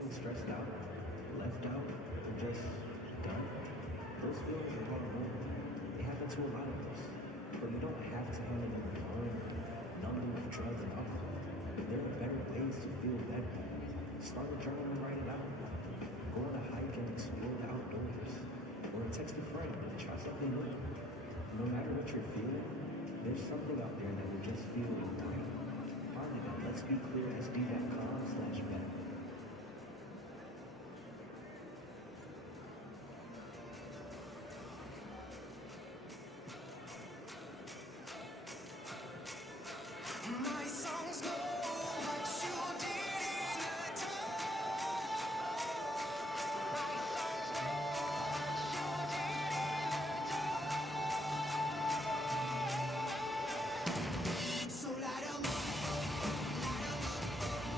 feeling stressed out, left out, or just done? Those feelings are hormonal. They happen to a lot of us. But you don't have to handle them alone, numbing with drugs and alcohol. There are better ways to feel better. Start a journal and write it out. Go on a hike and explore the outdoors. Or text a friend and try something new. No matter what you're feeling, there's something out there that will just feel right. Find it at letsbeclearsd.com/better. My songs know what you did in the dark. My songs know what you did in the dark. So light 'em up, light 'em up.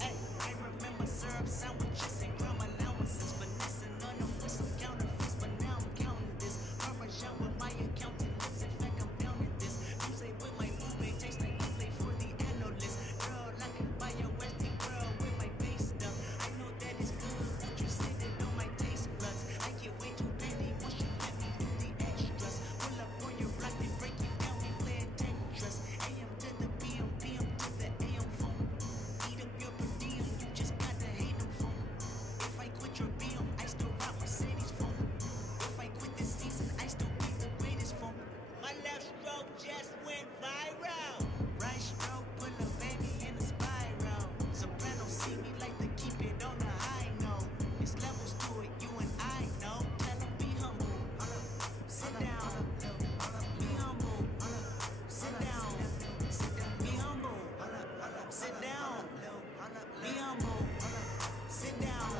Hey, I remember syrup sandwiches and crime allowances, finessing on them with some counterfeits, but now I'm counting this. Parmesan with my accountant lips, in fact I'm counting this. You say with my movie tastes like you play for the analyst. Girl, I can buy your Westie girl with my base stuff. I know that it's good, but you say that on my taste buds. I get way too petty once you let me do the extras. Pull up on your block and break you down, we play Tetris. AM to the PM, PM to the AM phone. Eat up your per diem, you just gotta hate them phone. If I quit your BM, I still rock Mercedes phone. If I quit this season, I still be the greatest phone. My left stroke just went viral. Right stroke put a baby in a spiral. Soprano see me like to keep it on the high note. It's levels to it, you and I know. Tell 'em be humble. Sit down. Be humble. Sit down. Be humble. Sit down. Be humble. Sit down.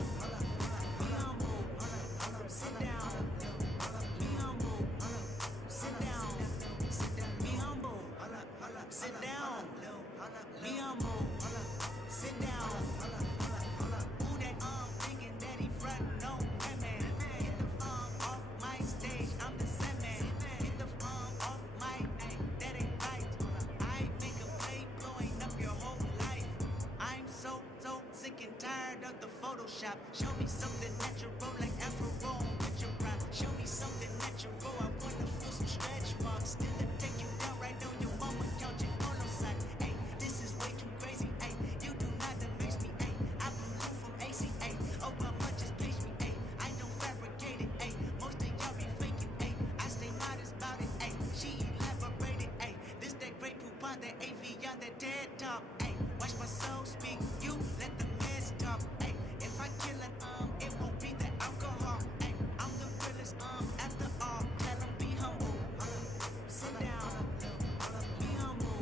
Be humble. Sit down. Be humble. Sit down. Be humble. Sit down. Be humble. Sit down. Who that thinking that he frontin' on women? Get the off my stage, I'm the Sandman. Get the off my that ain't right. I make a play blowing up your whole life. I'm so sick and tired of the Photoshop. Show me something natural like Afro with your prime. Show me something natural. I wanna feel some stretch marks. Still I take you down right on your mama couch and polo socks. Ay, this is way too crazy. Ay, you do not amaze me. Ay, I blew from ACA. Oh, how much is page me? Ay, I don't fabricate it. Ay, most of y'all be faking. Ay, I stay modest about it. Ay, she elaborated. Ay, this that great poupon, that AV on that TED talk. Ay, watch my soul speak. You let the meds talk. Ay, if I kill it, it won't be the alcohol. Ay, I'm the realest, after all. Tell 'em be humble. Sit down. Be humble.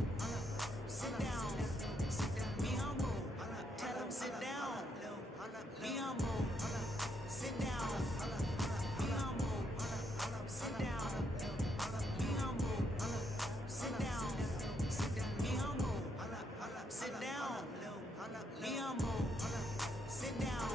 Sit down. Be humble. Tell 'em sit down. Be humble. Sit down. Be humble. Sit down. Be humble. Sit down. Be humble. Sit down. Be humble. Sit down.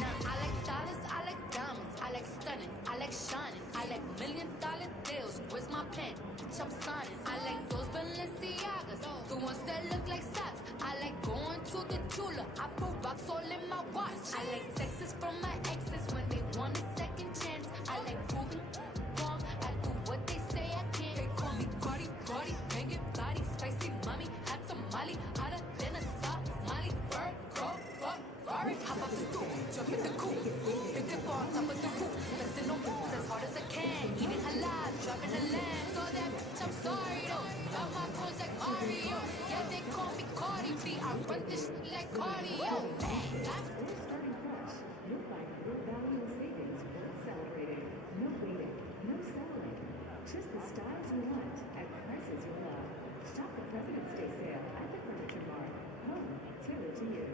Now I like dollars, I like diamonds, I like stunning, I like shining, I like $1,000,000 deals. Where's my pen? Bitch, I'm signing. I like those Balenciagas, the ones that look like socks. I like going to the Tula. I put rocks all in my watch. I like texts from my exes when they want a second chance. I like proving wrong. I do what they say I can't. They call me Cardi, Cardi, banging body, spicy mommy, hot tamale, hotter than a Somali. Bird, girl, fuck, Ferrari, hop up the stoop, jump in the coupe, hit the bar on top of the roof, flexing on boots as hard as I can, eating halal, driving a lamb. So that bitch, I'm sorry though. Got my coins like Mario. Yeah, they call me Cardi B. I run this shit like cardio. Bang. Starting fresh, you'll find real value and savings worth celebrating. No waiting, no settling. Just the styles you want at prices you love. Shop the President's Day sale at the Furniture Mart. Home tailored to you.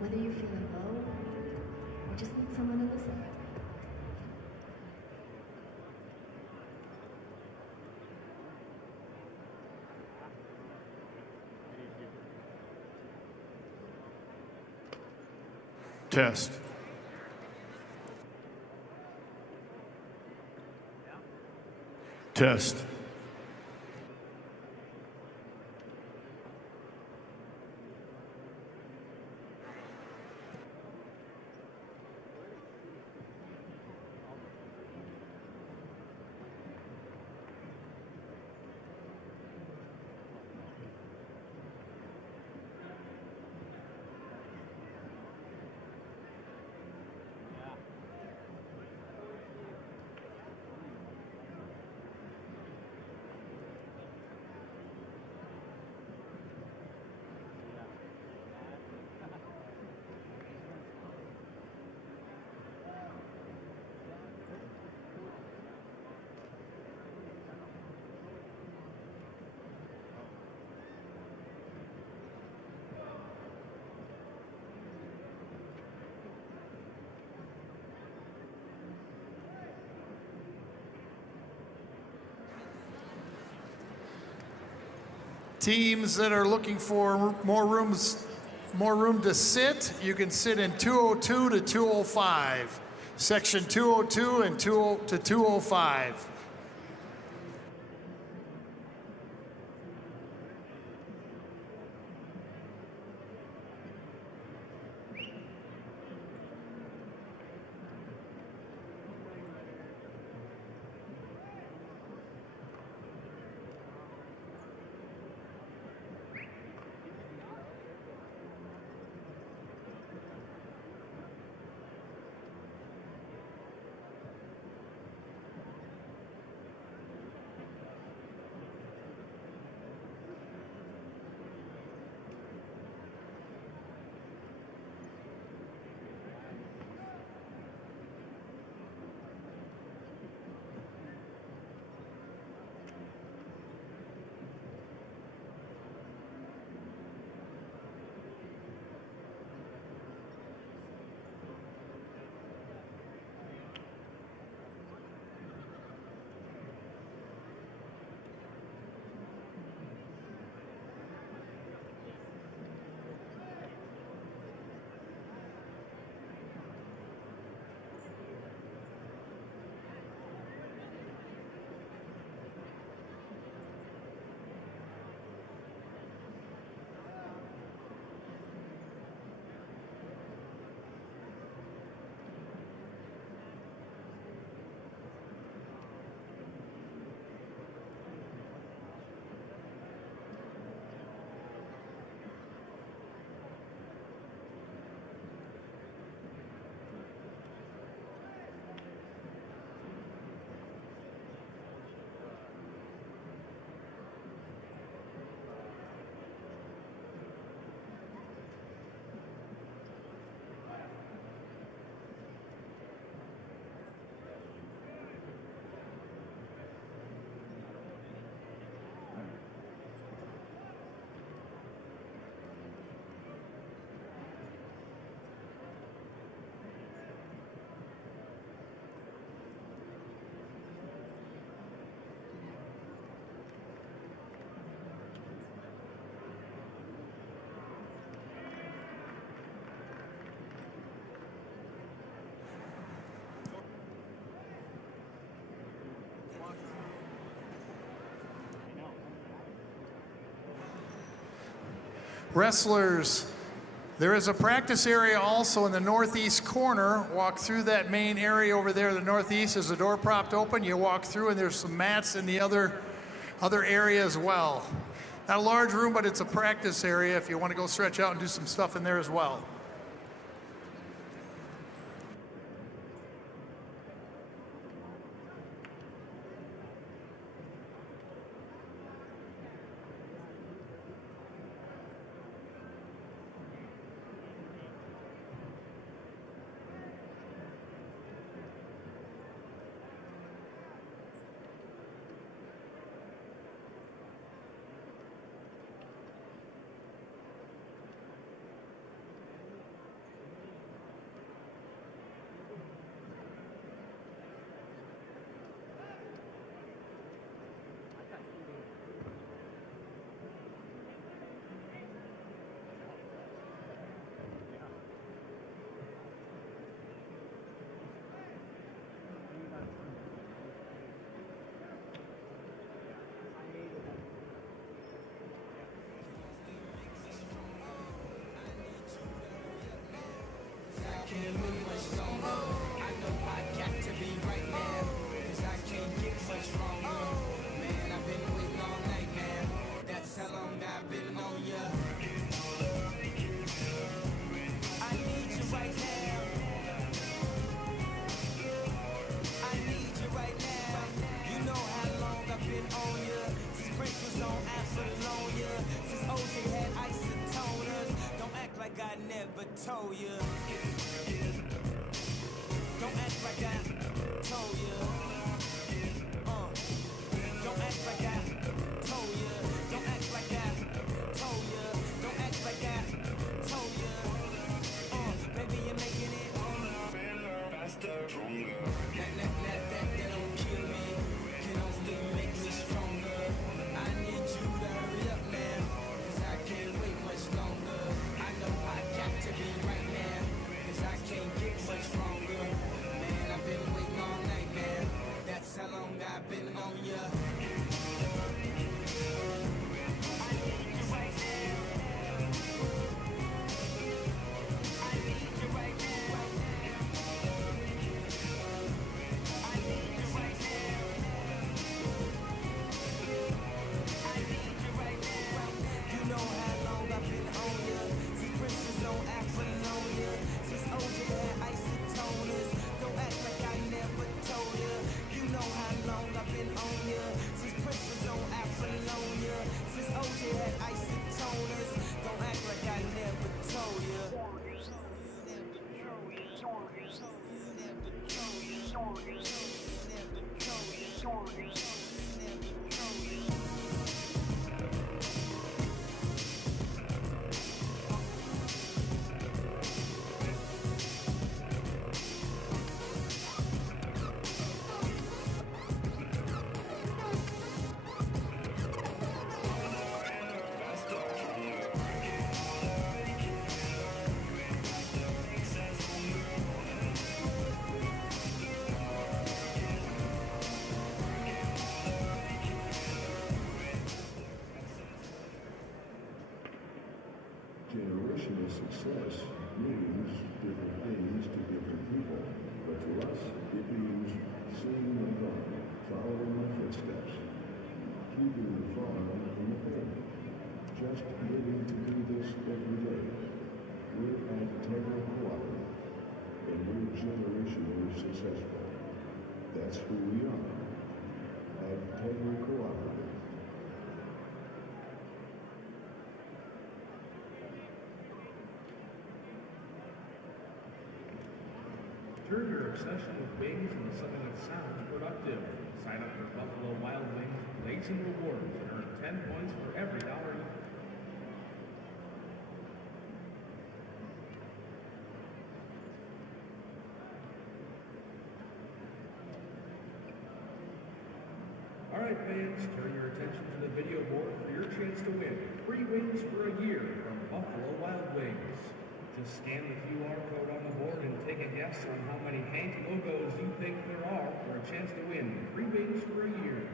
Whether you're feeling low or just need someone to listen. Test. Test. Teams that are looking for more room to sit, you can sit in 202 to 205. Section 202 and 20 to 205. Wrestlers, there is a practice area also in the northeast corner. Walk through that main area over there, the northeast. There's a door propped open. You walk through, and there's some mats in the other area as well. Not a large room, but it's a practice area if you want to go stretch out and do some stuff in there as well. Told you. Don't act like I told you. Don't act like I told you. Don't act like I told you. Don't act like I told you. Baby, you're making it faster, stronger. That don't kill me. Can only make me stronger. I need you to hurry up, man. Generational success means different things to different people, but to us, it means seeing my daughter, following my footsteps, keeping the farm in the family, just living to do this every day. We're at Tegra Cooperative, and we're generationally successful. That's who we are, at Tegra Cooperative. Turn your obsession with wings into something that sounds productive. Sign up for Buffalo Wild Wings Blazing Rewards and earn 10 points for every dollar you Alright fans, turn your attention to the video board for your chance to win free wings for a year from Buffalo Wild Wings. Just scan the QR code on the board and take a guess on how many Hank logos you think there are for a chance to win free wings for a year.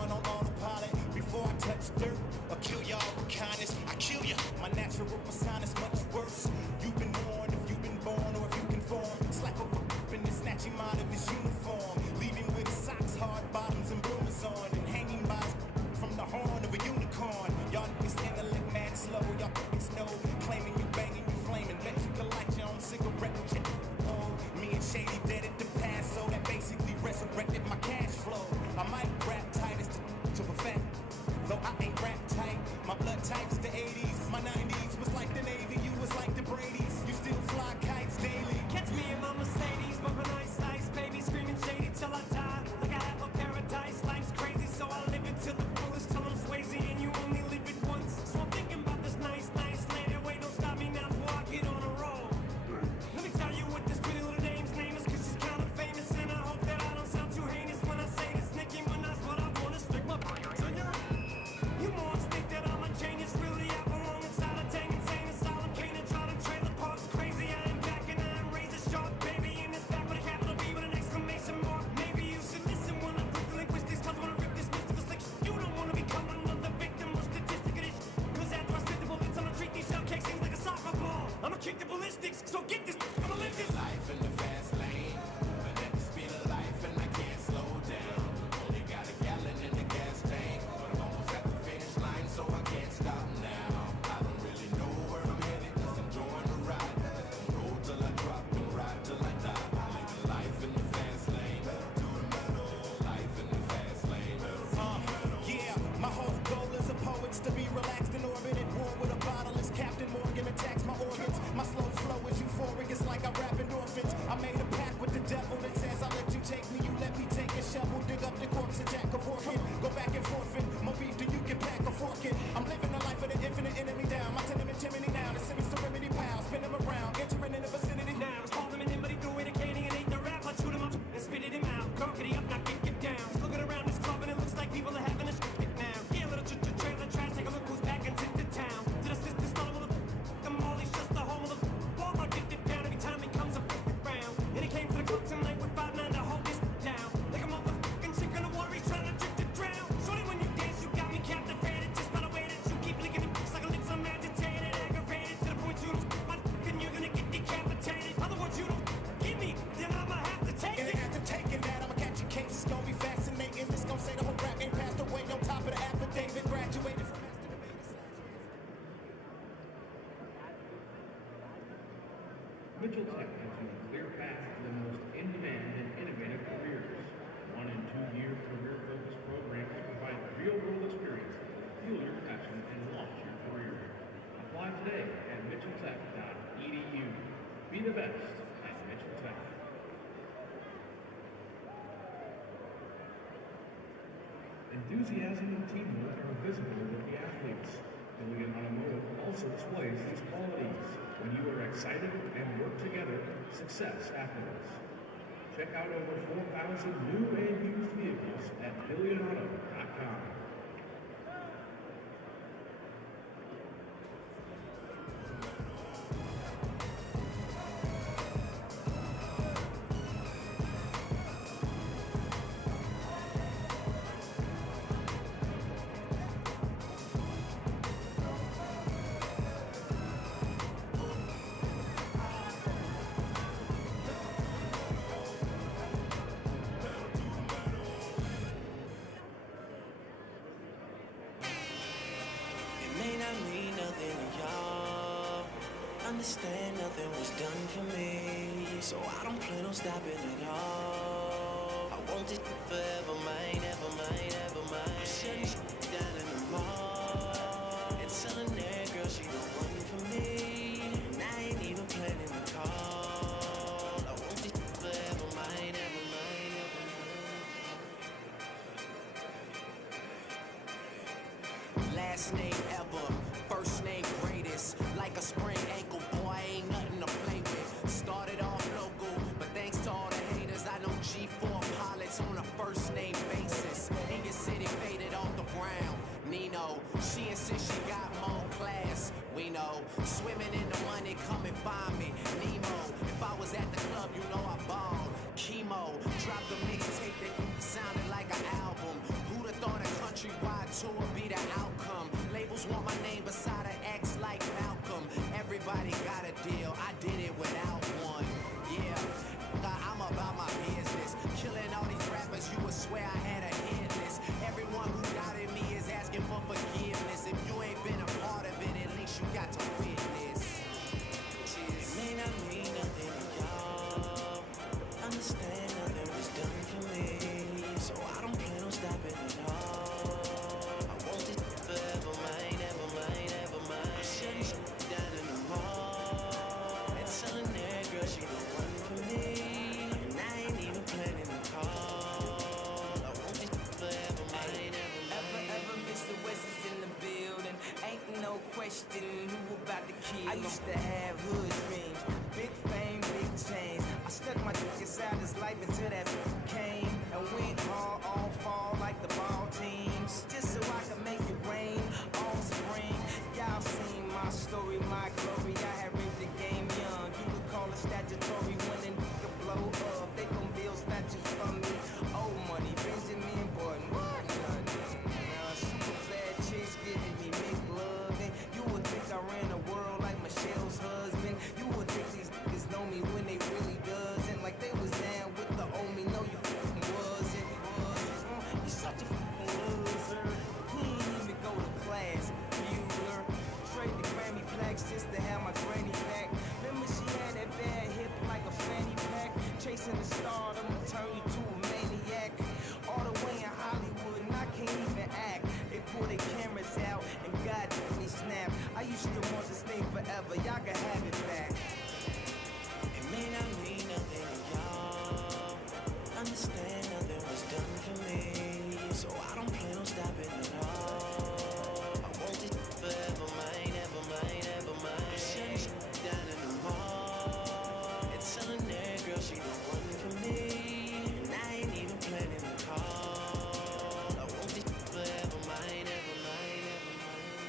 on autopilot. Before I touch dirt or kill y'all with kindness, I kill ya. My natural persona is much worse. You've been warned if you've been born or if you conform. Slap a and then snatch him out of his uniform, leaving with socks, hard bottoms, and bloomers on, and hanging by from the horn of a unicorn. Y'all niggas stand to lick mad slow. Y'all niggas know, claiming you banging, you flaming. Bet you can light your own cigarette with your oh. Me and Shady dead at the past, so that basically resurrected my cash flow. I might rap tight as to a fact, though I ain't rap tight. My blood type's the 80s, my 90s was like the Navy, you was like the Brady's. You still fly kites daily. Catch me in my Mercedes, bumping ice, baby, screaming shady till I die. Like I have a paradise, life's crazy, so I live it till the fullest, till I'm Swayze, and you only live it once. So I'm thinking about this nice land. Wait, don't stop me now before I get on a roll. Let me tell you what this pretty little dame's name is, cause she's kinda famous, and I hope that I don't sound too heinous when I say this. Nicki Minaj, what I wanna stick my to you. You must think that I'm a genius, really I belong inside a dang insane asylum. Can't try to trailer parks crazy, I am back and I am razor sharp, baby, in this back with a capital B with an exclamation mark. Maybe you should listen when I quick linguistics, cause when I rip this mystical slick you don't wanna become another victim or statistic of this cause after I spit the bullets, I'ma treat these shell casings like a soccer ball. I'ma kick the ballistics, so get this, I'ma live this life in the fast lane, but at the speed of life and I can't slow down. Only got a gallon in the gas tank, but I'm almost at the finish line, so I can't stop now. I don't really know where I'm headed, just enjoying the ride. Roll till I drop and ride till I die. Living life in the fast lane, life in the fast lane. Yeah, my whole goal as a poet's to be relaxed in orbit at war with a bottle as Captain Morgan attacks my organs. My slow flow is euphoric, it's like I rap endorphins. I made a pact with the devil that says I'll let you take me, you let me take a shovel, dig up the corpse of Jack of Orchid. Go back and forfeit, more beef than you can pack a fork in. I'm living the life of the infinite enemy down. My tenement chimney now, the Simmons serenity pal. Spin them around, entering in the vicinity. Now, it's call them an anybody through it, a candy and ain't the rap. I shoot him up and spit it him out. Cockety up, now get down. Just looking around this club and it looks like people are having a shit now. Yeah, little trailer trash, take a look who's back into the town. To the sister stall with the Molly's just the home of the ball. I get it down every time he comes up round. And he came to the club tonight with 5'9" to hold this down. Like a motherfucking chick in the water, he's trying to drink to drown. Shorty, when you dance, you got me captivated. Just by the way that you keep licking the like a lips, I'm agitated, aggravated. To the point you don't my and you're gonna get decapitated. Other words, you don't give me, then I'ma have to take it. And after taking that, I'ma catch a case, it's gonna be fascinating. This gonna say the whole rap ain't passed away on top of the affidavit. Graduated from master debater. Mitchell Tech gives you a clear path to the most in-demand and innovative careers. 1 and 2 year career-focused programs provide real-world experience that will fuel your passion and launch your career. Apply today at mitchelltech.edu. Be the best at Mitchell Tech. Enthusiasm and teamwork are visible with the athletes. Billion Automotive also displays these qualities. When you are excited and work together, success happens. Check out over 4,000 new and used vehicles at billionauto.com. It may not mean nothing to y'all. Understand nothing was done for me, so I don't plan on stopping at all. I want it forever, mine, ever mine, ever mine. I'm shutting shit down in the mall and telling that girl she the one for me, and I ain't even planning to call. I want it forever, mine, ever mine, ever mine. Last name ever, first name greatest. Like a sprained ankle, boy, ain't nothing to play with. Started off local, but thanks to all the haters, I know G4 pilots on a first name basis. In your city, faded off the ground. Nino, she insists she got more class. We know, swimming in the money, come and find me. Nemo, if I was at the club, you know I balled. Chemo, dropped the mixtape that sounded like an album. Who'da thought to will be the outcome. Labels want my name beside an X like Malcolm. Everybody got a deal, I did it without one. Yeah, I'm about my business. Killing all these rappers, you would swear I had a hit list. Everyone who doubted me is asking for forgiveness. If you ain't been a part of it, at least you got to witness. It may not mean nothing to y'all. Understand nothing was done for me, so I don't plan on stopping at all. I want this forever, mine, ever mine, ever mine. I'm shutting shit down in the mall and telling that girl she the one for me, and I ain't even planning to call. I want this forever, mine, ever mine. Ever Mr. West is in the building, ain't no question who about to kill. I used to have hood dreams, big fame, big change. I stuck my dick inside this life until that came and went hard all fall like the ball teams, just so I could make it rain all spring. Y'all seen my story, my glory. I had ripped the game young. You could call it statutory when a nigga blow up. They gon' build statues for me. Old money, Benjamin Button, what? Super bad chicks giving me McLovin. You would think I ran the world like Michelle's husband. You would think these niggas know me when they really doesn't. Like they was down with the old me. No, you fucking wasn't. You such a fucking loser. He ain't even go to class. Bueller. Trade the Grammy plaques just to have my granny back. Remember she had that bad hip like a fanny pack. Chasing the stardom to turn you to a maniac. All the way in Hollywood and I can't even act. They pull their cameras out and God let me snap. I used to want this thing forever. Y'all can have it back. It may not mean nothing to y'all. Understand nothing was done for me, so I don't plan on stopping at all. I want this forever, mine, ever mine, ever mine. I'm shutting shit down in the mall and telling that girl she the one for me, and I ain't even planning to call. I want this forever, mine, ever mine, ever mine.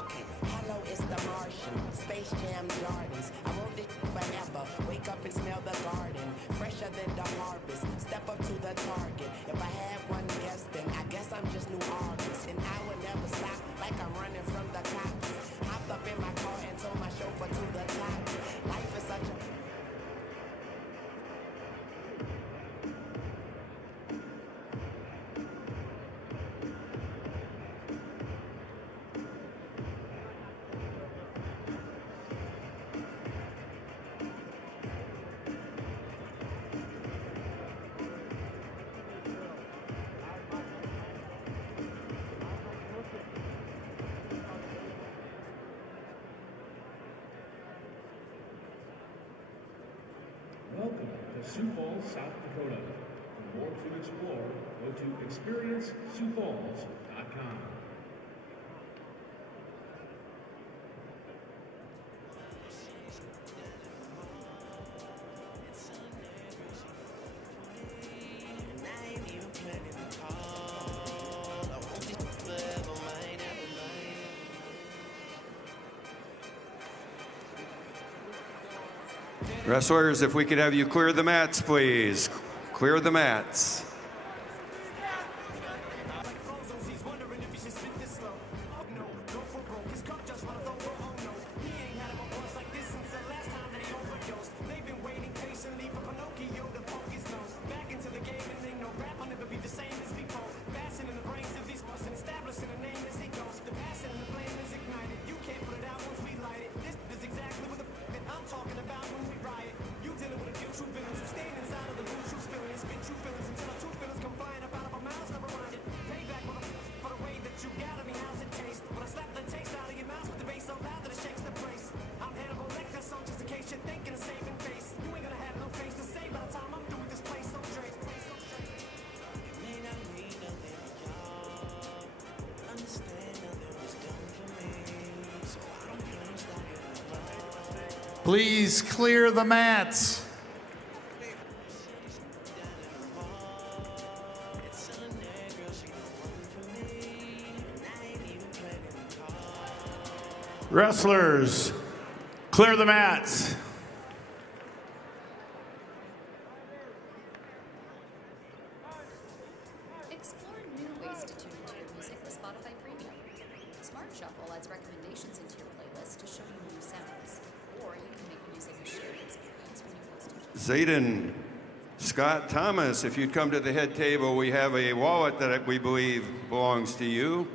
Okay, hello, it's the Martian. Space Jam Jordans. I wrote this forever. Wake up and smell the garden. Fresher than the harvest. Step up to the target. If I had one guess, then I guess I'm just New August. And I would never stop like I'm running from the cops. Hopped up in my car and told my chauffeur to the top. Life is such a... Welcome to Sioux Falls, South Dakota. For more to explore, go to experienceSiouxFalls.com. And I ain't even planning to call. I want this forever, mine, ever mine. Wrestlers, if we could have you clear the mats, please. Clear the mats. Please clear the mats. Wrestlers, clear the mats. ways to tune into your music with Spotify Premium. Smart Shuffle adds recommendations into your playlist to show you new sounds. Or you can make music a shared experience when you host a Zayden Scott Thomas, if you'd come to the head table, we have a wallet that we believe belongs to you.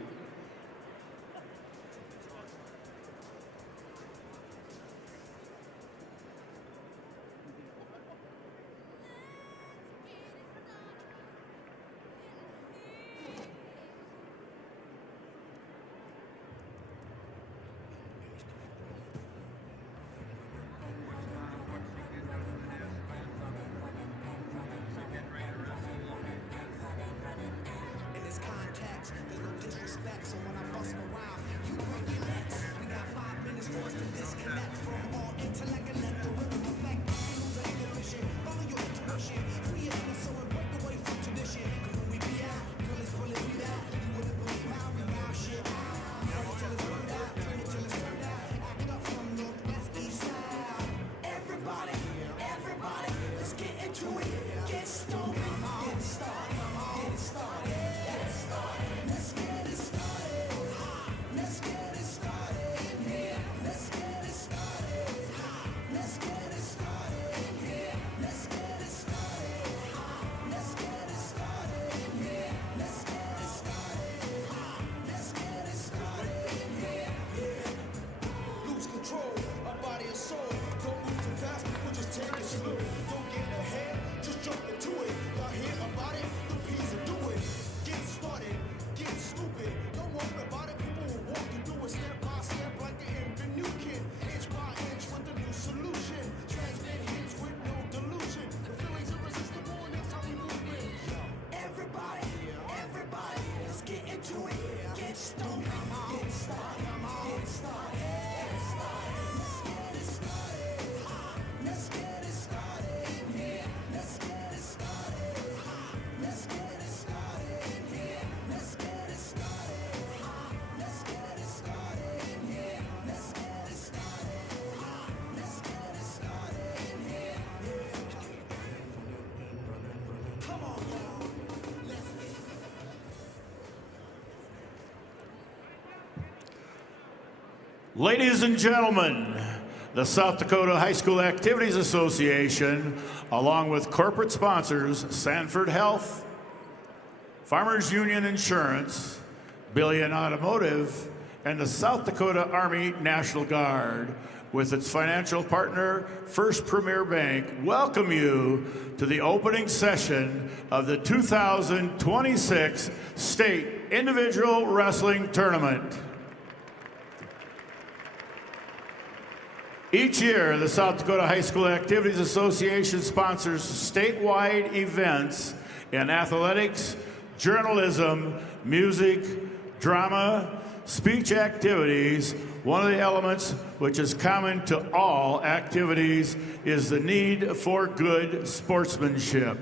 In this context, there's no disrespect, so when I bust my rhyme, you break your necks. We got 5 minutes for us to disconnect from all intellect and let the rhythm affect. Lose our inhibition, follow your intuition, free your inner soul and break away from tradition. 'Cause when we be out, girl, it's pulling me out. You wouldn't believe how we now shit out. Turn it till it's burned out, turn it till it's turned out. Act up from northwest, east side. Everybody, everybody, let's get into it. Get stoned, get started, get started. Let's get it started. Let's get it started in here. Let's get it started. Let's get it started in here. Let's get it started. Let's get it started in here. Let's get it started. Let's get it started in here. Lose control, our body and soul. Don't move too fast, people just take it slow. Don't get ahead, just jump into it. Y'all hear about it? The P's will do it. Get started, get stupid. Don't worry about it, people will walk you through it step by step like an infant new kid. Inch by inch with a new solution. Transmit hits with no delusion. The feeling's irresistible and that's how we move it. Everybody, everybody, let's get into it. Get stoned, get started, get started. Let's get it started. Let's get it started in here. Let's get it started. Let's get it started in here. Let's get it started. Let's get it started in here. Let's get it started. Let's get it started in here. Come on, y'all. Let's get it. Ladies and gentlemen, the South Dakota High School Activities Association, along with corporate sponsors Sanford Health, Farmers Union Insurance, Billion Automotive, and the South Dakota Army National Guard, with its financial partner, First Premier Bank, welcome you to the opening session of the 2026 State Individual Wrestling Tournament. Each year, the South Dakota High School Activities Association sponsors statewide events in athletics, journalism, music, drama, speech activities. One of the elements which is common to all activities is the need for good sportsmanship.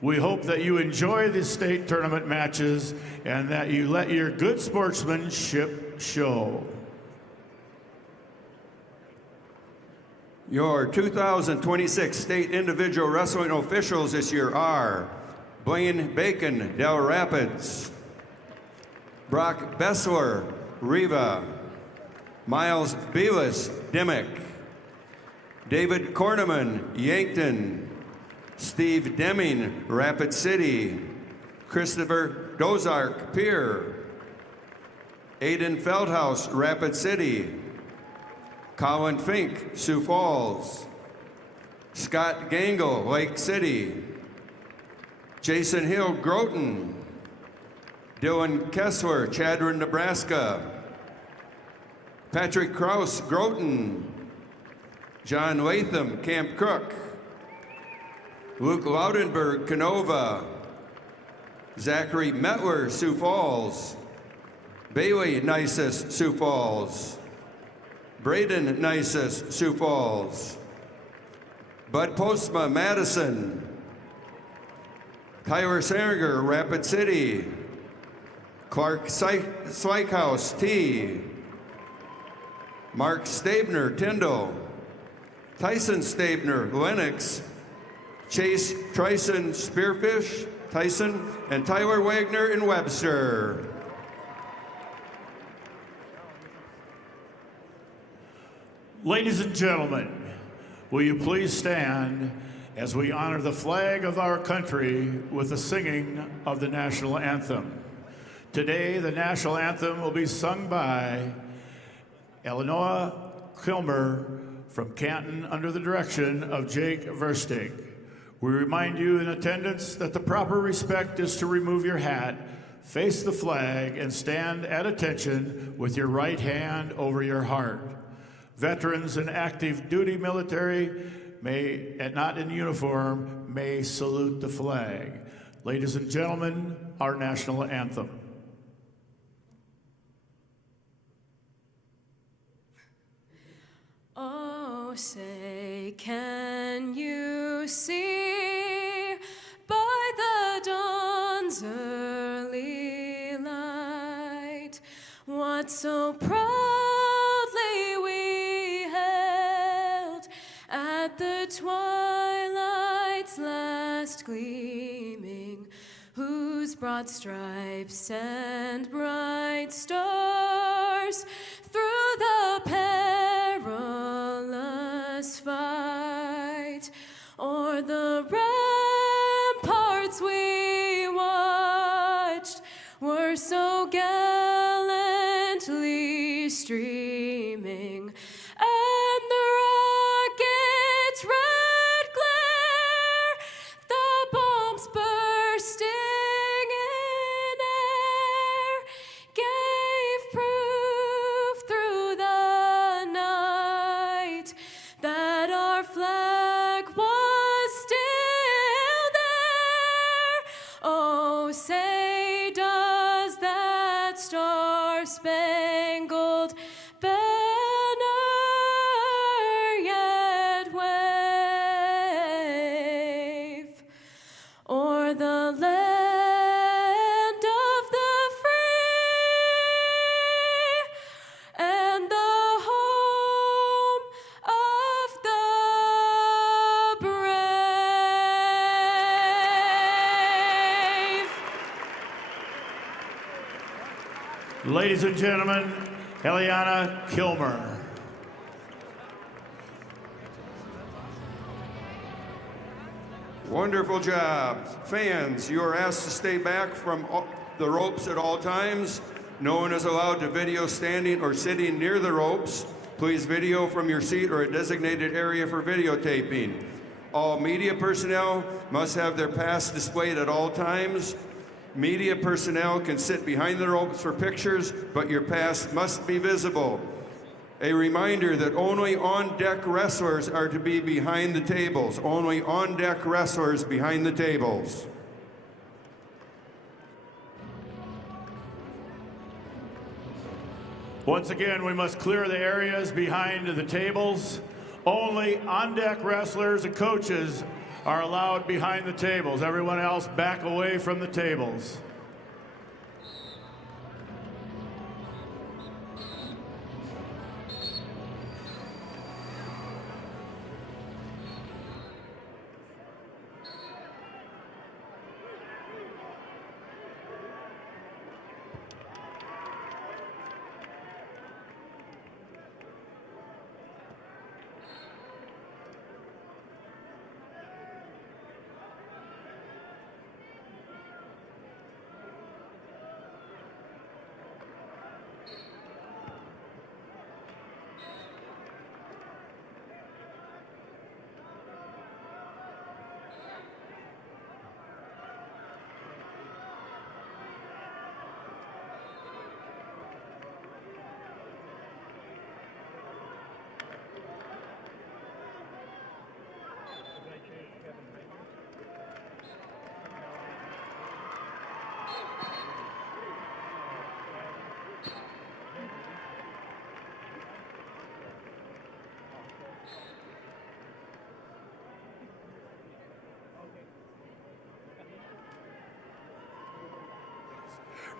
We hope that you enjoy the state tournament matches and that you let your good sportsmanship show. Your 2026 state individual wrestling officials this year are Blaine Bacon, Del Rapids; Brock Bessler, Riva; Miles Belis, Dimmick; David Korneman, Yankton; Steve Deming, Rapid City; Christopher Dozark, Pier; Aiden Feldhaus, Rapid City; Colin Fink, Sioux Falls; Scott Gangle, Lake City; Jason Hill, Groton; Dylan Kessler, Chadron, Nebraska; Patrick Kraus, Groton; John Latham, Camp Crook; Luke Laudenberg, Canova; Zachary Metler, Sioux Falls; Bailey Nisus, Sioux Falls; Braden Nisus, Sioux Falls; Bud Postma, Madison; Tyler Saringer, Rapid City; Clark Slykehouse, T; Mark Stabner, Tyndall; Tyson Stabner, Lennox; Chase Trison, Spearfish, Tyson, and Tyler Wagner in Webster. Ladies and gentlemen, will you please stand as we honor the flag of our country with the singing of the national anthem. Today, the national anthem will be sung by Eleanor Kilmer from Canton under the direction of Jake Verstig. We remind you in attendance that the proper respect is to remove your hat, face the flag, and stand at attention with your right hand over your heart. Veterans and active duty military and not in uniform may salute the flag. Ladies and gentlemen, our national anthem. Oh, say, can you see by the dawn's early light what so proudly we held at the twilight's last gleaming, whose broad stripes and bright stars through the perilous fight o'er the ramparts we watched were so gallantly streaming, and the rocket's red glare, the bombs bursting in air, gave proof through the night that our flag was still there. Oh, say does that star-spangled banner yet wave o'er the land of the free and the home of the brave. Ladies and gentlemen, Eliana Kilmer. Wonderful job. Fans, you are asked to stay back from the ropes at all times. No one is allowed to video standing or sitting near the ropes. Please video from your seat or a designated area for videotaping. All media personnel must have their pass displayed at all times. Media personnel can sit behind the ropes for pictures, but your pass must be visible. A reminder that only on-deck wrestlers are to be behind the tables. Only on-deck wrestlers behind the tables. Once again, we must clear the areas behind the tables. Only on-deck wrestlers and coaches are allowed behind the tables. Everyone else back away from the tables.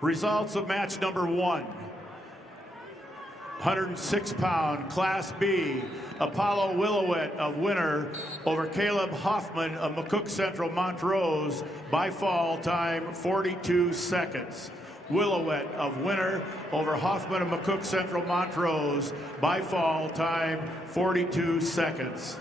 Results of match number 1. 106-pound Class B, Apollo Willowet of Winter over Caleb Hoffman of McCook Central Montrose by fall time 42 seconds. Willowet of Winter over Hoffman of McCook Central Montrose by fall time 42 seconds.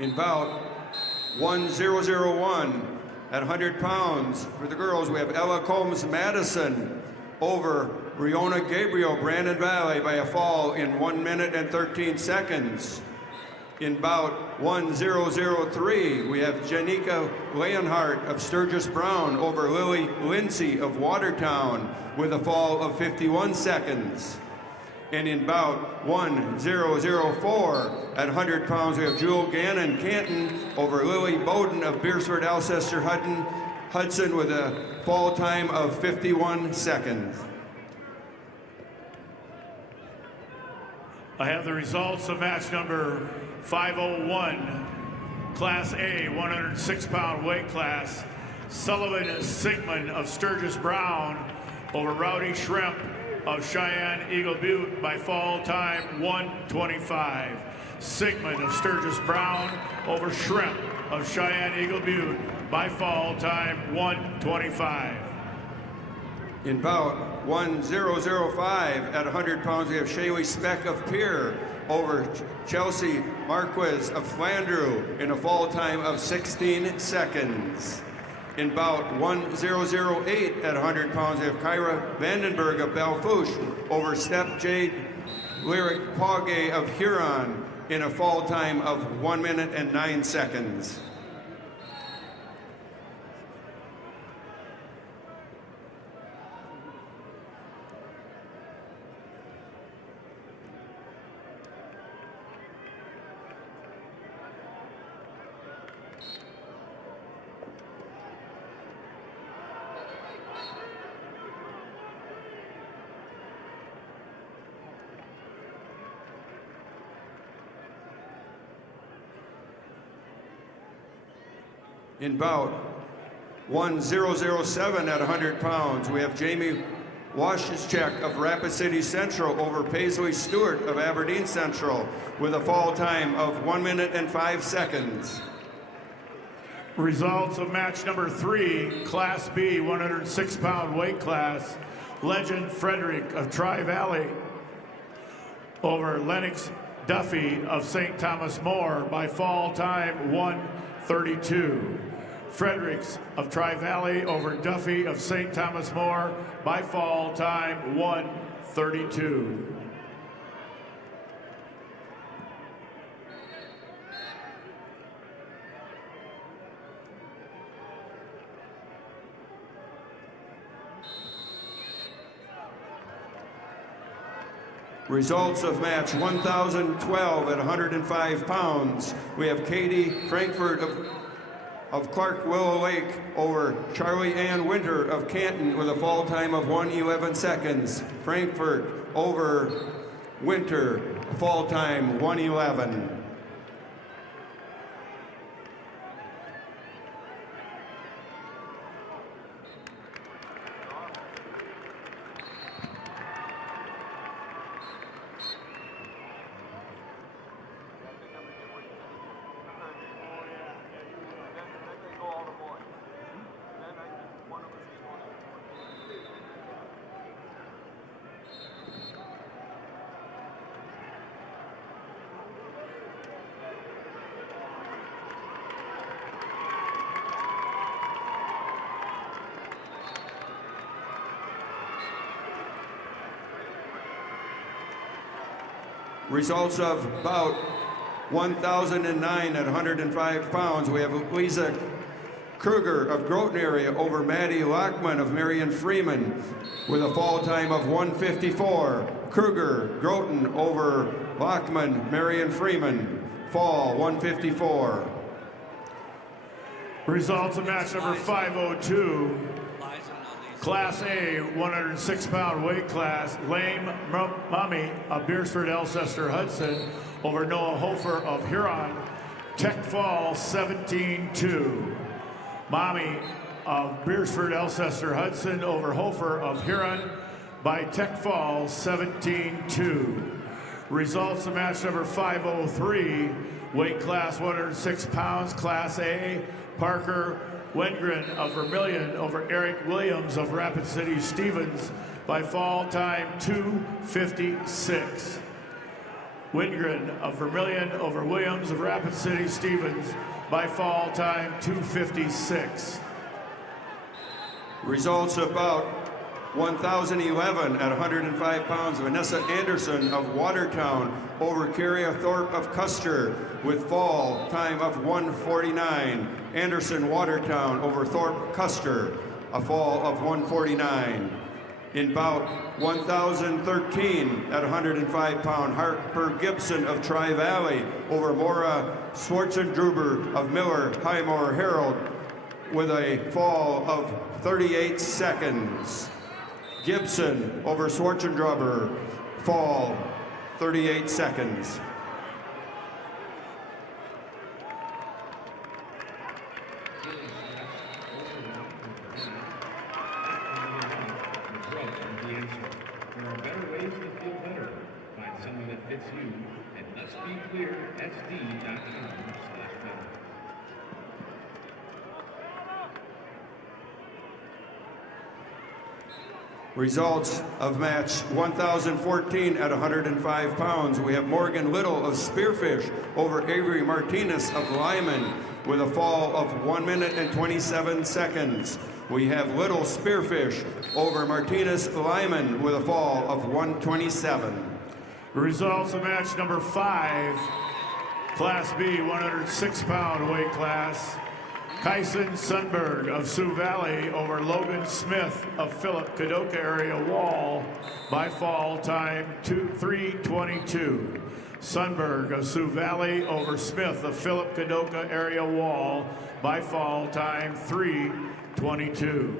In bout 1001 at 100 pounds for the girls, we have Ella Combs Madison over Riona Gabriel Brandon Valley by a fall in 1 minute and 13 seconds. In bout 1003, we have Janika Leonhardt of Sturgis Brown over Lily Lindsay of Watertown with a fall of 51 seconds. And in bout 1004 at 100 pounds, we have Jewel Gannon Canton over Lily Bowden of Beersford Alcester Hudson with a fall time of 51 seconds. I have the results of match number 501, Class A, 106-pound weight class. Sullivan Sigmund of Sturgis Brown over Rowdy Shrimp of Cheyenne Eagle Butte by fall time 1:25. Sigmund of Sturgis Brown over Shrimp of Cheyenne Eagle Butte by fall time 1:25. In bout 1005 at 100 pounds, we have Shaylee Speck of Pierre over Chelsea Marquez of Flandreau in a fall time of 16 seconds. In bout 1008 at 100 pounds, we have Kyra Vandenberg of Belfouche over Step Jade Lyric Pogge of Huron in a fall time of 1 minute and 9 seconds. In bout 1007 at 100 pounds, we have Jamie Washchek of Rapid City Central over Paisley Stewart of Aberdeen Central with a fall time of 1 minute and 5 seconds. Results of match number 3, Class B, 106-pound weight class. Legend Frederick of Tri-Valley over Lennox Duffy of St. Thomas More by fall time 1:32. Fredericks of Tri-Valley over Duffy of St. Thomas More by fall time 1:32. Results of match 1012 at 105 pounds. We have Katie Frankfurt of Clark Willow Lake over Charlie Ann Winter of Canton with a fall time of 1:11 seconds. Frankfurt over Winter, fall time 1:11. Results of bout 1009 at 105 pounds. We have Lisa Kruger of Groton area over Maddie Lockman of Marion Freeman with a fall time of 1:54. Kruger, Groton over Lockman, Marion Freeman. fall 154. Results of match number 502. Class A, 106-pound weight class, Lame Mummy of Beersford Alcester Hudson over Noah Hofer of Huron, tech fall 17-2. Mommy of Beersford Alcester Hudson over Hofer of Huron by tech fall 17-2. Results of match number 503, weight class 106 pounds, Class A, Parker Wengren of Vermilion over Eric Williams of Rapid City Stevens by fall time 2:56. Wengren of Vermilion over Williams of Rapid City Stevens by fall time 2:56. Results about 1,011 at 105 pounds. Vanessa Anderson of Watertown over Carrie Thorpe of Custer with fall time of 1:49. Anderson Watertown over Thorpe Custer, a fall of 1:49. In bout 1,013 at 105 pound, Harper Gibson of Tri-Valley over Maura Schwartzendruber of Miller Highmore Herald with a fall of 38 seconds. Gibson over Schwartzendruber, fall 38 seconds. There are better ways to feel better. Find someone that fits you at letsbeclearsd.com/better. Results of match 1,014 at 105 pounds. We have Morgan Little of Spearfish over Avery Martinez of Lyman with a fall of 1 minute and 27 seconds. We have Little Spearfish over Martinez Lyman with a fall of 1:27. Results of match number 5, Class B, 106-pound weight class. Kyson Sundberg of Sioux Valley over Logan Smith of Philip Kadoka area wall by fall time 3:22. Sundberg of Sioux Valley over Smith of Philip Kadoka area wall by fall time 3:22.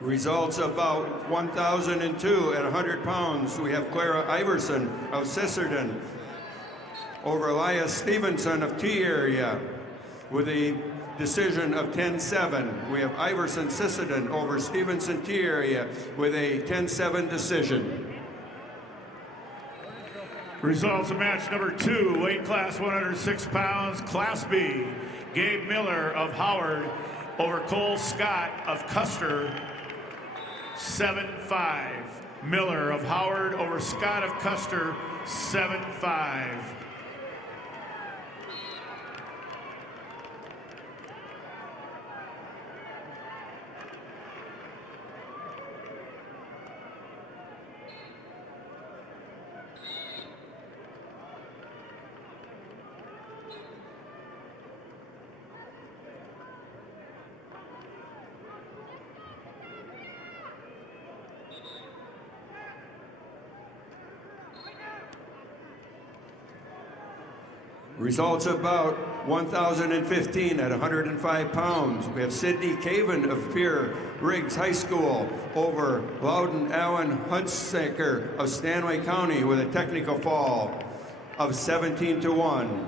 Results about 1,002 at 100 pounds. We have Clara Iverson of Sisterton over Elias Stevenson of T area with a decision of 10-7. We have Iverson Sisterton over Stevenson T area with a 10-7 decision. Results of match number 2, weight class 106 pounds, Class B. Gabe Miller of Howard over Cole Scott of Custer, 7-5. Miller of Howard over Scott of Custer, 7-5. Results about 1,015 at 105 pounds. We have Sidney Caven of Pierre Riggs High School over Loudon Allen Hunsaker of Stanley County with a technical fall of 17-1.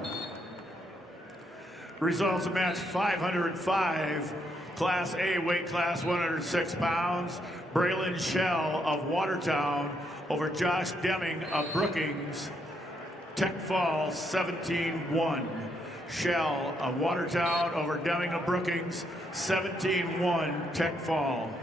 Results of match 505, Class A, weight class 106 pounds. Braylon Shell of Watertown over Josh Deming of Brookings, tech fall 17-1. Shell of Watertown over Deming of Brookings, 17-1 tech fall.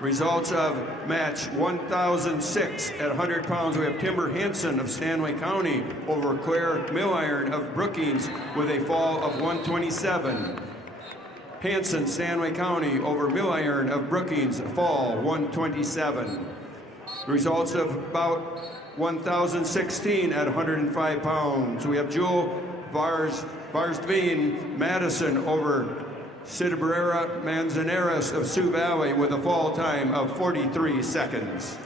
Results of match 1,006 at 100 pounds. We have Timber Hansen of Stanley County over Claire Milliron of Brookings with a fall of 127. Hanson, Stanley County over Mill Iron of Brookings, fall 127. Results of bout 1016 at 105 pounds. We have Jewel Varsveen Madison over Cidabrera Manzanares of Sioux Valley with a fall time of 43 seconds.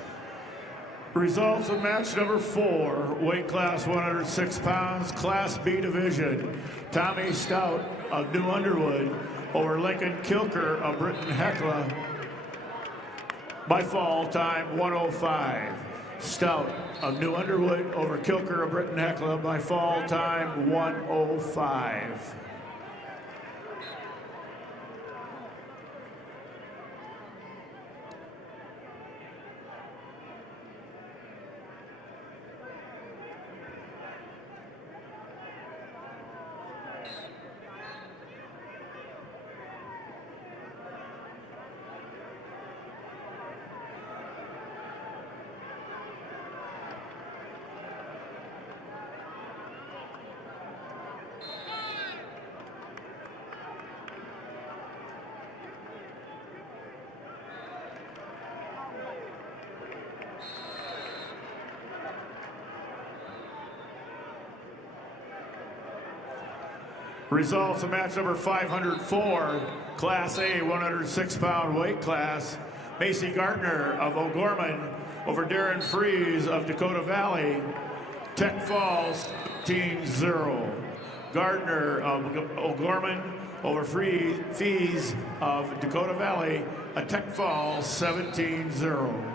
Results of match number 4, weight class 106 pounds, Class B division. Tommy Stout of New Underwood over Lincoln Kilker of Britton Hecla by fall time 105. Stout of New Underwood over Kilker of Britton Hecla by fall time 105. Results of match number 504, Class A 106-pound weight class. Macy Gardner of O'Gorman over Darren Fries of Dakota Valley. Tech Falls 17-0. Gardner of O'Gorman over Fries of Dakota Valley. A Tech Falls 17-0.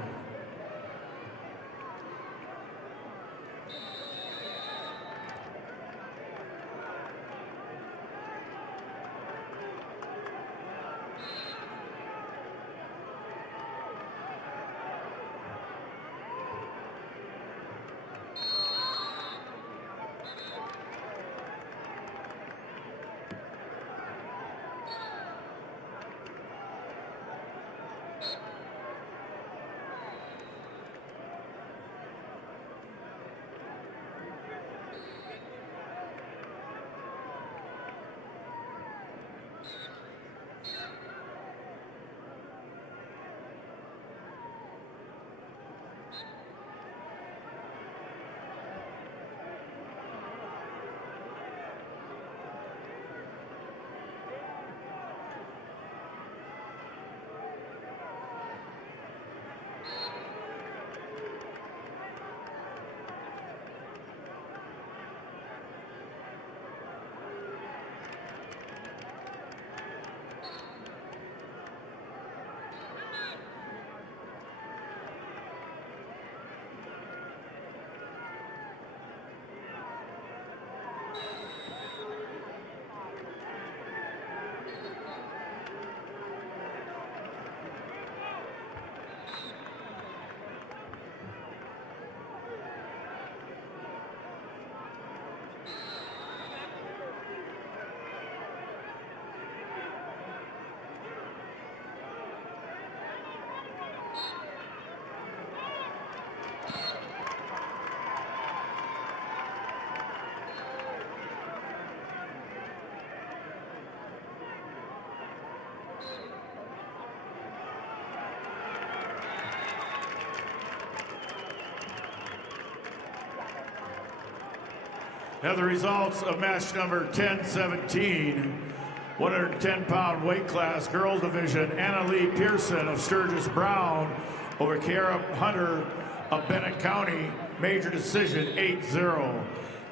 Now the results of match number 1017, 110-pound weight class, girls division. Anna Lee Pearson of Sturgis Brown over Kiara Hunter of Bennett County, major decision 8-0.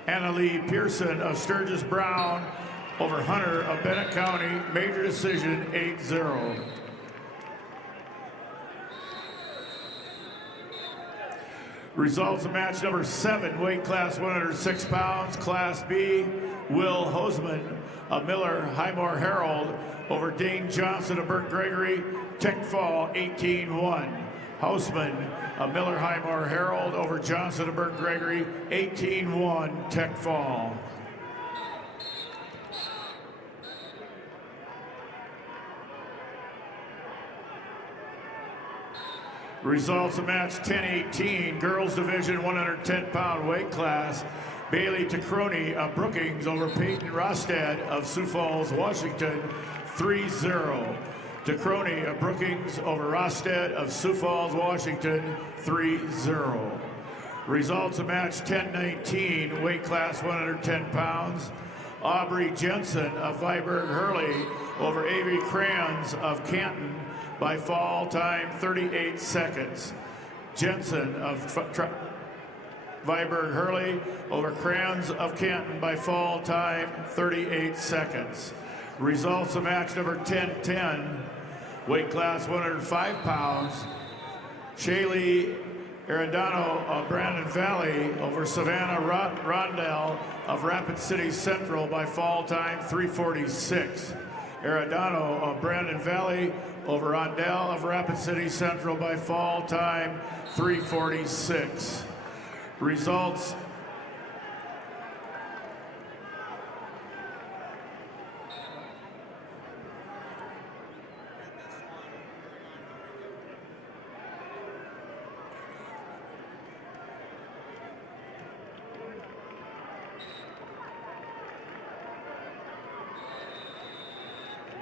Anna Lee Pearson of Sturgis Brown over Hunter of Bennett County, major decision 8-0. Results of match number 7, weight class 106 pounds, Class B. Will Hoseman of Miller Highmore Herald over Dane Johnson of Burt Gregory, Tech Fall 18-1. Hoseman of Miller Highmore Herald over Johnson of Burt Gregory, 18-1, Tech Fall. Results of match 10-18, girls division 110-pound weight class. Bailey Tacroni of Brookings over Peyton Rostad of Sioux Falls, Washington, 3-0. DeCrony of Brookings over Rosted of Sioux Falls, Washington, 3-0. Results of match 10-19, weight class 110 pounds. Aubrey Jensen of Viborg Hurley over A.V. Crayons of Canton by fall time 38 seconds. Jensen of Viborg Hurley over Crayons of Canton by fall time 38 seconds. Results of match number 10-10, weight class 105 pounds. Shaylee Arendano of Brandon Valley over Savannah Rondell of Rapid City Central by fall time 3:46. Arendano of Brandon Valley over Rondell of Rapid City Central by fall time 3:46. Results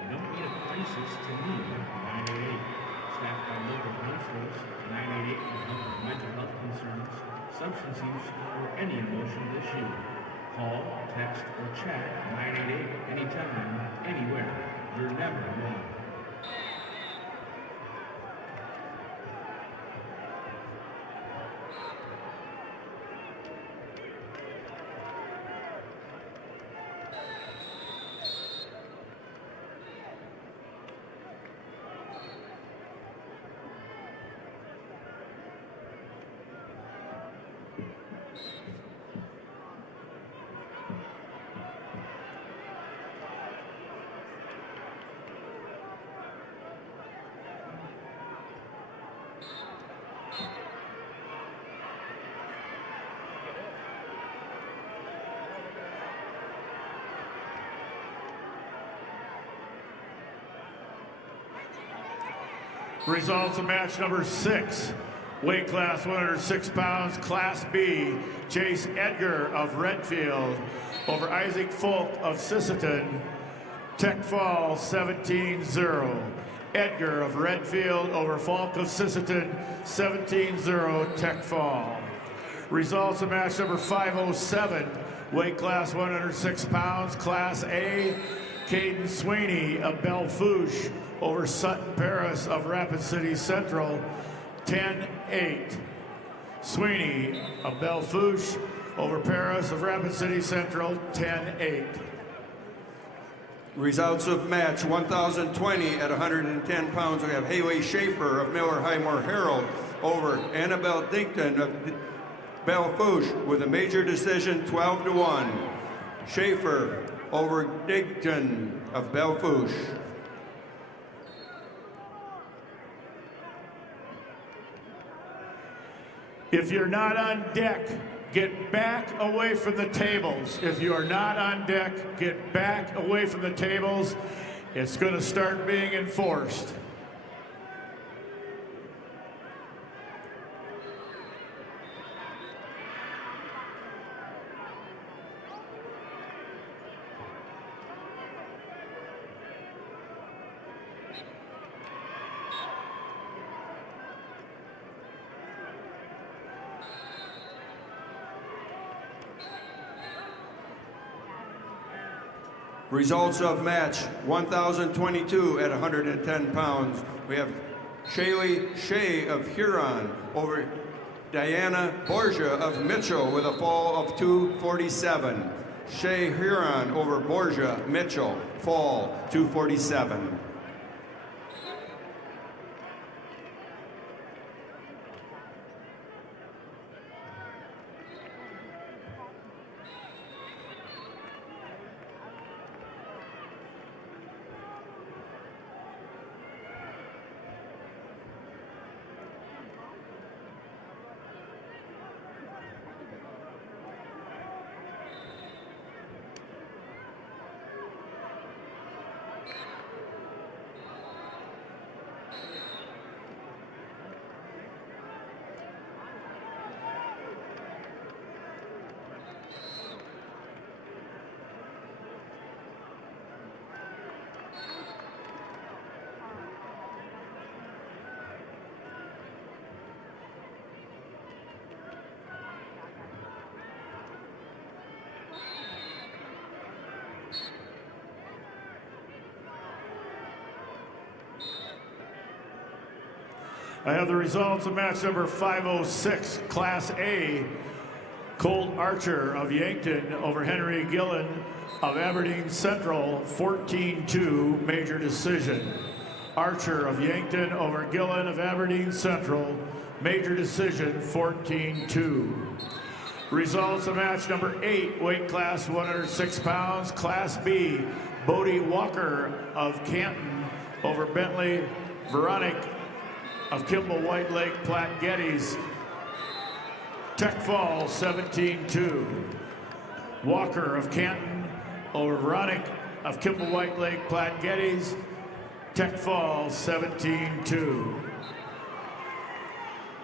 You don't need a crisis to need 988. Staffed by local counselors, 988 can help with mental health concerns, substance use, or any emotional issue. Call, text, or chat 988 anytime, anywhere. You're never alone. Results of match number 6, weight class 106 pounds, Class B, Chase Edgar of Redfield over Isaac Folk of Sisseton, Tech Fall 17-0. Edgar of Redfield over Folk of Sisseton, 17-0, Tech Fall. Results of match number 507, weight class 106 pounds, Class A, Caden Sweeney of Bellefouche over Sutton Paris of Rapid City Central, 10-8. Sweeney of Bellefouche over Paris of Rapid City Central, 10-8. Results of match 1020 at 110 pounds. We have Haley Schaefer of Miller Highmore Herald over Annabelle Dinkton of Bellefouche with a major decision 12-1. Schaefer over Dinkton of Bellefouche. If you're not on deck, get back away from the tables. If you are not on deck, get back away from the tables. It's going to start being enforced. Results of match 1022 at 110 pounds. We have Shaylee Shea of Huron over Diana Borgia of Mitchell with a fall of 247. Shea Huron over Borgia Mitchell, fall 247. I have the results of match number 506, Class A. Colt Archer of Yankton over Henry Gillen of Aberdeen Central, 14-2, major decision. Archer of Yankton over Gillen of Aberdeen Central, major decision, 14-2. Results of match number 8, weight class 106 pounds, Class B. Bodie Walker of Canton over Bentley Veronic of Kimball White Lake Platte Geddes, Tech Fall, 17-2. Walker of Canton over Veronic of Kimball White Lake Platte Geddes, Tech Fall, 17-2.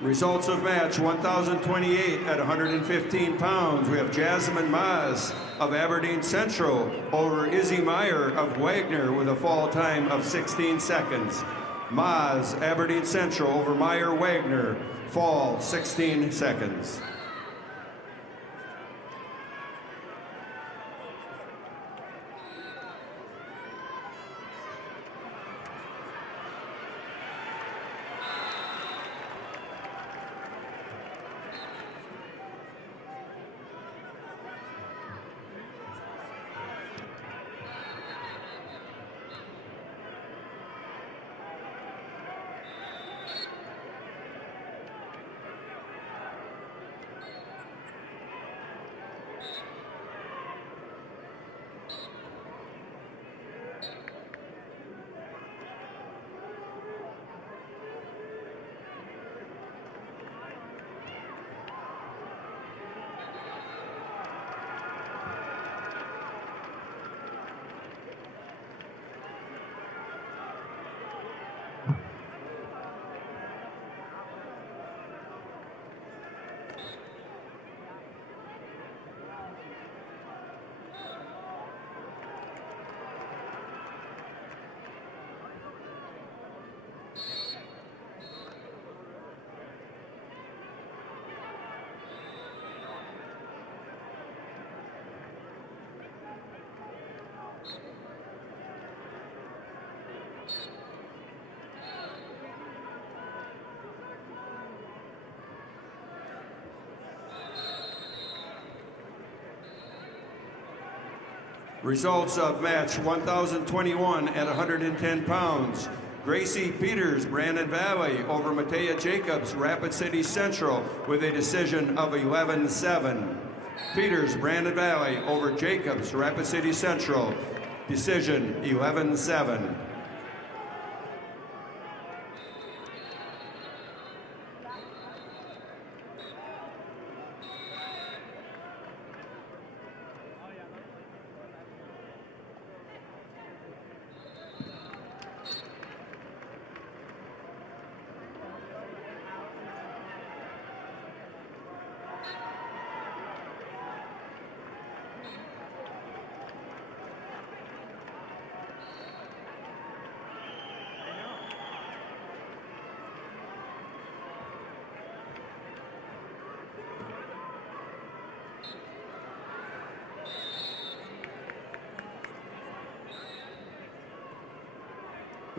Results of match 1,028 at 115 pounds. We have Jasmine Maz of Aberdeen Central over Izzy Meyer of Wagner with a fall time of 16 seconds. Maz, Aberdeen Central over Meyer Wagner, fall 16 seconds. Results of match 1,021 at 110 pounds. Gracie Peters, Brandon Valley over Matea Jacobs, Rapid City Central with a decision of 11-7. Peters, Brandon Valley over Jacobs, Rapid City Central, decision 11-7.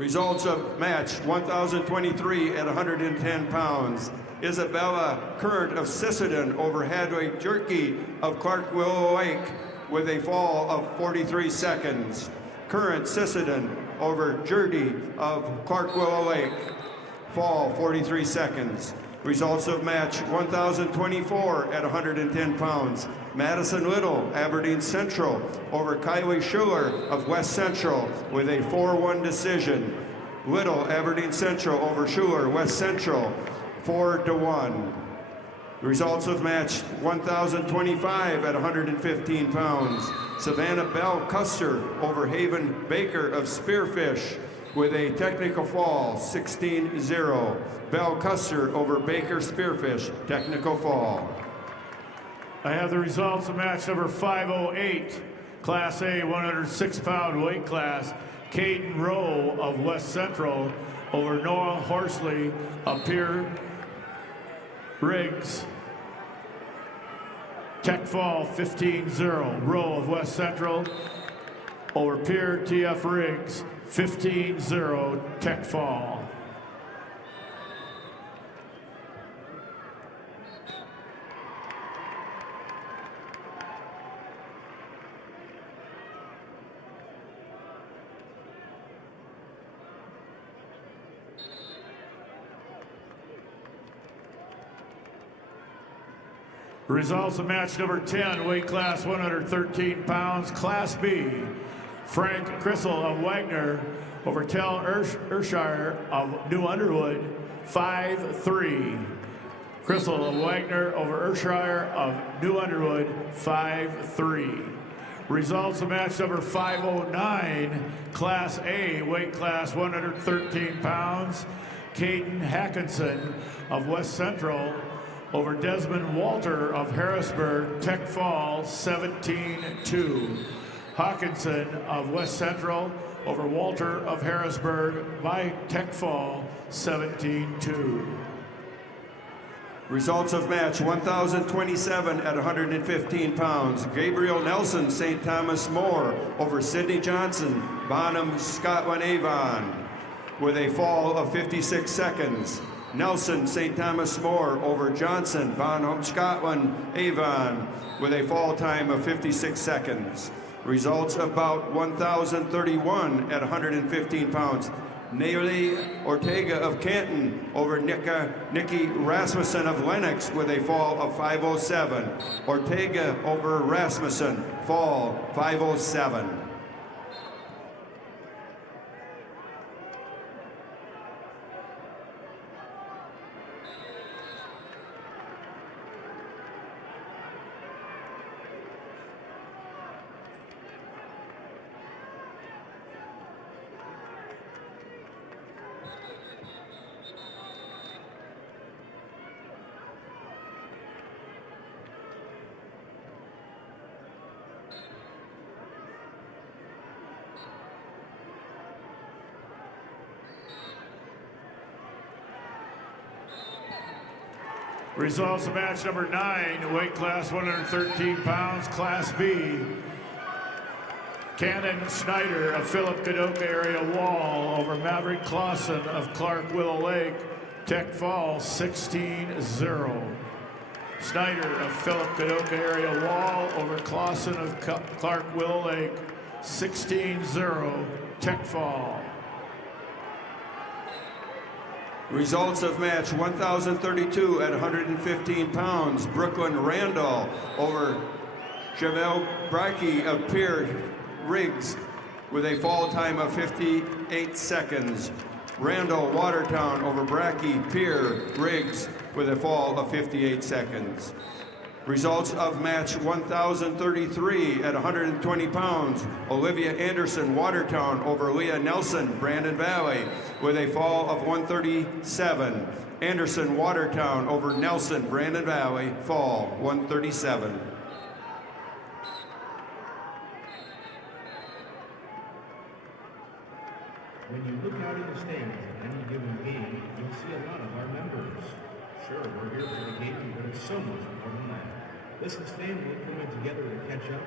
Results of match 1,023 at 110 pounds. Isabella Current of Sisseton over Hadley Jerky of Clark Willow Lake with a fall of 43 seconds. Current Sisseton over Jerdy of Clark Willow Lake, fall 43 seconds. Results of match 1,024 at 110 pounds. Madison Little, Aberdeen Central, over Kylie Schuler of West Central with a 4-1 decision. Little, Aberdeen Central over Schuler, West Central, 4-1. Results of match 1,025 at 115 pounds. Savannah Bell Custer over Haven Baker of Spearfish with a technical fall, 16-0. Bell Custer over Baker Spearfish, technical fall. I have the results of match number 508, Class A 106-pound weight class. Caden Rowe of West Central over Noah Horsley of Pierre Riggs. Tech fall 15-0. Rowe of West Central over Pierre TF Riggs, 15-0. Tech fall. Results of match number 10, weight class 113 pounds, Class B. Frank Crissel of Wagner over Tel Urshire of New Underwood, 5-3. Crissel of Wagner over Urshire of New Underwood, 5-3. Results of match number 509, Class A, weight class 113 pounds, Caden Hackinson of West Central over Desmond Walter of Harrisburg, Tech Fall, 17-2. Hawkinson of West Central over Walter of Harrisburg by Tech Fall, 17-2. Results of match 1,027 at 115 pounds. Gabriel Nelson, St. Thomas More over Sidney Johnson, Bonham, Scotland Avon, with a fall of 56 seconds. Nelson, St. Thomas More over Johnson, Bonham, Scotland Avon, with a fall time of 56 seconds. Results of bout 1,031 at 115 pounds. Nelly Ortega of Canton over Nikki Rasmussen of Lennox with a fall of 507. Ortega over Rasmussen, fall 507. Results of match number 9, weight class 113 pounds, Class B. Cannon Schneider of Philip Kadoka area Wall over Maverick Clausen of Clark Willow Lake, Tech Fall, 16-0. Schneider of Philip Kadoka area Wall over Clausen of Clark Willow Lake, 16-0, Tech Fall. Results of match 1,032 at 115 pounds. Brooklyn Randall over Chevelle Bracke of Pierre Riggs with a fall time of 58 seconds. Randall Watertown over Bracke, Pierre Riggs with a fall of 58 seconds. Results of match 1,033 at 120 pounds. Olivia Anderson, Watertown over Leah Nelson, Brandon Valley, with a fall of 137. Anderson, Watertown over Nelson, Brandon Valley, fall 137. When you look out in the stands at any given game, you'll see a lot of our members. Sure, we're here for the game, but it's so much more than that. This is family coming together to catch up,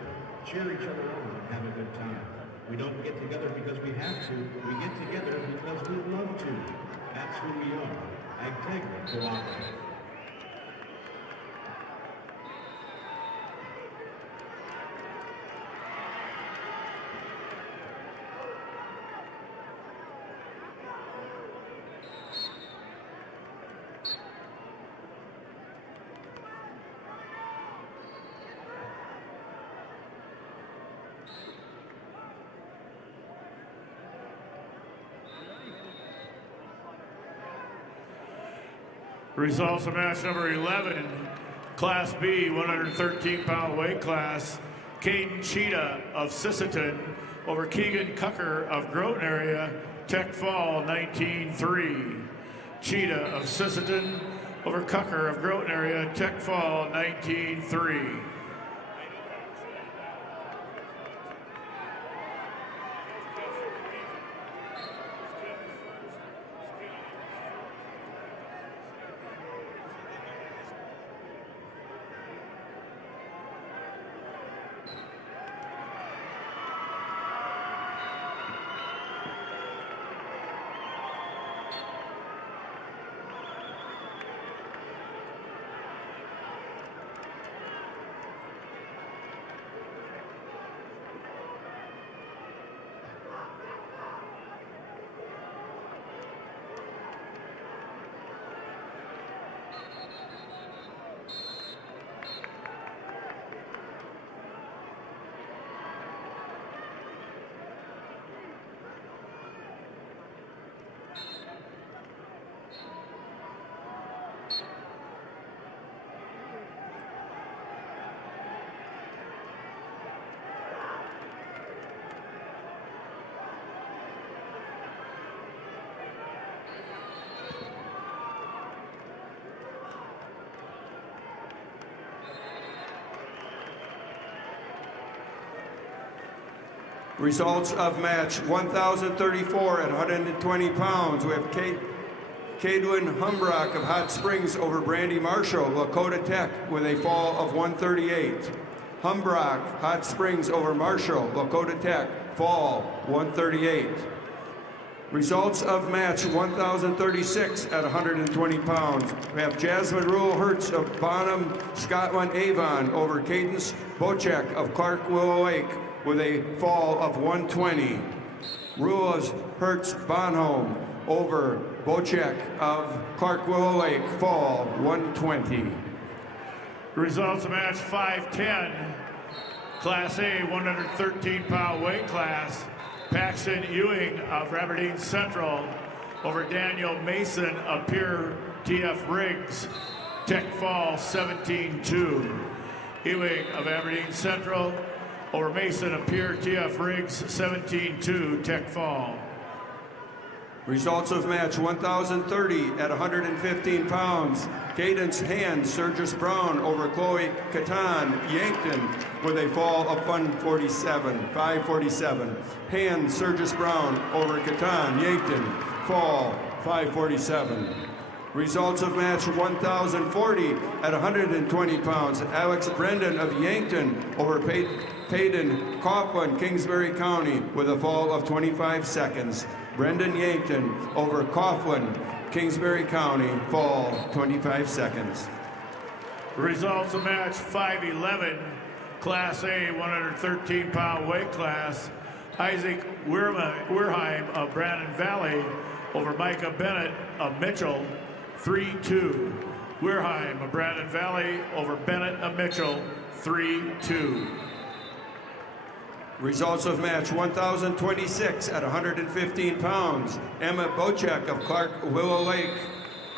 cheer each other on, and have a good time. We don't get together because we have to. We get together because we love to. That's who we are. Agtegra Cooperative. Results of match number 11, Class B, 113-pound weight class. Caden Cheetah of Sisseton over Keegan Cucker of Groton area, Tech Fall, 19-3. Cheetah of Sisseton over Cucker of Groton area, Tech Fall, 19-3. Results of match 1,034 at 120 pounds. We have Cadwin Humbrock of Hot Springs over Brandy Marshall, Lakota Tech, with a fall of 138. Humbrock, Hot Springs over Marshall, Lakota Tech, fall 138. Results of match 1,036 at 120 pounds. We have Jasmine Rule Hertz of Bonham, Scotland Avon over Cadence Bocek of Clark Willow Lake with a fall of 120. Rules Hertz Bonham over Bocek of Clark Willow Lake, fall 120. Results of match 510, Class A 113-pound weight class. Paxton Ewing of Aberdeen Central over Daniel Mason of Pierre TF Riggs, Tech fall 17-2. Ewing of Aberdeen Central over Mason of Pierre TF Riggs, 17-2, Tech fall. Results of match 1,030 at 115 pounds. Cadence Hand, Sergius Brown over Chloe Catan, Yankton, with a fall of 547. Hand, Sergius Brown over Catan, Yankton, fall 547. Results of match 1,040 at 120 pounds. Alex Brendan of Yankton over Payton Coughlin, Kingsbury County, with a fall of 25 seconds. Brendan Yankton over Coughlin, Kingsbury County, fall 25 seconds. Results of match 511, Class A 113-pound weight class. Isaac Weirheim of Brandon Valley over Micah Bennett of Mitchell, 3-2. Weirheim of Brandon Valley over Bennett of Mitchell, 3-2. Results of match 1,026 at 115 pounds. Emma Bocek of Clark Willow Lake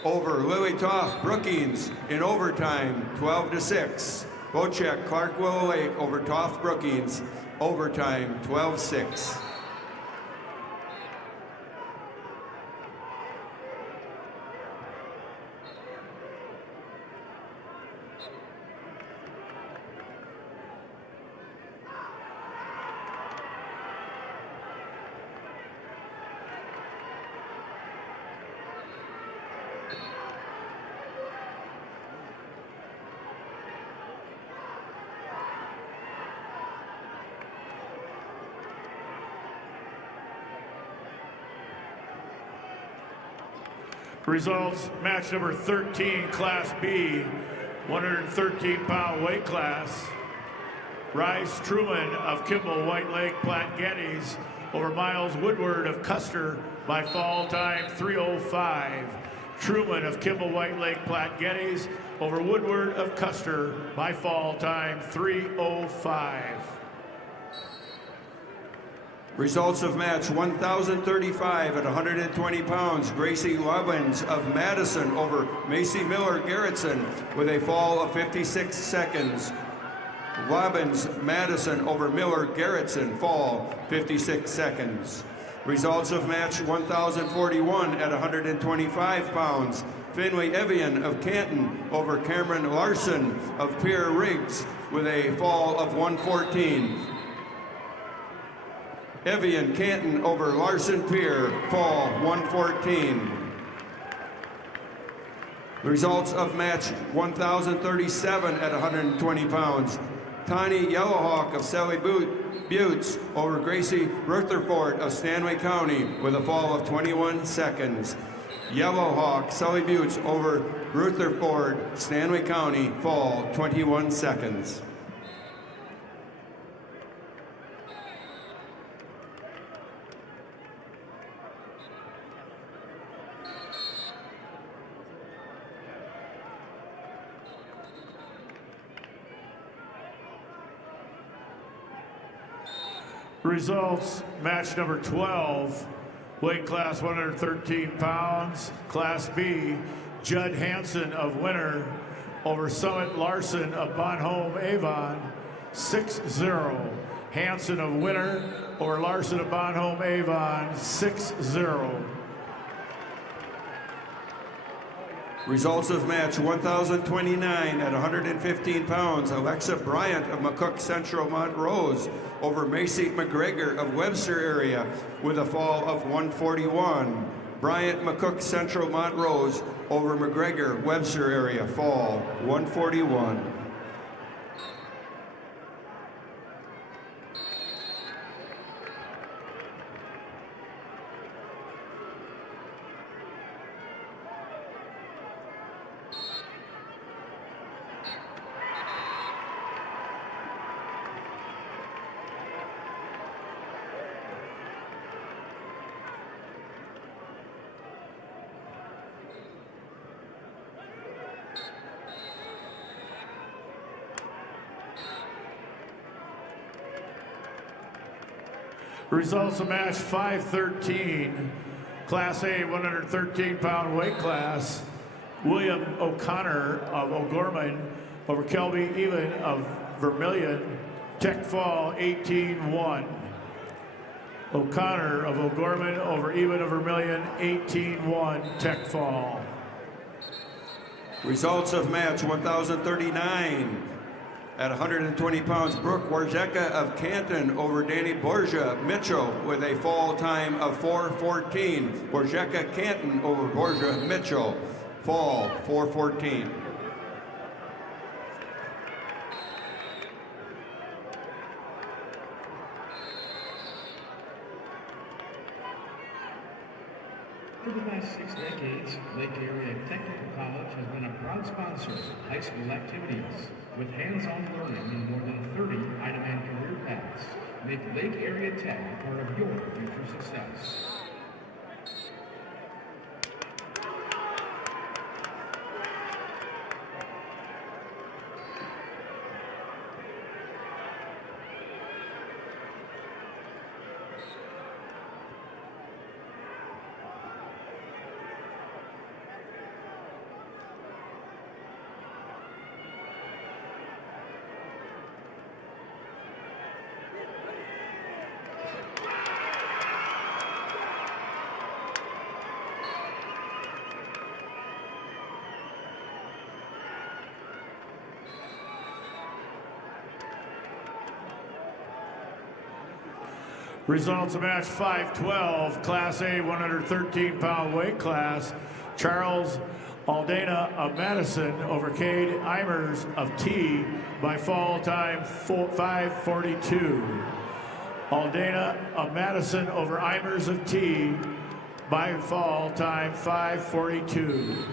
over Lily Toff Brookings in overtime, 12-6. Bocek, Clark Willow Lake over Toff Brookings, overtime, 12-6. Results, match number 13, Class B, 113-pound weight class. Rice Truman of Kimball White Lake Platte Geddes over Miles Woodward of Custer by fall time 3:05. Truman of Kimball White Lake Platte Geddes over Woodward of Custer by fall time 3:05. Results of match 1,035 at 120 pounds. Gracie Lobbins of Madison over Macy Miller Garrettson with a fall of 56 seconds. Lobbins, Madison over Miller Garrettson, fall 56 seconds. Results of match 1,041 at 125 pounds. Finley Evian of Canton over Cameron Larson of Pierre Riggs with a fall of 114. Evian Canton over Larson Pier, fall 114. Results of match 1,037 at 120 pounds. Tani Yellowhawk of Sally Buttes over Gracie Rutherford of Stanley County with a fall of 21 seconds. Yellowhawk, Sally Buttes over Rutherford, Stanley County, fall 21 seconds. Results, match number 12, weight class 113 pounds, Class B, Judd Hansen of Winter over Summit Larson of Bonhomme Avon, 6-0. Hansen of Winter over Larson of Bonhomme Avon, 6-0. Results of match 1,029 at 115 pounds. Alexa Bryant of McCook Central Montrose over Macy McGregor of Webster area with a fall of 141. Bryant McCook Central Montrose over McGregor Webster area, fall 141. Results of match 513, Class A 113-pound weight class. William O'Connor of O'Gorman over Kelby Even of Vermilion, tech fall 18-1. O'Connor of O'Gorman over Even of Vermilion, 18-1, tech fall. Results of match 1,039. At 120 pounds, Brooke Warzeka of Canton over Danny Borgia Mitchell with a fall time of 4:14. Warzeka Canton over Borgia Mitchell, fall 4:14. For the past 6 decades, Lake Area Technical College has been a proud sponsor of high school activities. With hands-on learning in more than 30 Idaman career paths, make Lake Area Tech a part of your future success. Results of match 512, Class A 113-pound weight class. Charles Aldana of Madison over Cade Eimers of T by fall time 5:42. Aldana of Madison over Eimers of T by fall time 5:42.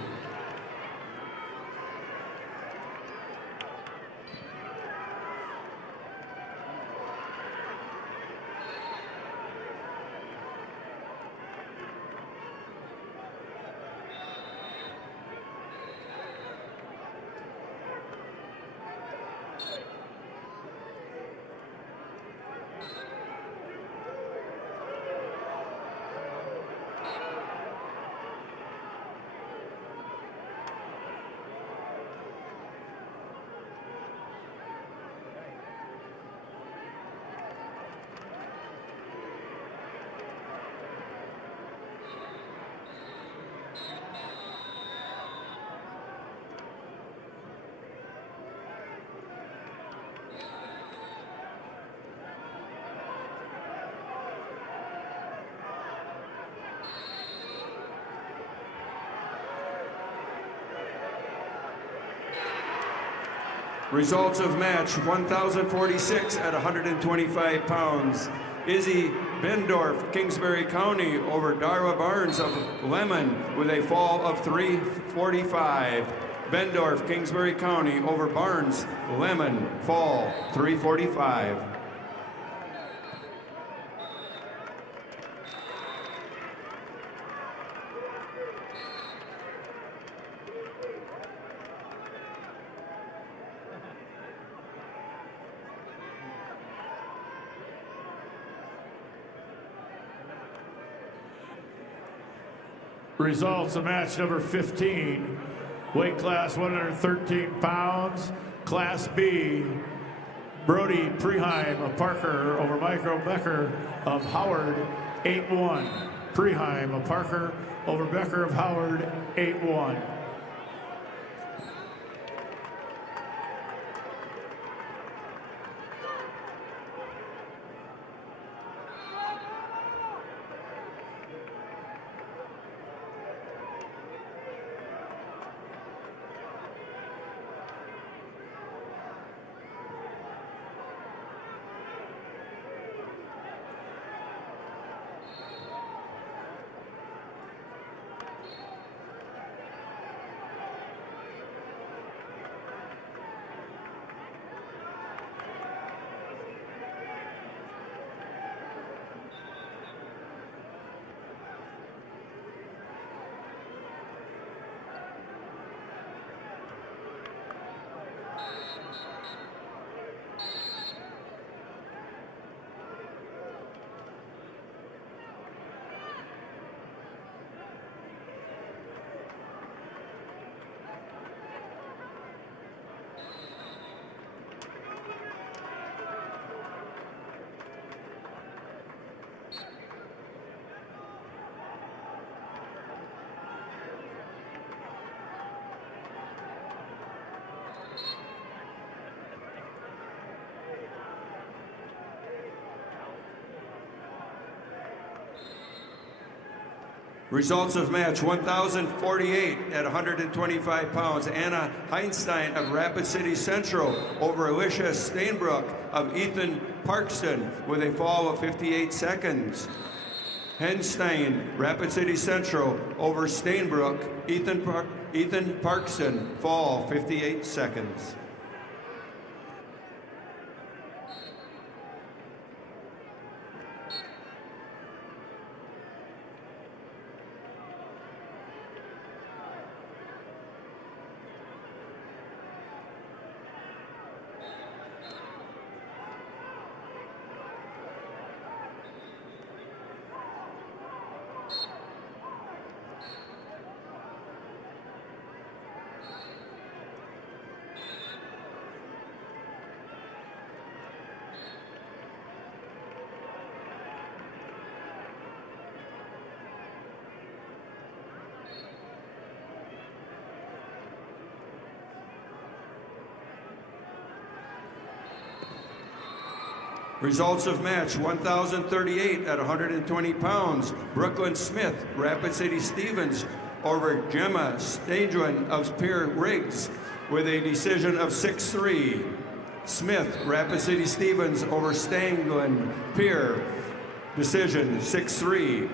Results of match 1,046 at 125 pounds. Izzy Bendorf, Kingsbury County over Darwa Barnes of Lemon with a fall of 3:45. Bendorf, Kingsbury County over Barnes, Lemon, fall 3:45. Results of match number 15, weight class 113 pounds, Class B, Brody Preheim of Parker over Michael Becker of Howard, 8-1. Preheim of Parker over Becker of Howard, 8-1. Results of match 1,048 at 125 pounds. Anna Heinstein of Rapid City Central over Alicia Stainbrook of Ethan Parkston with a fall of 58 seconds. Heinstein, Rapid City Central over Stainbrook, Ethan Parkston, fall 58 seconds. Results of match 1,038 at 120 pounds. Brooklyn Smith, Rapid City Stevens over Gemma Stadrin of Pierre Riggs with a decision of 6-3. Smith, Rapid City Stevens over Stanglin Pierre, decision 6-3.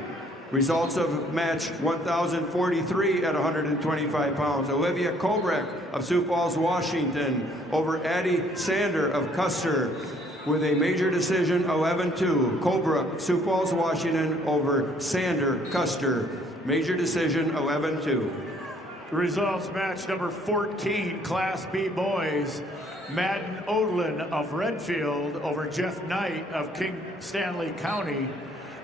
Results of match 1,043 at 125 pounds. Olivia Kobrek of Sioux Falls, Washington over Addie Sander of Custer with a major decision 11-2. Kobrek, Sioux Falls, Washington over Sander, Custer. Major decision 11-2. The results match number 14, Class B boys. Madden Odlin of Redfield over Jeff Knight of King Stanley County.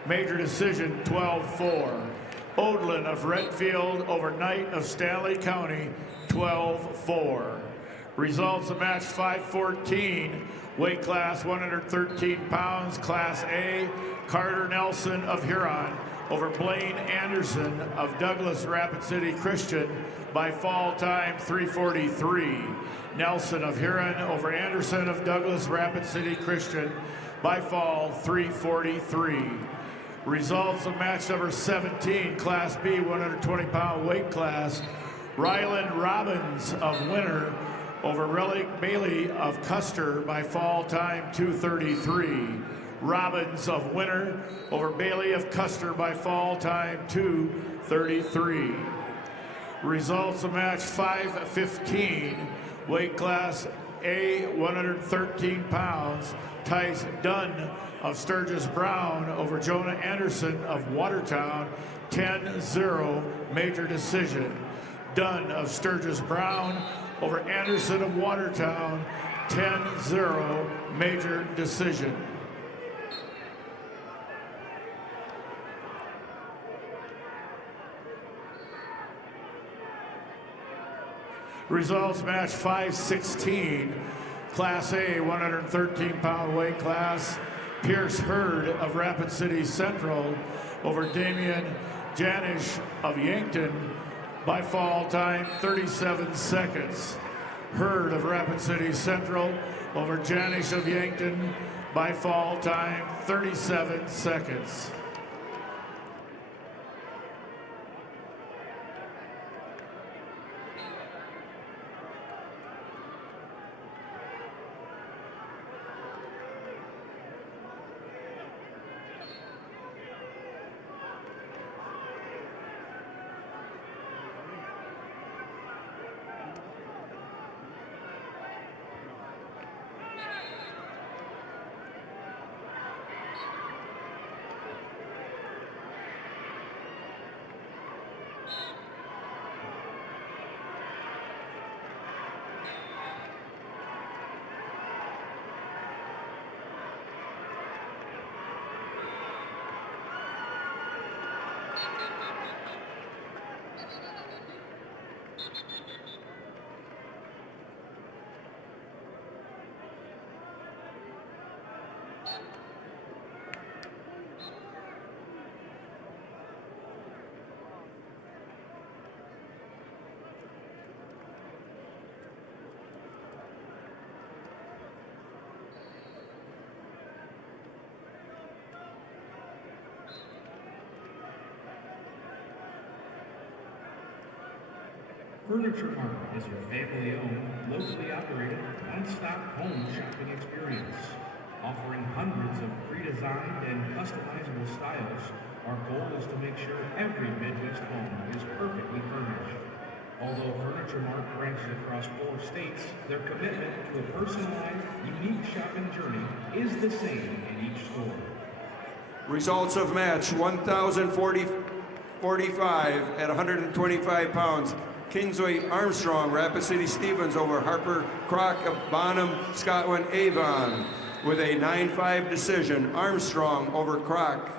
Major decision 12-4. Odlin of Redfield over Knight of Stanley County, 12-4. Results of match 514, weight class 113 pounds, Class A. Carter Nelson of Huron over Blaine Anderson of Douglas Rapid City Christian by fall time 3:43. Nelson of Huron over Anderson of Douglas Rapid City Christian by fall 3:43. Results of match number 17, Class B 120-pound weight class. Ryland Robbins of Winter over Relic Bailey of Custer by fall time 2:33. Robbins of Winter over Bailey of Custer by fall time 2:33. Results of match 5:15, weight class A 113 pounds. Tice Dunn of Sturgis Brown over Jonah Anderson of Watertown, 10-0, major decision. Dunn of Sturgis Brown over Anderson of Watertown, 10-0, major decision. Results match 5:16, Class A 113-pound weight class. Pierce Hurd of Rapid City Central over Damian Janish of Yankton by fall time 37 seconds. Hurd of Rapid City Central over Janish of Yankton by fall time 37 seconds. Furniture Mart is your family-owned, locally operated, one-stop home shopping experience. Offering hundreds of pre-designed and customizable styles, our goal is to make sure every Midwest home is perfectly furnished. Although Furniture Mart branches across 4 states, their commitment to a personalized, unique shopping journey is the same in each store. Results of match 1,045 at 125 pounds. Kingsley Armstrong, Rapid City Stevens over Harper Crock of Bonham, Scotland, Avon with a 9-5 decision. Armstrong over Crock,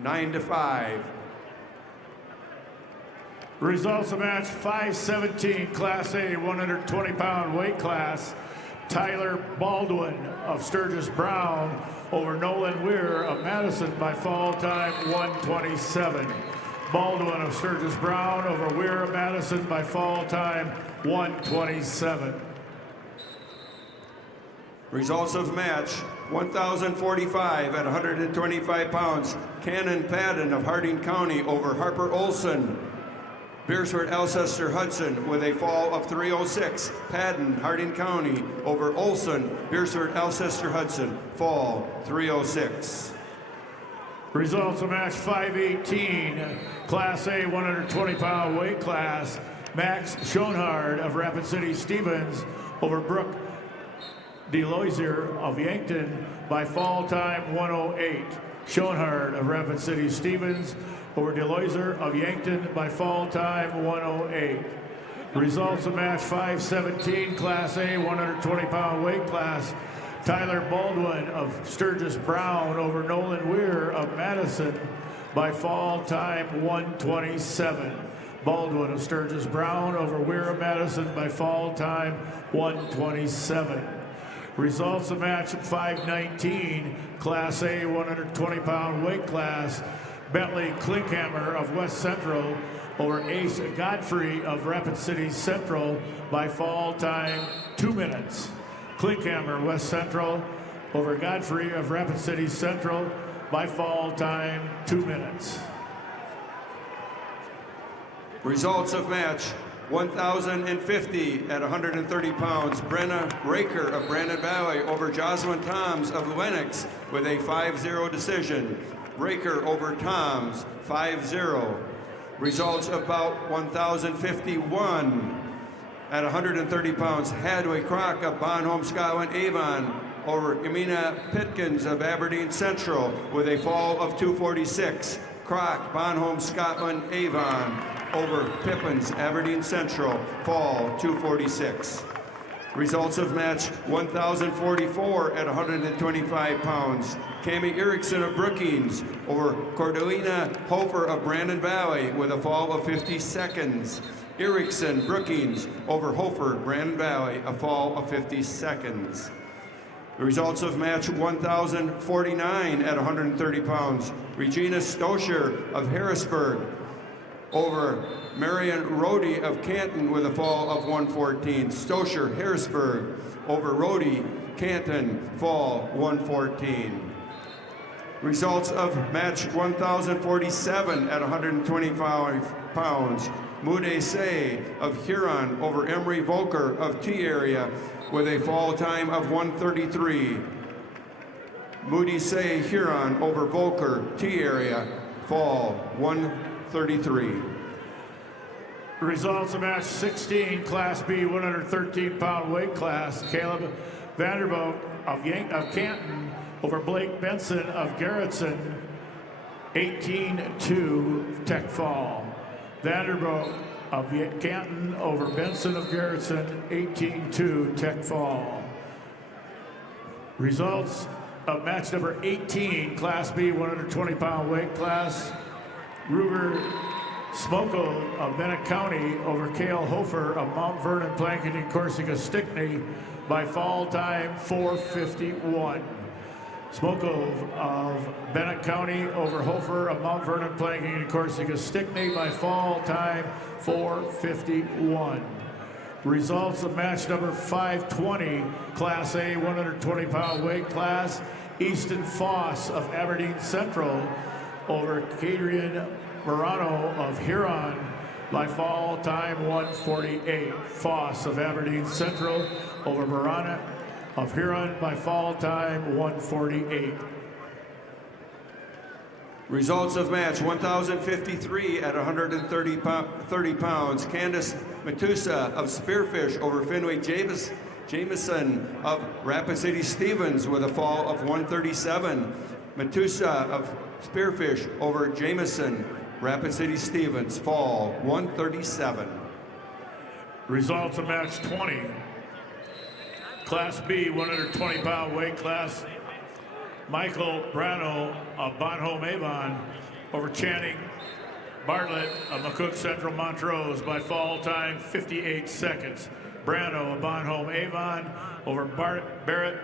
9-5. Results of match 517, Class A, 120-pound weight class. Tyler Baldwin of Sturgis Brown over Nolan Weir of Madison by fall time 127. Baldwin of Sturgis Brown over Weir of Madison by fall time 127. Results of match 1,045 at 125 pounds. Cannon Padden of Harding County over Harper Olson. Beersford Alcester Hudson with a fall of 306. Padden, Harding County over Olson. Beersford Alcester Hudson, fall 306. Results of match 518, Class A 120-pound weight class. Max Schoenhard of Rapid City Stevens over Brooke DeLoisier of Yankton by fall time 108. Schoenhard of Rapid City Stevens over DeLoisier of Yankton by fall time 108. Results of match 517, Class A 120-pound weight class. Tyler Baldwin of Sturgis Brown over Nolan Weir of Madison by fall time 127. Baldwin of Sturgis Brown over Weir of Madison by fall time 127. Results of match 519, Class A 120-pound weight class. Bentley Klinkhammer of West Central over Ace Godfrey of Rapid City Central by fall time 2 minutes. Klinkhammer, West Central over Godfrey of Rapid City Central by fall time 2 minutes. Results of match 1,050 at 130 pounds. Brenna Raker of Brandon Valley over Jocelyn Toms of Lennox with a 5-0 decision. Raker over Toms, 5-0. Results of bout 1,051 at 130 pounds. Hadway Crock of Bonholm, Scotland, Avon over Emina Pitkins of Aberdeen Central with a fall of 246. Crock, Bonholm, Scotland, Avon over Pippins, Aberdeen Central, fall 246. Results of match 1,044 at 125 pounds. Cami Erickson of Brookings over Cordelina Hofer of Brandon Valley with a fall of 50 seconds. Erickson, Brookings over Hofer, Brandon Valley, a fall of 50 seconds. The results of match 1,049 at 130 pounds. Regina Stoscher of Harrisburg over Marion Rohde of Canton with a fall of 114. Stoscher, Harrisburg over Rohde, Canton, fall 114. Results of match 1,047 at 125 pounds. Mude Say of Huron over Emery Volker of T Area with a fall time of 133. Moody Say Huron over Volker T Area, fall 133. Results of match 16, Class B 113-pound weight class. Caleb Vanderbilt of Canton over Blake Benson of Garrettson, 18-2 tech fall. Vanderbilt of Canton over Benson of Garrettson, 18-2 tech fall. Results of match number 18, Class B 120-pound weight class. Ruger Smoko of Bennett County over Cale Hofer of Mount Vernon, Plankinton, Corsica, Stickney by fall time 4:51. Smoko of Bennett County over Hofer of Mount Vernon, Plankinton, Corsica, Stickney by fall time 4:51. Results of match number 520, Class A 120-pound weight class. Easton Foss of Aberdeen Central over Cadrian Morano of Huron by fall time 1:48. Foss of Aberdeen Central over Marana of Huron by fall time 1:48. Results of match 1,053 at 130 pounds. Candace Matusa of Spearfish over Fenway Jameson of Rapid City Stevens with a fall of 137. Matusa of Spearfish over Jameson, Rapid City Stevens, fall 137. Results of match 20. Class B, 120-pound weight class. Michael Brano of Bonhomme Avon over Channing Bartlett of McCook Central Montrose by fall time 58 seconds. Brano of Bonhomme Avon over Barrett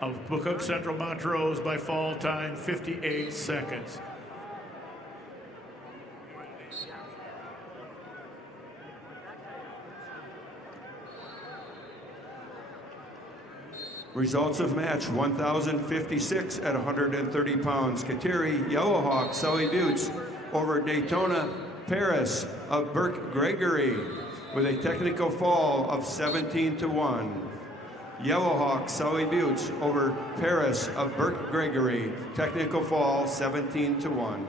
of McCook Central Montrose by fall time 58 seconds. Results of match 1,056 at 130 pounds. Kateri Yellowhawk, Sully Buttes over Daytona Paris of Burke Gregory with a technical fall of 17-1. Yellowhawk, Sully Buttes over Paris of Burke Gregory, technical fall 17-1.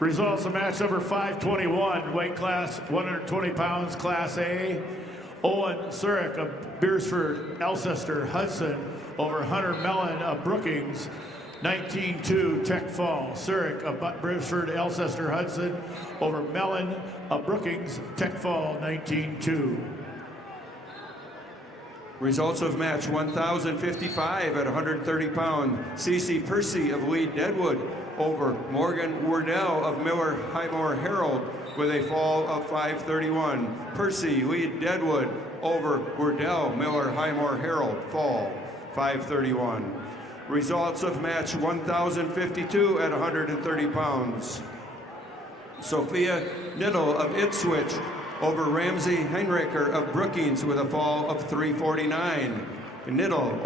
Results of match number 521, weight class 120 pounds, Class A. Owen Surik of Beersford, Alcester, Hudson over Hunter Mellon of Brookings, 19-2 tech fall. Surik of Beersford, Alcester, Hudson over Mellon of Brookings, tech fall, 19-2. Results of match 1,055 at 130 pounds. Cece Percy of Lead Deadwood over Morgan Wardell of Miller Highmore Herald with a fall of 531. Percy, Lead Deadwood over Wardell, Miller Highmore Herald, fall 531. Results of match 1,052 at 130 pounds. Sophia Niddle of Ipswich over Ramsey Heinricher of Brookings with a fall of 349. Niddle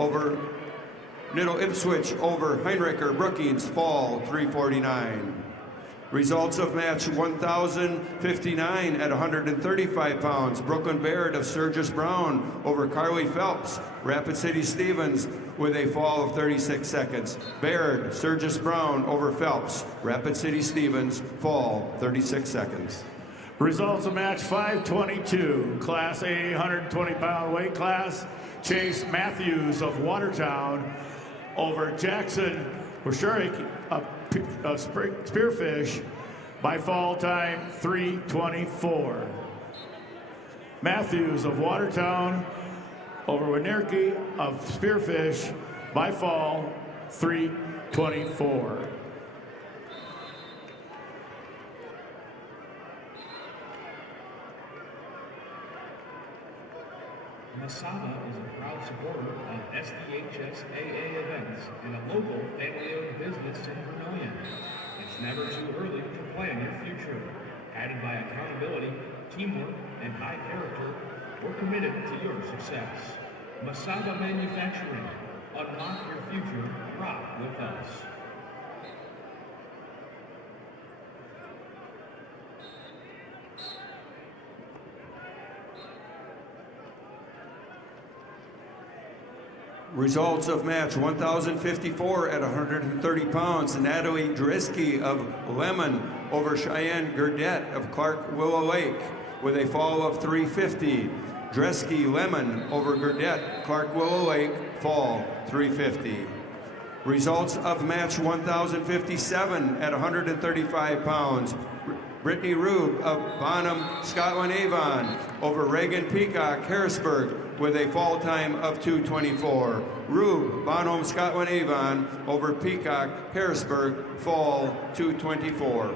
Ipswich over Heinricher Brookings, fall 349. Results of match 1,059 at 135 pounds. Brooklyn Baird of Sturgis Brown over Carly Phelps, Rapid City Stevens with a fall of 36 seconds. Baird, Sturgis Brown over Phelps, Rapid City Stevens, fall 36 seconds. Results of match 522, Class A 120-pound weight class. Chase Matthews of Watertown over Jackson Washurik of Spearfish by fall time 3:24. Matthews of Watertown over Winerke of Spearfish by fall 3:24. Masaba is a proud supporter of SDHS-AA events and a local family-owned business in Vermillion. It's never too early to plan your future. Guided by accountability, teamwork, and high character, we're committed to your success. Masaba Manufacturing, Unlock your future. Rock with us. Results of match 1,054 at 130 pounds. Natalie Drisky of Lemon over Cheyenne Gurdett of Clark Willow Lake with a fall of 350. Drisky Lemon over Gurdett, Clark Willow Lake, fall 350. Results of match 1,057 at 135 pounds. Brittany Rube of Bonham, Scotland Avon over Reagan Peacock, Harrisburg with a fall time of 2:24. Rube, Bonham, Scotland Avon over Peacock, Harrisburg, fall 2:24.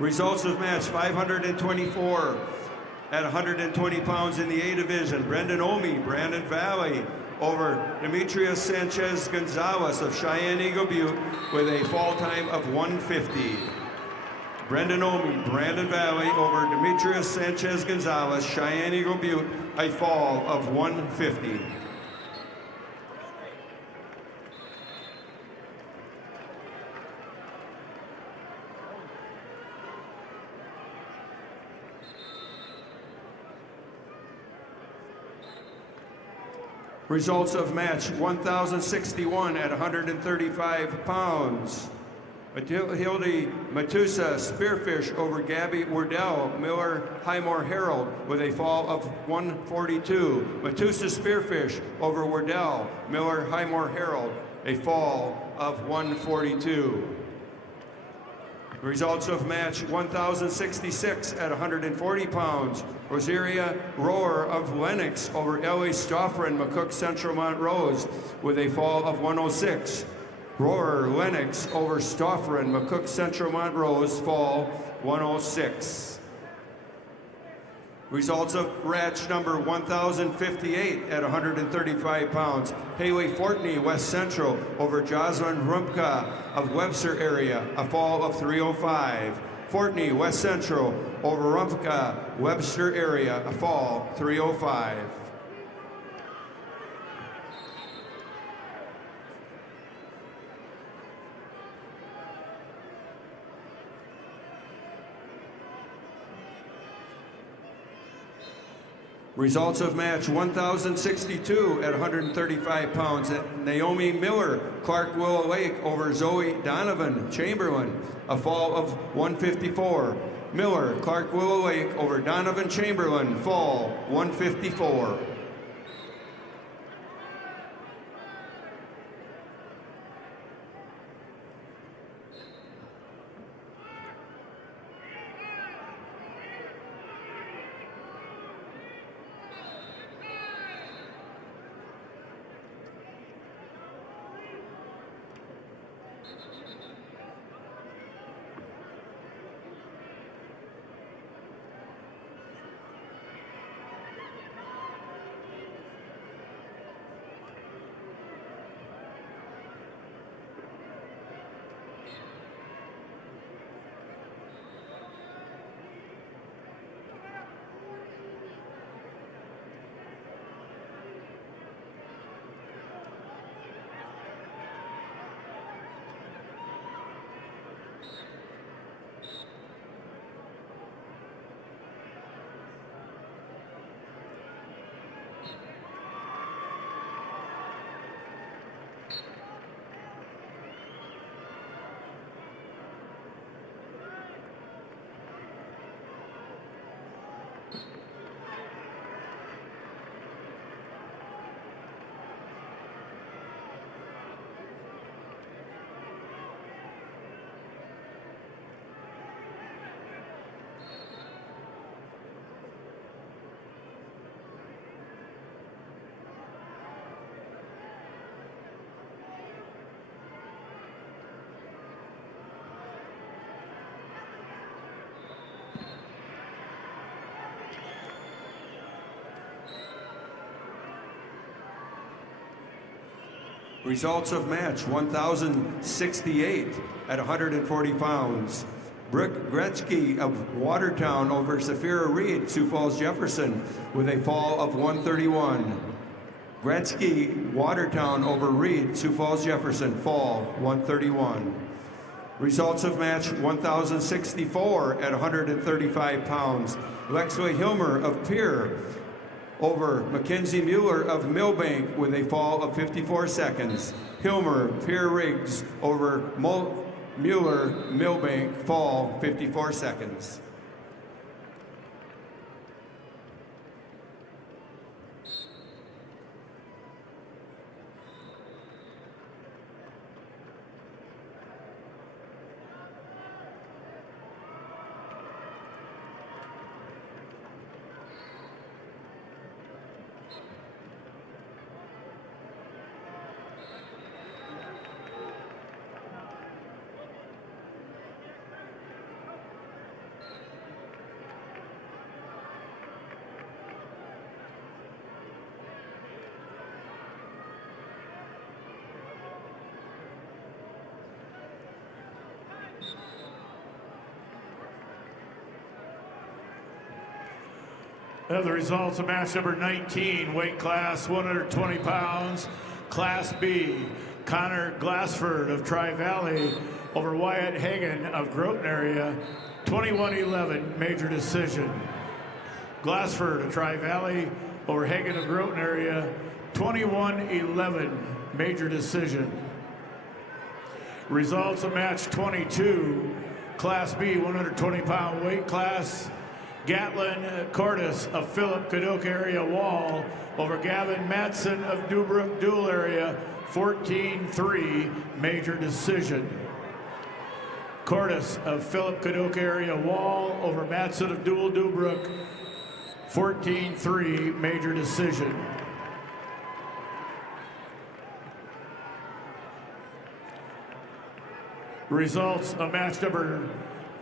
Results of match 524 at 120 pounds in the A division. Brendan Omi, Brandon Valley over Demetrius Sanchez Gonzalez of Cheyenne Eagle Butte with a fall time of 150. Brendan Omi, Brandon Valley over Demetrius Sanchez Gonzalez, Cheyenne Eagle Butte, a fall of 150. Results of match 1,061 at 135 pounds. Hildy Matusa Spearfish over Gabby Wardell, Miller Highmore Herald with a fall of 142. Matusa Spearfish over Wardell, Miller Highmore Herald, a fall of 142. Results of match 1,066 at 140 pounds. Rosaria Rohr of Lennox over Ellie Stoffren, McCook Central Montrose with a fall of 106. Rohr Lennox over Stoffren, McCook Central Montrose, fall 106. Results of match number 1,058 at 135 pounds. Haley Fortney, West Central over Jocelyn Rumpka of Webster area, a fall of 305. Fortney, West Central over Rumpka, Webster area, a fall 305. Results of match 1,062 at 135 pounds. Naomi Miller, Clark Willow Lake over Zoe Donovan Chamberlain, a fall of 154. Miller, Clark Willow Lake over Donovan Chamberlain, fall 154. Results of match 1,068 at 140 pounds. Brooke Gretzky of Watertown over Safira Reed, Sioux Falls Jefferson, with a fall of 131. Gretzky, Watertown over Reed, Sioux Falls Jefferson, fall 131. Results of match 1,064 at 135 pounds. Lexway Hilmer of Pierre over Mackenzie Mueller of Millbank with a fall of 54 seconds. Hilmer, Pierre Riggs over Mueller, Millbank, fall 54 seconds. The results of match number 19, weight class 120 pounds, Class B. Connor Glassford of Tri-Valley over Wyatt Hagan of Groton area, 21-11, major decision. Glassford of Tri-Valley over Hagan of Groton area, 21-11, major decision. Results of match 22, Class B, 120-pound weight class, Gatlin Cordes of Philip Cadoc area Wall over Gavin Matson of Dubrook Dual area, 14-3, major decision. Cordes of Philip Cadoc area Wall over Matson of Dual Dubrook, 14-3, major decision. Results of match number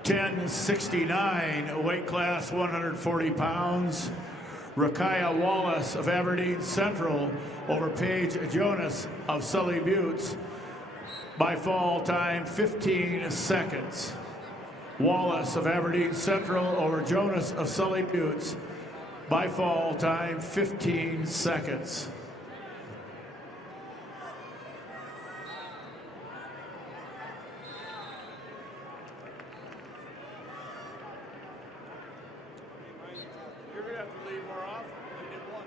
1069, weight class 140 pounds. Rakaya Wallace of Aberdeen Central over Paige Jonas of Sully Buttes by fall time 15 seconds. Wallace of Aberdeen Central over Jonas of Sully Buttes by fall time 15 seconds. You're going to have to lead more often. You did one.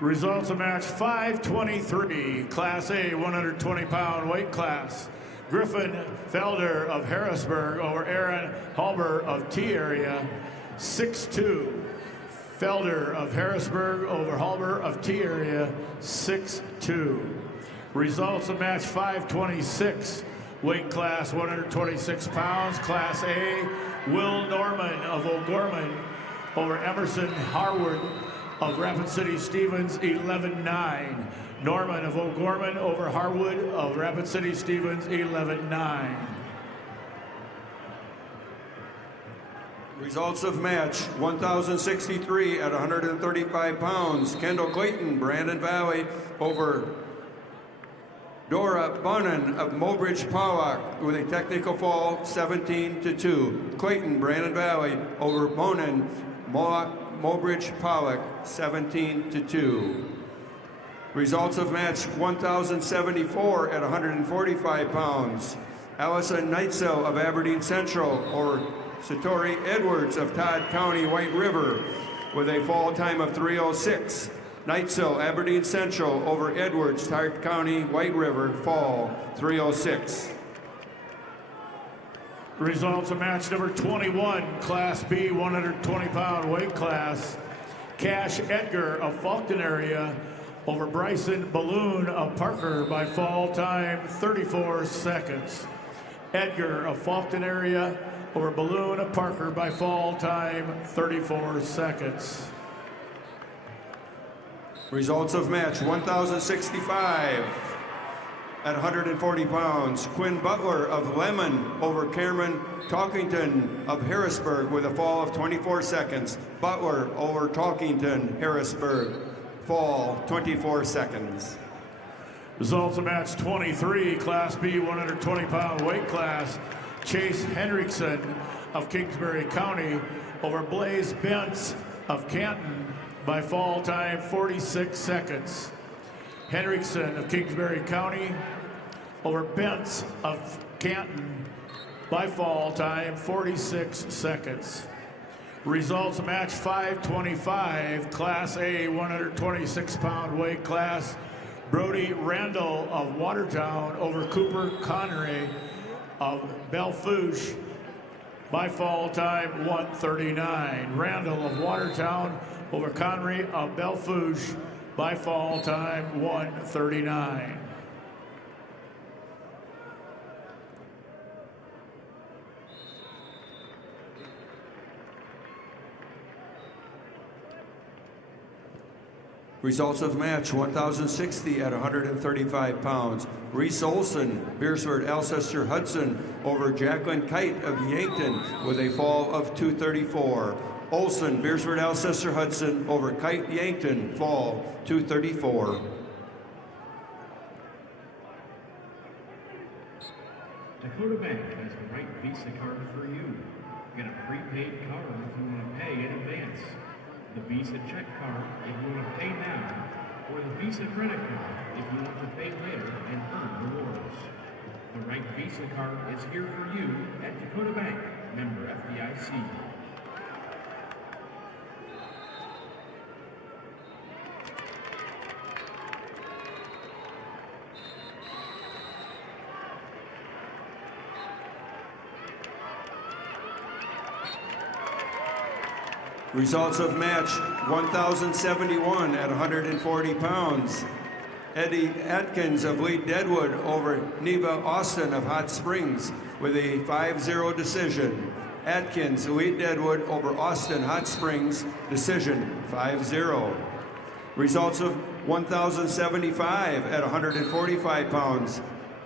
Results of match 523, Class A, 120-pound weight class. Griffin Felder of Harrisburg over Aaron Halber of T area, 6-2. Felder of Harrisburg over Halber of T area, 6-2. Results of match 526, weight class 126 pounds, Class A. Will Norman of O'Gorman over Emerson Harwood of Rapid City Stevens, 11-9. Norman of O'Gorman over Harwood of Rapid City Stevens, 11-9. Results of match 1,063 at 135 pounds. Kendall Clayton, Brandon Valley over Dora Bunnan of Mobridge Powak with a technical fall 17-2. Clayton Brandon Valley over Bunnan Mobridge Powak 17-2. Results of match 1,074 at 145 pounds. Allison Neitzel of Aberdeen Central over Satori Edwards of Todd County White River with a fall time of 3:06. Neitzel, Aberdeen Central over Edwards, Todd County White River, fall 3:06. Results of match number 21, Class B 120-pound weight class. Cash Edgar of Faulkton area over Bryson Balloon of Parker by fall time 34 seconds. Edgar of Faulkton area over Balloon of Parker by fall time 34 seconds. Results of match 1,065 at 140 pounds. Quinn Butler of Lemon over Cameron Talkington of Harrisburg with a fall of 24 seconds. Butler over Talkington, Harrisburg, fall 24 seconds. Results of match 23, Class B 120-pound weight class. Chase Hendrickson of Kingsbury County over Blaze Bentz of Canton by fall time 46 seconds. Hendrickson of Kingsbury County over Bentz of Canton by fall time 46 seconds. Results of match 525, Class A 126-pound weight class. Brody Randall of Watertown over Cooper Connery of Belfouche by fall time 1:39. Randall of Watertown over Connery of Belfouche by fall time 1:39. Results of match 1,060 at 135 pounds. Reese Olson, Beersford Alcester Hudson over Jacqueline Kite of Yankton with a fall of 234. Olson, Beersford Alcester Hudson over Kite Yankton, fall 234. Dakota Bank has the right Visa card for you. Get a prepaid card if you want to pay in advance, the Visa check card if you want to pay now, or the Visa credit card if you want to pay later and earn rewards. The right Visa card is here for you at Dakota Bank, member FDIC. Results of match 1,071 at 140 pounds. Eddie Atkins of Lee Deadwood over Neva Austin of Hot Springs with a 5-0 decision. Atkins, Lee Deadwood over Austin Hot Springs, decision 5-0. Results of 1,075 at 145 pounds.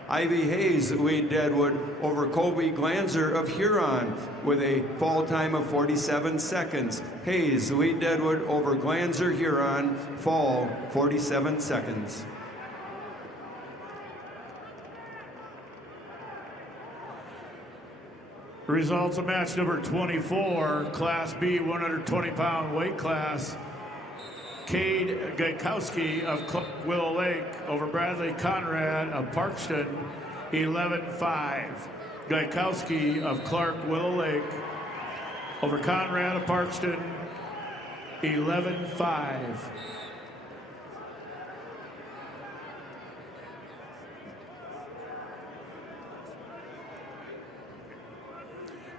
Ivy Hayes, Lee Deadwood over Colby Glanzer of Huron with a fall time of 47 seconds. Hayes, Lee Deadwood over Glanzer, Huron, fall 47 seconds. Results of match number 24, Class B 120-pound weight class. Cade Gaikowski of Clark Willow Lake over Bradley Conrad of Parkston, 11-5. Gaikowski of Clark Willow Lake over Conrad of Parkston, 11-5.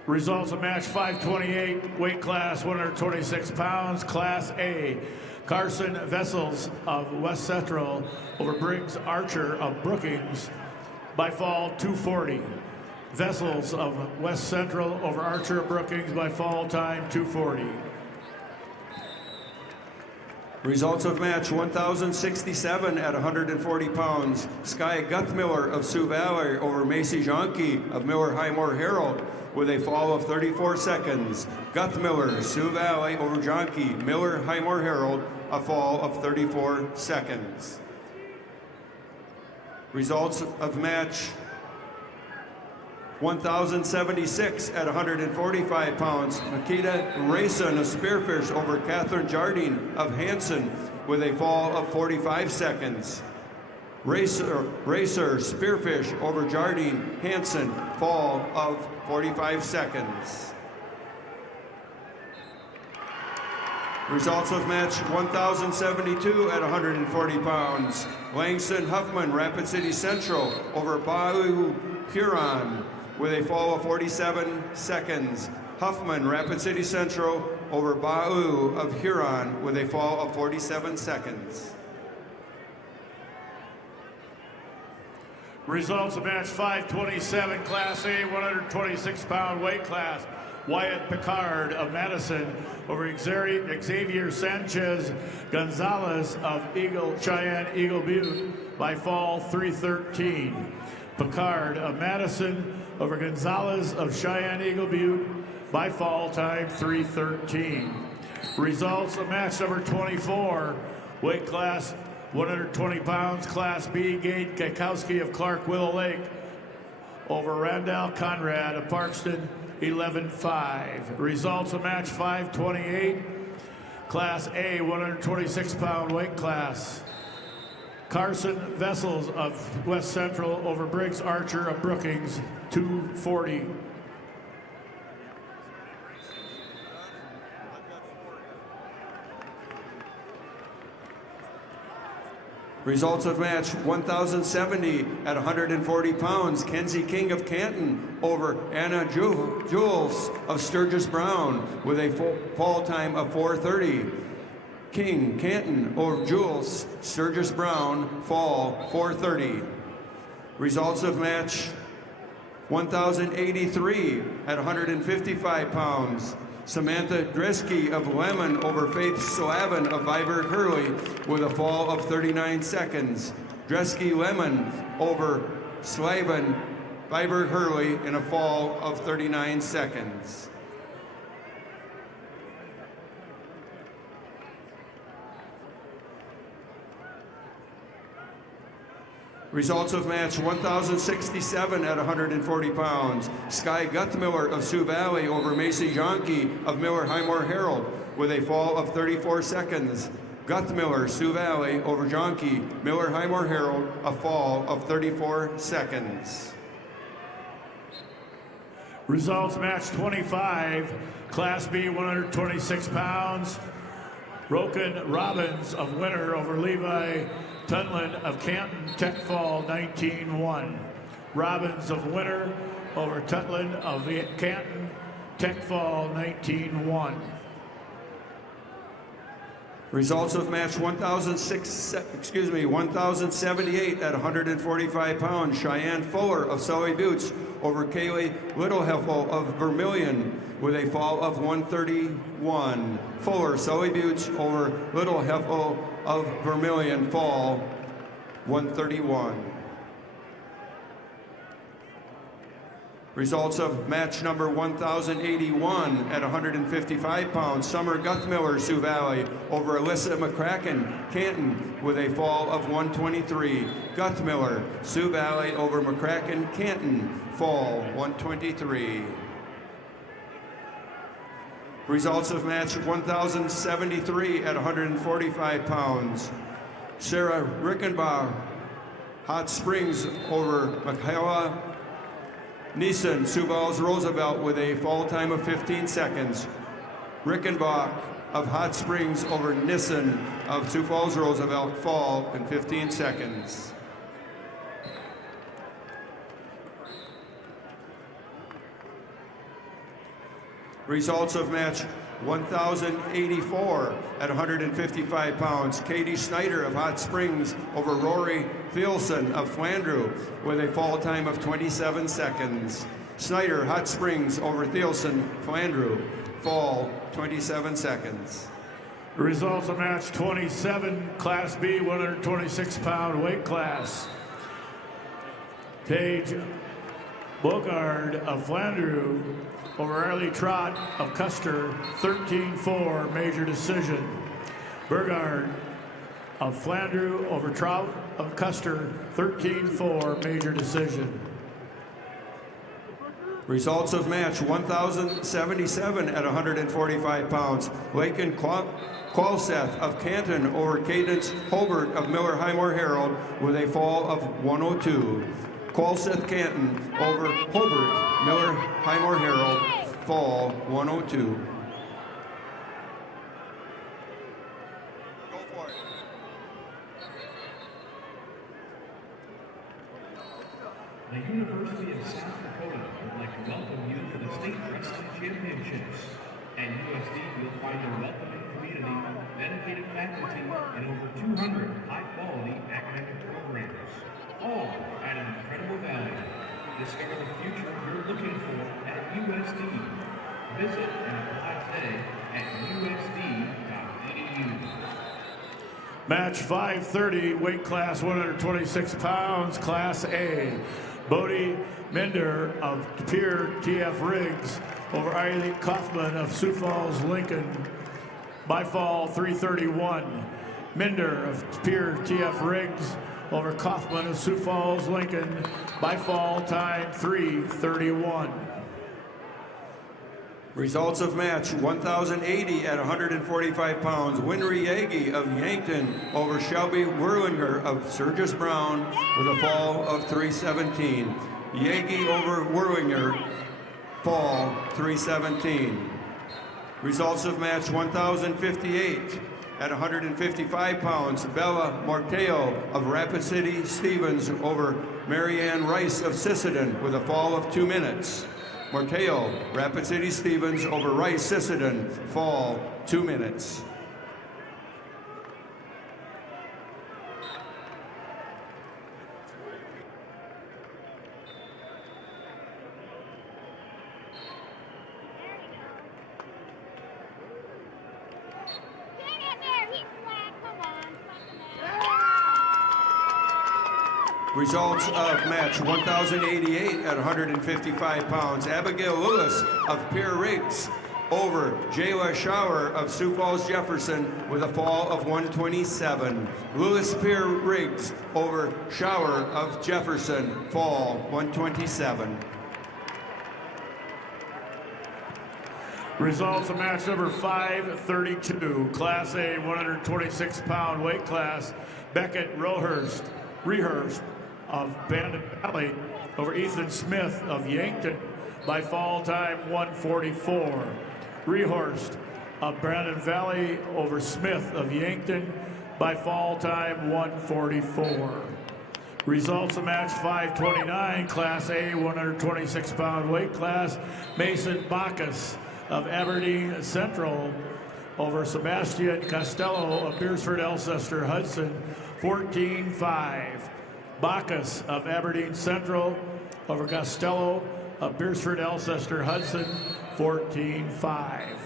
Results of match 528, weight class 126 pounds, Class A. Carson Vessels of West Central over Briggs Archer of Brookings by fall 240. Vessels of West Central over Archer of Brookings by fall time 240. Results of match 1,067 at 140 pounds. Sky Guthmiller of Sioux Valley over Macy Jonke of Miller Highmore Herald with a fall of 34 seconds. Guthmiller, Sioux Valley over Jonke, Miller Highmore Herald, a fall of 34 seconds. Results of match 1,076 at 145 pounds. Makita Rayson of Spearfish over Catherine Jardine of Hanson with a fall of 45 seconds. Racer Spearfish over Jardine Hanson, fall of 45 seconds. Results of match 1,072 at 140 pounds. Langston Huffman, Rapid City Central over Bau Huron with a fall of 47 seconds. Huffman, Rapid City Central over Bau of Huron with a fall of 47 seconds. Results of match 527, Class A, 126-pound weight class. Wyatt Picard of Madison over Xavier Sanchez Gonzalez of Cheyenne Eagle Butte by fall 3:13. Picard of Madison over Gonzalez of Cheyenne Eagle Butte by fall time 3:13. Results of match number 24, weight class 120 pounds, Class B, Gate Kakowski of Clark Willow Lake over Randall Conrad of Parkston, 11-5. Results of match 528, Class A, 126-pound weight class. Carson Vessels of West Central over Briggs Archer of Brookings, 240. Results of match 1,070 at 140 pounds. Kenzie King of Canton over Anna Jules of Sturgis Brown with a fall time of 4:30. King, Canton over Jules, Sturgis Brown, fall 4:30. Results of match 1,083 at 155 pounds. Samantha Dresky of Lemon over Faith Slavin of Viborg Hurley with a fall of 39 seconds. Dresky Lemon over Slavin, Viborg Hurley in a fall of 39 seconds. Results of match 1,067 at 140 pounds. Sky Guthmiller of Sioux Valley over Macy Jonke of Miller Highmore Herald with a fall of 34 seconds. Guthmiller, Sioux Valley over Jonke, Miller Highmore Herald, a fall of 34 seconds. Results match 25, Class B, 126 pounds. Roken Robbins of Winter over Levi Tunlin of Canton, Tech Fall, 19-1. Robbins of Winter over Tunlin of Canton, Tech Fall, 19-1. Results of match 1,078 at 145 pounds. Cheyenne Fuller of Sully Buttes over Kaylee Littleheffel of Vermilion with a fall of 131. Fuller, Sully Buttes over Littleheffel of Vermilion, fall 131. Results of match number 1,081 at 155 pounds. Summer Guthmiller, Sioux Valley over Alyssa McCracken, Canton with a fall of 123. Guthmiller, Sioux Valley over McCracken, Canton, fall 123. Results of match 1,073 at 145 pounds. Sarah Rickenbach, Hot Springs over Michaela Neeson, Sioux Falls Roosevelt with a fall time of 15 seconds. Rickenbach of Hot Springs over Nissen of Sioux Falls Roosevelt, fall in 15 seconds. Results of match 1,084 at 155 pounds. Katie Snyder of Hot Springs over Rory Thielson of Flandreau with a fall time of 27 seconds. Snyder, Hot Springs over Thielson, Flandreau, fall 27 seconds. Results of match 27, Class B, 126-pound weight class. Paige Bogard of Flandreau over Arlie Trott of Custer, 13-4, major decision. Burgard of Flandreau over Trout of Custer, 13-4, major decision. Results of match 1,077 at 145 pounds. Lakin Qualseth of Canton over Cadence Hobart of Miller Highmore Herald with a fall of 102. Qualseth Canton over Hobart Miller Highmore Herald, fall 102. The University of South Dakota would like to welcome you to the State Wrestling Championships. At USD, you'll find a welcoming community, dedicated faculty, and over 200 high-quality academic programs, all at an incredible value. Discover the future you're looking for at USD. Visit and apply today at usd.edu. Match 530, weight class 126 pounds, Class A. Bodie Minder of De Pere TF Riggs over Eileen Kaufman of Sioux Falls, Lincoln, by fall 331. Minder of De Pere TF Riggs over Kaufman of Sioux Falls, Lincoln, by fall time 331. Results of match 1,080 at 145 pounds. Winry Yagi of Yankton over Shelby Werlinger of Sergius Brown with a fall of 317. Yagi over Werlinger, fall 317. Results of match 1,058 at 155 pounds. Bella Marteo of Rapid City Stevens over Marianne Rice of Sisseton with a fall of 2 minutes. Marteo, Rapid City Stevens over Rice Sisseton, fall 2 minutes. Results of match 1,088 at 155 pounds. Abigail Lewis of Pierre Riggs over Jayla Shower of Sioux Falls Jefferson with a fall of 127. Lewis Pierre Riggs over Shower of Jefferson, fall 127. Results of match number 532, Class A 126-pound weight class. Beckett Rehurst of Bandon Valley over Ethan Smith of Yankton by fall time 144. Rehurst of Brandon Valley over Smith of Yankton by fall time 144. Results of match 529, Class A 126-pound weight class. Mason Bacchus of Aberdeen Central over Sebastian Costello of Beersford Alcester Hudson, 14-5. Bacchus of Aberdeen Central over Costello of Beersford Alcester Hudson, 14-5.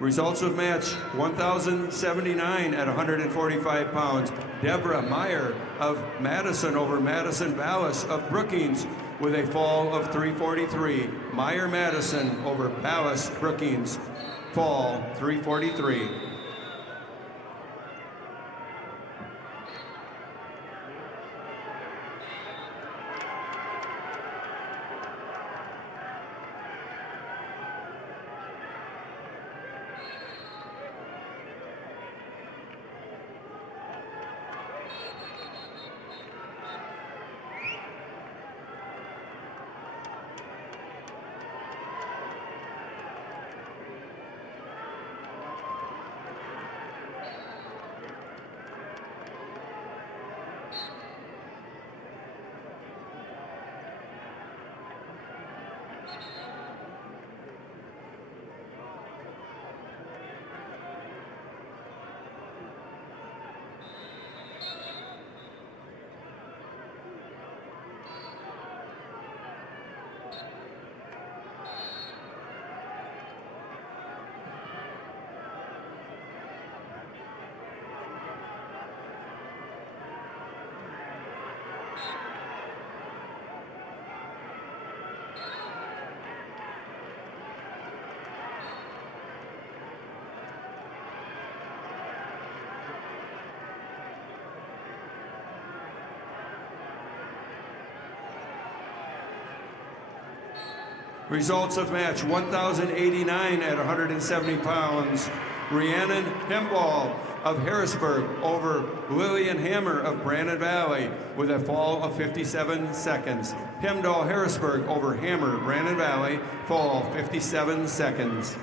Results of match 1,079 at 145 pounds. Deborah Meyer of Madison over Madison Ballas of Brookings with a fall of 343. Meyer Madison over Ballas Brookings, fall 343. Results of match 1,089 at 170 pounds. Rhiannon Hemball of Harrisburg over Lillian Hammer of Brandon Valley with a fall of 57 seconds. Hemdahl Harrisburg over Hammer, Brandon Valley, fall 57 seconds.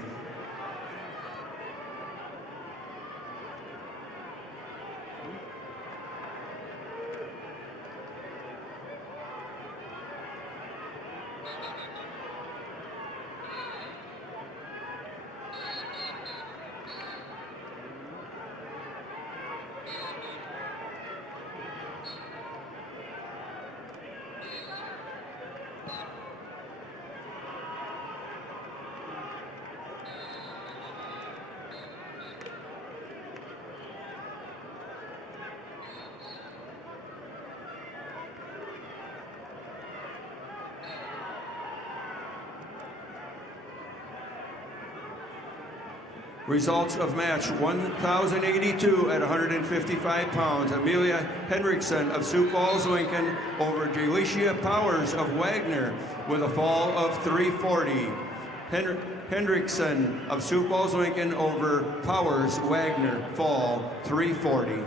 Results of match 1,082 at 155 pounds. Amelia Henriksen of Sioux Falls, Lincoln over Delicia Powers of Wagner with a fall of 340. Henriksen of Sioux Falls, Lincoln over Powers, Wagner, fall 340.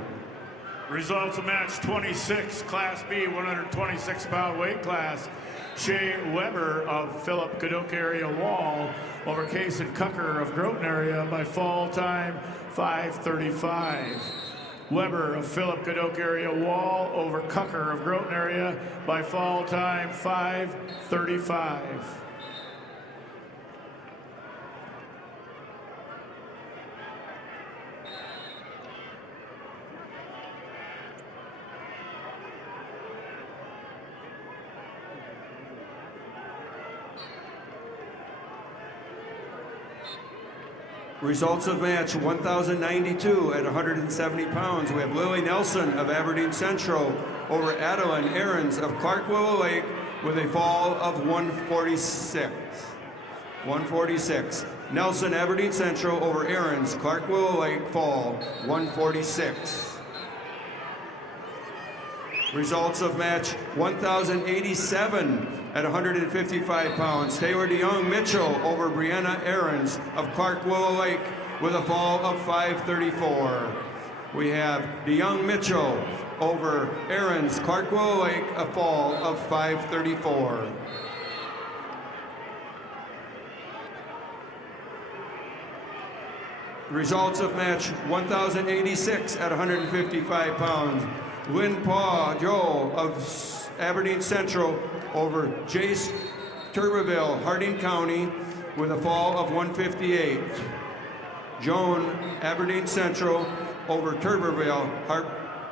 Results of match 26, Class B, 126-pound weight class. Shea Weber of Philip Cadoc area Wall over Kason Cucker of Groton area by fall time 5:35. Weber of Philip Cadoc area Wall over Cucker of Groton area by fall time 5:35. Results of match 1,092 at 170 pounds. We have Lily Nelson of Aberdeen Central over Adeline Aarons of Clark Willow Lake with a fall of 146. 146. Nelson, Aberdeen Central over Aarons, Clark Willow Lake, fall 146. Results of match 1,087 at 155 pounds. Taylor DeYoung Mitchell over Brianna Aarons of Clark Willow Lake with a fall of 534. We have DeYoung Mitchell over Aarons, Clark Willow Lake, a fall of 534. Results of match 1,086 at 155 pounds. Lynn Paw Joel of Aberdeen Central over Jace Turbeville, Harding County, with a fall of 158. Joan, Aberdeen Central, over Turbeville,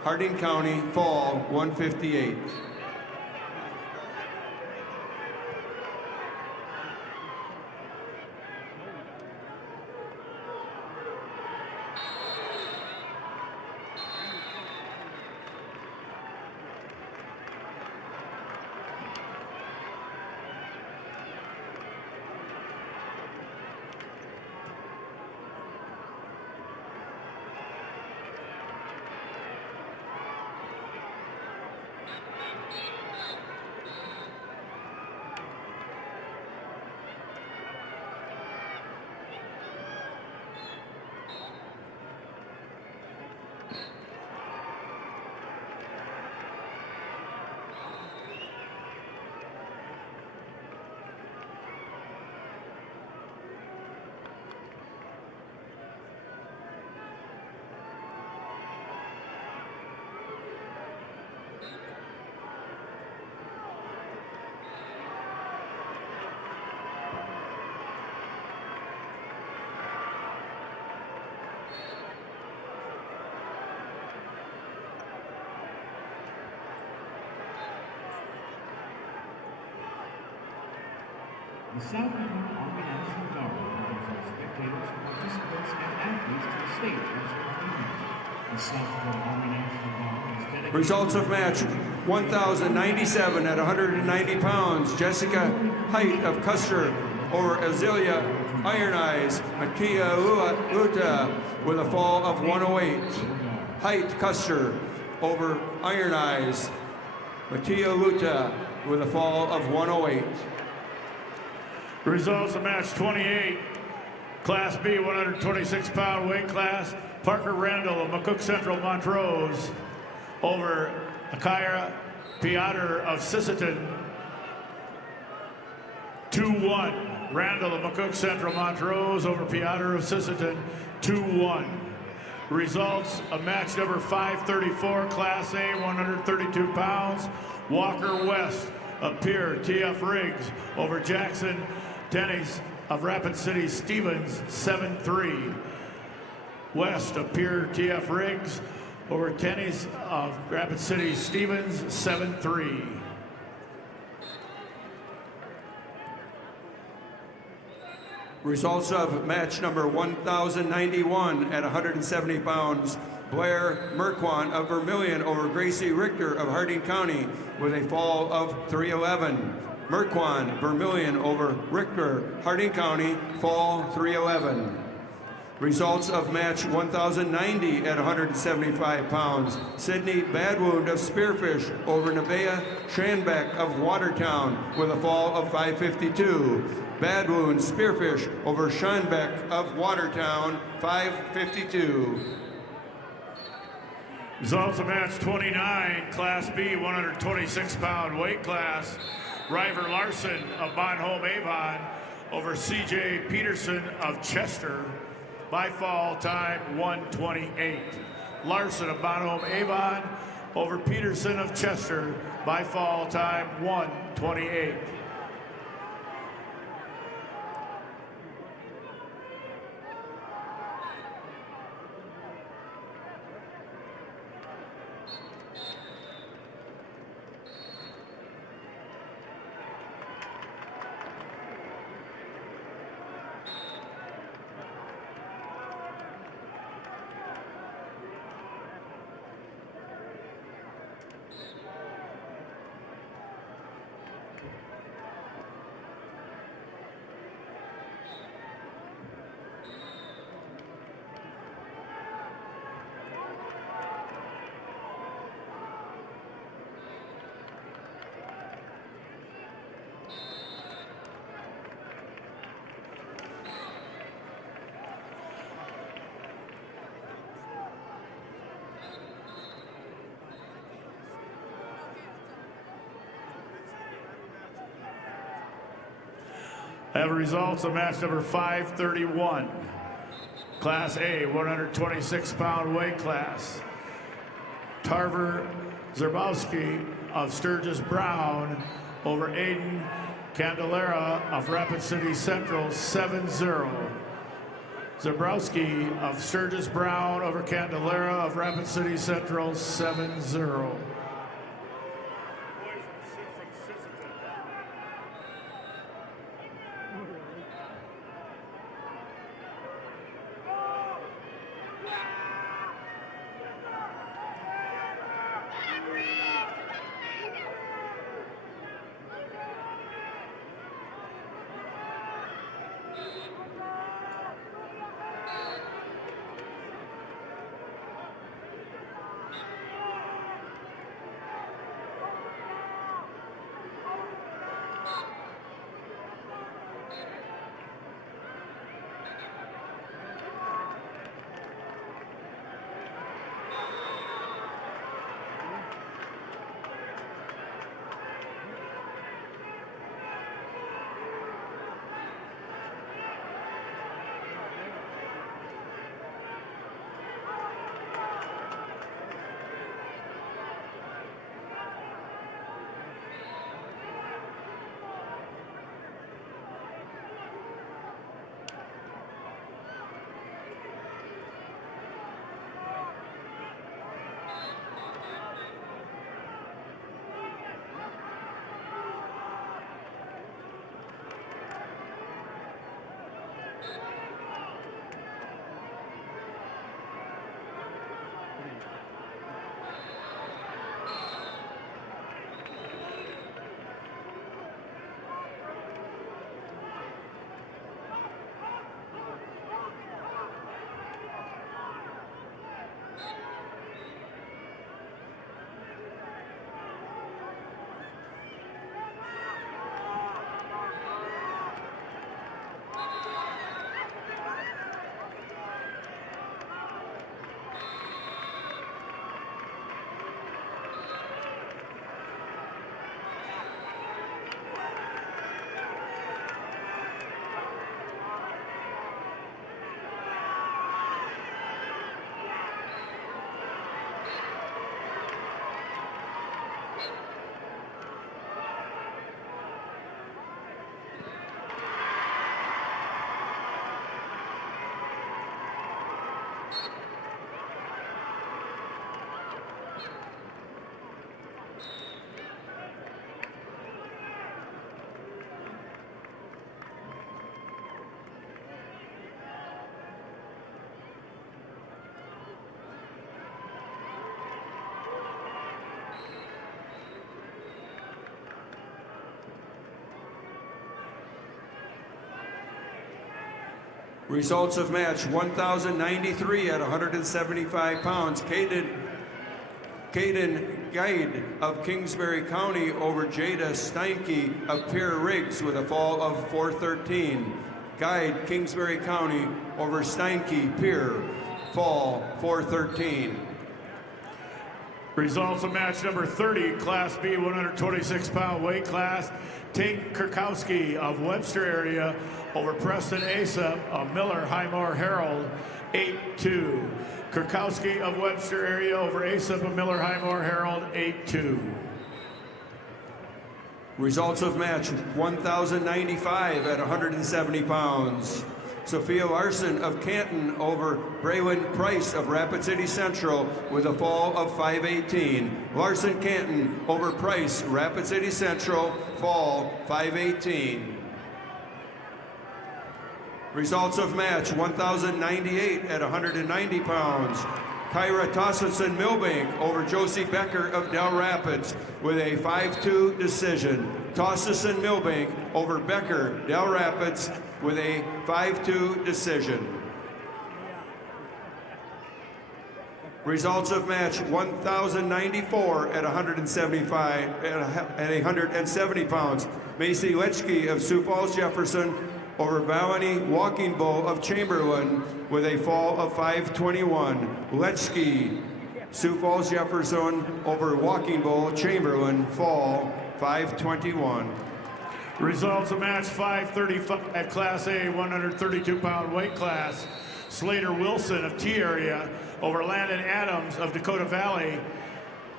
Harding County, fall 158. The South Dakota Army National Guard welcomes all spectators, participants, and athletes to the stage as their players. The South Dakota Army National Guard is dedicated. Results of match 1,097 at 190 pounds. Jessica Height of Custer over Azealia Iron Eyes, Makia Luta with a fall of 108. Height Custer over Iron Eyes, Matia Luta with a fall of 108. Results of match 28, Class B 126-pound weight class. Parker Randall of McCook Central Montrose over Akira Piotr of Sisseton. 2-1. Randall of McCook Central Montrose over Piotr of Sisseton. 2-1. Results of match number 534, Class A 132 pounds. Walker West of Pierre T.F. Riggs over Jackson Dennis of Rapid City Stevens. 7-3. West of Pierre T.F. Riggs over Tennis of Rapid City Stevens. 7-3. Results of match number 1091 at 170 pounds. Blair Merquan of Vermilion over Gracie Richter of Harding County with a fall of 311. Merquan, Vermilion over Richter, Harding County, fall 311. Results of match 1090 at 175 pounds. Sydney Badwound of Spearfish over Nevaeh Schanbeck of Watertown with a fall of 552. Badwound Spearfish over Schanbeck of Watertown, 552. Results of match 29, Class B 126-pound weight class. River Larson of Bonholm Avon over C.J. Peterson of Chester by fall time 1:28. Larson of Bonholm Avon over Peterson of Chester by fall time 1:28. I have results of match number 531. Class A, 126-pound weight class. Tarver Zerbowski of Sturgis Brown over Aiden Candelera of Rapid City Central, 7-0. Zerbowski of Sturgis Brown over Candelera of Rapid City Central, 7-0. Results of match 1,093 at 175 pounds. Caden Guide of Kingsbury County over Jada Steinke of Pierre Riggs with a fall of 413. Guide Kingsbury County over Steinke Pierre, fall 413. Results of match number 30, Class B 126-pound weight class. Tate Kurkowski of Webster area over Preston Asap of Miller Highmore Herald, 8-2. Kurkowski of Webster area over Asap of Miller Highmore Herald, 8-2. Results of match 1,095 at 170 pounds. Sophia Larson of Canton over Braylon Price of Rapid City Central with a fall of 518. Larson Canton over Price, Rapid City Central, fall 518. Results of match 1,098 at 190 pounds. Kyra Tossinson Milbank over Josie Becker of Del Rapids with a 5-2 decision. Tossinson Milbank over Becker, Del Rapids with a 5-2 decision. Results of match 1,094 at 175 at 170 pounds. Macy Lechke of Sioux Falls Jefferson over Valani Walking Bull of Chamberlain with a fall of 521. Lechke, Sioux Falls Jefferson over Walking Bull Chamberlain, fall 521. Results of match 535 at Class A 132-pound weight class. Slater Wilson of T area over Landon Adams of Dakota Valley,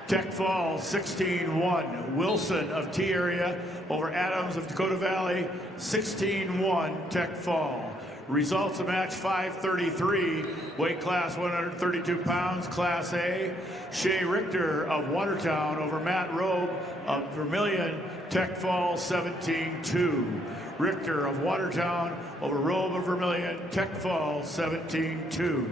Tech Fall 16-1. Wilson of T area over Adams of Dakota Valley, 16-1 Tech Fall. Results of match 533, weight class 132 pounds, Class A. Shea Richter of Watertown over Matt Robe of Vermilion, Tech Fall 17-2. Richter of Watertown over Robe of Vermilion, Tech Fall 17-2.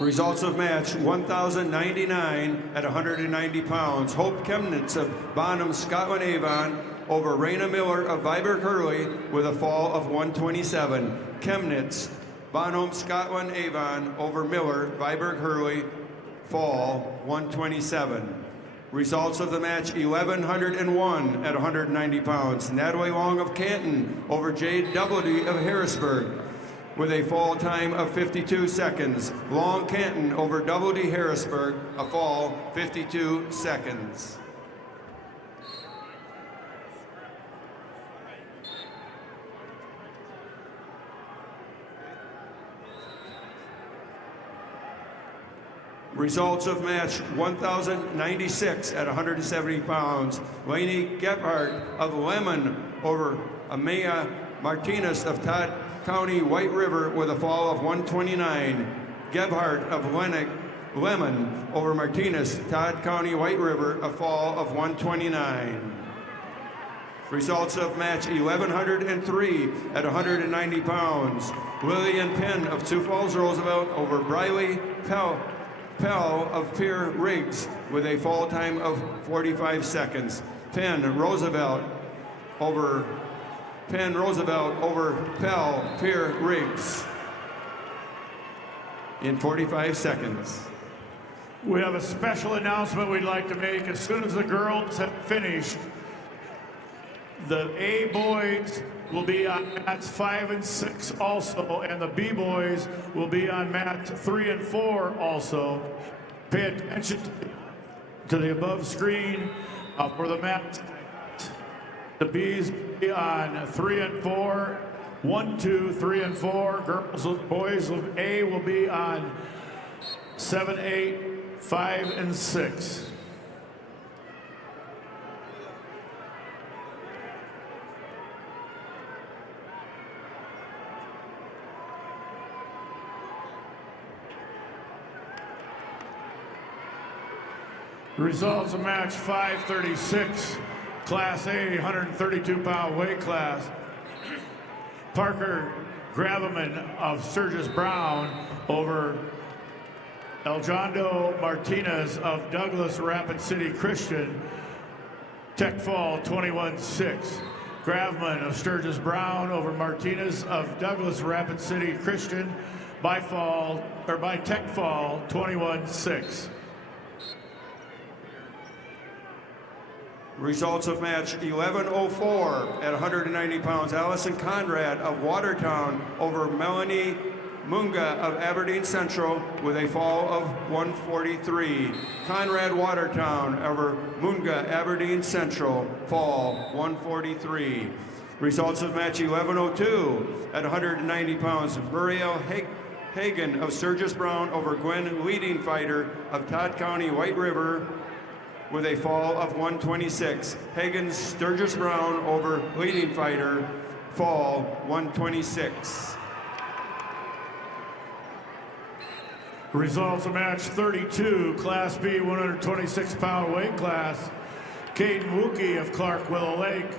Results of match 1,099 at 190 pounds. Hope Chemnitz of Bonham, Scotland Avon over Raina Miller of Viberg Hurley with a fall of 127. Chemnitz, Bonham, Scotland Avon over Miller, Viberg Hurley, fall 127. Results of the match 1,101 at 190 pounds. Natalie Long of Canton over Jade Doubleday of Harrisburg with a fall time of 52 seconds. Long Canton over Doubleday Harrisburg, a fall 52 seconds. Results of match 1,096 at 170 pounds. Lainey Gebhardt of Lemon over Amaya Martinez of Todd County White River with a fall of 129. Gebhardt of Lemon over Martinez, Todd County White River, a fall of 129. Results of match 1,103 at 190 pounds. Lillian Penn of Sioux Falls Roosevelt over Briley Pell of Pierre Riggs with a fall time of 45 seconds. Penn Roosevelt over Pell Pierre Riggs in 45 seconds. We have a special announcement we'd like to make. As soon as the girls have finished, the A boys will be on mats 5 and 6 also, and the B boys will be on mat 3 and 4 also. Pay attention to the above screen for the mats. The B's will be on 3 and 4, 1, 2, 3, and 4. Girls, boys of A will be on 7, 8, 5, and 6. Results of match 536, Class A 132-pound weight class. Parker Graveman of Sturgis Brown over Eljondo Martinez of Douglas Rapid City Christian, Tech Fall 21-6. Gravman of Sturgis Brown over Martinez of Douglas Rapid City Christian by tech fall 21-6. Results of match 11:04 at 190 pounds. Allison Conrad of Watertown over Melanie Munga of Aberdeen Central with a fall of 143. Conrad Watertown over Munga Aberdeen Central, fall 143. Results of match 11:02 at 190 pounds. Muriel Hagen of Sturgis Brown over Gwen Leading Fighter of Todd County White River with a fall of 126. Hagen's Sturgis Brown over Leading Fighter, fall 126. Results of match 32, Class B 126-pound weight class. Caden Wookie of Clark Willow Lake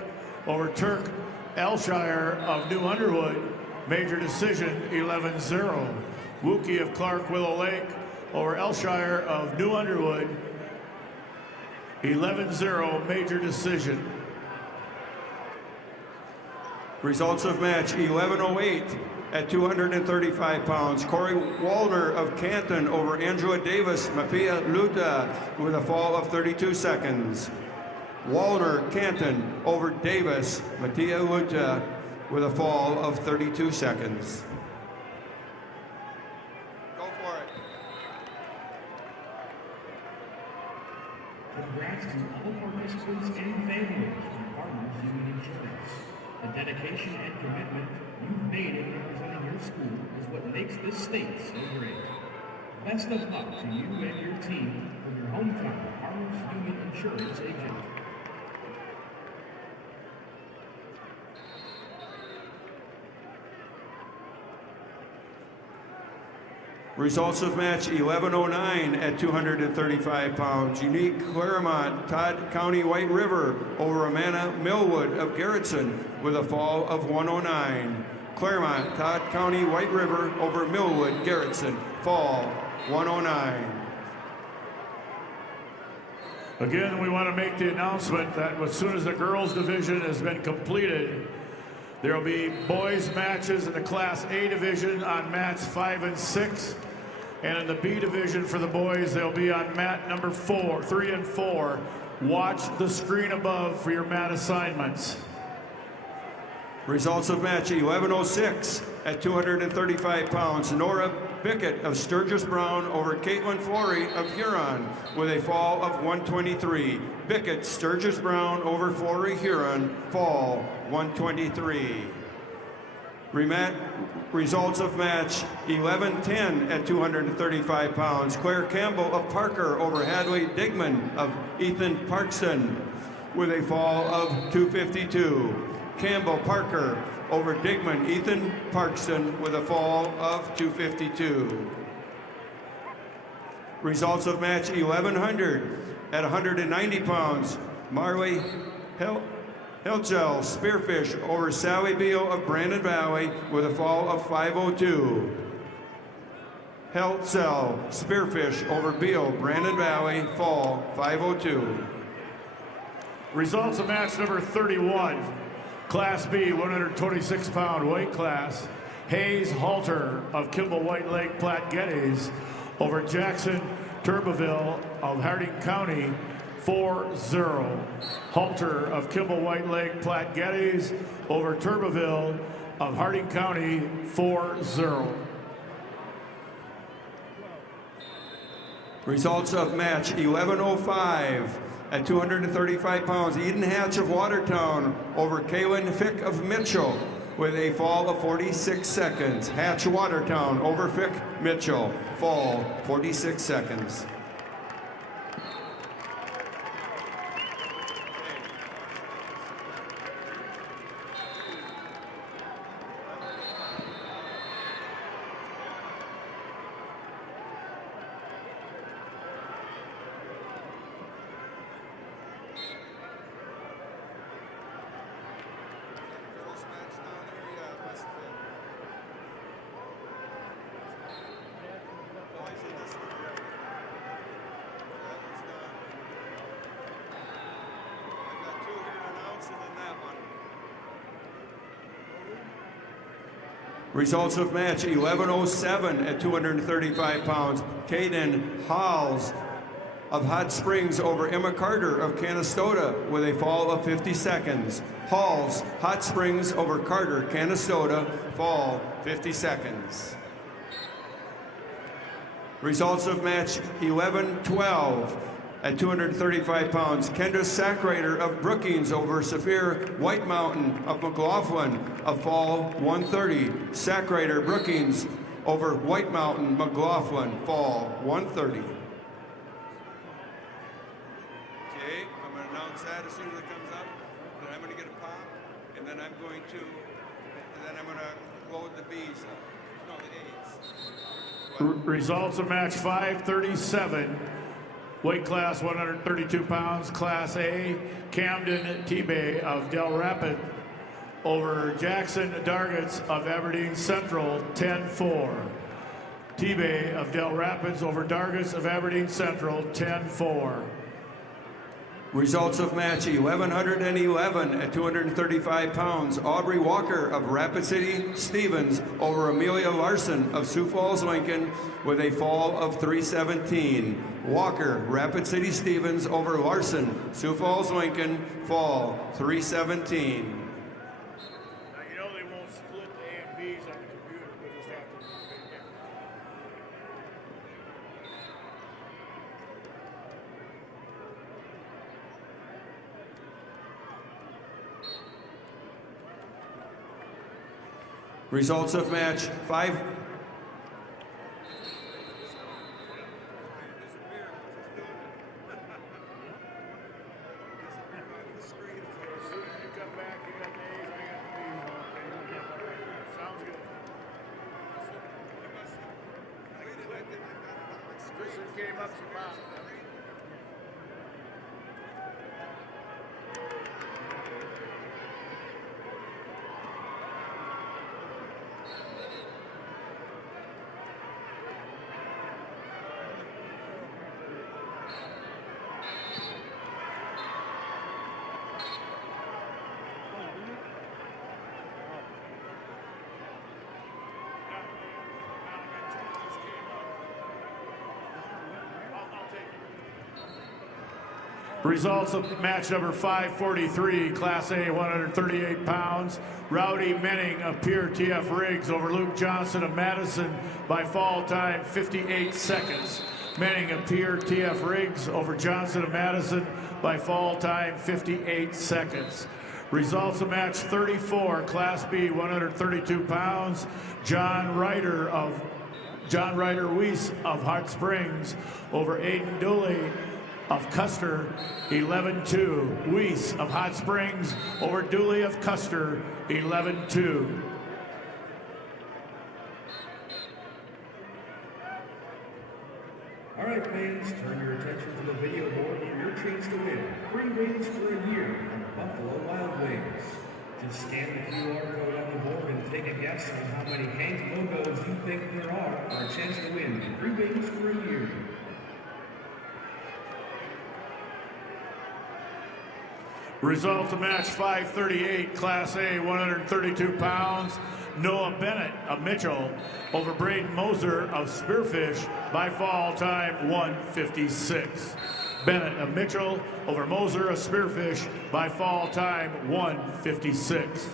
over Turk Elshire of New Underwood. Major decision 11-0. Wookie of Clark Willow Lake over Elshire of New Underwood. 11-0, major decision. Results of match 11:08 at 235 pounds. Corey Waldner of Canton over Angela Davis, Mapia Luta with a fall of 32 seconds. Waldner, Canton over Davis, Mattia Luta with a fall of 32 seconds. Go for it. Congrats to all participants and families from Farmers Union Insurance. The dedication and commitment you've made in representing your school is what makes this state so great. Best of luck to you and your team from your hometown Farmers Union Insurance agent. Results of match 11:09 at 235 pounds. Unique Claremont, Todd County White River over Amanda Millwood of Garrettson with a fall of 109. Claremont, Todd County White River over Millwood, Garrettson, fall 109. Again, we want to make the announcement that as soon as the girls division has been completed, there will be boys matches in the Class A division on mats 5 and 6. And in the B division for the boys, they'll be on mat number 3 and 4. Watch the screen above for your mat assignments. Results of match 11:06 at 235 pounds. Nora Bickett of Sturgis Brown over Caitlin Flory of Huron with a fall of 123. Bickett, Sturgis Brown over Flory Huron, fall 123. Results of match 11:10 at 235 pounds. Claire Campbell of Parker over Hadley Digman of Ethan Parkston with a fall of 252. Campbell Parker over Digman Ethan Parkston with a fall of 252. Results of match 1100 at 190 pounds. Marley Hilchel Spearfish over Sally Beal of Brandon Valley with a fall of 502. Hilchel Spearfish over Beal, Brandon Valley, fall 502. Results of match number 31, Class B 126-pound weight class. Hayes Halter of Kimball White Lake Platte Geddes over Jackson Turbeville of Harding County, 4-0. Halter of Kimball White Lake Platte Geddes over Turbeville of Harding County, 4-0. Results of match 11:05 at 235 pounds. Eden Hatch of Watertown over Kaylin Fick of Mitchell with a fall of 46 seconds. Hatch Watertown over Fick Mitchell, fall 46 seconds. Results of match 11:07 at 235 pounds. Caden Halls of Hot Springs over Emma Carter of Canastota with a fall of 50 seconds. Halls, Hot Springs over Carter, Canastota, fall 50 seconds. Results of match 11:12 at 235 pounds. Kendra Sackrader of Brookings over Saphir White Mountain of McLaughlin, a fall 130. Sackrader, Brookings over White Mountain, McLaughlin, fall 130. Okay, I'm going to announce that as soon as it comes up. Then I'm going to get a pop, and then I'm going to load the B's up. No, the A's. Results of match 537. Weight class 132 pounds, Class A. Camden T-Bay of Del Rapids over Jackson Dargits of Aberdeen Central, 10-4. T-Bay of Del Rapids over Dargits of Aberdeen Central, 10-4. Results of match 1111 at 235 pounds. Aubrey Walker of Rapid City Stevens over Amelia Larson of Sioux Falls, Lincoln with a fall of 317. Walker, Rapid City Stevens over Larson, Sioux Falls, Lincoln, fall 317. Now, you know they won't split the A and B's on the computer. We'll just have to make it. Results of match 5. Came up some mountain. Results of match number 543, Class A, 138 pounds. Rowdy Menning of Pierre TF Riggs over Luke Johnson of Madison by fall time, 58 seconds. Menning of Pierre TF Riggs over Johnson of Madison by fall time, 58 seconds. Results of match 34, Class B, 132 pounds. John Ryder Weiss of Hot Springs over Aiden Dooley of Custer, 11-2. Weiss of Hot Springs over Dooley of Custer, 11-2. All right, fans, turn your attention to the video board for your chance to win free wings for a year from Buffalo Wild Wings. Just scan the QR code on the board and take a guess on how many Hank logos you think there are for a chance to win free wings for a year. Results of match 538, Class A, 132 pounds. Noah Bennett of Mitchell over Braden Moser of Spearfish by fall time, 156. Bennett of Mitchell over Moser of Spearfish by fall time, 156.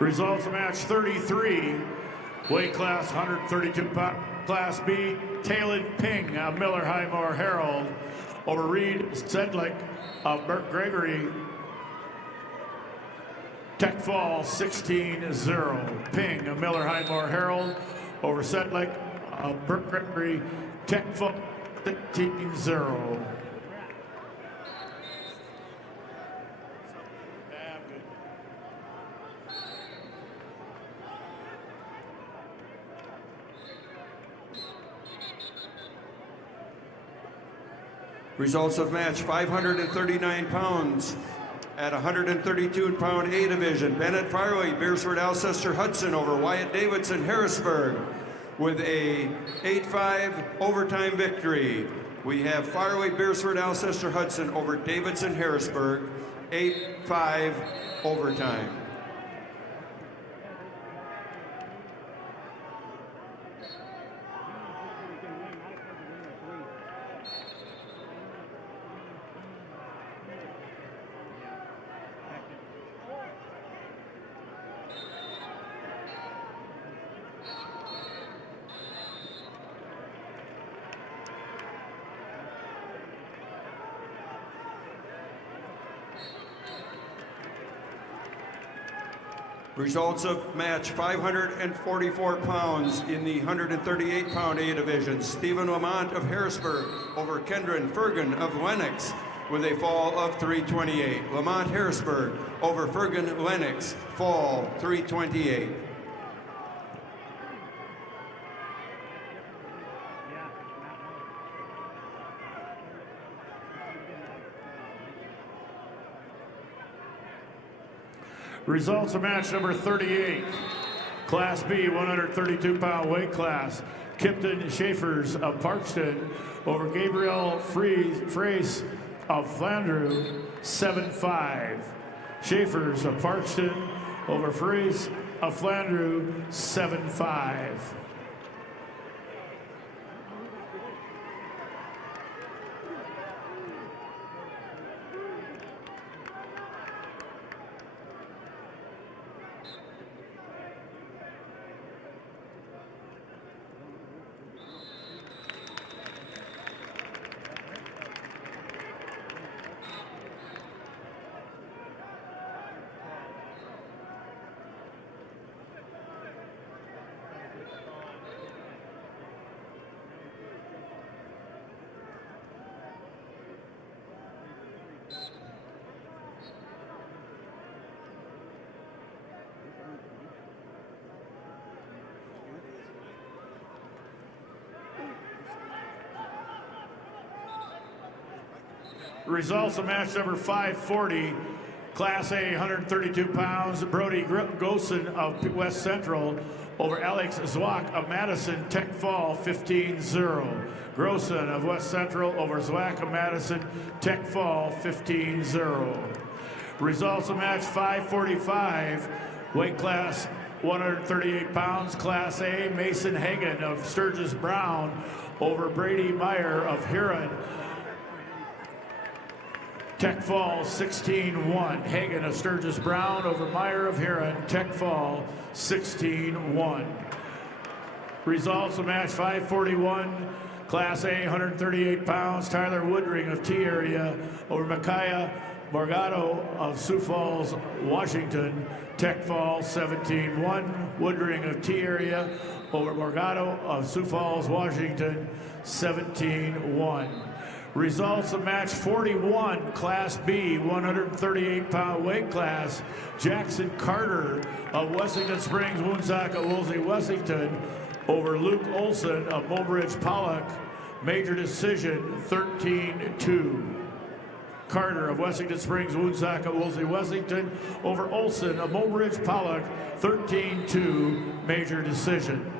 Results of match 33, weight class 132 Class B, Talon Ping of Miller Highmore Herald over Reed Sedlick of Burt Gregory. Tech fall 16-0. Ping of Miller Highmore Herald over Set Lake of Berkeley Tech Fall 15-0. Results of match: 539 pounds at 132-pound A division. Bennett Fireway, Beersford Alcester Hudson over Wyatt Davidson Harrisburg with a 8-5 overtime victory. We have Fireway Beersford Alcester Hudson over Davidson Harrisburg, 8-5 overtime. Results of match: 544 pounds in the 138-pound A division. Stephen Lamont of Harrisburg over Kendron Fergan of Lennox with a fall of 328. Lamont Harrisburg over Fergan Lennox, fall 328. Results of match number 38. Class B, 132-pound weight class. Kipton Schaefers of Parkston over Gabriel Freys of Flandreau, 7-5. Schaefers of Parkston over Freys of Flandreau, 7-5. Results of match number 540, Class A, 132 pounds, Brody Gosen of West Central over Alex Zwack of Madison Tech Fall, 15-0. Grossen of West Central over Zwack of Madison Tech Fall, 15-0. Results of match 545, weight class 138 pounds, Class A, Mason Hagan of Sturgis Brown over Brady Meyer of Huron Tech Fall, 16-1. Hagan of Sturgis Brown over Meyer of Huron, Tech Fall, 16-1. Results of match 541, Class A, 138 pounds, Tyler Woodring of T Area over Micaiah Morgado of Sioux Falls, Washington, Tech Fall, 17-1. Woodring of T Area over Morgado of Sioux Falls, Washington, 17-1. Results of match 41, Class B, 138-pound weight class. Jackson Carter of Wessington Springs, Woonsocket, Woolsey, Wessington over Luke Olson of Mobridge Pollock. Major decision, 13-2. Carter of Wessington Springs, Woonsocket, Woolsey, Wessington over Olson of Mobridge Pollock, 13-2, major decision.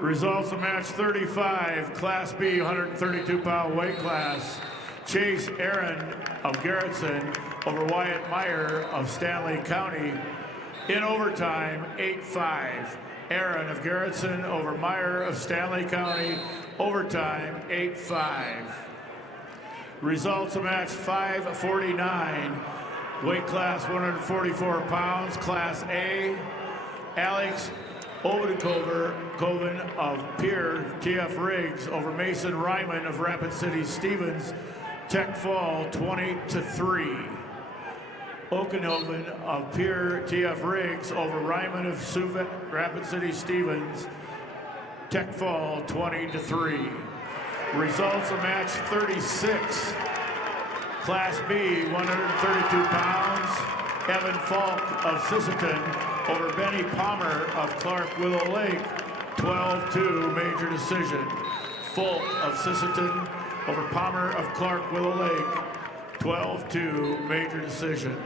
Results of match 35, Class B, 132-pound weight class. Chase Aaron of Garrettson over Wyatt Meyer of Stanley County. In overtime, 8-5. Aaron of Garrettson over Meyer of Stanley County. Overtime, 8-5. Results of match 549, weight class 144 pounds, Class A. Alex Odenkoven of Pierre TF Riggs over Mason Ryman of Rapid City Stevens. Tech Fall 20-3. Odenkoven of Pierre TF Riggs over Ryman of Rapid City Stevens. Tech Fall 20-3. Results of match 36. Class B, 132 pounds. Evan Falk of Sisseton over Benny Palmer of Clark Willow Lake. 12-2 major decision. Falk of Sisseton over Palmer of Clark Willow Lake. 12-2 major decision.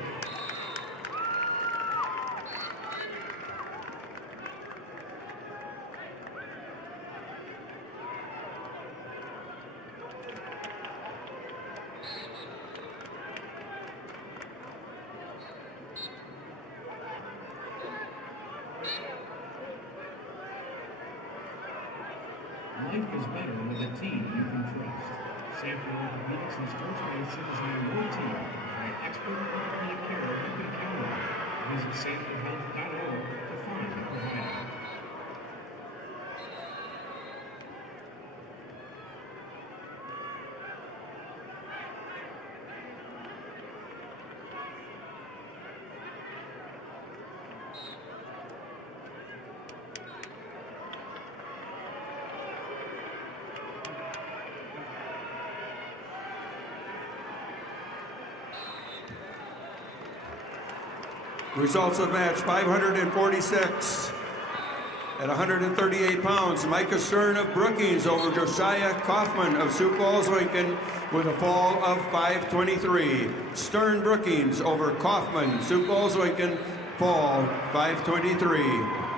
Life is better with a team you can trust. Sanford Orthopedics and Sports Medicine is near your team. Provide expert orthopedic care you can count on. Visit sanfordhealth.org to find a provider. Results of match 546. At 138 pounds, Micah Stern of Brookings over Josiah Kaufman of Sioux Falls, Lincoln, with a fall of 523. Stern Brookings over Kaufman, Sioux Falls, Lincoln, fall 523.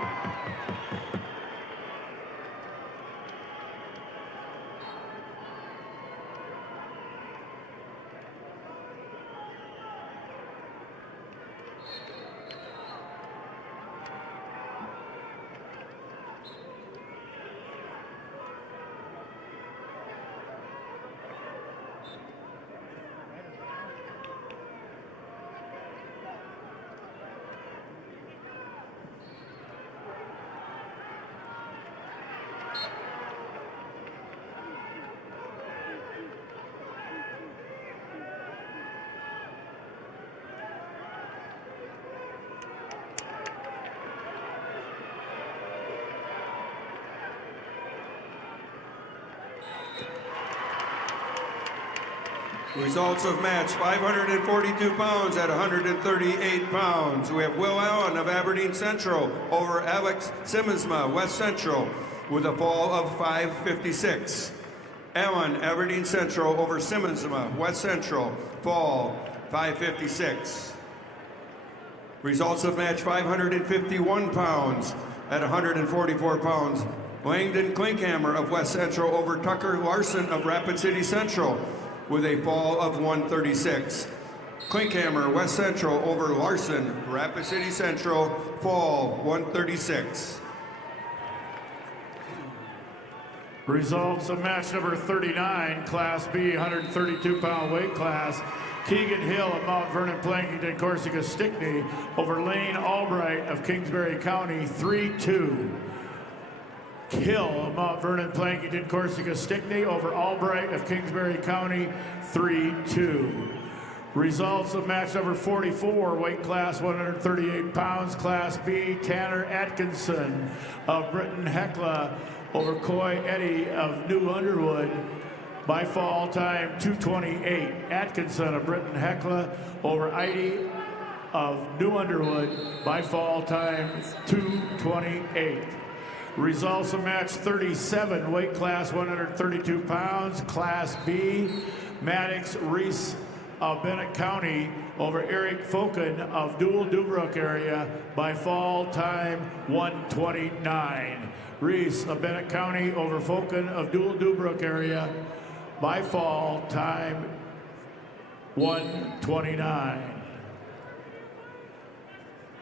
Results of match 542 pounds at 138 pounds. We have Will Allen of Aberdeen Central over Alex Simmonsma, West Central, with a fall of 556. Allen, Aberdeen Central over Simmonsma, West Central, fall 556. Results of match 551 pounds at 144 pounds. Langdon Klinkhammer of West Central over Tucker Larson of Rapid City Central, with a fall of 136. Klinkhammer, West Central over Larson, Rapid City Central, fall 136. Results of match number 39, Class B, 132-pound weight class. Keegan Hill of Mount Vernon, Plankington, Corsica, Stickney over Lane Albright of Kingsbury County, 3-2. Hill of Mount Vernon, Plankington, Corsica, Stickney over Albright of Kingsbury County, 3-2. Results of match number 44, weight class 138 pounds, Class B, Tanner Atkinson of Britton Hecla over Coy Eddy of New Underwood by fall time 228. Atkinson of Britton Hecla over Eddy of New Underwood by fall time 228. Results of match 37, weight class 132 pounds, Class B, Maddox Reese of Bennett County over Eric Foken of Dual Dubrook area by fall time 129. Reese of Bennett County over Fulton of Dual-Dubrook area by fall time 1:29.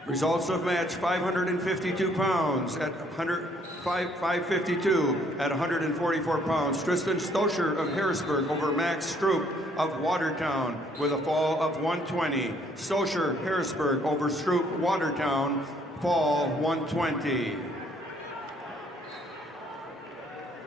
Results of match 552 pounds at 552 at 144 pounds. Tristan Stoscher of Harrisburg over Max Stroop of Watertown with a fall of 120. Stoscher, Harrisburg over Stroop, Watertown, fall 120.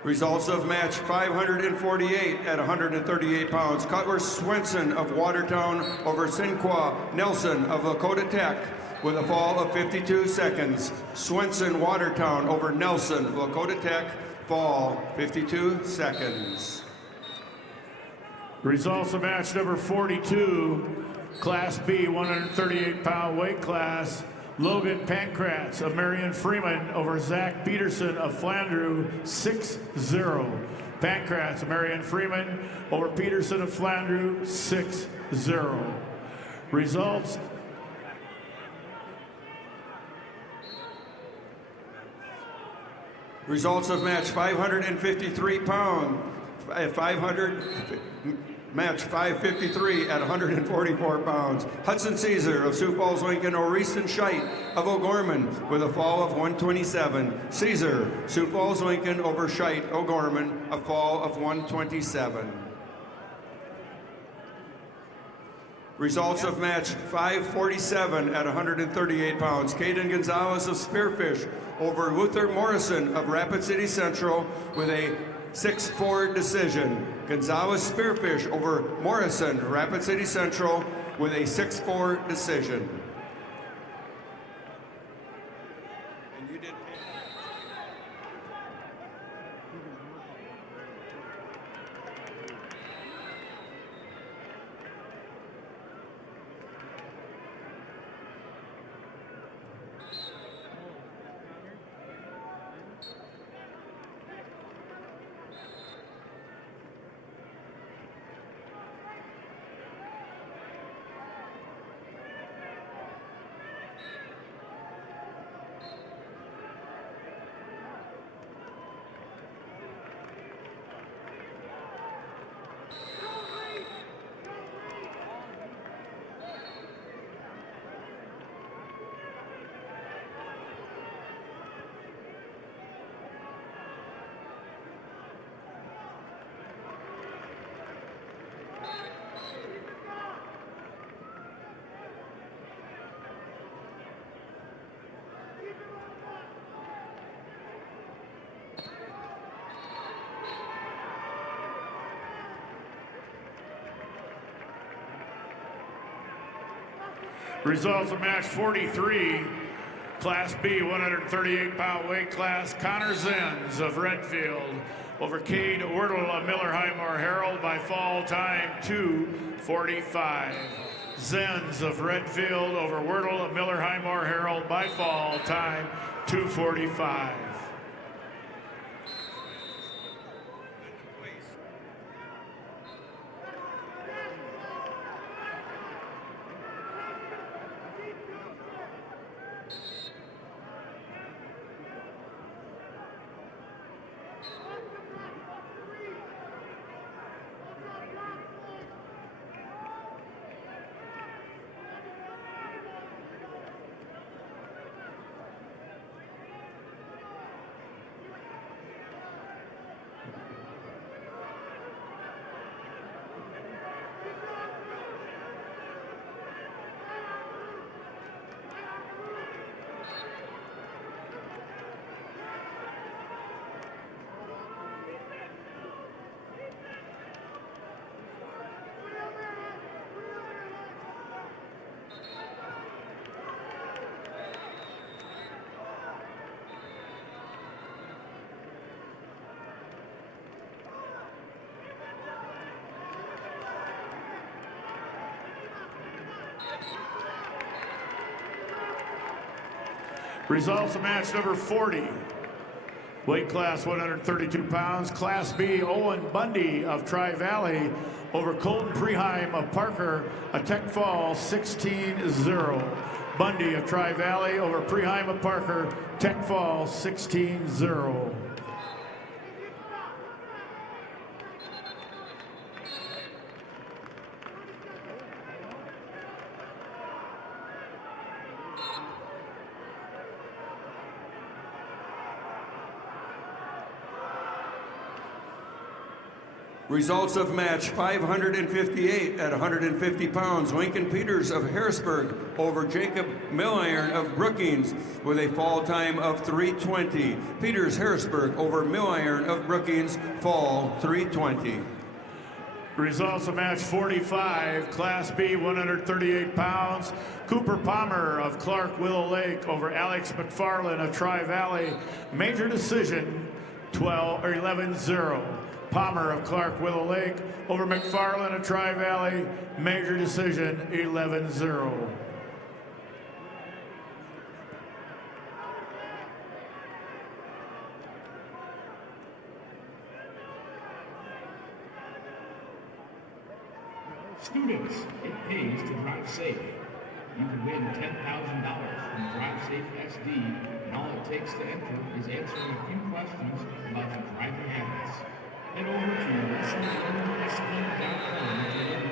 Results of match 548 at 138 pounds. Cutler Swenson of Watertown over Sinqua Nelson of Lakota Tech with a fall of 52 seconds. Swenson, Watertown over Nelson, Lakota Tech, fall 52 seconds. Results of match number 42, Class B 138-pound weight class. Logan Pankratz of Marion Freeman over Zach Peterson of Flandreau 6-0. Pankratz of Marion Freeman over Peterson of Flandreau 6-0. Results of match 553 pound at 553 at 144 pounds. Hudson Caesar of Sioux Falls, Lincoln, or Reeston Scheit of O'Gorman with a fall of 127. Caesar, Sioux Falls, Lincoln over Scheit, O'Gorman, a fall of 127. Results of match 547 at 138 pounds. Caden Gonzalez of Spearfish over Luther Morrison of Rapid City Central with a 6-4 decision. Gonzalez Spearfish over Morrison, Rapid City Central with a 6-4 decision. And you did. Results of match 43, Class B 138-pound weight class. Connor Zenz of Redfield over Cade Wordle of Miller-Highmore Herald by fall time 2:45. Zenz of Redfield over Wordle of Miller-Highmore Herald by fall time 2:45. Results of match number 40. Weight class 132 pounds. Class B, Owen Bundy of Tri-Valley over Colton Preheim of Parker, a Tech Fall 16-0. Bundy of Tri-Valley over Preheim of Parker, Tech Fall 16-0. Results of match 558 at 150 pounds. Lincoln Peters of Harrisburg over Jacob Milliron of Brookings with a fall time of 3:20. Peters Harrisburg over Milliron of Brookings, fall 3:20. Results of match 45, Class B, 138 pounds. Cooper Palmer of Clark Willow Lake over Alex McFarland of Tri-Valley. Major decision 11-0. Palmer of Clark Willow Lake over McFarland of Tri-Valley. Major decision 11-0. Students, it pays to drive safe. You can win $10,000 from Drive Safe SD, and all it takes to enter is answering a few questions about your driving habits. Head over to lessonlearnedsd.com to learn.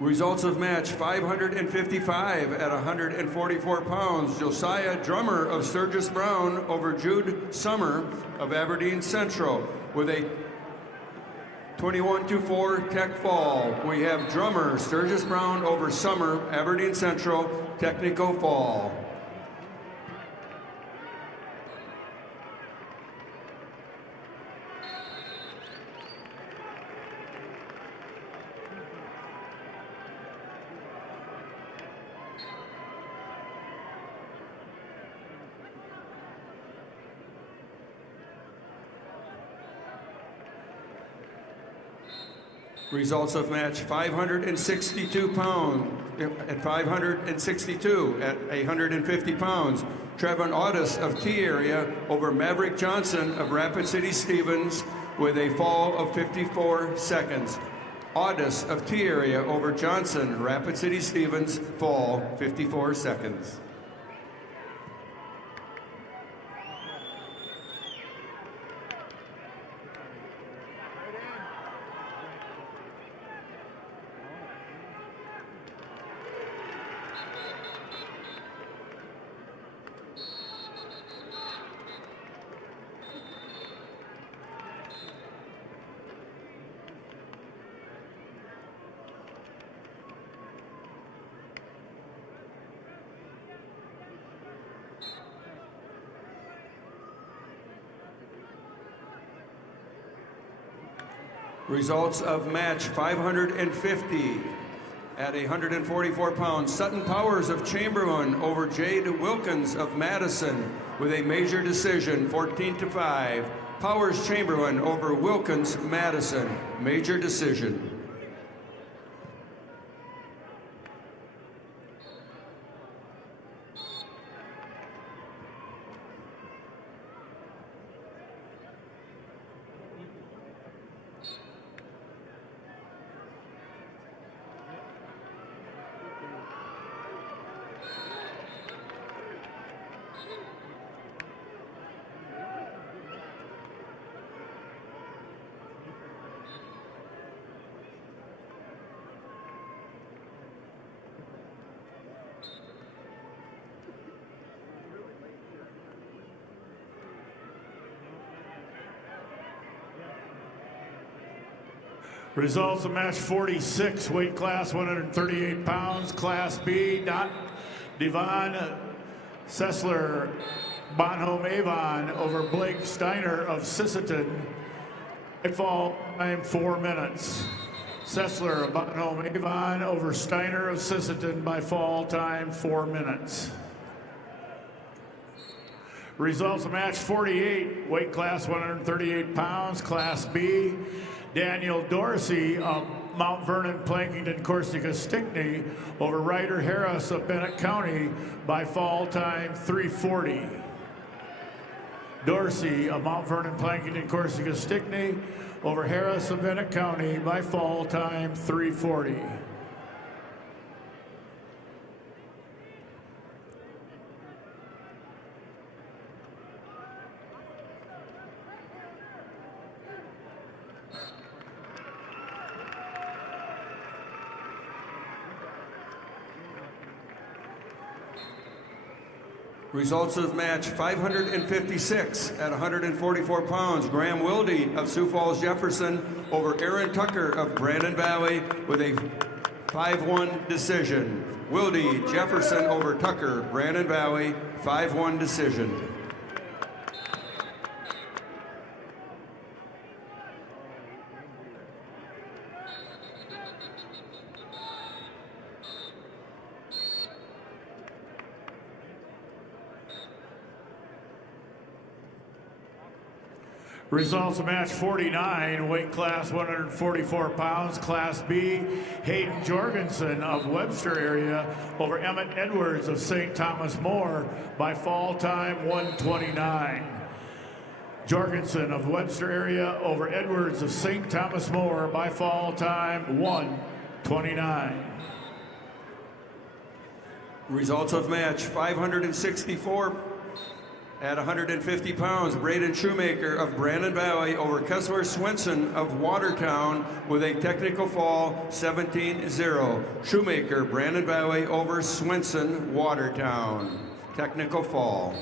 Results of match 555 at 144 pounds. Josiah Drummer of Sturgis Brown over Jude Summer of Aberdeen Central with a 21-4 Tech fall. We have Drummer, Sturgis Brown over Summer, Aberdeen Central, technical fall. Results of match 562 pounds at 562 at 150 pounds. Trevin Audis of T area over Maverick Johnson of Rapid City Stevens with a fall of 54 seconds. Audis of T area over Johnson, Rapid City Stevens, fall 54 seconds. Results of match 550 at 144 pounds. Sutton Powers of Chamberlain over Jade Wilkins of Madison with a major decision, 14-5. Powers Chamberlain over Wilkins Madison, major decision. Results of match 46, weight class 138 pounds, Class B. Devon Sessler Bonhomme Avon over Blake Steiner of Sisseton. Fall time 4 minutes. Sessler Bonhomme Avon over Steiner of Sisseton by fall time 4 minutes. Results of match 48, weight class 138 pounds, Class B. Daniel Dorsey of Mount Vernon, Plankington, Corsica, Stickney over Ryder Harris of Bennett County by fall time 3:40. Dorsey of Mount Vernon, Plankington, Corsica, Stickney over Harris of Bennett County by fall time 3:40. Results of match 556 at 144 pounds. Graham Wilde of Sioux Falls Jefferson over Aaron Tucker of Brandon Valley with a 5-1 decision. Wilde Jefferson over Tucker, Brandon Valley, 5-1 decision. Results of match 49, weight class 144 pounds, Class B. Hayden Jorgensen of Webster area over Emmett Edwards of St. Thomas More by fall time 1:29. Jorgensen of Webster area over Edwards of St. Thomas More by fall time 1:29. Results of match 564 at 150 pounds, Braden Shoemaker of Brandon Valley over Kessler Swenson of Watertown with a technical fall 17-0. Shoemaker, Brandon Valley over Swenson, Watertown. Technical fall.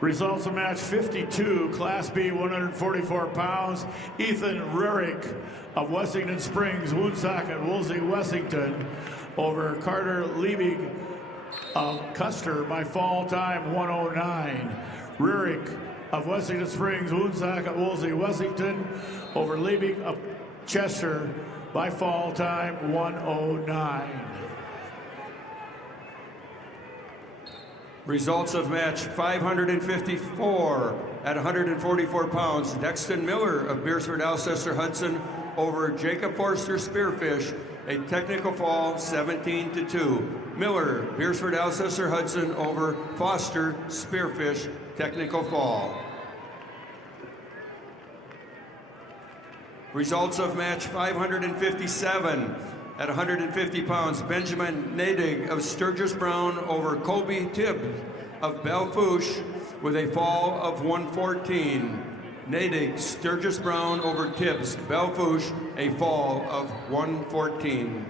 Results of match 52, Class B, 144 pounds. Ethan Rurick of Wessington Springs, Woonsocket, Woolsey, Wessington over Carter Liebig of Custer by fall time 1:09. Rurick of Wessington Springs, Woonsocket, Woolsey, Wessington over Liebig of Chester by fall time 1:09. Results of match 554 at 144 pounds. Dexton Miller of Beersford, Alcester, Hudson over Jacob Forster Spearfish, a technical fall 17-2. Miller, Beersford, Alcester, Hudson over Foster Spearfish, technical fall. Results of match 557 at 150 pounds, Benjamin Nadig of Sturgis Brown over Colby Tibbs of Belfouche with a fall of 114. Nadig, Sturgis Brown over Tibbs, Belfouche, a fall of 114.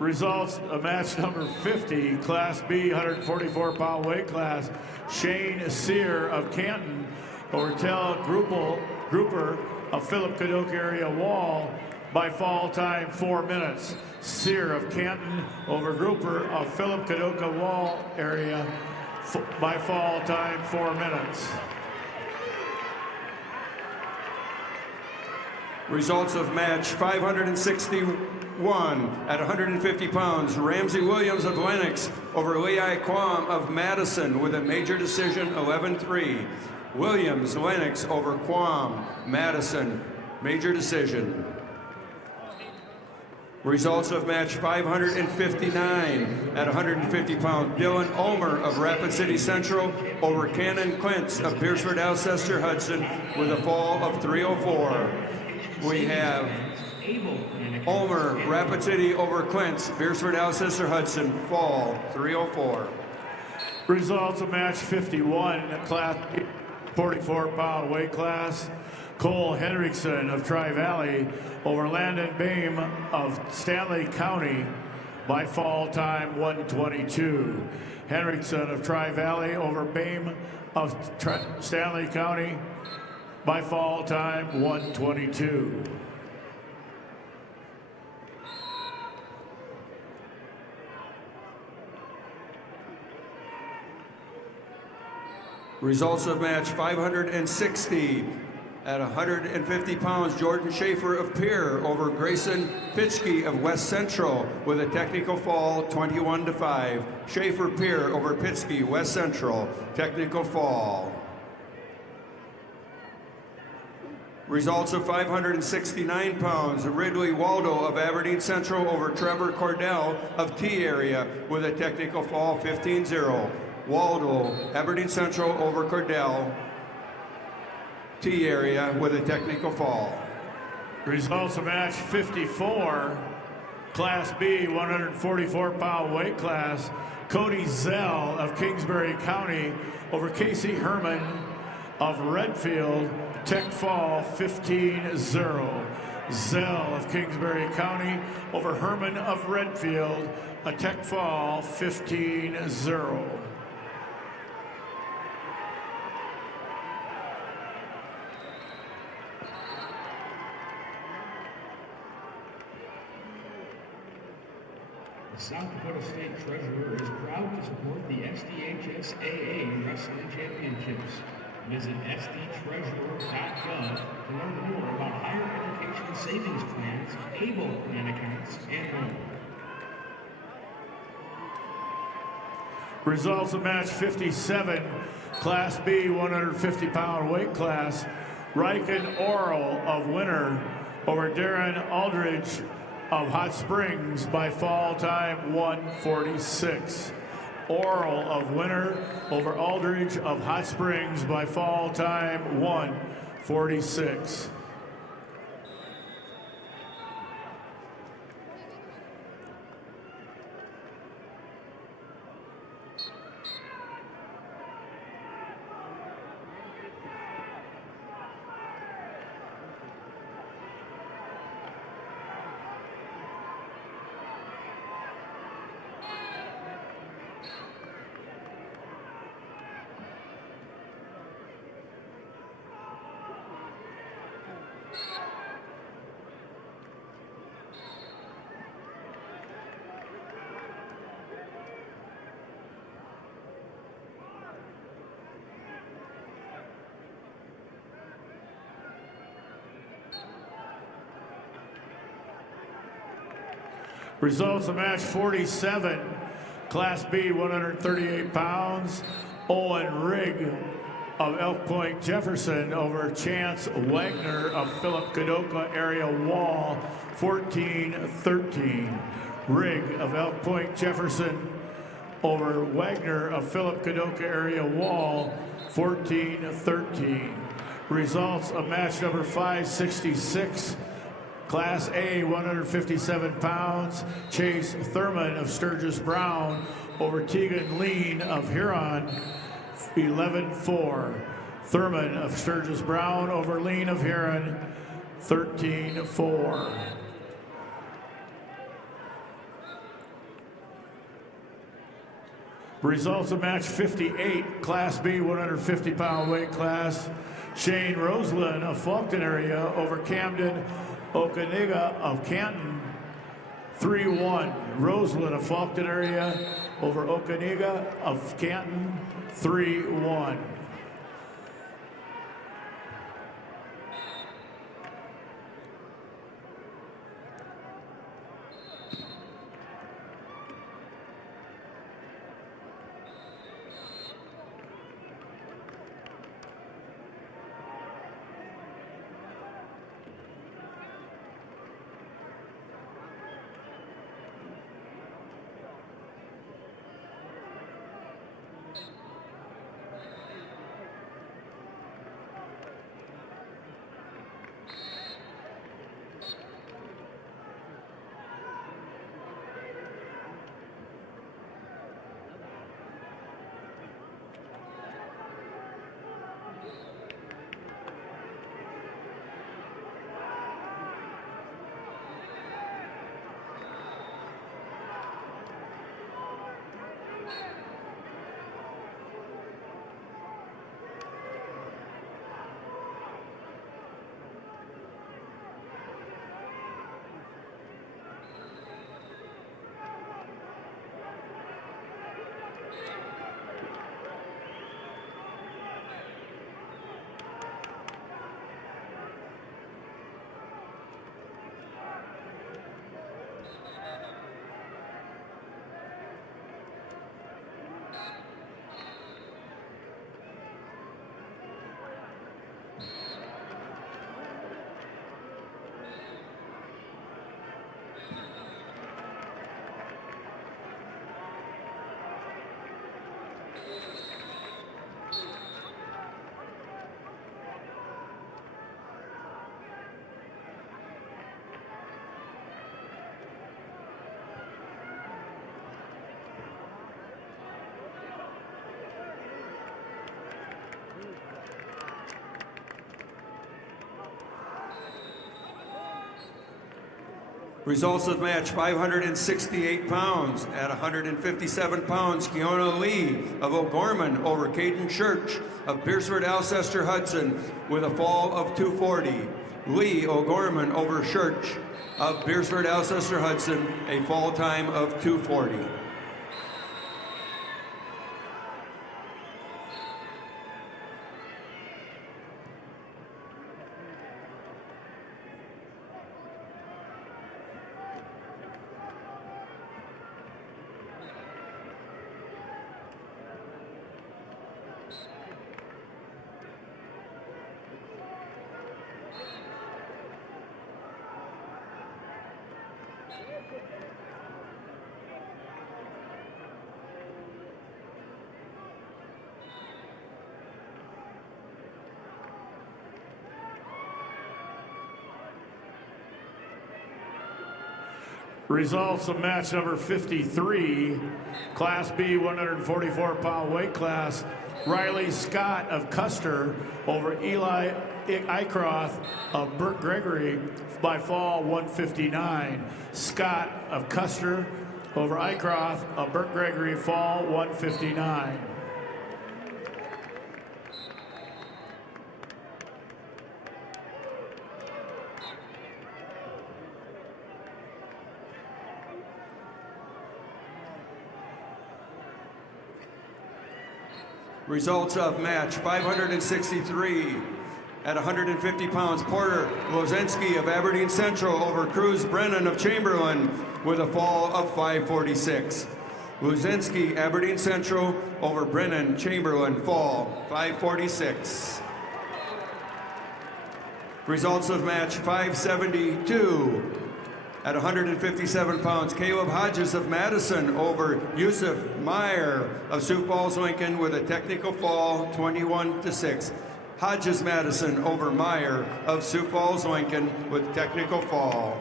Results of match number 50, Class B, 144-pound weight class. Shane Sear of Canton over Tel Grouper of Philip Cadoc area Wall by fall time 4 minutes. Sear of Canton over Grouper of Philip Cadoc Wall area by fall time 4 minutes. Results of match 561 at 150 pounds. Ramsey Williams of Lennox over Lei Quam of Madison with a major decision 11-3. Williams, Lennox over Quam, Madison, major decision. Results of match 559 at 150 pounds. Dylan Ulmer of Rapid City Central over Cannon Quince of Beersford Alcester Hudson with a fall of 304. We have Ulmer, Rapid City over Quince, Beersford Alcester Hudson, fall 304. Results of match 51, Class 44-pound weight class. Cole Henriksen of Tri-Valley over Landon Bame of Stanley County by fall time 122. Henriksen of Tri-Valley over Bame of Stanley County by fall time 122. Results of match 560 at 150 pounds. Jordan Schaefer of Pierre over Grayson Pitschke of West Central with a technical fall 21-5. Schaefer Pierre over Pitschke, West Central, technical fall. Results of 569 pounds. Ridley Waldo of Aberdeen Central over Trevor Cordell of T area with a technical fall 15-0. Waldo, Aberdeen Central over Cordell, T area with a technical fall. Results of match 54, Class B, 144-pound weight class. Cody Zell of Kingsbury County over Casey Herman of Redfield, tech fall 15-0. Zell of Kingsbury County over Herman of Redfield, a tech fall 15-0. The South Dakota State Treasurer is proud to support the SDHSAA Wrestling Championships. Visit sdtreasurer.gov to learn more about higher education savings plans, ABLE plan accounts, and more. Results of match 57, Class B, 150-pound weight class. Riken Oral of Winter over Darren Aldridge of Hot Springs by fall time 146. Oral of Winter over Aldridge of Hot Springs by fall time 146. Results of match 47, Class B, 138 pounds. Owen Rigg of Elk Point Jefferson over Chance Wagner of Philip Cadoca area Wall, 14-13. Rigg of Elk Point Jefferson over Wagner of Philip Cadoca area Wall, 14-13. Results of match number 566, Class A, 157 pounds. Chase Thurman of Sturgis Brown over Tegan Lean of Huron, 11-4. Thurman of Sturgis Brown over Lean of Huron, 13-4. Results of match 58, Class B 150-pound weight class. Shane Roseland of Fulton area over Camden Okaniga of Canton, 3-1. Roseland of Fulton area over Okaniga of Canton, 3-1. Results of match 568 pounds. At 157 pounds, Keona Lee of O'Gorman over Caden Church of Pierceford Alcester Hudson with a fall of 240. Lee O'Gorman over Church of Pierceford Alcester Hudson, a fall time of 240. Results of match number 53, Class B 144-pound weight class. Riley Scott of Custer over Eli Icroth of Burt Gregory by fall 159. Scott of Custer over Icroth of Burt Gregory, fall 159. Results of match 563. At 150 pounds, Porter Lozenski of Aberdeen Central over Cruz Brennan of Chamberlain with a fall of 546. Lozenski, Aberdeen Central over Brennan, Chamberlain, fall 546. Results of match 572. At 157 pounds, Caleb Hodges of Madison over Yusuf Meyer of Sioux Falls, Lincoln with a technical fall, 21-6. Hodges Madison over Meyer of Sioux Falls, Lincoln with technical fall.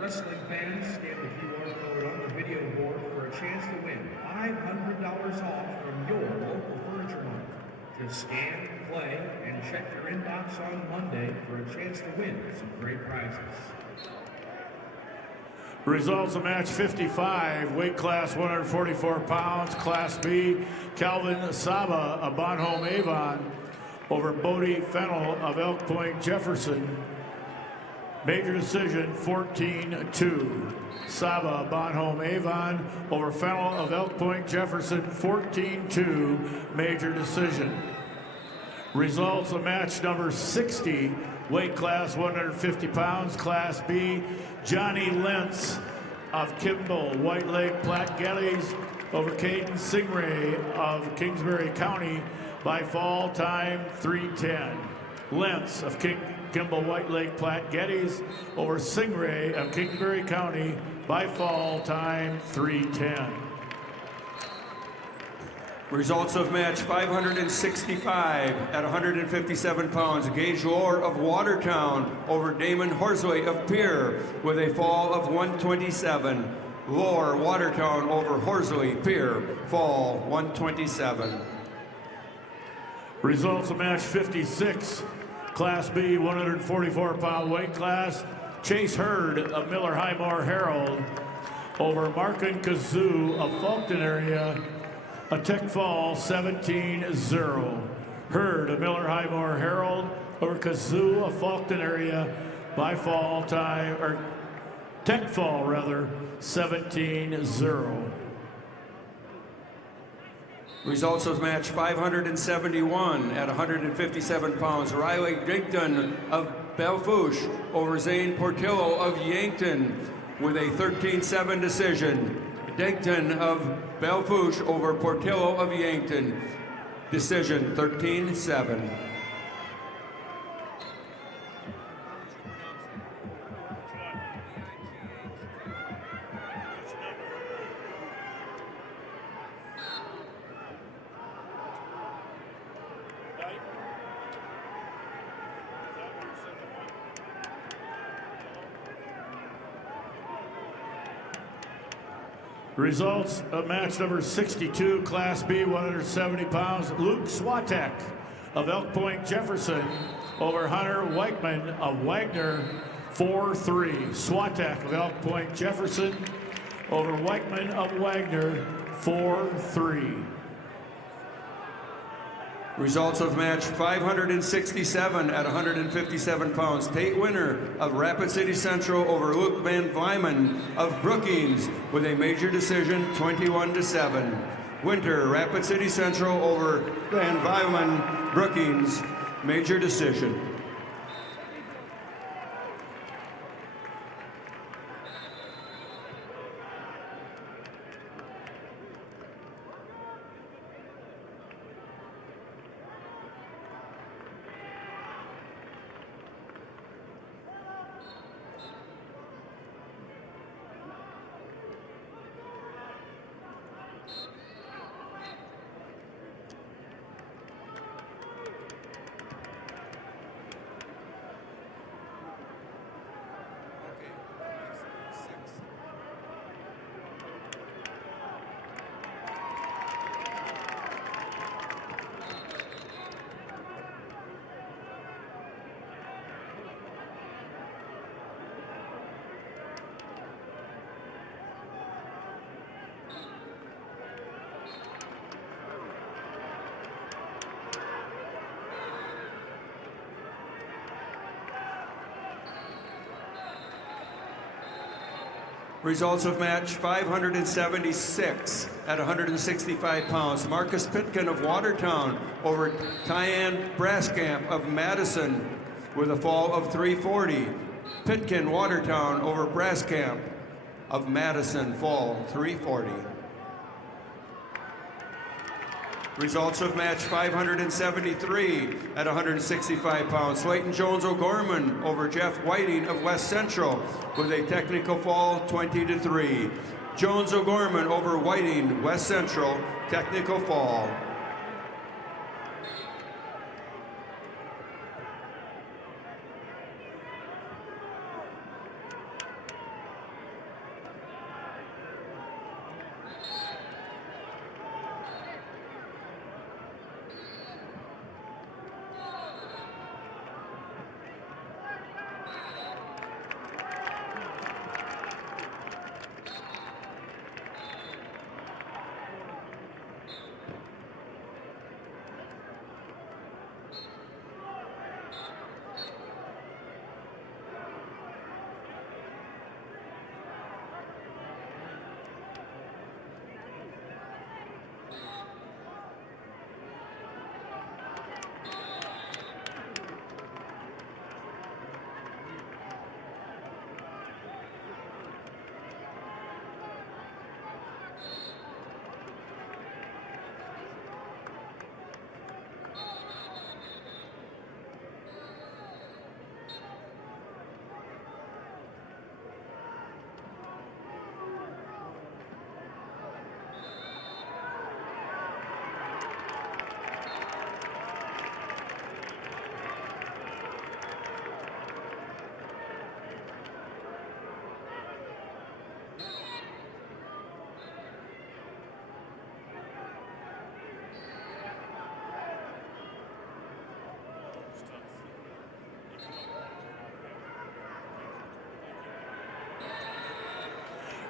Wrestling fans, scan the QR code on the video board for a chance to win $500 off from your local Furniture Mart. Just scan, play, and check your inbox on Monday for a chance to win some great prizes. Results of match 55, weight class 144 pounds, Class B, Calvin Saba of Bonhomme Avon over Bodie Fennel of Elk Point Jefferson. Major decision 14-2. Saba of Bonhomme Avon over Fennel of Elk Point Jefferson 14-2, major decision. Results of match number 60, weight class 150 pounds, Class B, Johnny Lentz of Kimball, White Lake, Platte Geddes over Caden Singray of Kingsbury County by fall time 3:10. Lentz of Kimball, White Lake, Platte Geddes over Singray of Kingsbury County by fall time 3:10. Results of match 565 at 157 pounds. Gage Lohr of Watertown over Damon Horsway of Pierre with a fall of 127. Lohr, Watertown over Horsway, Pierre, fall 127. Results of match 56, Class B, 144-pound weight class. Chase Hurd of Miller Highmore Herald over Markin Kazoo of Fulton area. A tech fall 17-0. Hurd of Miller Highmore Herald over Kazoo of Fulton area by fall time, or tech fall rather, 17-0. Results of match 571 at 157 pounds. Riley Dinkton of Belfouche over Zane Portillo of Yankton with a 13-7 decision. Dinkton of Belfouche over Portillo of Yankton. Decision 13-7. Results of match number 62, Class B, 170 pounds. Luke Swatek of Elk Point Jefferson over Hunter Weichman of Wagner, 4-3. Swatek of Elk Point Jefferson over Weichman of Wagner, 4-3. Results of match 567 at 157 pounds. Tate Winter of Rapid City Central over Luke Van Vyman of Brookings with a major decision 21-7. Winter, Rapid City Central over Van Vyman, Brookings, major decision. Results of match 576 at 165 pounds. Marcus Pitkin of Watertown over Tyann Braskamp of Madison with a fall of 340. Pitkin, Watertown over Braskamp of Madison, fall 340. Results of match 573 at 165 pounds. Slayton Jones O'Gorman over Jeff Whiting of West Central with a technical fall 20-3. Jones O'Gorman over Whiting, West Central, technical fall.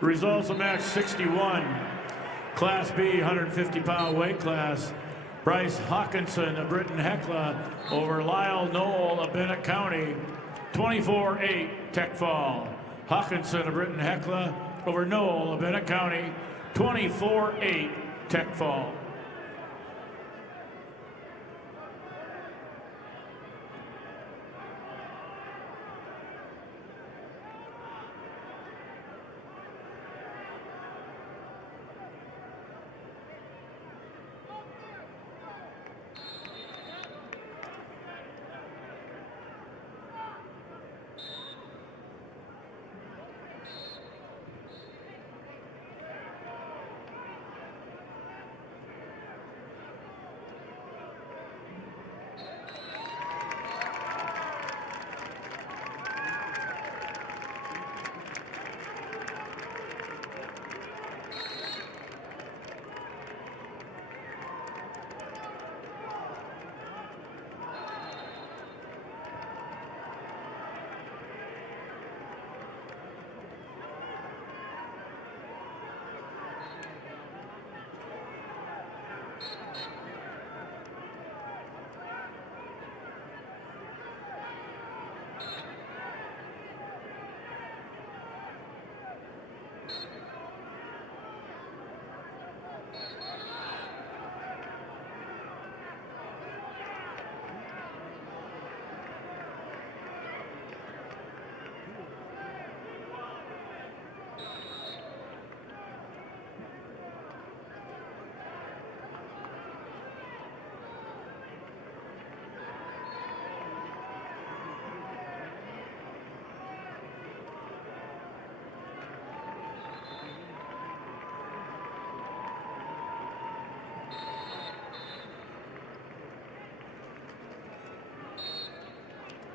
Results of match 61, Class B, 150-pound weight class. Bryce Hawkinson of Britton Hecla over Lyle Knoll of Bennett County, 24-8 tech fall. Hawkinson of Britton Hecla over Knoll of Bennett County, 24-8 tech fall.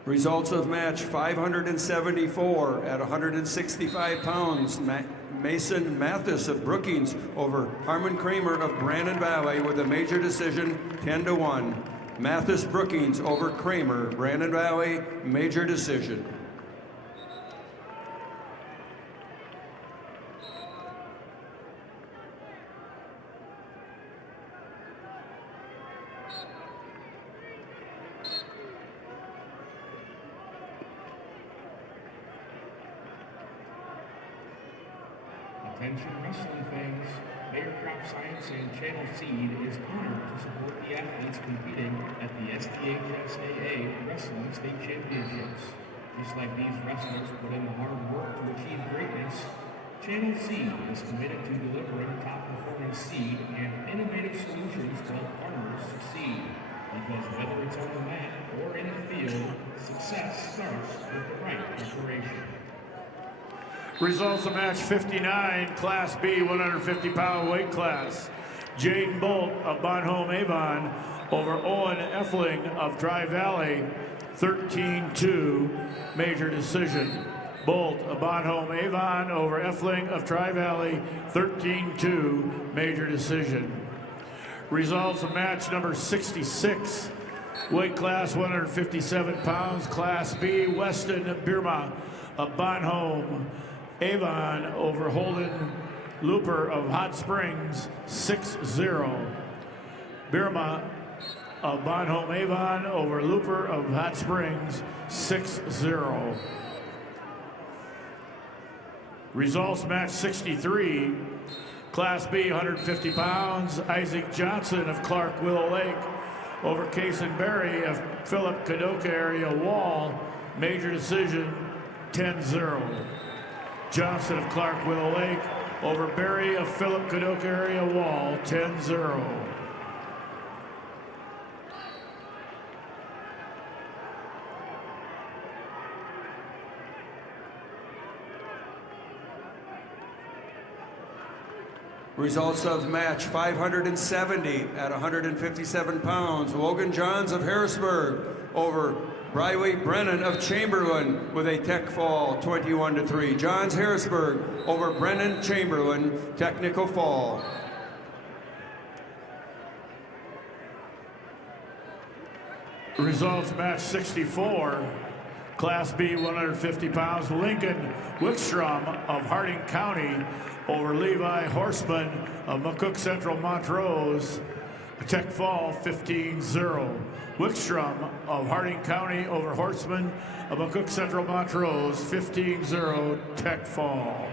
Results of match 574 at 165 pounds. Mason Mathis of Brookings over Harmon Kramer of Brandon Valley with a major decision, 10-1. Mathis Brookings over Kramer, Brandon Valley, major decision. Attention wrestling fans, Bayer Crop Science and Channel Seed is honored to support the athletes competing at the STHSAA Wrestling State Championships. Just like these wrestlers put in the hard work to achieve greatness, Channel Seed is committed to delivering top performance seed and innovative solutions to help farmers succeed. Because whether it's on the mat or in the field, success starts with the right preparation. Results of match 59, Class B, 150-pound weight class. Jaden Bolt of Bonhomme Avon over Owen Effling of Dry Valley, 13-2, major decision. Bolt of Bonhomme Avon over Effling of Dry Valley, 13-2, major decision. Results of match number 66, weight class 157 pounds, Class B, Weston Birma of Bonhomme Avon over Holden Looper of Hot Springs, 6-0. Birma of Bonhomme Avon over Looper of Hot Springs, 6-0. Results match 63, Class B, 150 pounds, Isaac Johnson of Clark Willow Lake over Kason Berry of Philip Kadoka area Wall, major decision, 10-0. Johnson of Clark Willow Lake over Berry of Philip Kadoka area Wall, 10-0. Results of match 570 at 157 pounds. Logan Johns of Harrisburg over Briley Brennan of Chamberlain with a tech fall, 21-3. Johns Harrisburg over Brennan Chamberlain, technical fall. Results match 64, Class B, 150 pounds, Lincoln Wickstrom of Harding County over Levi Horseman of McCook Central Montrose. Tech fall 15-0. Wickstrom of Harding County over Horseman of McCook Central Montrose, 15-0 Tech fall.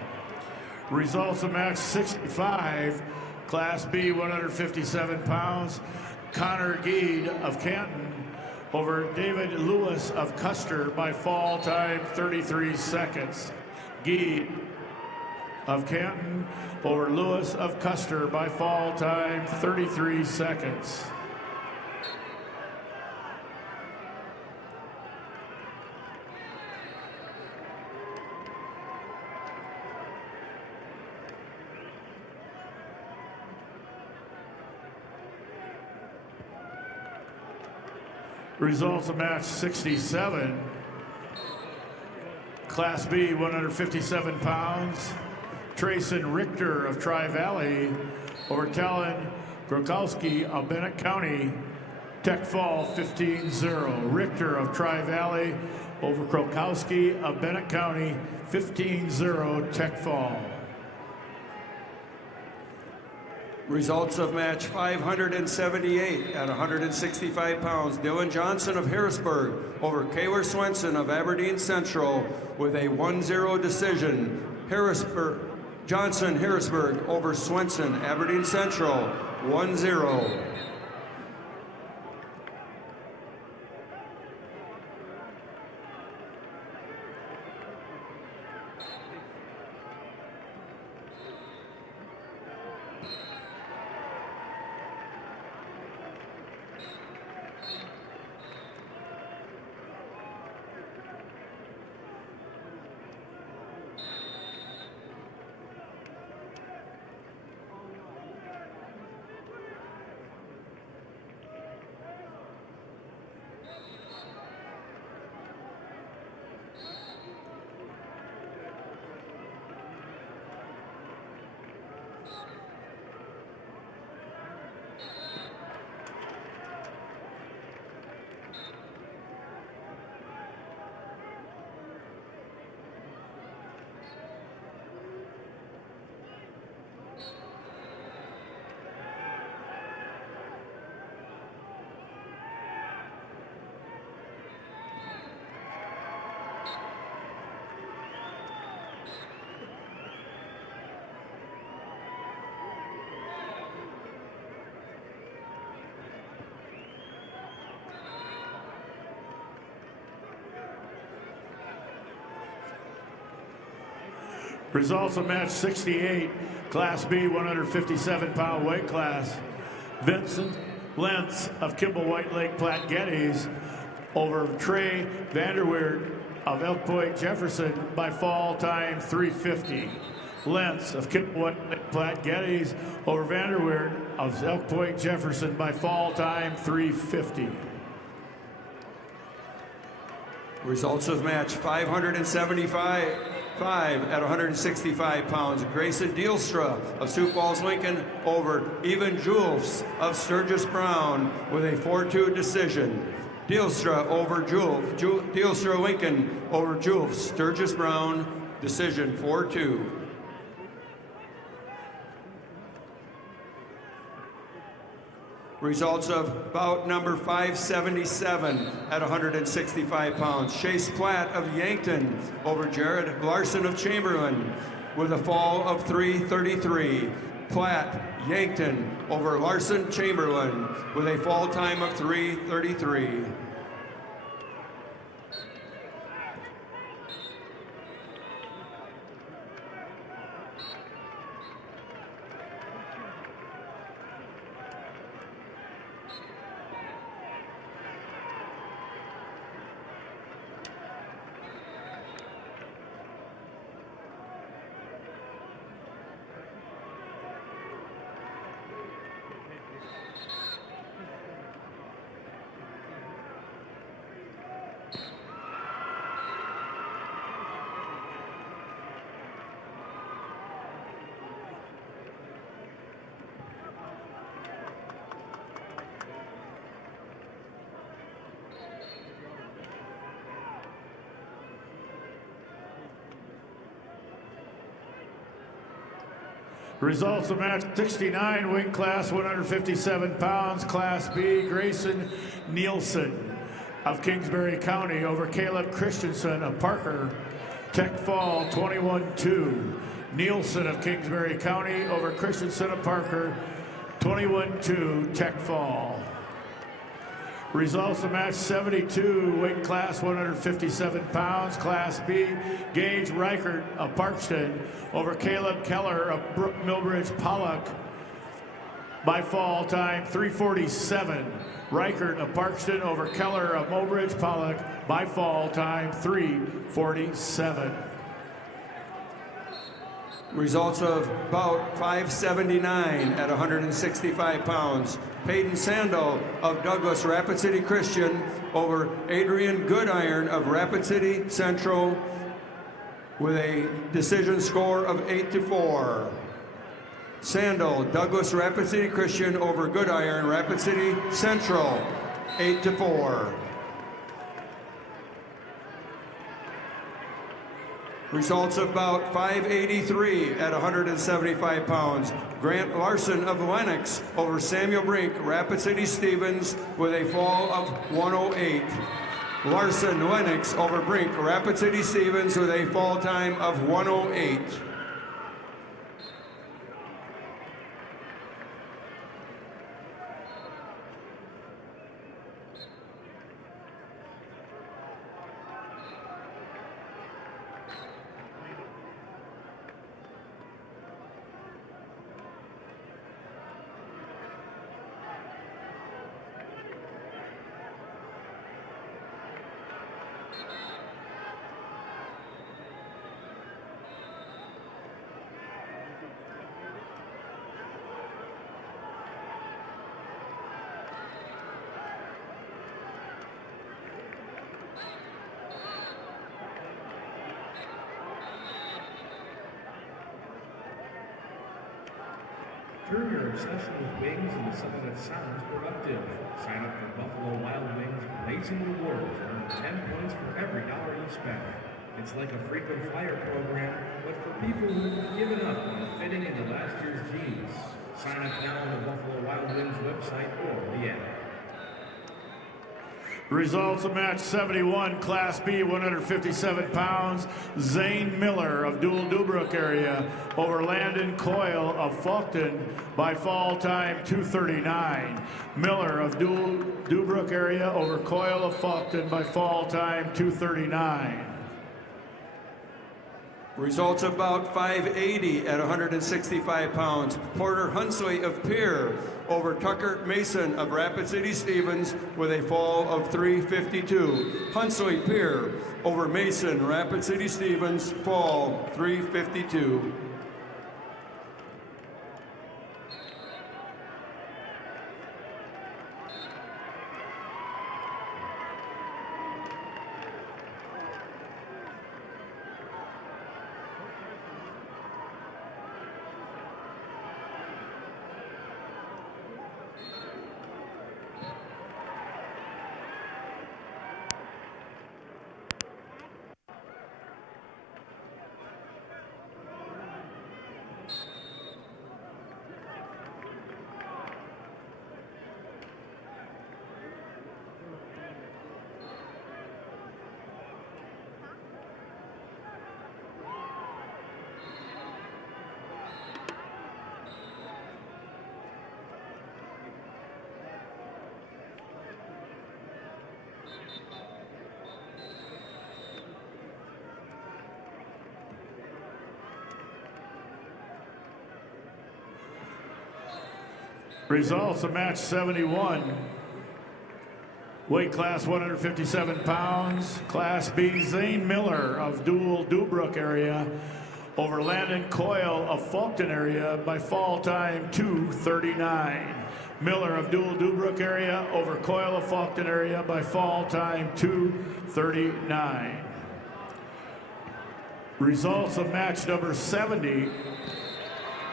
Results of match 65, Class B, 157 pounds, Connor Geed of Canton over David Lewis of Custer by fall time 33 seconds. Geed of Canton over Lewis of Custer by fall time 33 seconds. Results of match 67. Class B, 157 pounds. Trayson Richter of Tri-Valley over Talon Grokowski of Bennett County. Tech fall 15-0. Richter of Tri-Valley over Krokowski of Bennett County, 15-0 Tech fall. Results of match 578 at 165 pounds. Dylan Johnson of Harrisburg over Kaylor Swenson of Aberdeen Central with a 1-0 decision. Johnson Harrisburg over Swenson, Aberdeen Central, 1-0. Results of match 68, Class B, 157-pound weight class. Vincent Lentz of Kimball White Lake Platte Geddes over Trey Vanderweerd of Elk Point Jefferson by fall time 3:50. Lentz of Kimball White Lake Platte Geddes over Vanderweerd of Elk Point Jefferson by fall time 3:50. Results of match 575 at 165 pounds. Grayson Dealstra of Sioux Falls Lincoln over Evan Julfs of Sturgis Brown with a 4-2 decision. Dealstra over Dealstra Lincoln over Julfs, Sturgis Brown, decision 4-2. Results of bout number 577 at 165 pounds. Chase Platt of Yankton over Jared Larson of Chamberlain with a fall of 3:33. Platt, Yankton over Larson Chamberlain with a fall time of 3:33. Results of match 69, weight class 157 pounds, Class B, Grayson Nielsen of Kingsbury County over Caleb Christensen of Parker, Tech Fall 21-2. Nielsen of Kingsbury County over Christensen of Parker, 21-2, Tech Fall. Results of match 72, weight class 157 pounds, Class B, Gage Reichert of Parkston over Caleb Keller of Millbridge Pollock by fall time 3:47. Reichert of Parkston over Keller of Millbridge Pollock by fall time 3:47. Results of bout 579 at 165 pounds. Peyton Sandal of Douglas Rapid City Christian over Adrian Goodiron of Rapid City Central with a decision score of 8-4. Sandal, Douglas Rapid City Christian over Goodiron, Rapid City Central, 8-4. Results of bout 583 at 175 pounds. Grant Larson of Lennox over Samuel Brink, Rapid City Stevens with a fall of 108. Larson Lennox over Brink, Rapid City Stevens with a fall time of 108. Turn your obsession with wings into something that sounds productive. Sign up for Buffalo Wild Wings Blazing Rewards and earn 10 points for every dollar you spend. It's like a frequent flyer program, but for people who've given up on fitting into last year's jeans. Sign up now on the Buffalo Wild Wings website or the app. Results of match 71, Class B, 157 pounds. Zane Miller of Dual Dubrook area over Landon Coyle of Faulkton by fall time 2:39. Miller of Dual Dubrook area over Coyle of Faulkton by fall time 2:39. Results of bout 580 at 165 pounds. Porter Hunsley of Pierre over Tucker Mason of Rapid City Stevens with a fall of 3:52. Hunsley Pierre over Mason, Rapid City Stevens, fall 3:52. Results of match 71. Weight class 157 pounds. Class B, Zane Miller of Dual Dubrook area over Landon Coyle of Faulkton area by fall time 2:39. Miller of Dual Dubrook area over Coyle of Faulkton area by fall time 2:39. Results of match number 70.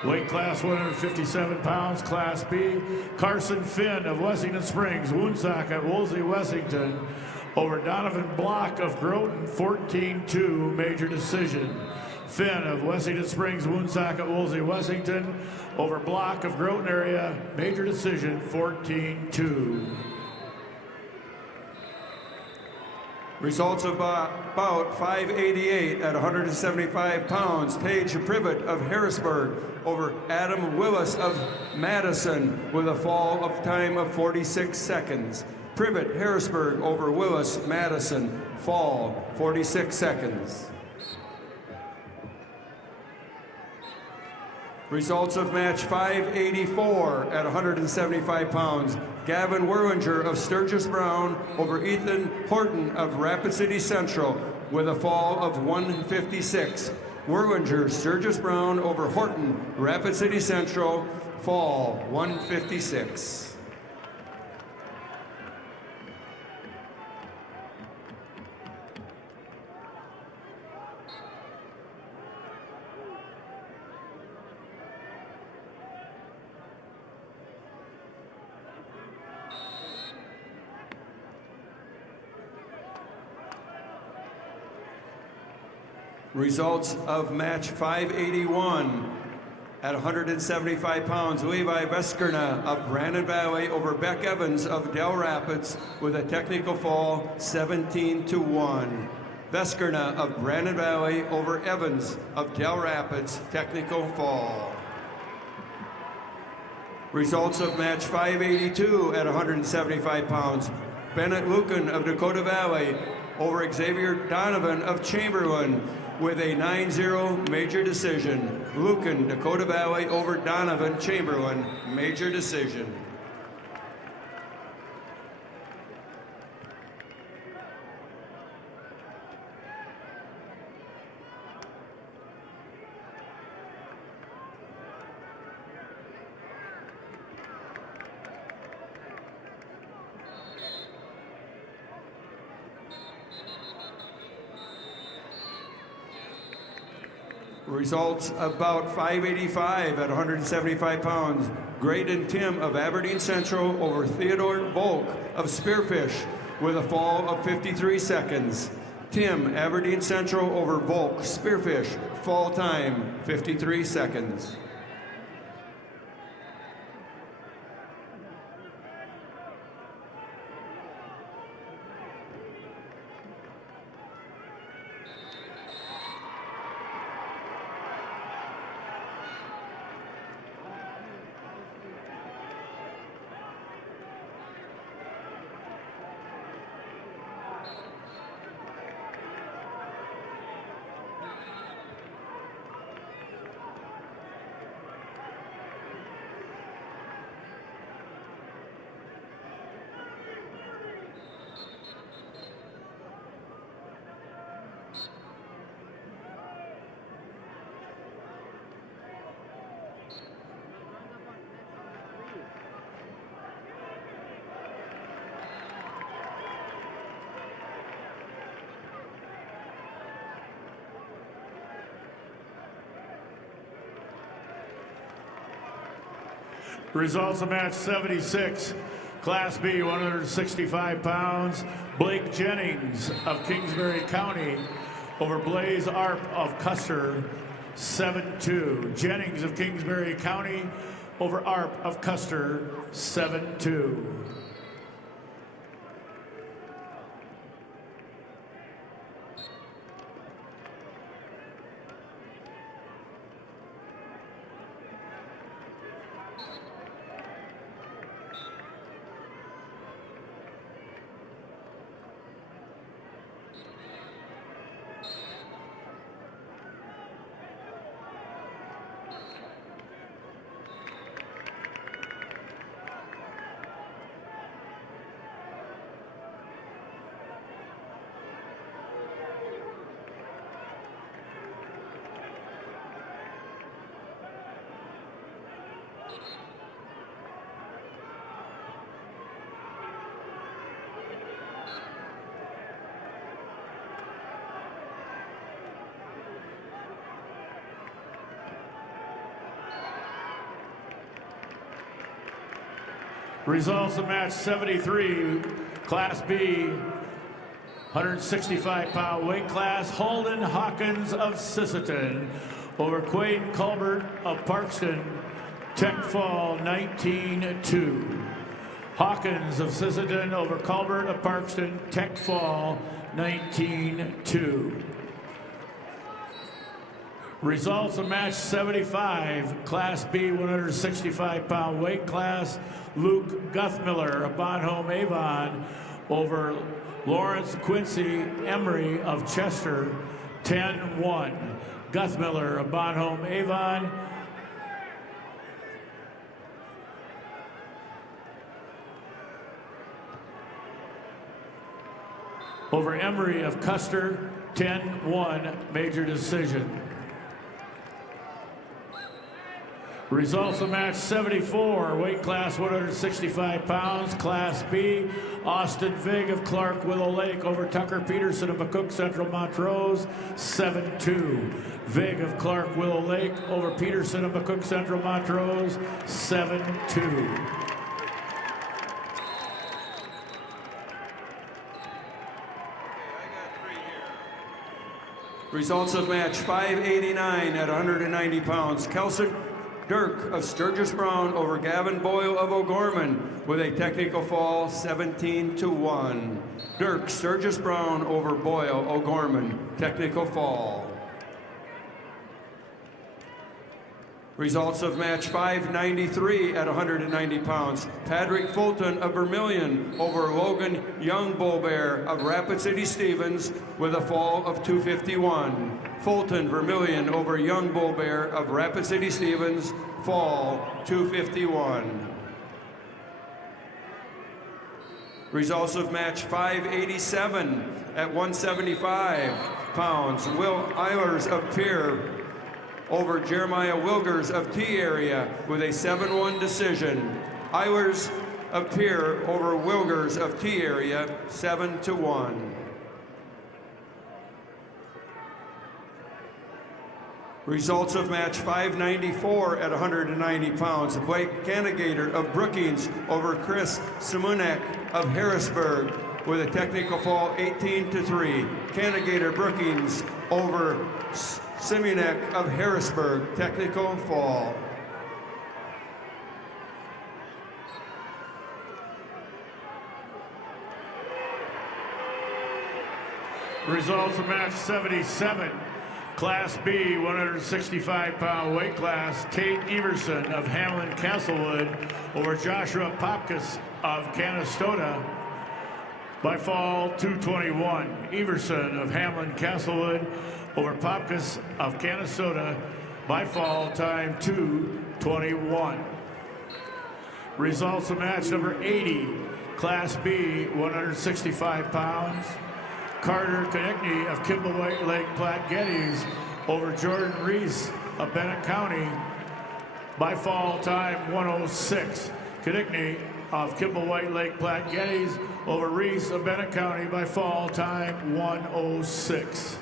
Weight class 157 pounds, Class B. Carson Finn of Wessington Springs, Woonsock at Woolsey, Wessington over Donovan Block of Groton, 14-2, major decision. Finn of Wessington Springs, Woonsocket, Woolsey, Wessington over Block of Groton area. Major decision 14-2. Results of bout 588 at 175 pounds. Tage Privet of Harrisburg over Adam Willis of Madison with a fall of time of 46 seconds. Privet, Harrisburg over Willis, Madison, fall 46 seconds. Results of match 584 at 175 pounds. Gavin Werlinger of Sturgis Brown over Ethan Horton of Rapid City Central with a fall of 156. Werlinger, Sturgis Brown over Horton, Rapid City Central, fall 156. Results of match 581 at 175 pounds. Levi Veskerna of Brandon Valley over Beck Evans of Del Rapids with a technical fall 17-1. Veskerna of Brandon Valley over Evans of Del Rapids, technical fall. Results of match 582 at 175 pounds. Bennett Lucan of Dakota Valley over Xavier Donovan of Chamberlain with a 9-0 major decision. Lucan, Dakota Valley over Donovan, Chamberlain, major decision. Results about 585 at 175 pounds. Graydon Tim of Aberdeen Central over Theodore Volk of Spearfish with a fall of 53 seconds. Tim, Aberdeen Central over Volk, Spearfish, fall time 53 seconds. Results of match 76, Class B, 165 pounds. Blake Jennings of Kingsbury County over Blaze Arp of Custer, 7-2. Jennings of Kingsbury County over Arp of Custer, 7-2. Results of match 73, Class B, 165-pound weight class, Holden Hawkins of Sisseton over Quaden Colbert of Parkston, Tech Fall 19-2. Hawkins of Sisseton over Colbert of Parkston, Tech Fall 19-2. Results of match 75, Class B 165-pound weight class, Luke Guthmiller of Bonhomme Avon over Lawrence Quincy Emery of Chester, 10-1. Guthmiller of Bonhomme Avon over Emery of Custer, 10-1, major decision. Results of match 74, weight class 165 pounds, Class B, Austin Vig of Clark Willow Lake over Tucker Peterson of McCook Central Montrose, 7-2. Vig of Clark Willow Lake over Peterson of McCook Central Montrose, 7-2. Results of match 589 at 190 pounds. Kelson Dirk of Sturgis Brown over Gavin Boyle of O'Gorman with a technical fall, 17-1. Dirk Sturgis Brown over Boyle O'Gorman, technical fall. Results of match 593 at 190 pounds. Patrick Fulton of Vermilion over Logan Young Bullbear of Rapid City Stevens with a fall of 251. Fulton Vermilion over Young Bullbear of Rapid City Stevens, fall 251. Results of match 587 at 175 pounds. Will Eilers of Pierre over Jeremiah Wilgers of T Area with a 7-1 decision. Eilers of Pierre over Wilgers of T Area, 7-1. Results of match 594 at 190 pounds. Blake Canagator of Brookings over Chris Simonek of Harrisburg with a technical fall, 18-3. Canagator Brookings over Simonek of Harrisburg, technical fall. Results of match 77. Class B, 165-pound weight class, Tate Everson of Hamlin Castlewood over Joshua Popkus of Canastota by fall 221. Everson of Hamlin Castlewood over Popkus of Canastota by fall time 2:21. Results of match number 80, Class B, 165 pounds. Carter Konechny of Kimball White Lake Platte Geddes over Jordan Reese of Bennett County by fall time 106. Konechny of Kimball White Lake Platte Geddes over Reese of Bennett County by fall time 106.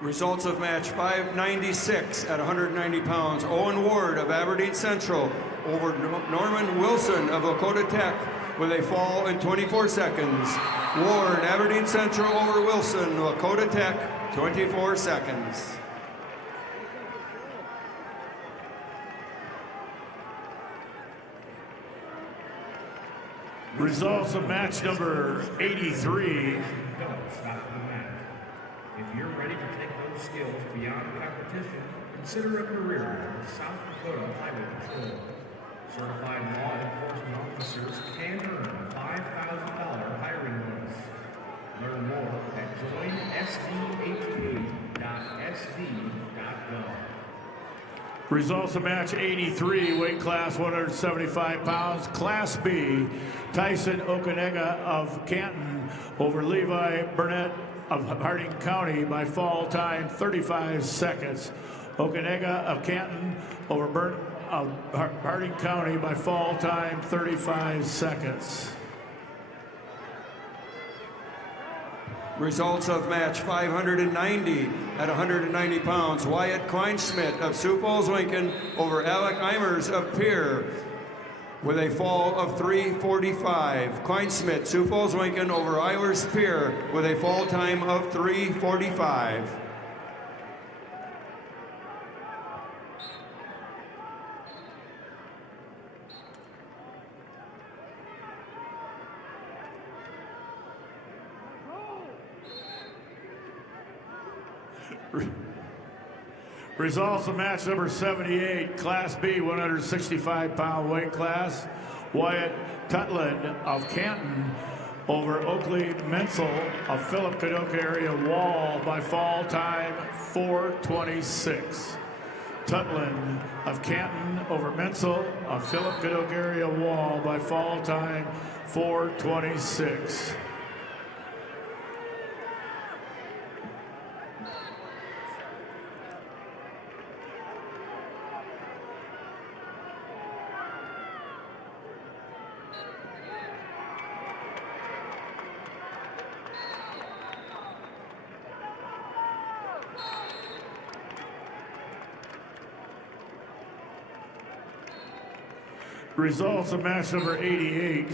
Results of match 596 at 190 pounds. Owen Ward of Aberdeen Central over Norman Wilson of Lakota Tech with a fall in 24 seconds. Ward, Aberdeen Central over Wilson, Lakota Tech, 24 seconds. Results of match number 83. If you're ready to take those skills beyond competition, consider a career with South Dakota Highway Patrol. Certified law enforcement officers can earn a $5,000 hiring bonus. Learn more at joinsdap.sd.gov. Results of match 83, weight class 175 pounds, Class B, Tyson Okanega of Canton over Levi Burnett of Harding County by fall time 35 seconds. Okanega of Canton over Harding County by fall time 35 seconds. Results of match 590 at 190 pounds. Wyatt Kleinschmidt of Sioux Falls, Lincoln over Alec Eimers of Pierre with a fall of 3:45. Kleinsmith, Sioux Falls Lincoln over Eilers Pier with a fall time of 3:45. Results of match number 78, Class B, 165-pound weight class. Wyatt Cutland of Canton over Oakley Menzel of Philip Kadoka area Wall by fall time 4:26. Tutland of Canton over Menzel of Philip Kadoka area Wall by fall time 4:26. Results of match number 88,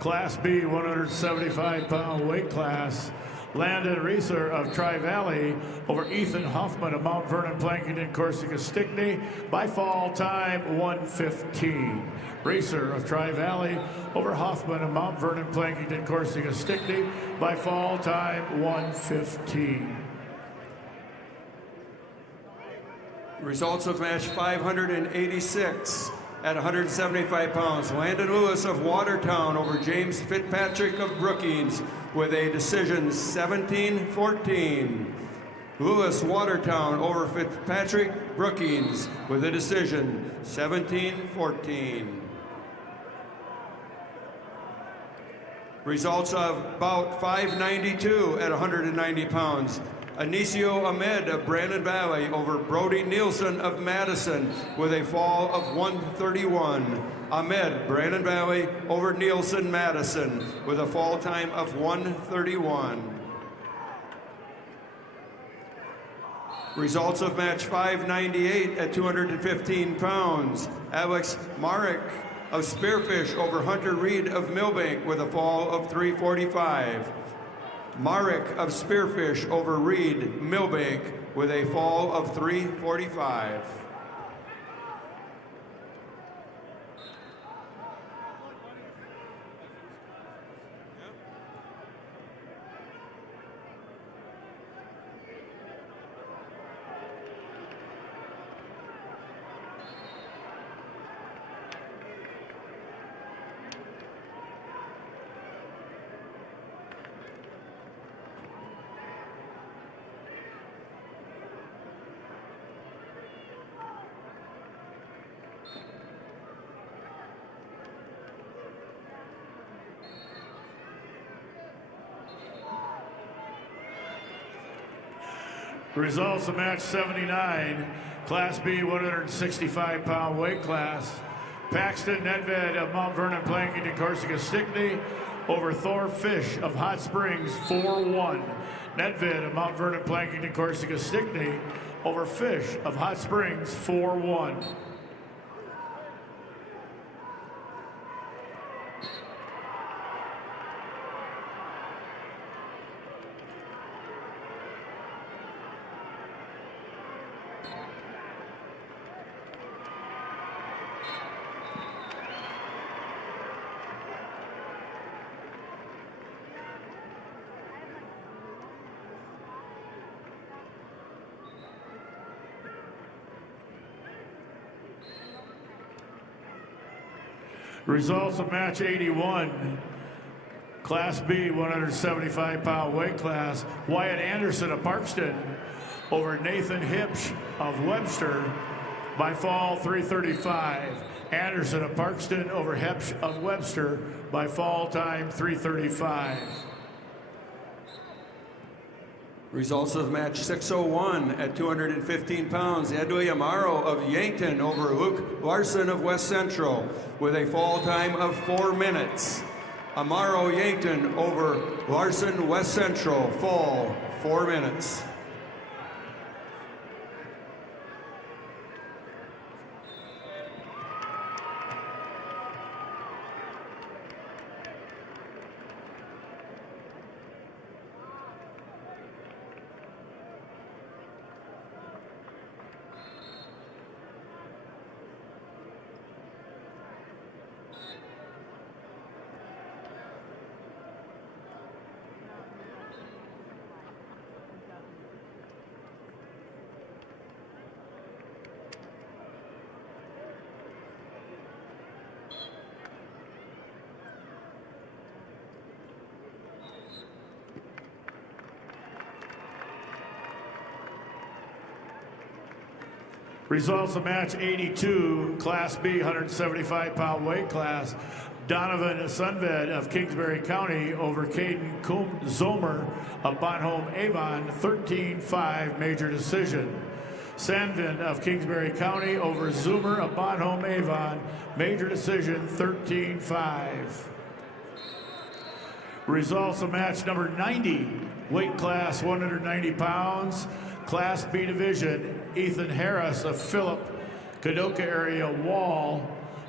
Class B, 175-pound weight class. Landon Reeser of Tri-Valley over Ethan Hoffman of Mount Vernon, Plankington, Corsica, Stickney by fall time 1:15. Reeser of Tri-Valley over Hoffman of Mount Vernon, Plankington, Corsica, Stickney by fall time 1:15. Results of match 586 at 175 pounds. Landon Lewis of Watertown over James Fitzpatrick of Brookings with a decision 17-14. Lewis Watertown over Fitzpatrick Brookings with a decision 17-14. Results of bout 592 at 190 pounds. Anicio Ahmed of Brandon Valley over Brody Nielsen of Madison with a fall of 131. Ahmed, Brandon Valley over Nielsen, Madison with a fall time of 131. Results of match 598 at 215 pounds. Alex Marek of Spearfish over Hunter Reed of Millbank with a fall of 345. Marek of Spearfish over Reed, Millbank, with a fall of 345. Results of match 79, Class B, 165-pound weight class. Paxton Nedved of Mount Vernon, Plankington, Corsica, Stickney over Thor Fish of Hot Springs, 4-1. Nedved of Mount Vernon, Plankington, Corsica, Stickney over Fish of Hot Springs, 4-1. Results of match 81, Class B, 175-pound weight class. Wyatt Anderson of Parkston over Nathan Hipsch of Webster by fall 335. Anderson of Parkston over Hipsch of Webster by fall time 335. Results of match 601 at 215 pounds. Edwin Amaro of Yankton over Luke Larson of West Central with a fall time of 4 minutes. Amaro Yankton over Larson West Central, fall 4 minutes. Results of match 82, Class B, 175-pound weight class. Donovan Sunved of Kingsbury County over Caden Zomer of Bonhomme Avon, 13-5 major decision. Sandvin of Kingsbury County over Zoomer of Bonhomme Avon, major decision, 13-5. Results of match number 90, weight class 190 pounds, Class B division. Ethan Harris of Philip, Kadoka area Wall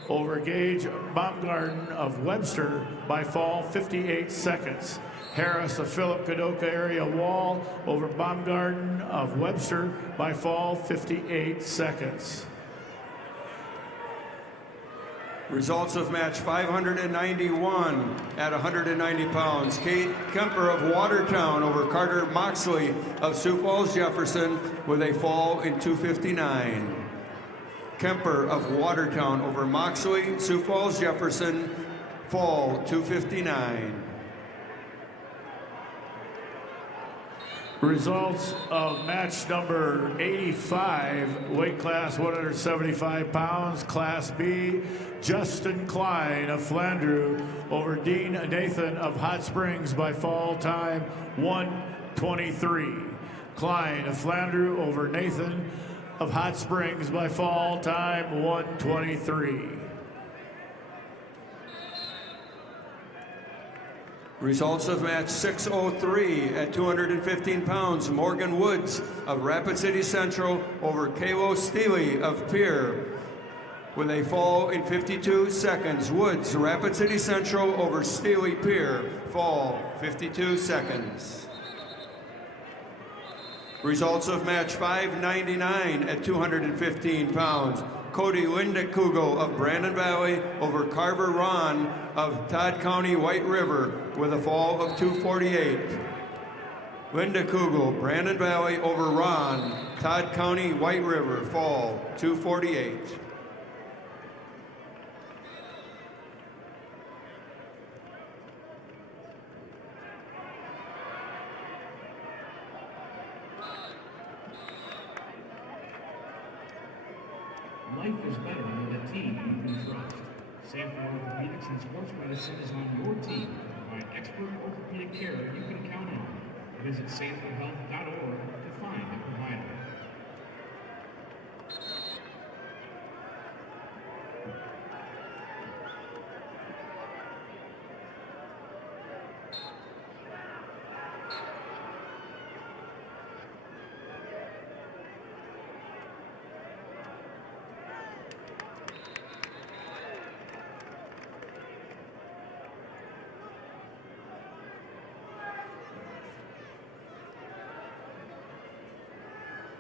over Gage Baumgarten of Webster by fall 58 seconds. Harris of Philip, Kadoka area Wall over Baumgarten of Webster by fall 58 seconds. Results of match 591 at 190 pounds. Kate Kemper of Watertown over Carter Moxley of Sioux Falls Jefferson with a fall in 259. Kemper of Watertown over Moxley, Sioux Falls Jefferson, fall 259. Results of match number 85, weight class 175 pounds, Class B. Justin Klein of Flandreau over Dean Nathan of Hot Springs by fall time 1:23. Klein of Flandreau over Nathan of Hot Springs by fall time 1:23. Results of match 603 at 215 pounds. Morgan Woods of Rapid City Central over Kalo Steely of Pierre with a fall in 52 seconds. Woods, Rapid City Central over Steely Pierre, fall 52 seconds. Results of match 599 at 215 pounds. Cody Lindekugel of Brandon Valley over Carver Ron of Todd County White River with a fall of 248. Lindekugel, Brandon Valley over Ron, Todd County White River, fall 248. Life is better with a team you can trust. Sanford Orthopedics and Sports Medicine is on your team to provide expert orthopedic care you can count on. Visit sanfordhealth.org to find a provider.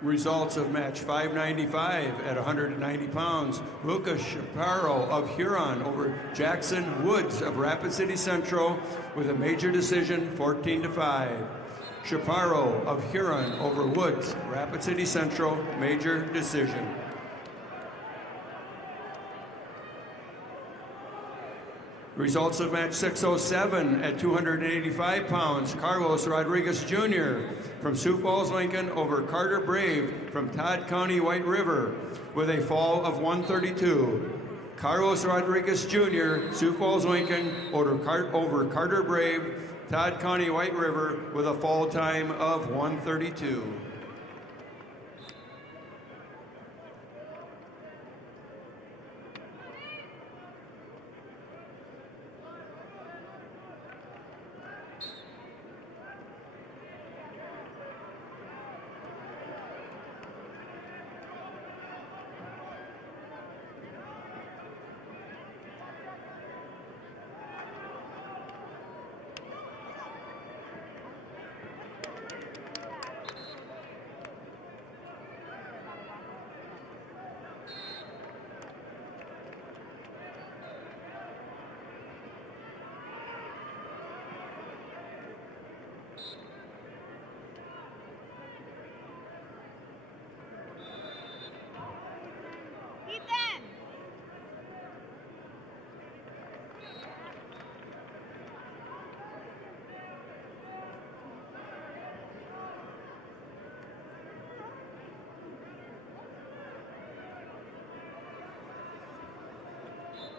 Results of match 595 at 190 pounds. Lucas Chaparro of Huron over Jackson Woods of Rapid City Central with a major decision, 14-5. Chaparro of Huron over Woods, Rapid City Central, major decision. Results of match 607 at 285 pounds. Carlos Rodriguez Jr. from Sioux Falls, Lincoln over Carter Brave from Todd County White River with a fall of 132. Carlos Rodriguez Jr., Sioux Falls, Lincoln over Carter Brave, Todd County White River with a fall time of 132.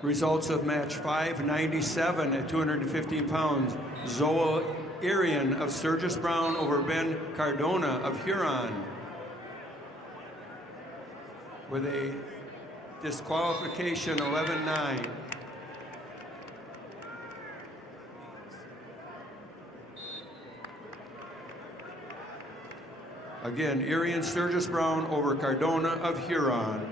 Results of match 597 at 215 pounds. Zoa Arian of Sturgis Brown over Ben Cardona of Huron, with a disqualification 11-9. Again, Arian Sturgis Brown over Cardona of Huron.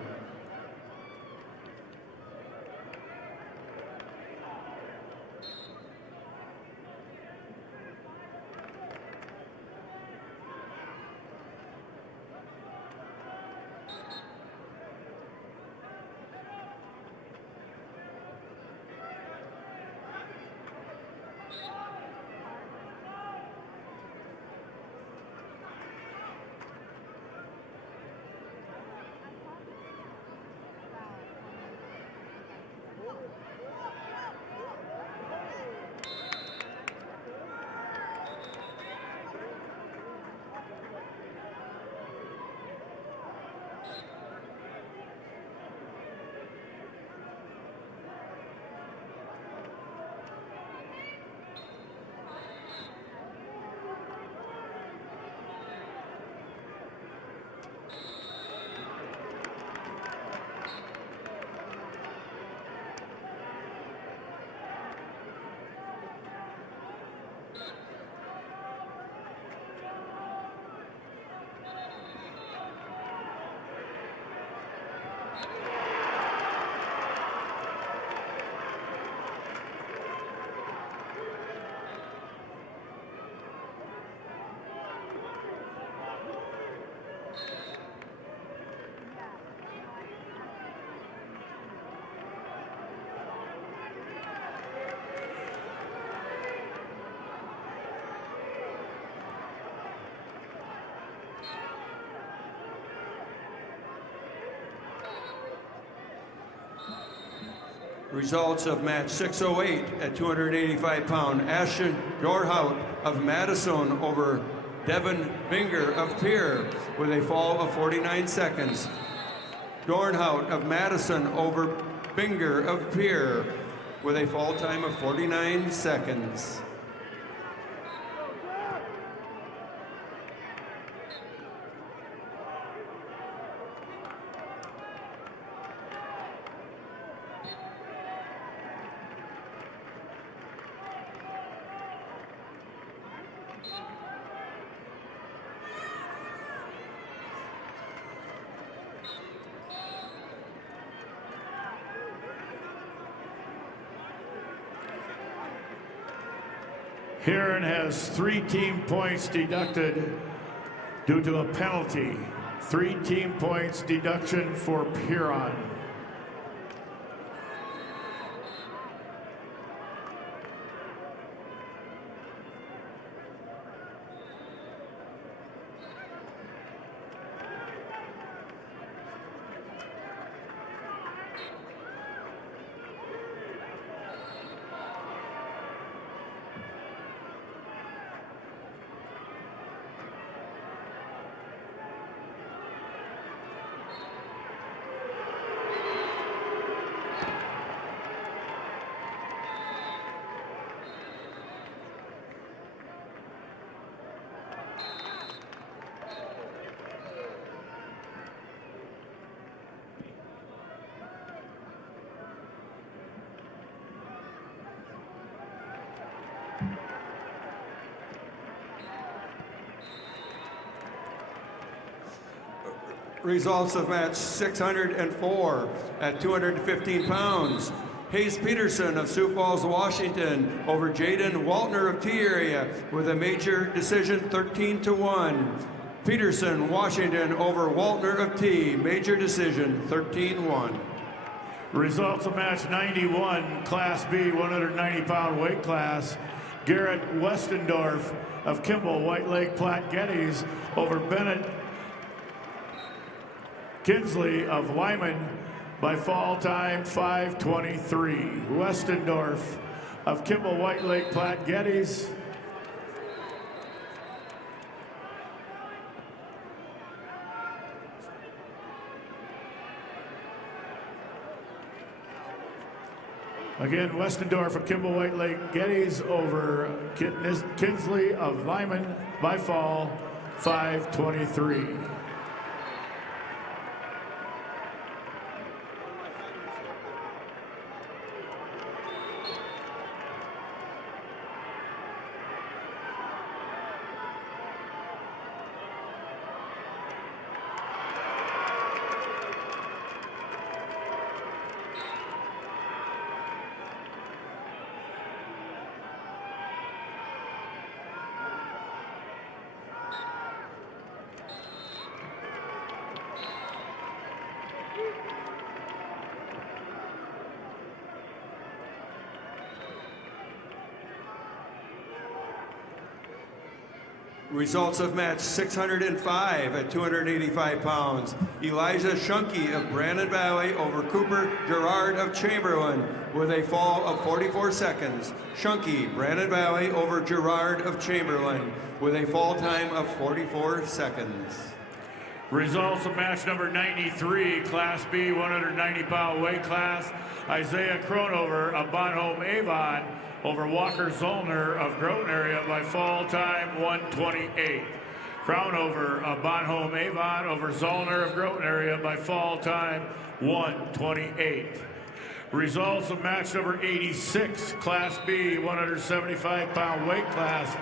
Results of match 608 at 285 pound. Ashton Dorhout of Madison over Devin Binger of Pierre with a fall of 49 seconds. Dornhout of Madison over Binger of Pierre with a fall time of 49 seconds. Huron has 3 team points deducted due to a penalty. 3 team points deduction for Huron. Results of match 604 at 215 pounds. Hayes Peterson of Sioux Falls, Washington over Jaden Waltner of T Area with a major decision 13-1. Peterson, Washington over Waltner of T, major decision 13-1. Results of match 91, Class B, 190-pound weight class. Garrett Westendorf of Kimball, White Lake Platte Geddes over Bennett Kinsley of Lyman by fall time 5:23. Westendorf of Kimball, White Lake Platte Geddes. Again, Westendorf of Kimball White Lake Geddes over Kinsley of Lyman by fall 5-23. Results of match 605 at 285 pounds. Elijah Shunky of Brandon Valley over Cooper Gerard of Chamberlain with a fall of 44 seconds. Shunky, Brandon Valley over Gerard of Chamberlain with a fall time of 44 seconds. Results of match number 93, Class B, 190-pound weight class. Isaiah Cronover of Bonhomme Avon over Walker Zollner of Groton area by fall time 1:28. Crownover of Bonhomme Avon over Zollner of Groton area by fall time 1:28. Results of match number 86, Class B, 175-pound weight class.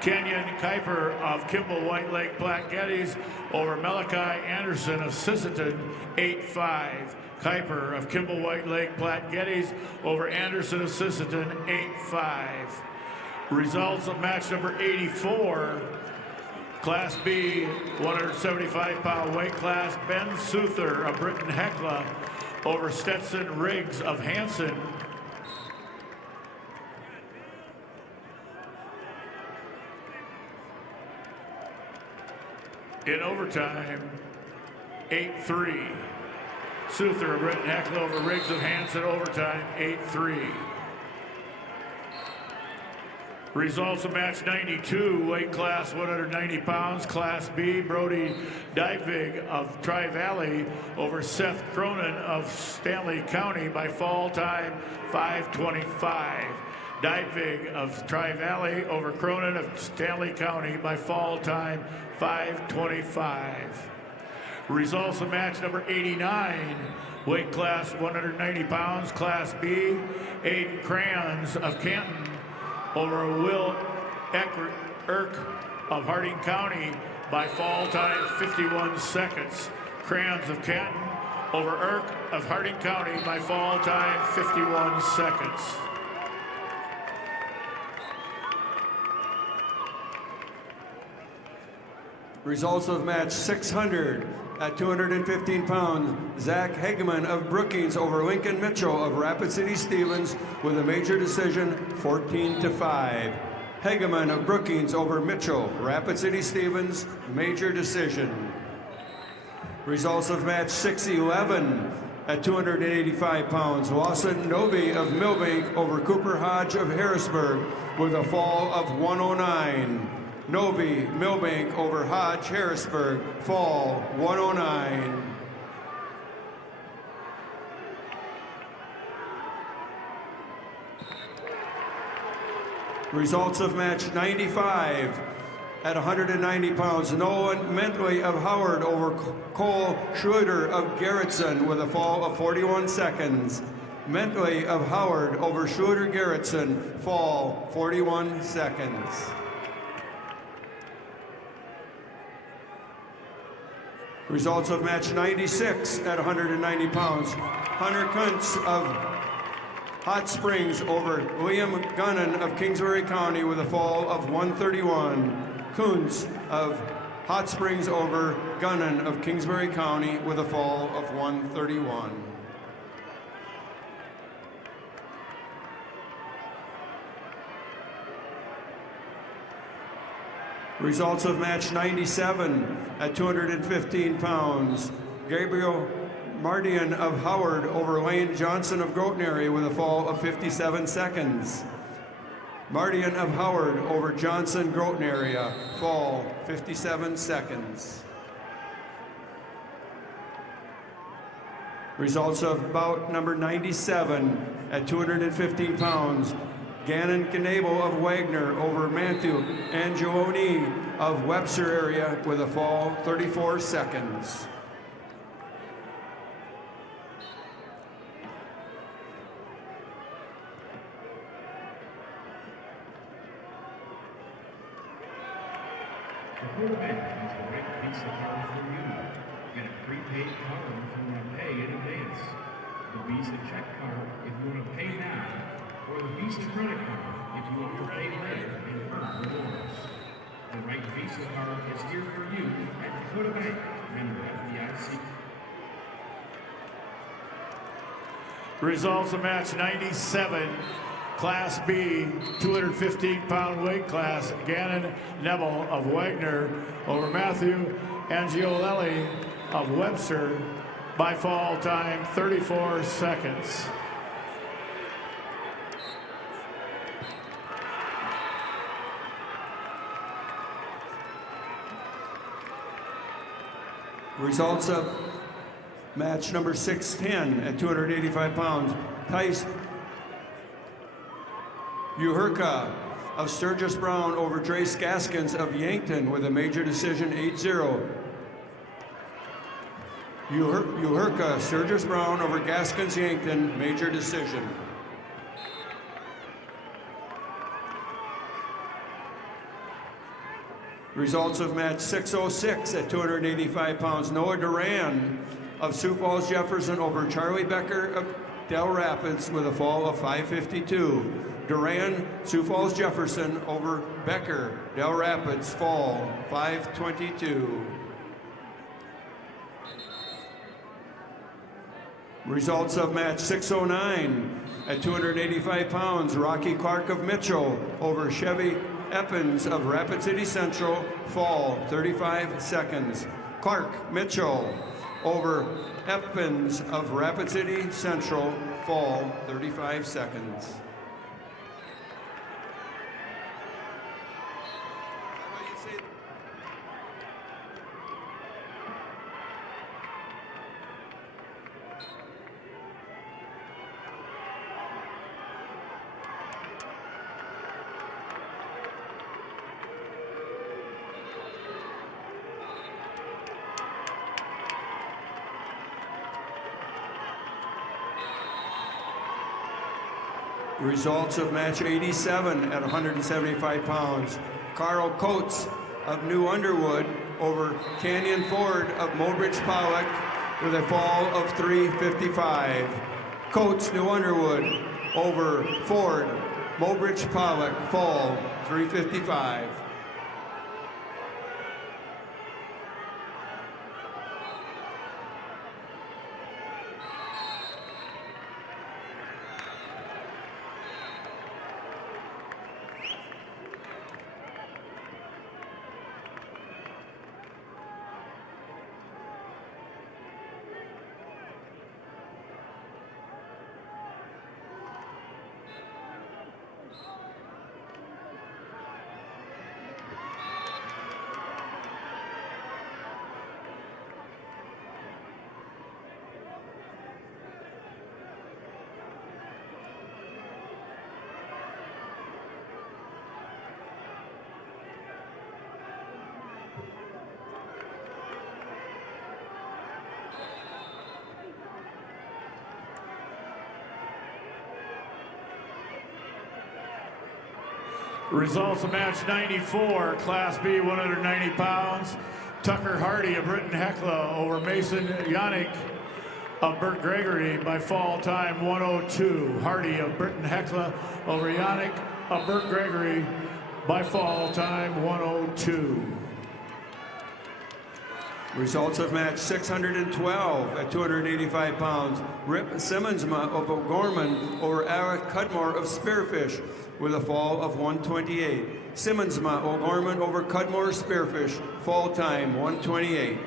Kenyon Kuiper of Kimball White Lake Platte Geddes over Malachi Anderson of Sisseton 8-5. Kuiper of Kimball White Lake Platte Geddes over Anderson of Sisseton 8-5. Results of match number 84, Class B, 175-pound weight class. Ben Souther of Britton Hecla over Stetson Riggs of Hanson. In overtime, 8-3. Souther of Britton Hecla over Riggs of Hanson, overtime, 8-3. Results of match 92, weight class 190 pounds, Class B, Brody Dykvig of Tri-Valley over Seth Cronin of Stanley County by fall time 5:25. Dykvig of Tri-Valley over Cronin of Stanley County by fall time 5:25. Results of match number 89, weight class 190 pounds, Class B, Aiden Crayons of Canton over Will Erk of Harding County by fall time 51 seconds. Crayons of Canton over Erk of Harding County by fall time 51 seconds. Results of match 600 at 215 pounds. Zach Hageman of Brookings over Lincoln Mitchell of Rapid City Stevens with a major decision 14-5. Hageman of Brookings over Mitchell, Rapid City Stevens, major decision. Results of match 611 at 285 pounds. Lawson Novi of Millbank over Cooper Hodge of Harrisburg with a fall of 109. Novi, Millbank over Hodge, Harrisburg, fall 109. Results of match 95 at 190 pounds. Nolan Mentley of Howard over Cole Schroeder of Garrettson with a fall of 41 seconds. Mentley of Howard over Schroeder Garrettson, fall 41 seconds. Results of match 96 at 190 pounds. Hunter Kuntz of Hot Springs over Liam Gunnan of Kingsbury County with a fall of 131. Kuntz of Hot Springs over Gunnan of Kingsbury County with a fall of 131. Results of match 97 at 215 pounds. Gabriel Mardian of Howard over Lane Johnson of Groton area with a fall of 57 seconds. Mardian of Howard over Johnson Groton area, fall 57 seconds. Results of bout number 97 at 215 pounds. Gannon Knable of Wagner over Matthew Angiolini of Webster area with a fall 34 seconds. The quarterback has the right Visa card for you. Get a prepaid card if you want to pay in advance. The Visa check card if you want to pay now, or the Visa credit card if you want to pay later and earn rewards. The right Visa card is here for you at Dakota Bank, member FDIC. Results of match 97, Class B, 215-pound weight class. Gannon Knable of Wagner over Matthew Angiolelli of Webster by fall time 34 seconds. Results of match number 610 at 285 pounds. Tice Uherka of Sturgis Brown over Trace Gaskins of Yankton with a major decision 8-0. Uherka, Sturgis Brown over Gaskins Yankton, major decision. Results of match 606 at 285 pounds. Noah Duran of Sioux Falls Jefferson over Charlie Becker of Del Rapids with a fall of 5:52. Duran, Sioux Falls Jefferson over Becker, Del Rapids, fall 5:22. Results of match 609 at 285 pounds. Rocky Clark of Mitchell over Chevy Eppins of Rapid City Central, fall 35 seconds. Clark Mitchell over Eppins of Rapid City Central, fall 35 seconds. Results of match 87 at 175 pounds. Carl Coates of New Underwood over Canyon Ford of Mobridge Pollock with a fall of 3:55. Coates, New Underwood over Ford, Mobridge Pollock, fall 3:55. Results of match 94, Class B, 190 pounds. Tucker Hardy of Britton Hecla over Mason Yannick of Burt Gregory by fall time 102. Hardy of Britton Hecla over Yannick of Burt Gregory by fall time 102. Results of match 612 at 285 pounds. Rip Simmonsma of O'Gorman over Eric Cudmore of Spearfish with a fall of 128. Simmonsma O'Gorman over Cudmore Spearfish, fall time 128.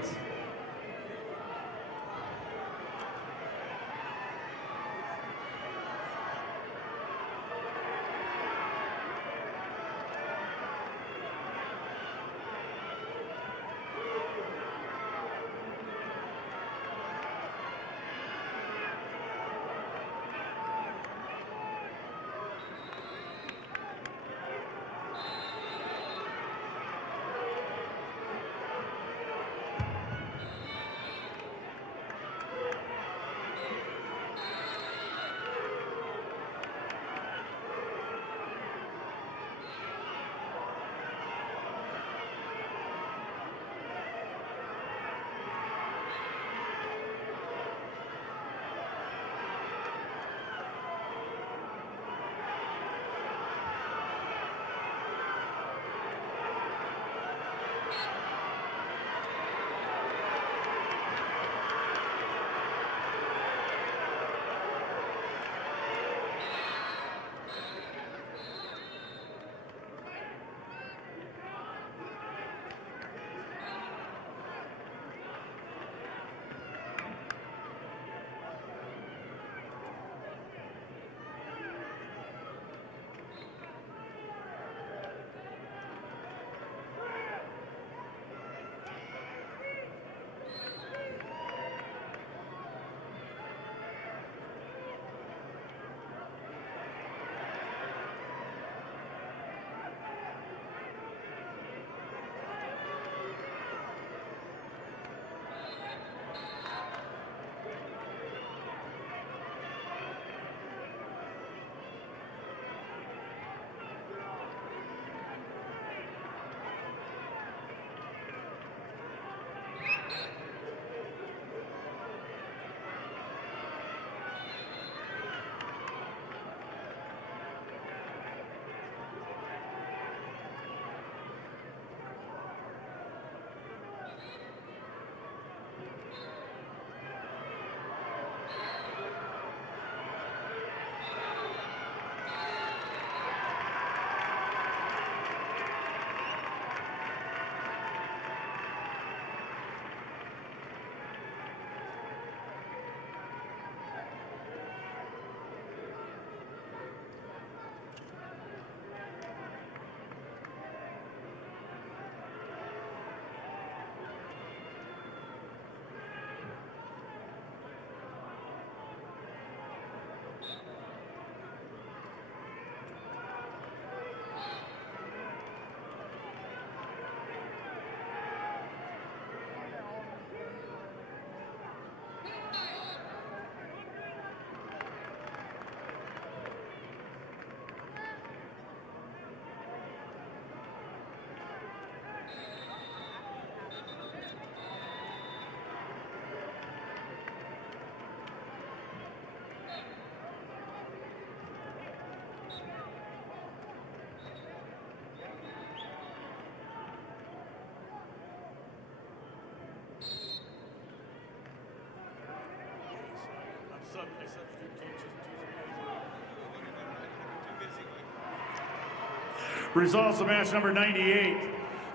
Results of match number 98,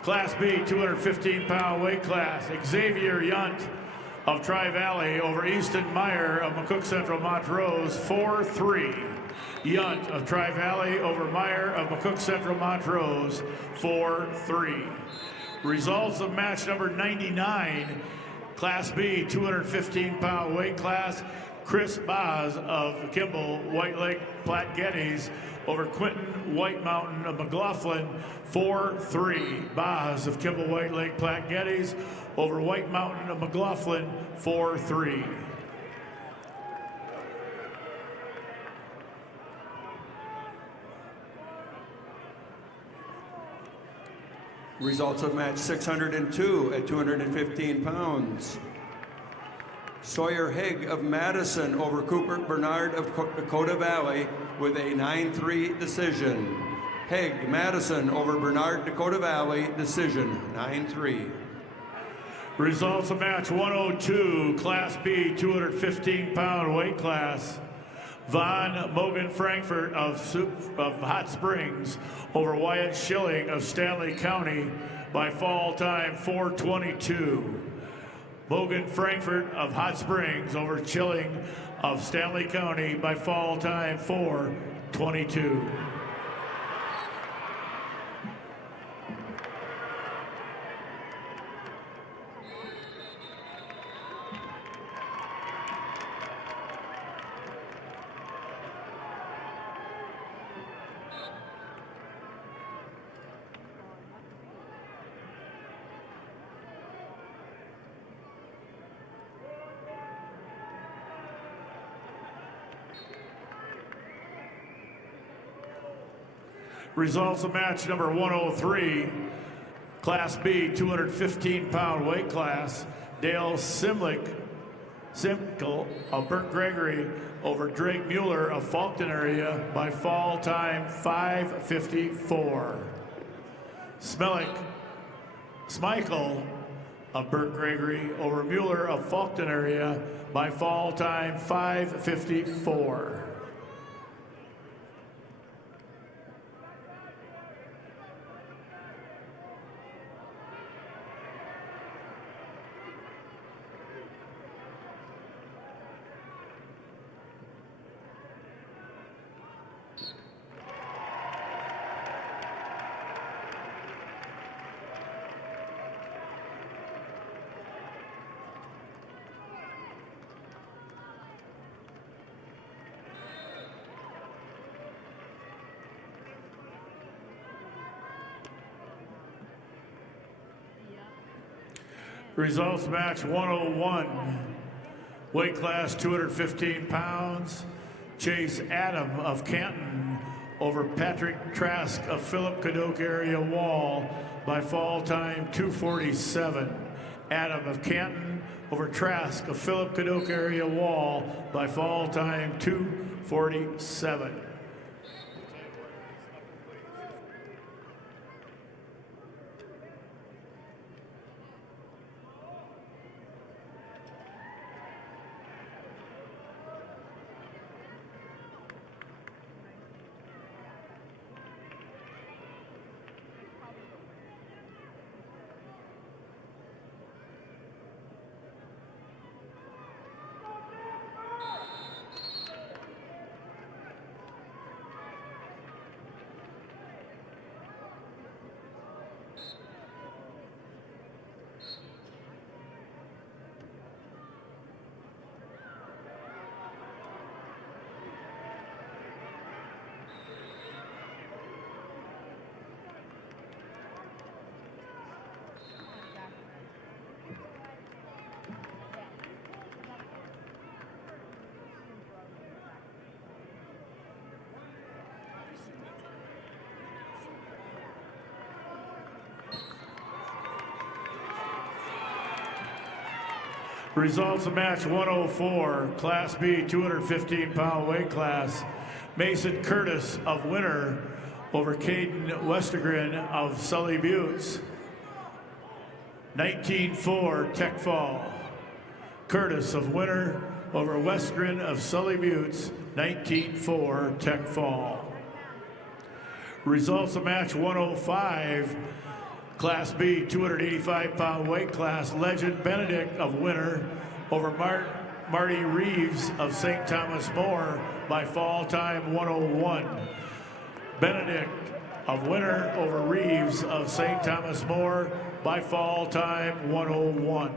Class B, 215-pound weight class. Xavier Yunt of Tri-Valley over Easton Meyer of McCook Central Montrose, 4-3. Yunt of Tri-Valley over Meyer of McCook Central Montrose, 4-3. Results of match number 99, Class B, 215-pound weight class. Chris Boz of Kimball White Lake Platte Geddes over Quentin White Mountain of McLaughlin, 4-3. Boz of Kimball White Lake Platte Geddes over White Mountain of McLaughlin, 4-3. Results of match 602 at 215 pounds. Sawyer Haig of Madison over Cooper Bernard of Dakota Valley with a 9-3 decision. Haig, Madison over Bernard, Dakota Valley, decision, 9-3. Results of match 102, Class B, 215-pound weight class. Von Mogan Frankfurt of Hot Springs over Wyatt Schilling of Stanley County by fall time 4:22. Mogan Frankfurt of Hot Springs over Schilling of Stanley County by fall time 4:22. Results of match number 103, Class B, 215-pound weight class. Dale Simkel of Burt Gregory over Drake Mueller of Faulkton area by fall time 5:54. Smichael of Burt Gregory over Mueller of Faulkton area by fall time 5:54. Results match 101, weight class 215 pounds. Chase Adam of Canton over Patrick Trask of Philip Cadoc area Wall by fall time 2:47. Adam of Canton over Trask of Philip Cadoc area Wall by fall time 2:47. Results of match 104, Class B, 215-pound weight class. Mason Curtis of Winter over Caden Westergren of Sully Buttes. 19-4 Tech Fall. Curtis of Winter over Westgren of Sully Buttes, 19-4 Tech Fall. Results of match 105, Class B, 285-pound weight class, Legend Benedict of Winter over Marty Reeves of St. Thomas More by fall time 101. Benedict of Winter over Reeves of St. Thomas More by fall time 101.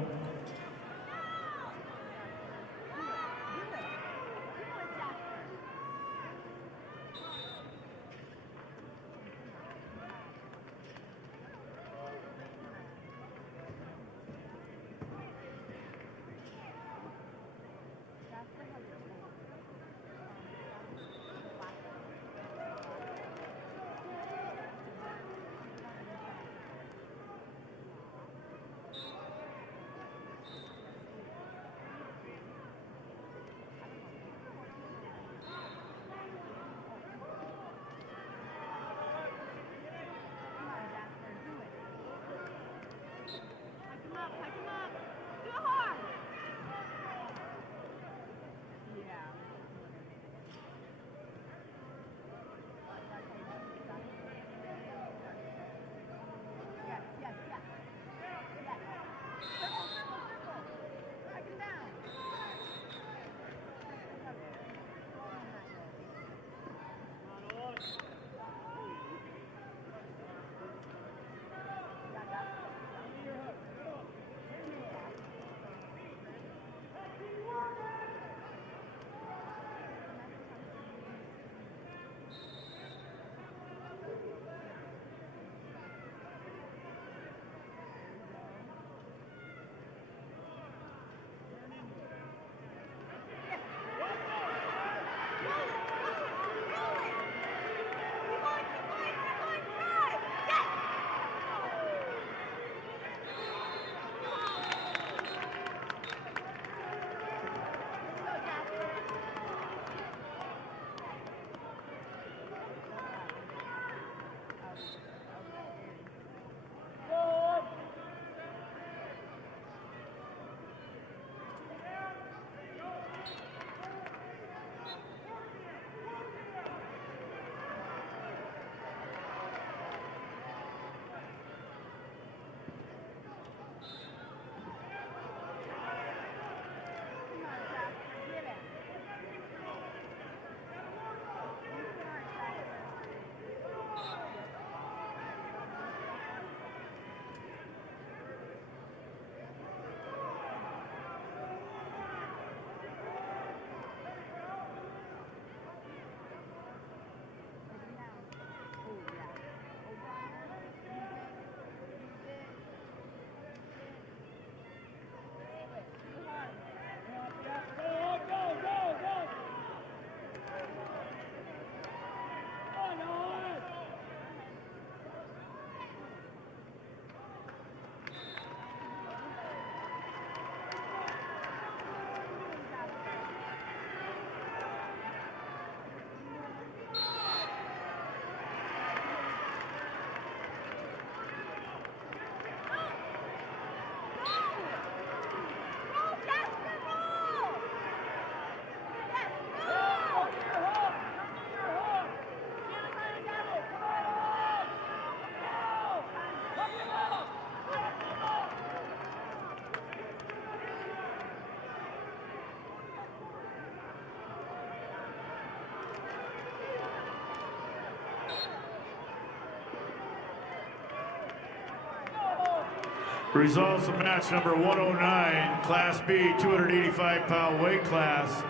Results of match number 109, Class B, 285-pound weight class.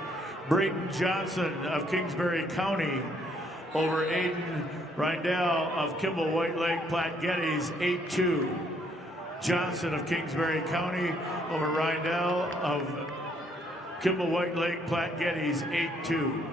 Brayton Johnson of Kingsbury County over Aiden Rindell of Kimball White Lake Platte Geddes, 8-2. Johnson of Kingsbury County over Rindell of Kimball White Lake Platte Geddes, 8-2.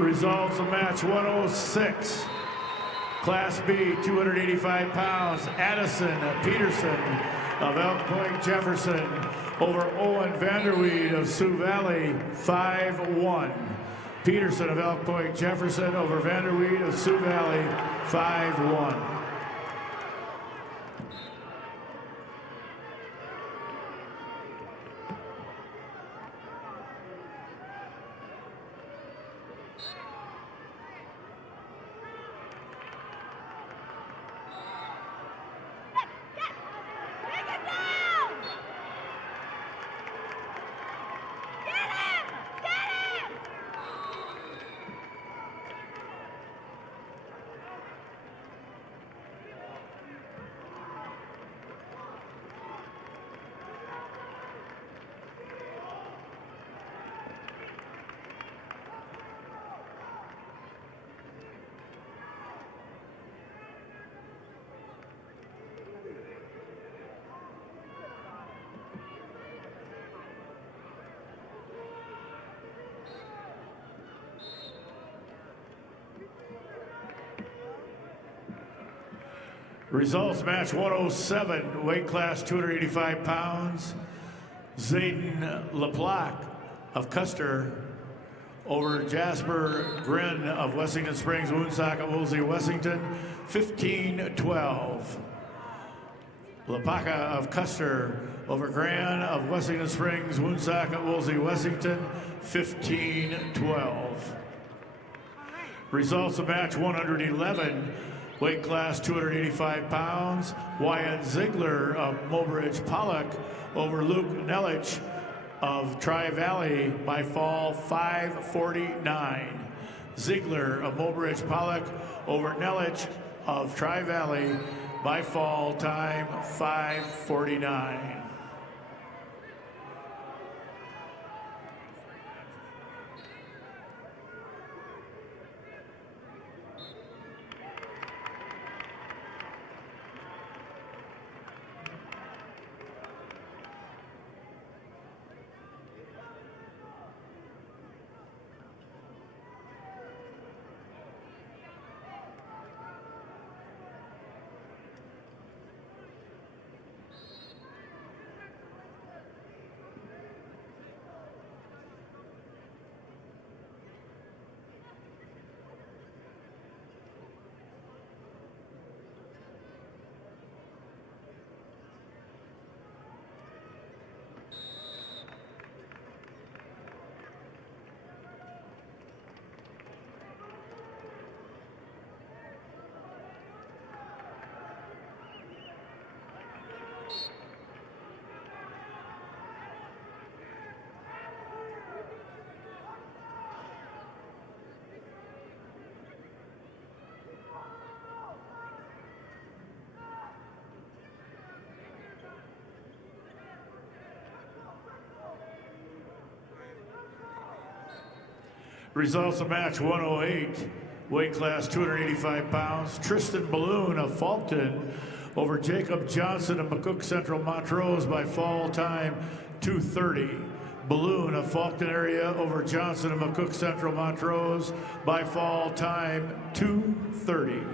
Results of match 106. Class B, 285 pounds, Addison Peterson of Elk Point Jefferson over Owen Vanderweed of Sioux Valley, 5-1. Peterson of Elk Point Jefferson over Vanderweed of Sioux Valley, 5-1. Results match 107, weight class 285 pounds. Zayden LaPlaque of Custer over Jasper Grin of Wessington Springs, Woonsocket, Woolsey, Wessington, 15-12. LaPlaque of Custer over Gran of Wessington Springs, Woonsocket, Woolsey, Wessington, 15-12. Results of match 111. Weight class 285 pounds, Wyatt Ziegler of Mobridge Pollock over Luke Nelich of Tri-Valley by fall 5:49. Ziegler of Mobridge Pollock over Nelich of Tri-Valley by fall time 5:49. Results of match 108, weight class 285 pounds. Tristan Balloon of Faulkton over Jacob Johnson of McCook Central Montrose by fall time 2:30. Balloon of Faulkton area over Johnson of McCook Central Montrose by fall time 2:30.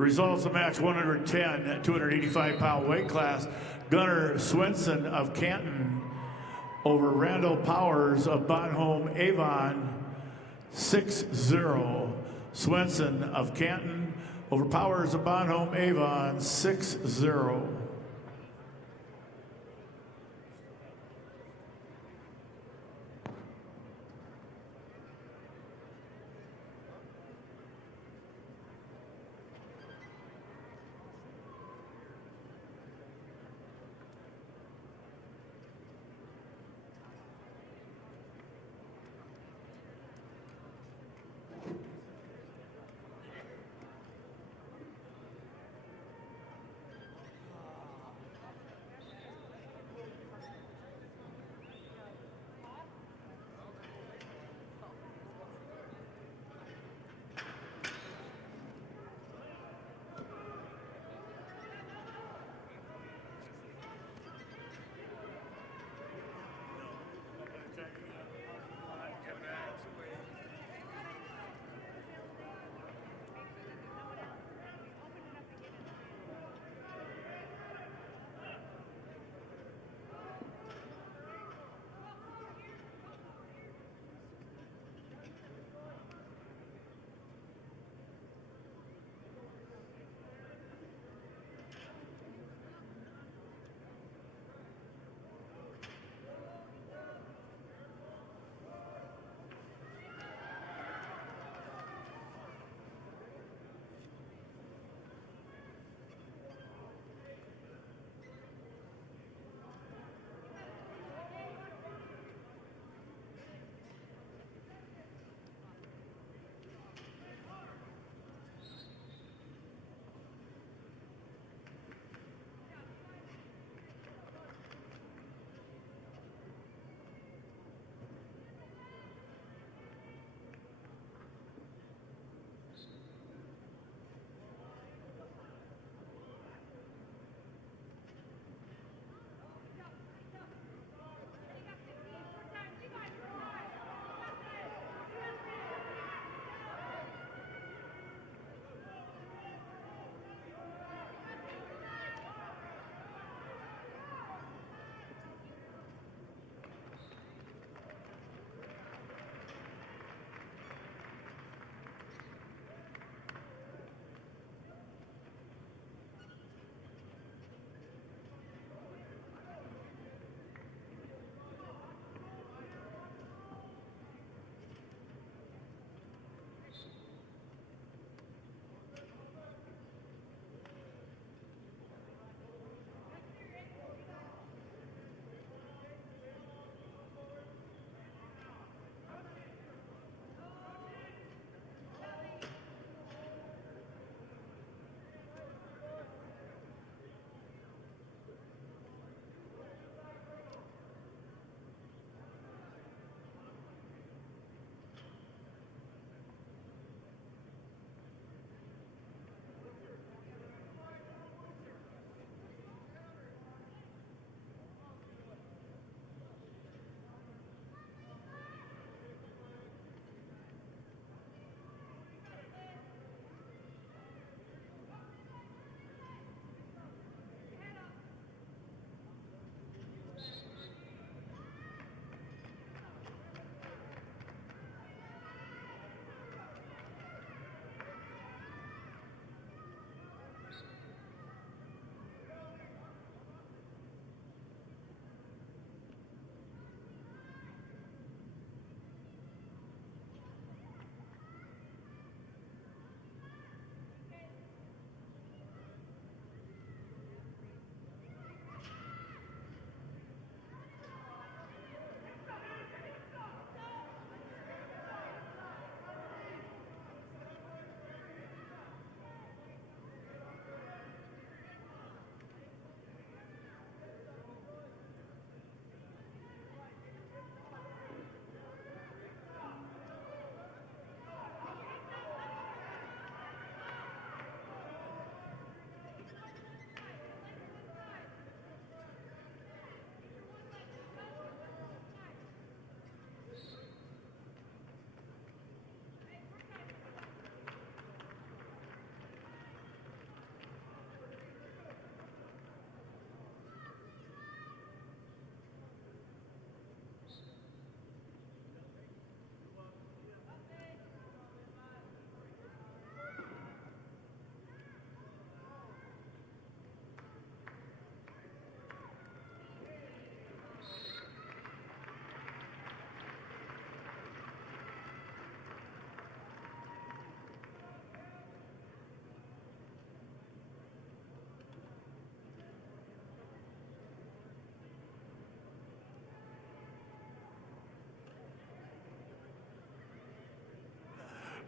Results of match 110 at 285-pound weight class. Gunnar Swenson of Canton over Randall Powers of Bonhomme Avon, 6-0. Swenson of Canton over Powers of Bonhomme Avon, 6-0.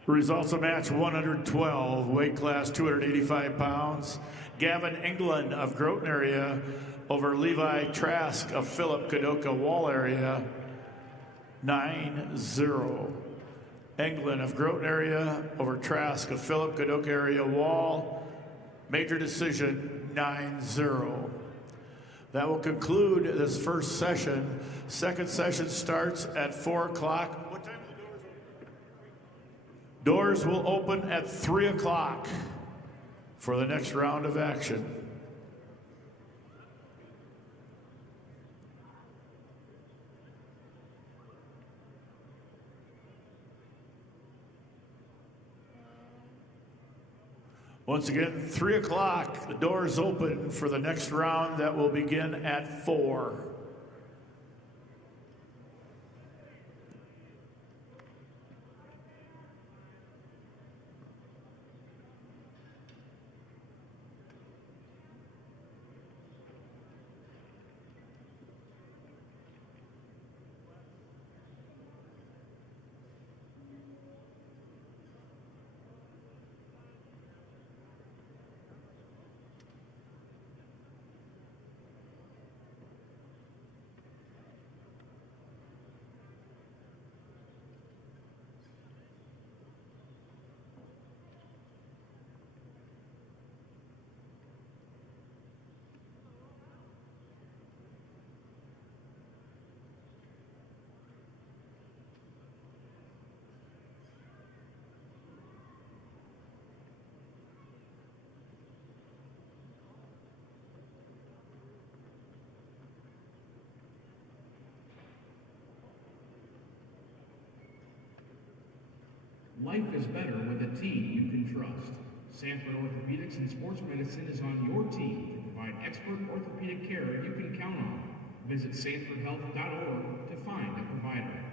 Results of match 112, weight class 285 pounds. Gavin England of Groton area over Levi Trask of Philip Kadoka Wall area, 9-0. England of Groton area over Trask of Philip Kadoka area Wall, major decision, 9-0. That will conclude this first session. Second session starts at 4 o'clock. What time are the doors open? Doors will open at 3 o'clock for the next round of action. Once again, 3 o'clock, the doors open for the next round that will begin at 4. Life is better with a team you can trust. Sanford Orthopedics and Sports Medicine is on your team to provide expert orthopedic care you can count on. Visit sanfordhealth.org to find a provider.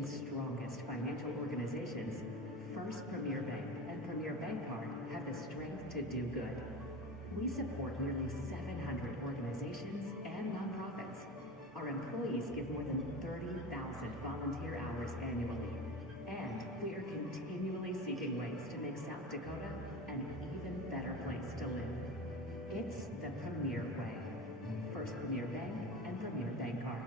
nation's strongest financial organizations, First Premier Bank and Premier Bank Card have the strength to do good. We support nearly 700 organizations and nonprofits. Our employees give more than 30,000 volunteer hours annually. And we are continually seeking ways to make South Dakota an even better place to live. It's the Premier Way. First Premier Bank and Premier Bank Card.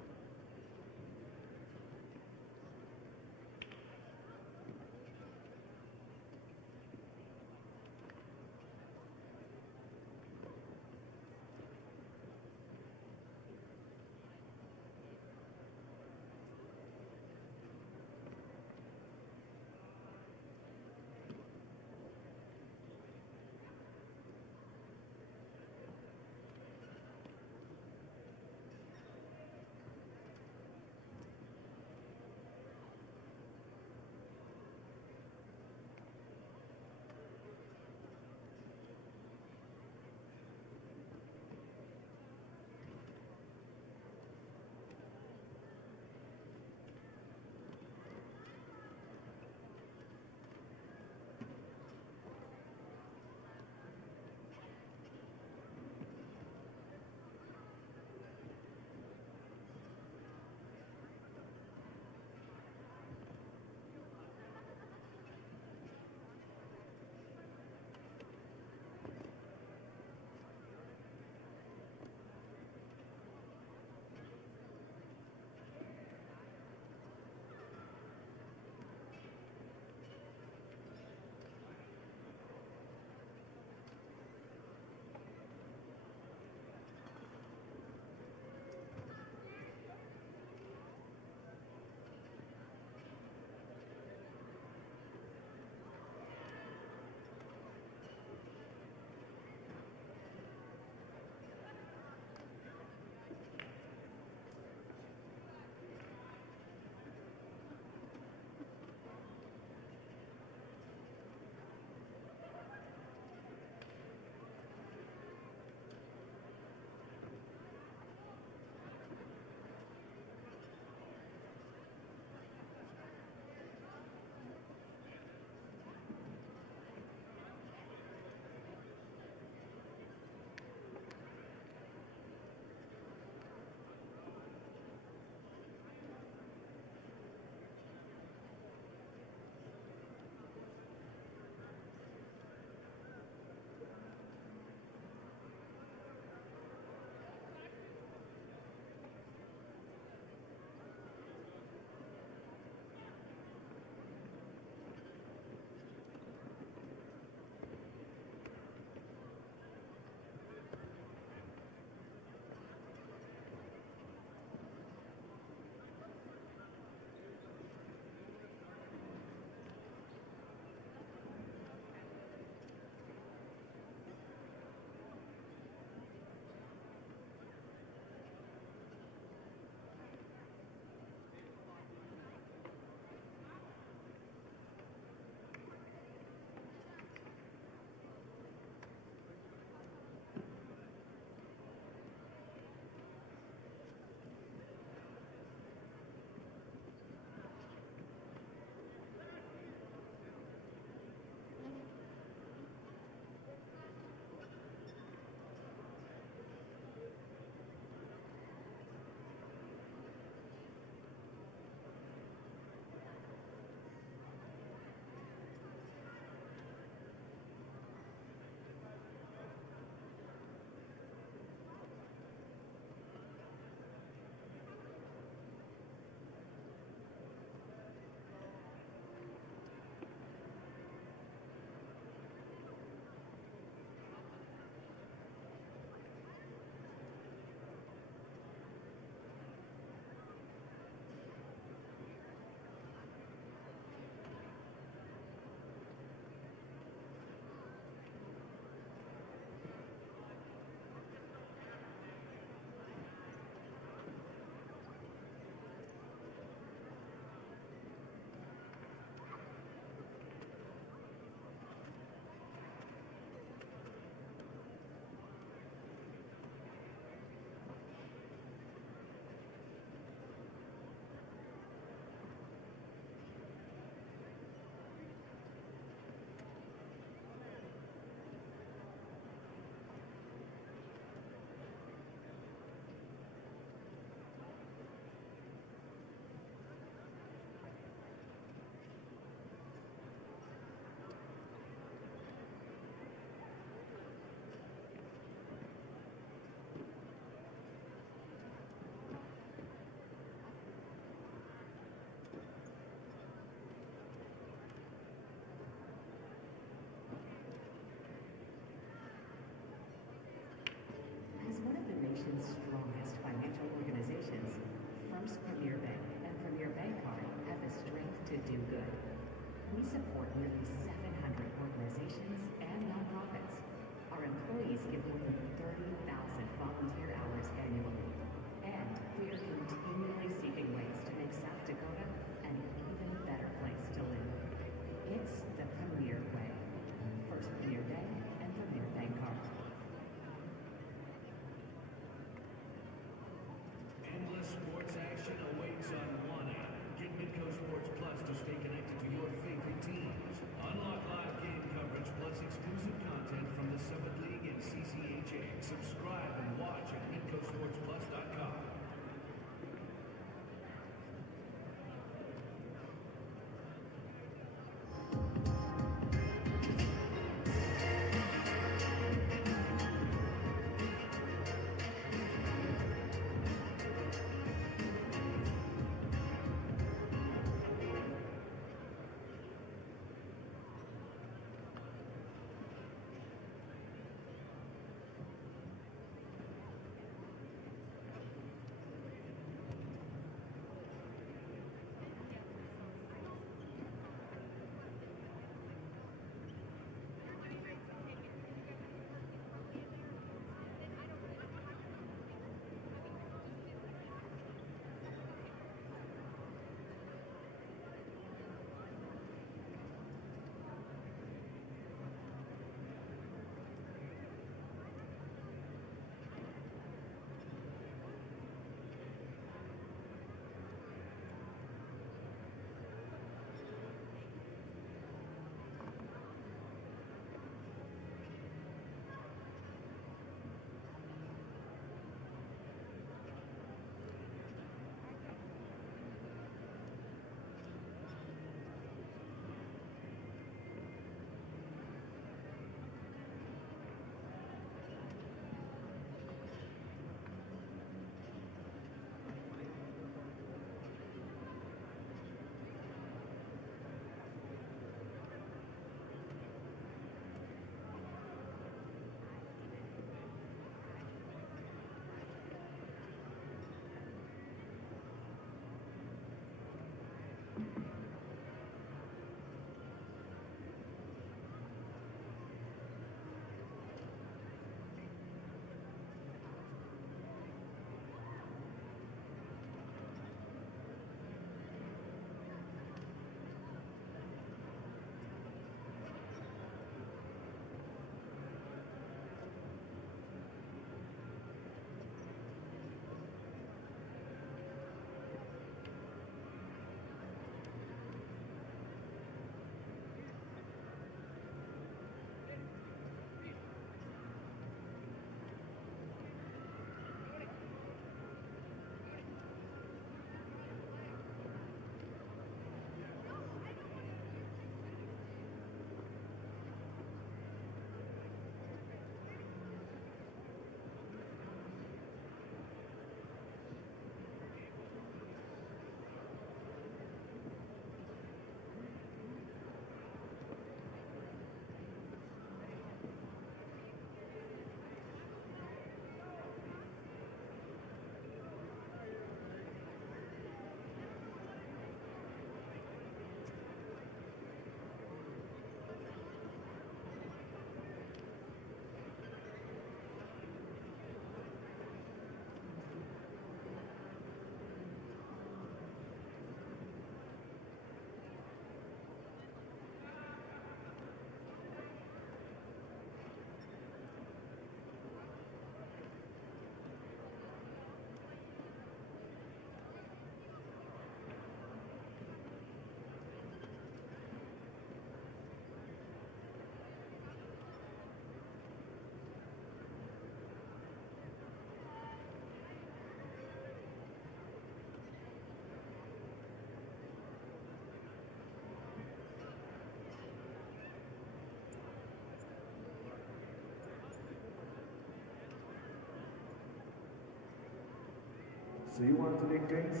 So you want to make drinks?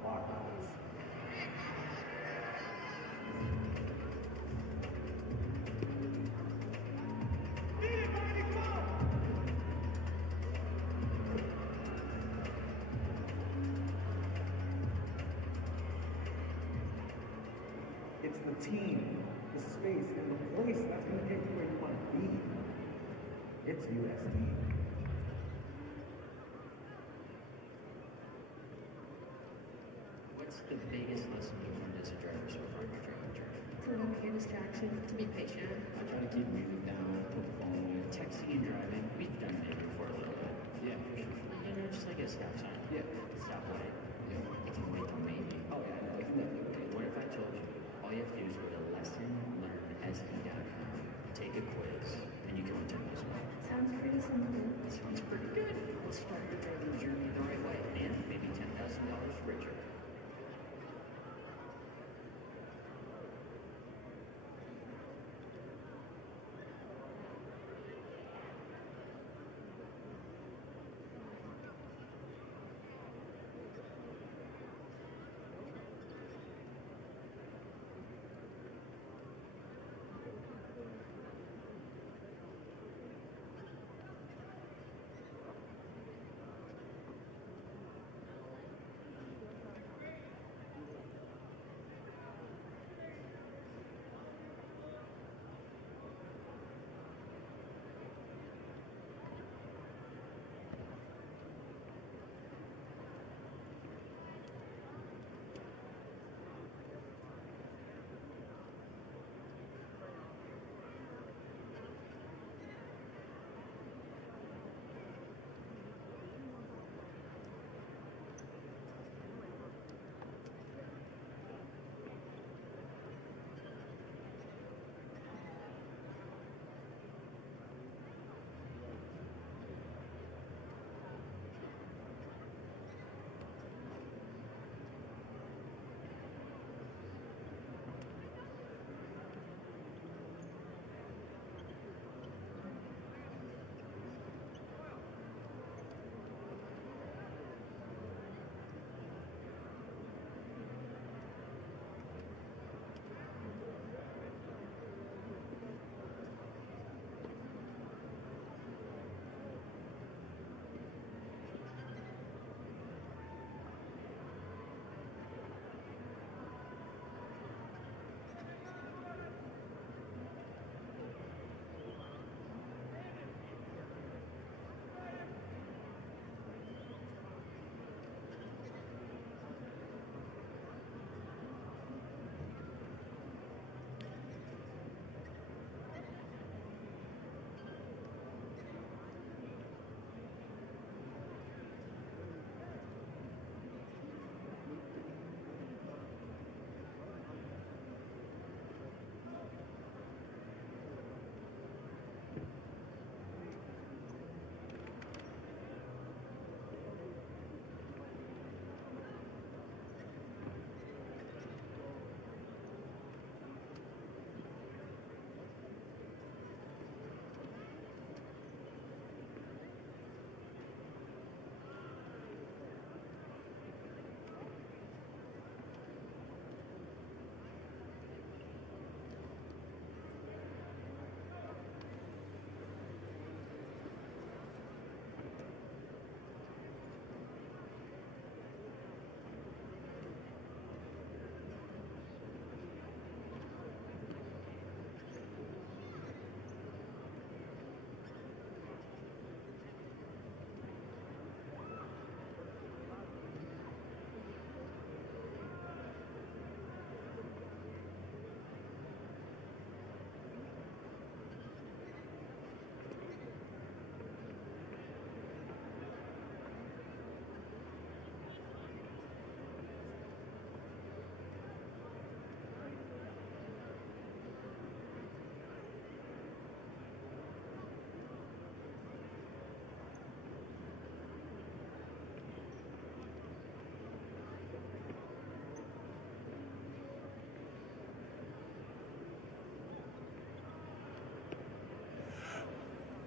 Barclays. It's the team, the space, and the place that's going to get you where you want to be. It's USD. What's the biggest lesson you learned as a driver so far in your driving journey? To not be a distraction, to be patient. I try to keep music down, put the phone away. Texting and driving, we've done it before a little bit. Yeah. You know, just like a stop sign. Yeah. Stoplight. Yeah. It can wait till maybe. Oh yeah, no, it can definitely wait. What if I told you all you have to do is go to lessonlearnse.com, take a quiz, and you can win 10 this month. Sounds pretty simple. Sounds pretty good. Let's start your driving journey the right way and maybe $10,000 richer.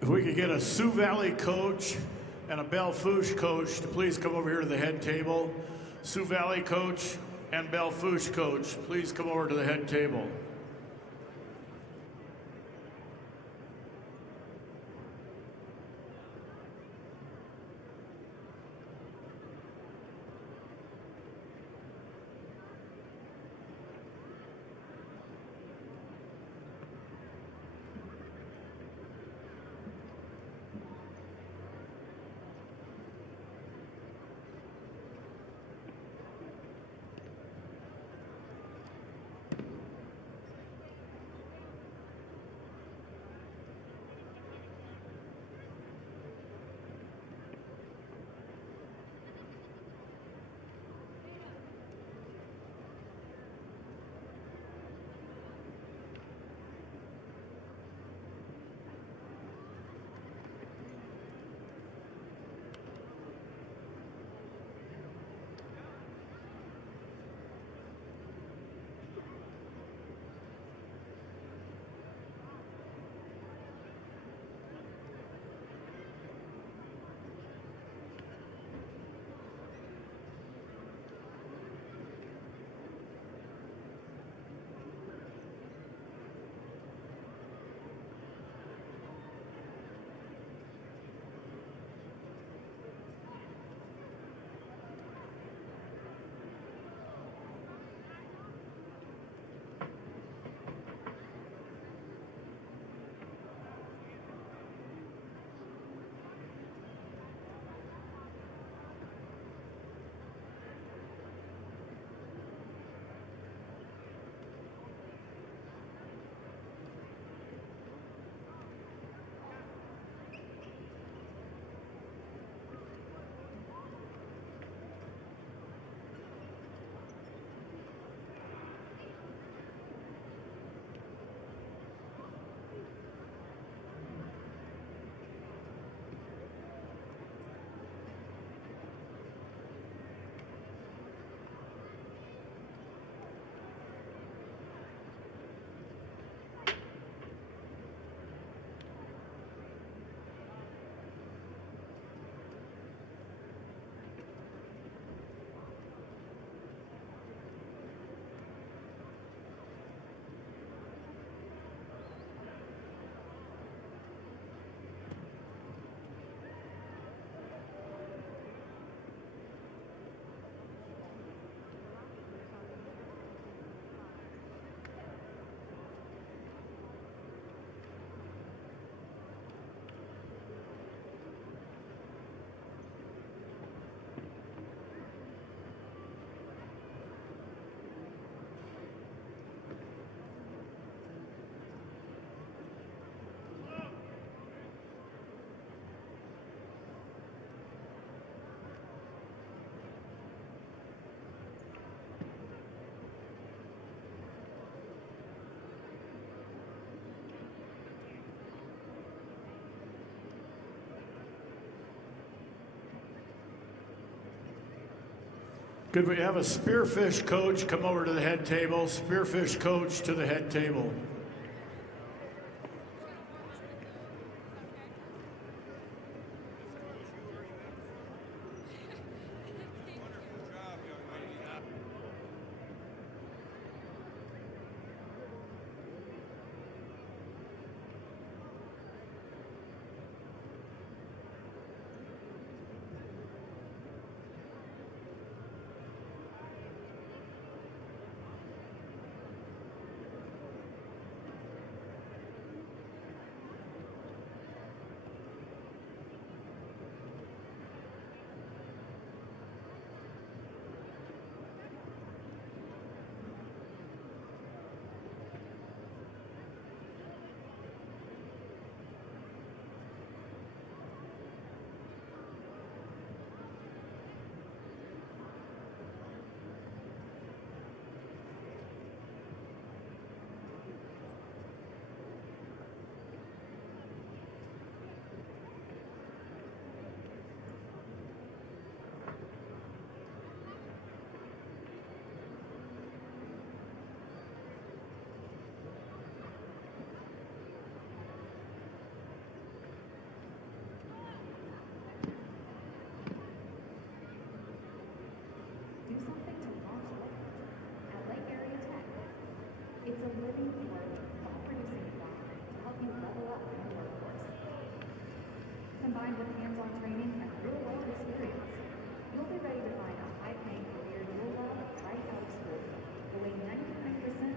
If we could get a Sioux Valley coach and a Belle Fourche coach to please come over here to the head table. Sioux Valley coach and Belle Fourche coach, please come over to the head table. Could we have a spearfish coach come over to the head table? Spearfish coach to the head table. It's a living, learning, thought-producing environment to help you level up in the workforce. Combined with hands-on training and real-world experience, you'll be ready to find a high-paying career you'll love right out of school, the way 99%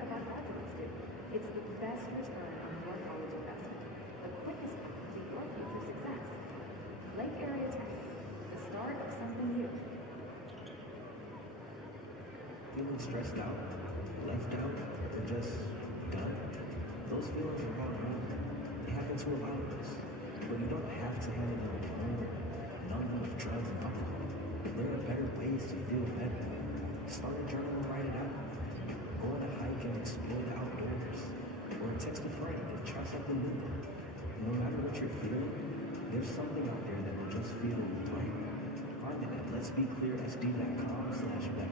of our graduates do. It's the best return on your college investment, the quickest path to your future success. Lake Area Tech, the start of something new. Feeling stressed out, left out, or just done? Those feelings are not normal. They happen to a lot of us. But you don't have to handle them alone, numb with drugs and alcohol. There are better ways to feel better. Start a journal and write it out. Go on a hike and explore the outdoors. Or text a friend and try something new. No matter what you're feeling, there's something out there that will just feel right. Find it at letsbeclearsd.com/better.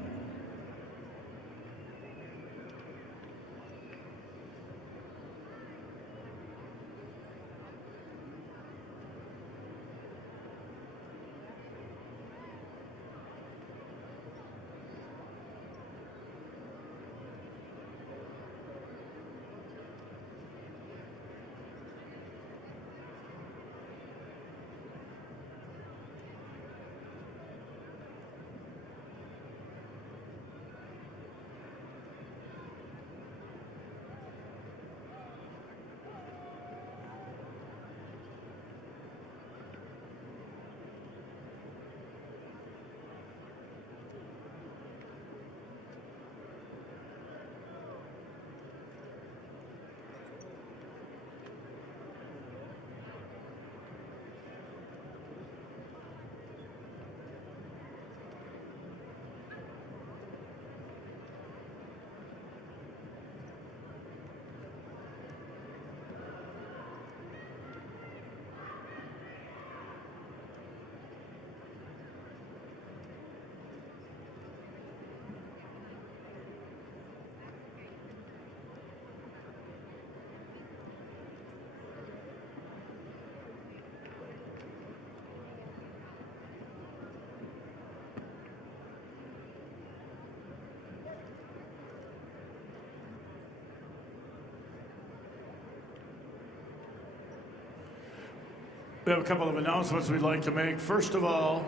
We have a couple of announcements we'd like to make. First of all,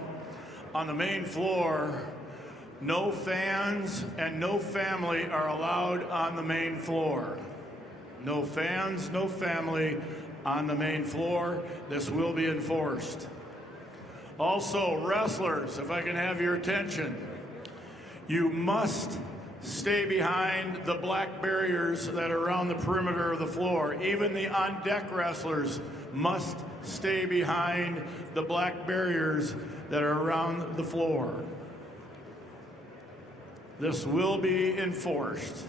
on the main floor, no fans and no family are allowed on the main floor. No fans, no family on the main floor. This will be enforced. Also, wrestlers, if I can have your attention, you must stay behind the black barriers that are around the perimeter of the floor. Even the on-deck wrestlers must stay behind the black barriers that are around the floor. This will be enforced.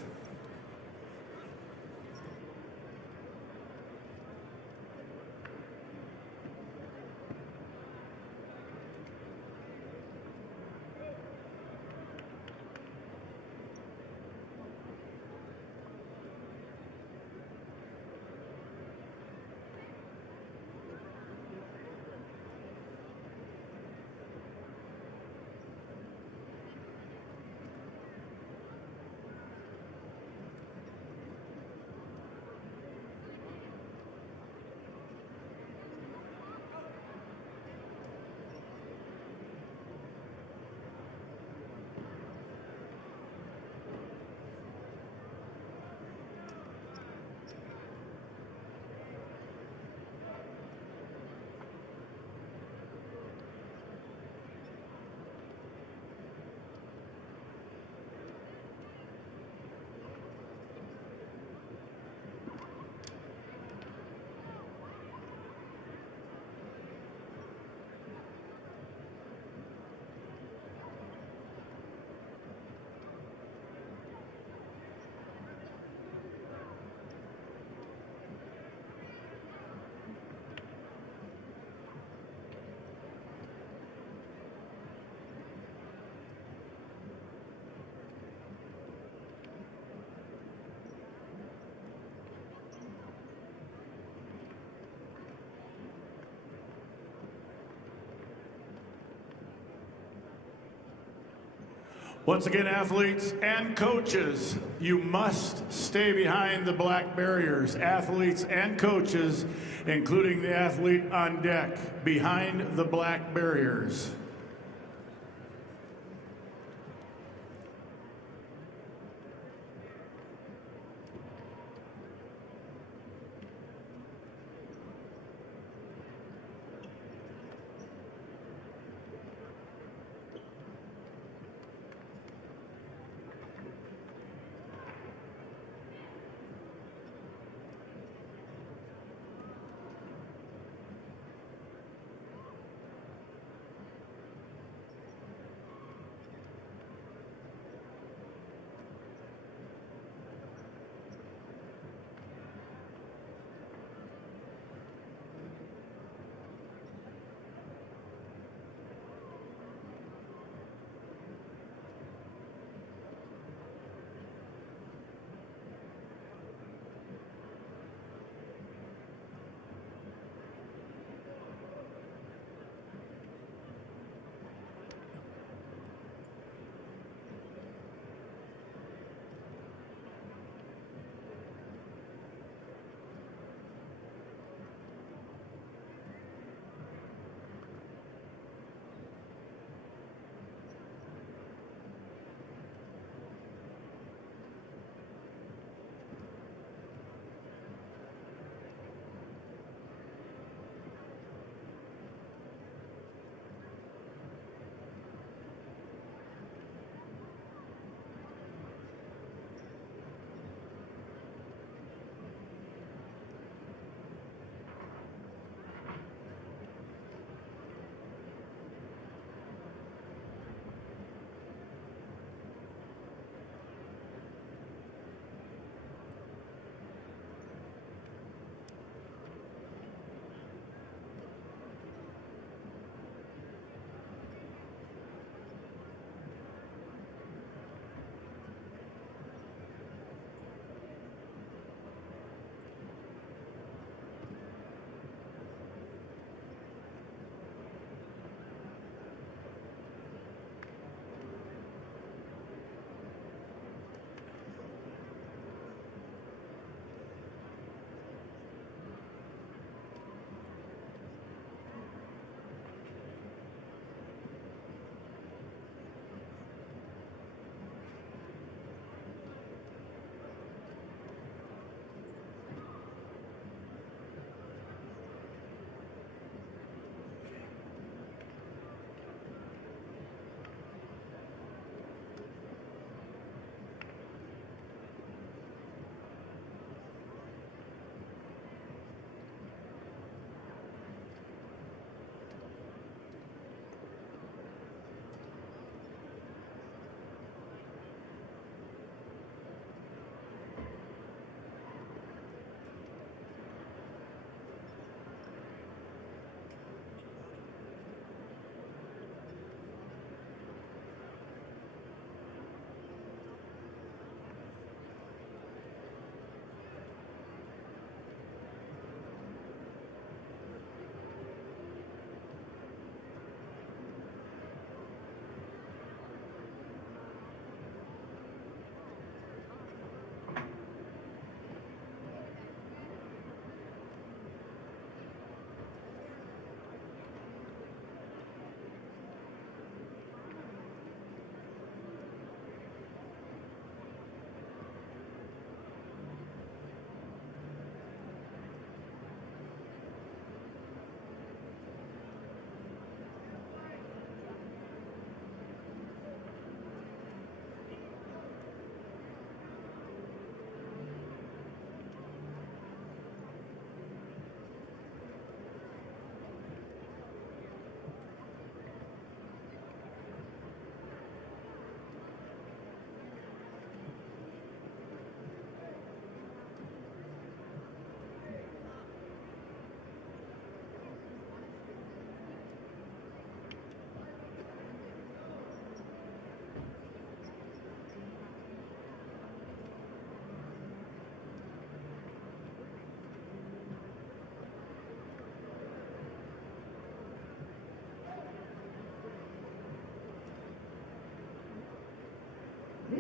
Once again, athletes and coaches, you must stay behind the black barriers. Athletes and coaches, including the athlete on deck, behind the black barriers.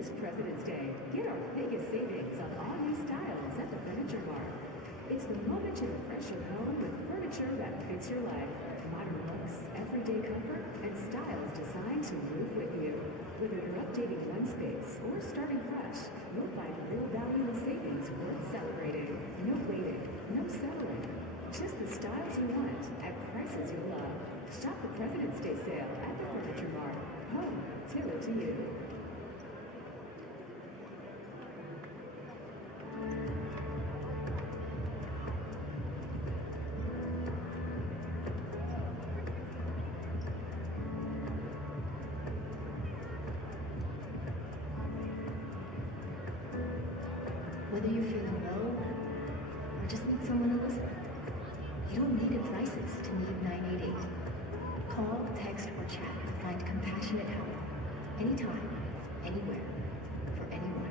This President's Day, get our biggest savings on all new styles at the Furniture Mart. It's the moment to refresh your home with furniture that fits your life. Modern looks, everyday comfort, and styles designed to move with you. Whether you're updating one space or starting fresh, you'll find real value and savings worth celebrating. No waiting, no settling. Just the styles you want at prices you love. Shop the President's Day sale at the Furniture Mart. Home tailored to you. Whether you're feeling low or just need someone to listen, you don't need a crisis to need 988. Call, text, or chat to find compassionate help anytime, anywhere, for anyone.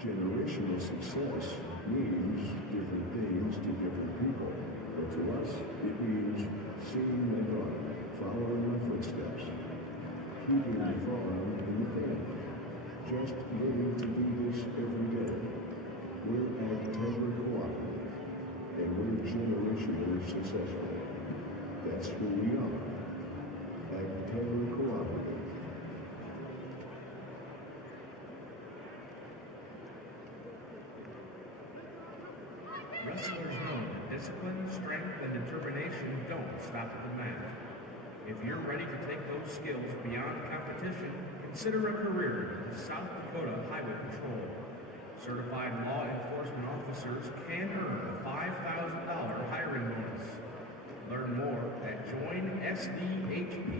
Generational success means different things to different people, but to us, it means seeing my daughter, following my footsteps, keeping the farm in the family, just living to do this every day. We're Agtegra Cooperative, and we're generationally successful. That's who we are. Agtegra Cooperative. Wrestlers know that discipline, strength, and determination don't stop at the mat. If you're ready to take those skills beyond competition, consider a career in South Dakota Highway Patrol. Certified law enforcement officers can earn a $5,000 hiring bonus. Learn more at joinsdhp.sd.gov.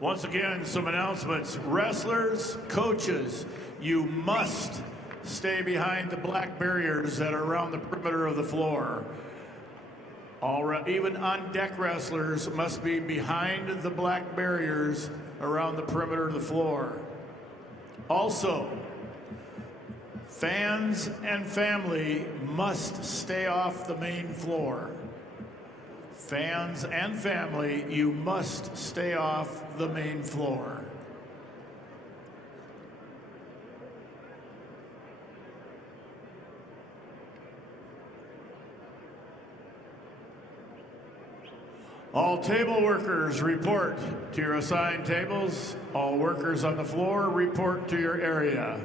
Once again, some announcements. Wrestlers, coaches, you must stay behind the black barriers that are around the perimeter of the floor. Even on-deck wrestlers must be behind the black barriers around the perimeter of the floor. Also, fans and family must stay off the main floor. Fans and family, you must stay off the main floor. All table workers report to your assigned tables. All workers on the floor report to your area.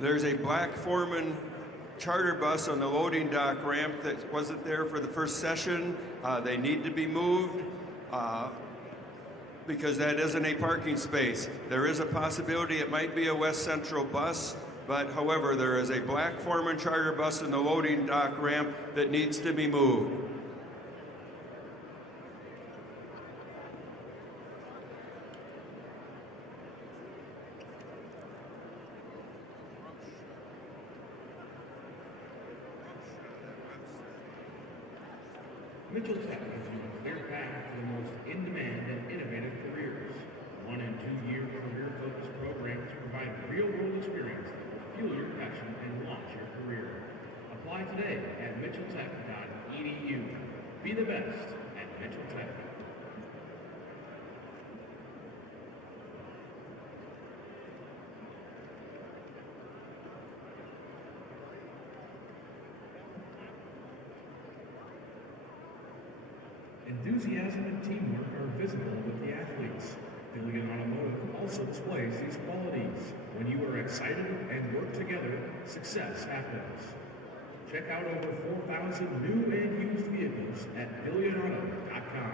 There's a Black Foreman charter bus on the loading dock ramp that wasn't there for the first session. They need to be moved. because that isn't a parking space. There is a possibility it might be a West Central bus, but however, there is a Black Foreman charter bus in the loading dock ramp that needs to be moved. Mitchell Tech gives you a clear path to the most in-demand and innovative careers. 1 and 2 year career-focused programs provide real-world experience that will fuel your passion and launch your career. Apply today at mitchelltech.edu. Be the best at Mitchell Tech. Enthusiasm and teamwork are visible with the athletes. Billion Automotive also displays these qualities. When you are excited and work together, success happens. Check out over 4,000 new and used vehicles at billionauto.com.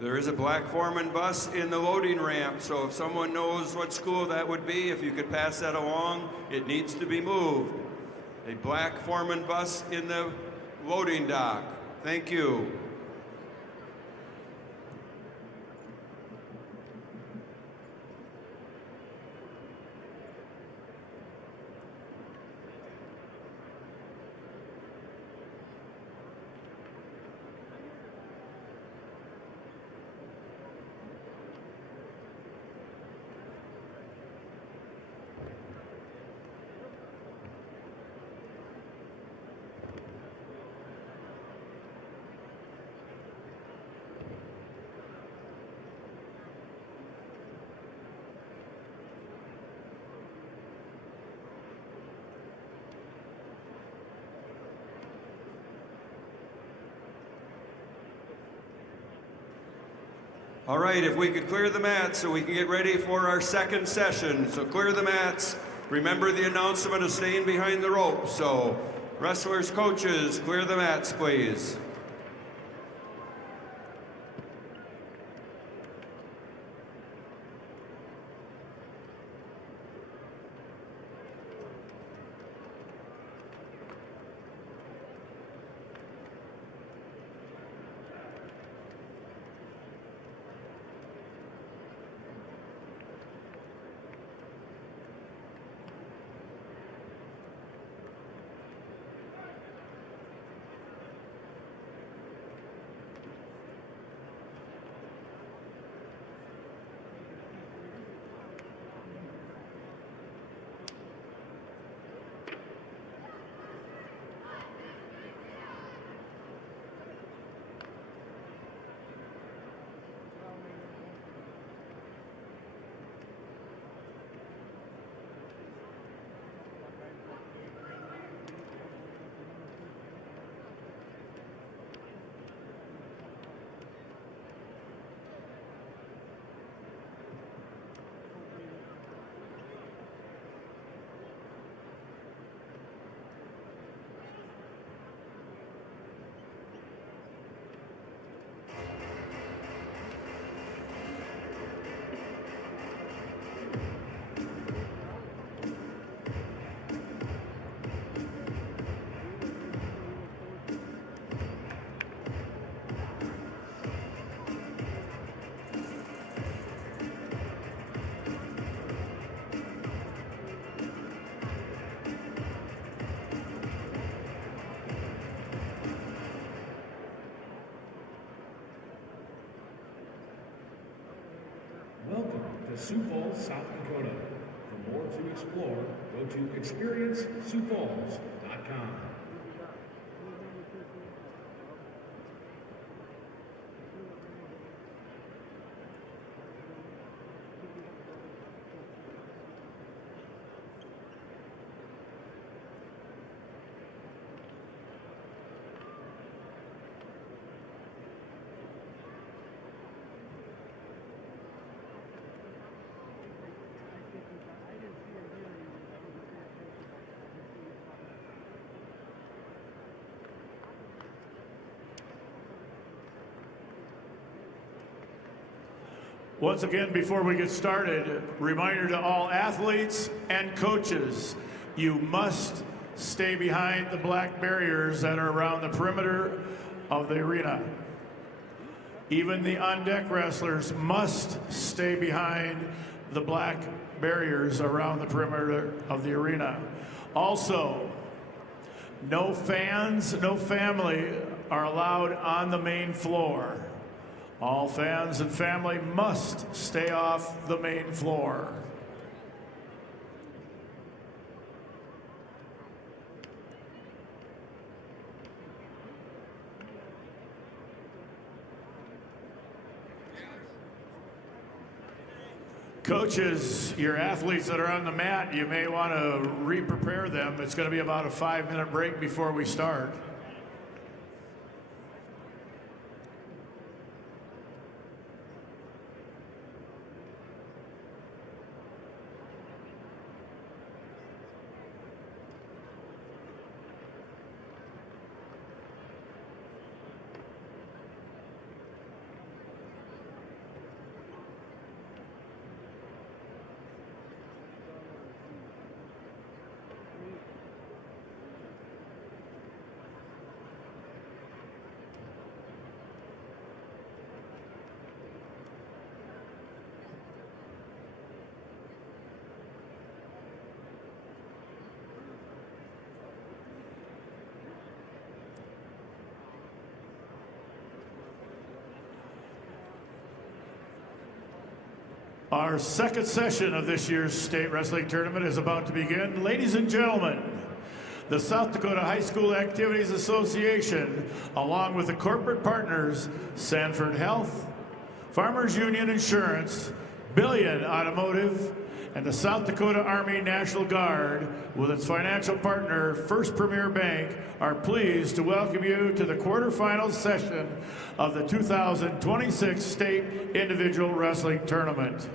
There is a Black Foreman bus in the loading ramp, so if someone knows what school that would be, if you could pass that along, it needs to be moved. A Black Foreman bus in the loading dock. Thank you. All right, if we could clear the mats so we can get ready for our second session. So clear the mats. Remember the announcement of staying behind the rope. So wrestlers, coaches, clear the mats, please. to Sioux Falls, South Dakota. For more to explore, go to experienceSiouxFalls.com. Once again, before we get started, reminder to all athletes and coaches, you must stay behind the black barriers that are around the perimeter of the arena. Even the on-deck wrestlers must stay behind the black barriers around the perimeter of the arena. Also, no fans, no family are allowed on the main floor. All fans and family must stay off the main floor. Coaches, your athletes that are on the mat, you may want to re-prepare them. It's going to be about a 5-minute break before we start. Our second session of this year's state wrestling tournament is about to begin. Ladies and gentlemen, the South Dakota High School Activities Association, along with the corporate partners, Sanford Health, Farmers Union Insurance, Billion Automotive, and the South Dakota Army National Guard, with its financial partner, First Premier Bank, are pleased to welcome you to the quarterfinal session of the 2026 State Individual Wrestling Tournament.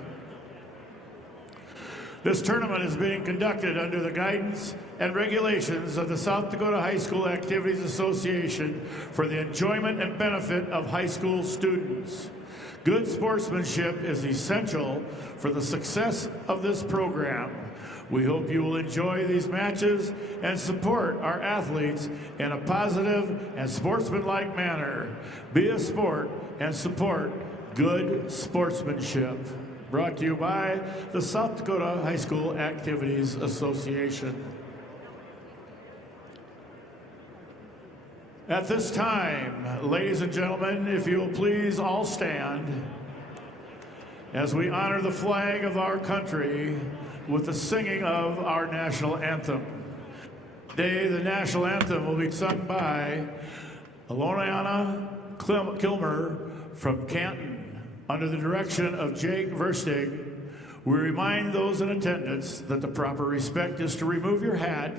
This tournament is being conducted under the guidance and regulations of the South Dakota High School Activities Association for the enjoyment and benefit of high school students. Good sportsmanship is essential for the success of this program. We hope you will enjoy these matches and support our athletes in a positive and sportsmanlike manner. Be a sport and support good sportsmanship. Brought to you by the South Dakota High School Activities Association. At this time, ladies and gentlemen, if you will please all stand as we honor the flag of our country with the singing of our national anthem. Today, the national anthem will be sung by Aloniana Kilmer from Canton. Under the direction of Jake Verstig, we remind those in attendance that the proper respect is to remove your hat,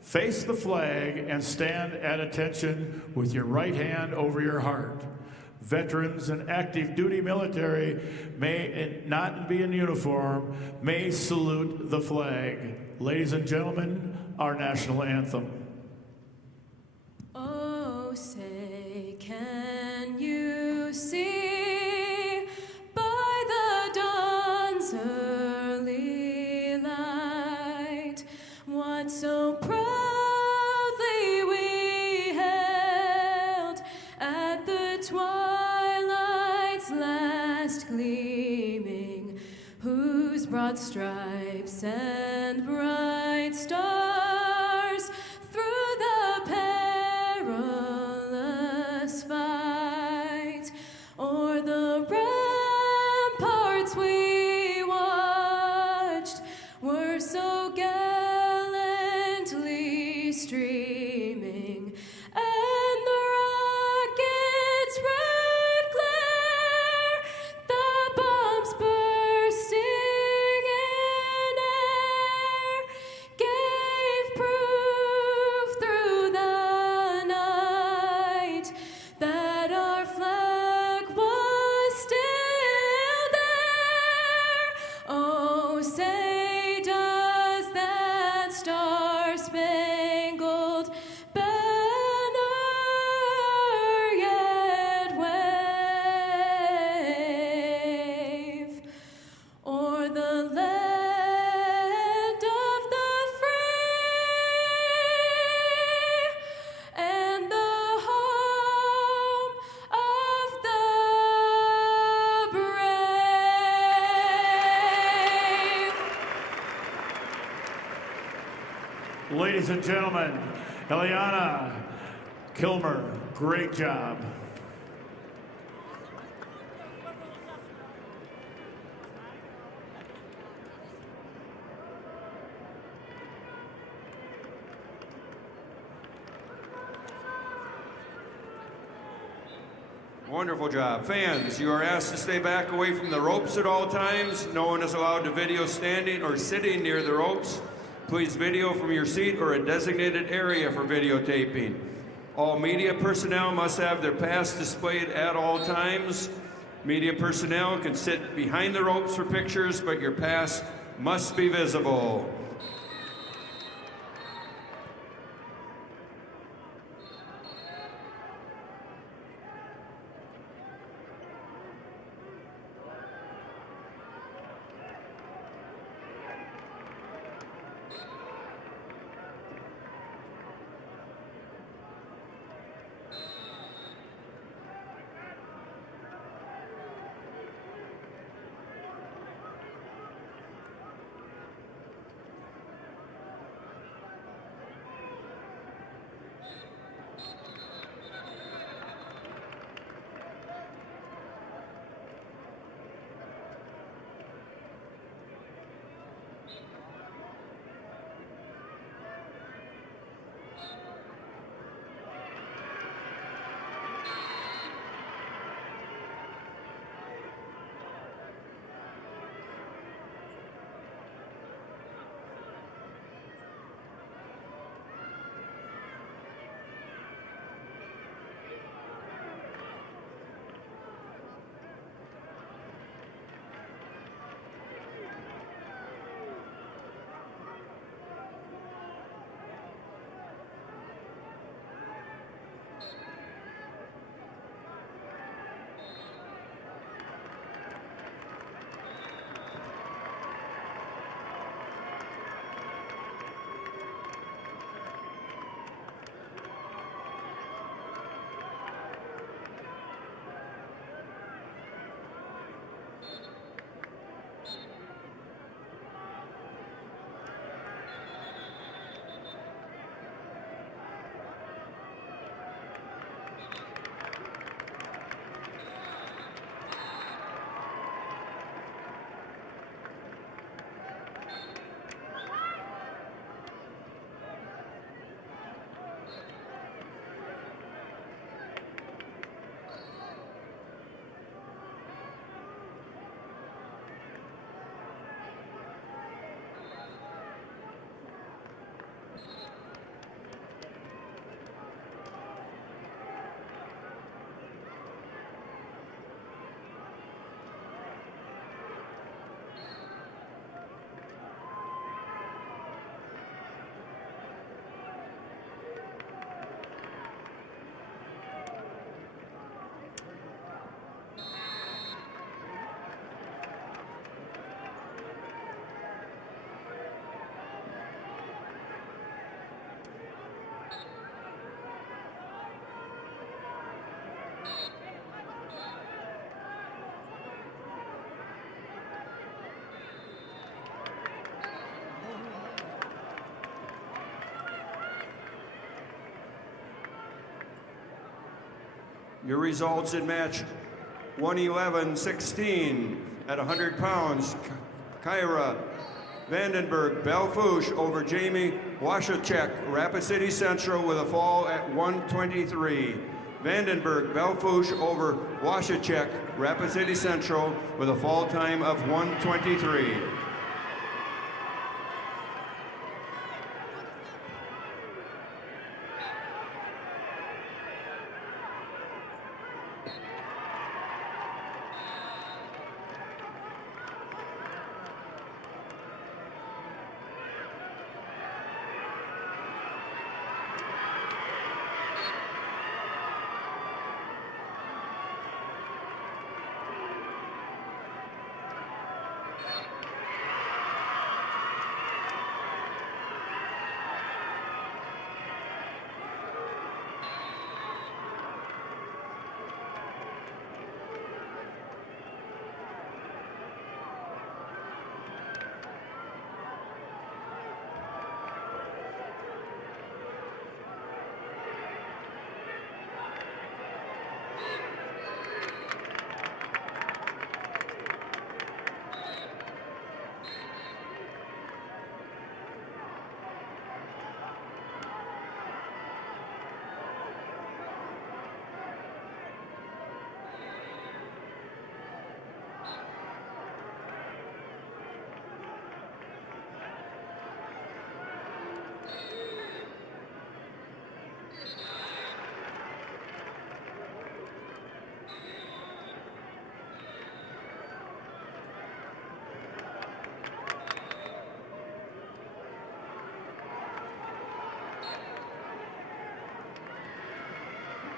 face the flag, and stand at attention with your right hand over your heart. Veterans and active duty military may not be in uniform, may salute the flag. Ladies and gentlemen, our national anthem. Oh, say, can you see? So proudly we held at the twilight's last gleaming, whose broad stripes and bright stars through the perilous fight o'er the ramparts we watched Ladies and gentlemen, Eliana Kilmer, great job. Wonderful job. Fans, you are asked to stay back away from the ropes at all times. No one is allowed to video standing or sitting near the ropes. Please video from your seat or a designated area for videotaping. All media personnel must have their pass displayed at all times. Media personnel can sit behind the ropes for pictures, but your pass must be visible. Your results in match 111-16 at 100 pounds. Kyra Vandenberg Belfouche over Jamie Washachek, Rapid City Central with a fall at 123. Vandenberg Belfouche over Washachek, Rapid City Central with a fall time of 123.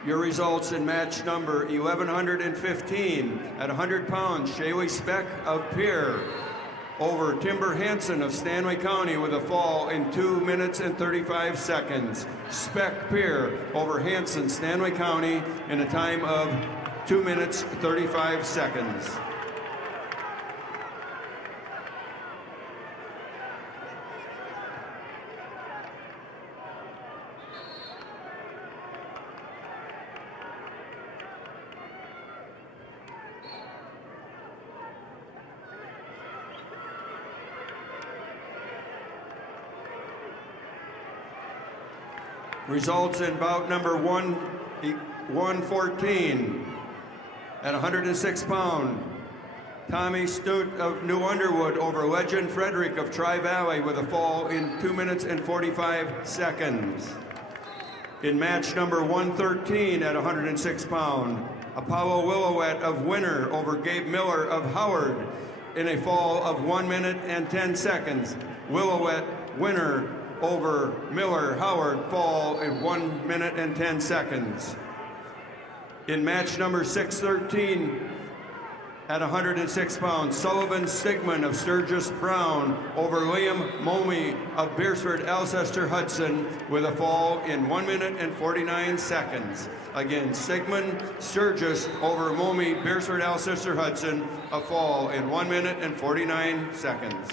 Your results in match number 1115 at 100 pounds, Shaylee Speck of Pierre over Timber Hansen of Stanley County with a fall in 2 minutes and 35 seconds. Speck Pierre over Hansen, Stanley County in a time of 2 minutes 35 seconds. Results in bout number 114 at 106 pound. Tommy Stute of New Underwood over Legend Frederick of Tri-Valley with a fall in 2 minutes and 45 seconds. In match number 113 at 106 pound, Apollo Willowet of Winner over Gabe Miller of Howard in a fall of 1 minute and 10 seconds. Willowet, Winner over Miller, Howard, fall in 1 minute and 10 seconds. In match number 613 at 106 pounds, Sullivan Stigman of Sturgis Brown over Liam Momey of Beersford Alcester Hudson with a fall in 1 minute and 49 seconds. Again, Stigman Sturgis over Momey Beersford Alcester Hudson, a fall in 1 minute and 49 seconds.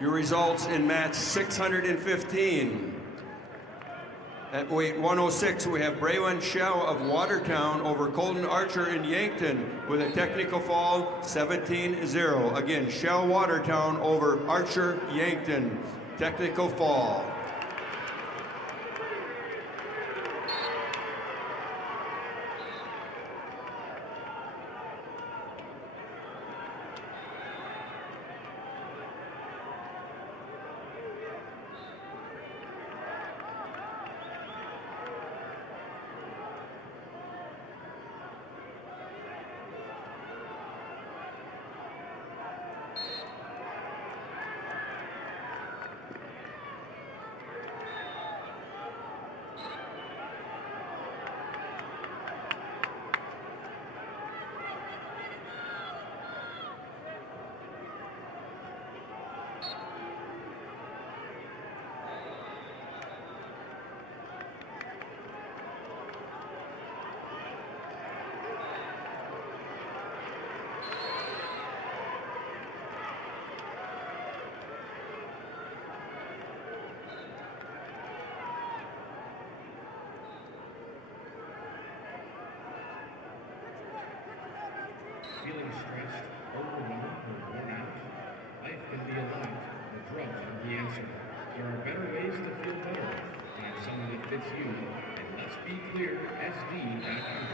Your results in match 615. At weight 106, we have Braylon Shell of Watertown over Colton Archer in Yankton with a technical fall 17-0. Again, Shell Watertown over Archer Yankton, technical fall. Feeling stressed, overwhelmed, or worn out? Life can be a lot, but drugs aren't the answer. There are better ways to feel better. Find someone that fits you at Let's Be Clear SD.com.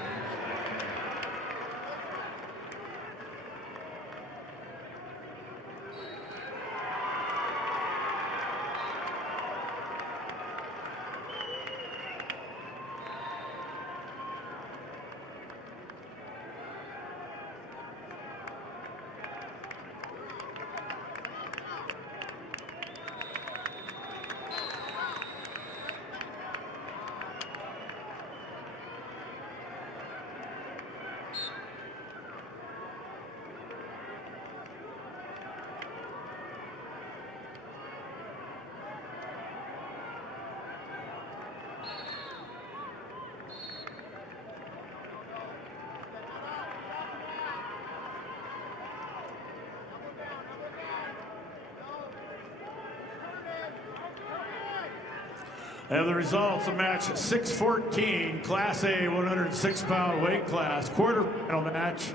And the results of match 614, Class A 106-pound weight class, quarterfinal match.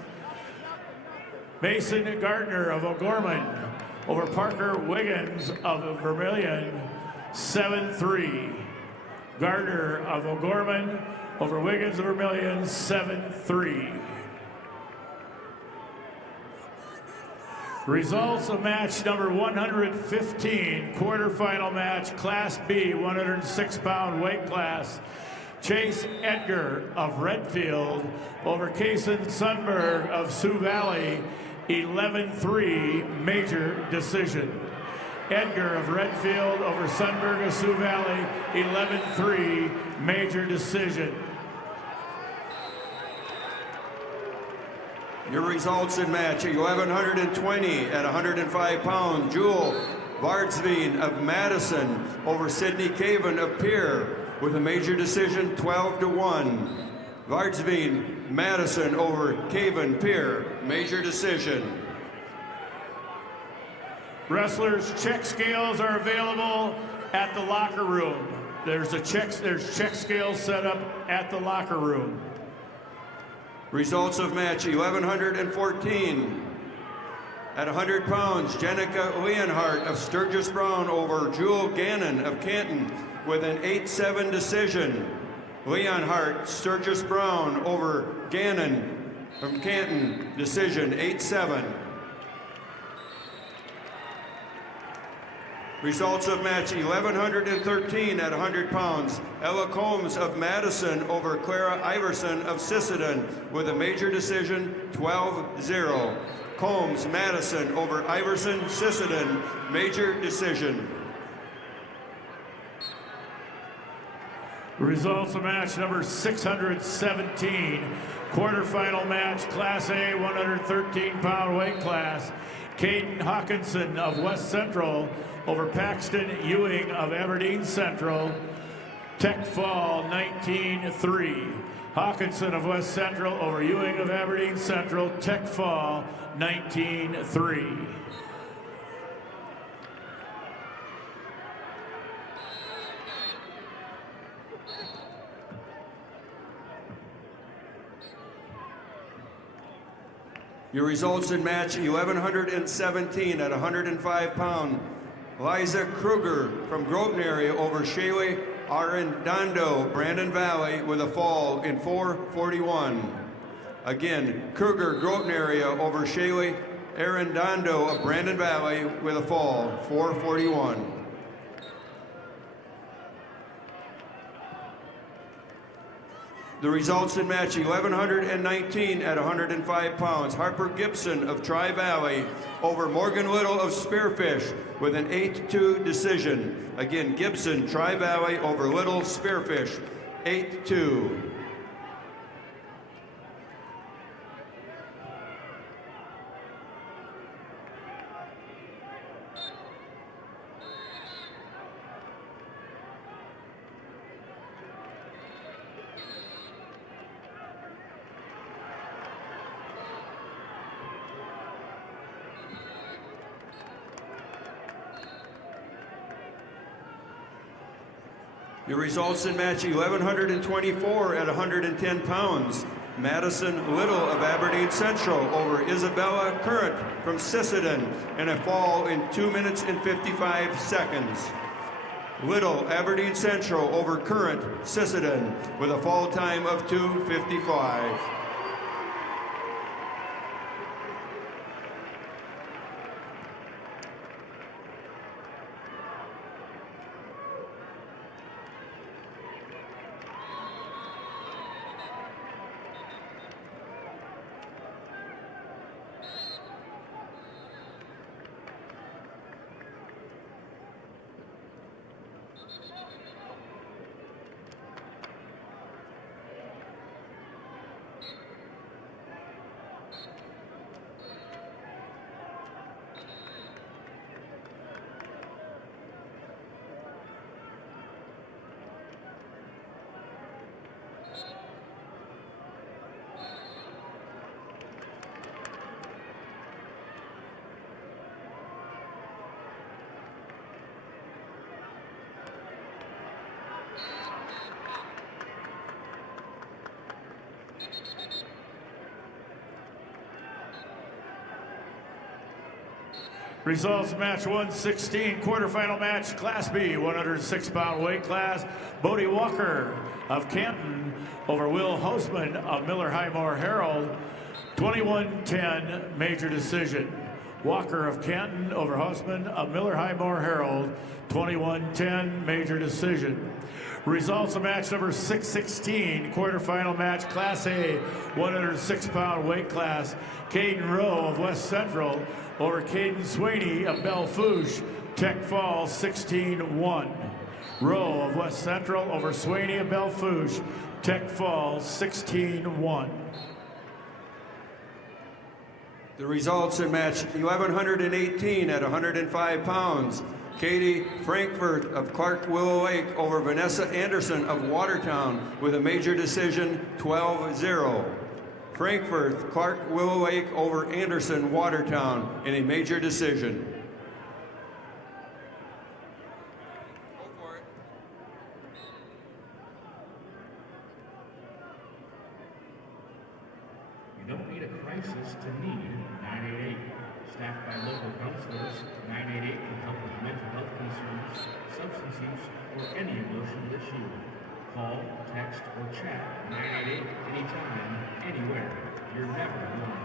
Mason Gardner of O'Gorman over Parker Wiggins of Vermilion, 7-3. Gardner of O'Gorman over Wiggins of Vermilion, 7-3. Results of match number 115, quarterfinal match, Class B, 106-pound weight class. Chase Edgar of Redfield over Kason Sundberg of Sioux Valley, 11-3, major decision. Edgar of Redfield over Sundberg of Sioux Valley, 11-3, major decision. Your results in match 1120 at 105 pounds. Jewel Vardsveen of Madison over Sydney Caven of Pierre with a major decision 12-1. Vardsveen, Madison over Caven Pierre, major decision. Wrestlers' check scales are available at the locker room. There's check scales set up at the locker room. Results of match 1114. At 100 pounds, Jenica Leonhardt of Sturgis Brown over Jewel Gannon of Canton with an 8-7 decision. Leonhardt, Sturgis Brown over Gannon from Canton, decision 8-7. Results of match 1113 at 100 pounds. Ella Combs of Madison over Clara Iverson of Sisseton with a major decision 12-0. Combs, Madison over Iverson, Sisseton, major decision. Results of match number 617, quarterfinal match, Class A 113-pound weight class. Caden Hawkinson of West Central over Paxton Ewing of Aberdeen Central, Tech Fall 19-3. Hawkinson of West Central over Ewing of Aberdeen Central, Tech Fall 19-3. Your results in match 1117 at 105 pound. Liza Kruger from Groton area over Shaylee Arendando, Brandon Valley with a fall in 4:41. Again, Kruger, Groton area over Shaylee Arendando of Brandon Valley with a fall, 4:41. The results in match 1119 at 105 pounds. Harper Gibson of Tri-Valley over Morgan Little of Spearfish with an 8-2 decision. Again, Gibson, Tri-Valley over Little Spearfish, 8-2. Your results in match 1124 at 110 pounds. Madison Little of Aberdeen Central over Isabella Current from Sisseton in a fall in 2 minutes and 55 seconds. Little, Aberdeen Central over Current, Sisseton with a fall time of 2:55. Results match 116, quarterfinal match, Class B, 106-pound weight class. Bodie Walker of Canton over Will Hausman of Miller Highmore Herald, 21-10 major decision. Walker of Canton over Hausman of Miller Highmore Herald, 21-10 major decision. Results of match number 616, quarterfinal match, Class A, 106-pound weight class. Caden Rowe of West Central over Caden Sweeney of Belle Fourche, Tech Falls, 16-1. Rowe of West Central over Sweeney of Belle Fourche, Tech Falls, 16-1. The results in match 1118 at 105 pounds. Katie Frankfurt of Clark Willow Lake over Vanessa Anderson of Watertown with a major decision, 12-0. Frankfurt, Clark Willow Lake over Anderson, Watertown in a major decision. You don't need a crisis to need 988. Staffed by local counselors, 988 can help with mental health concerns, substance use, or any emotional issue. Call, text, or chat 988 anytime, anywhere. You're never alone.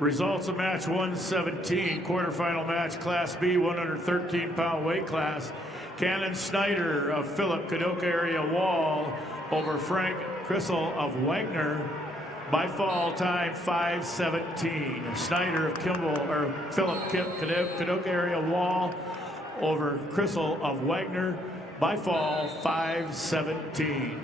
Results of match 117, quarterfinal match, Class B, 113-pound weight class. Cannon Snyder of Philip Kadoka area Wall over Frank Crissel of Wagner by fall time 5:17. Snyder of Kimball or Philip Kadoka area Wall over Crissel of Wagner by fall 5:17.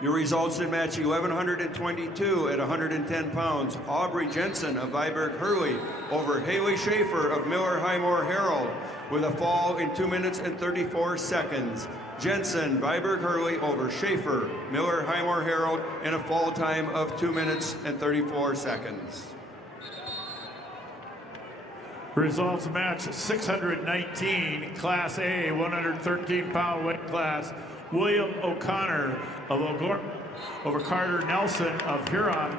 Your results in match 1122 at 110 pounds. Aubrey Jensen of Viborg Hurley over Haley Schaefer of Miller Highmore Herald with a fall in 2 minutes and 34 seconds. Jensen, Viborg Hurley over Schaefer, Miller Highmore Herald in a fall time of 2 minutes and 34 seconds. Results of match 619, Class A, 113-pound weight class. William O'Connor of O'Gorman over Carter Nelson of Huron,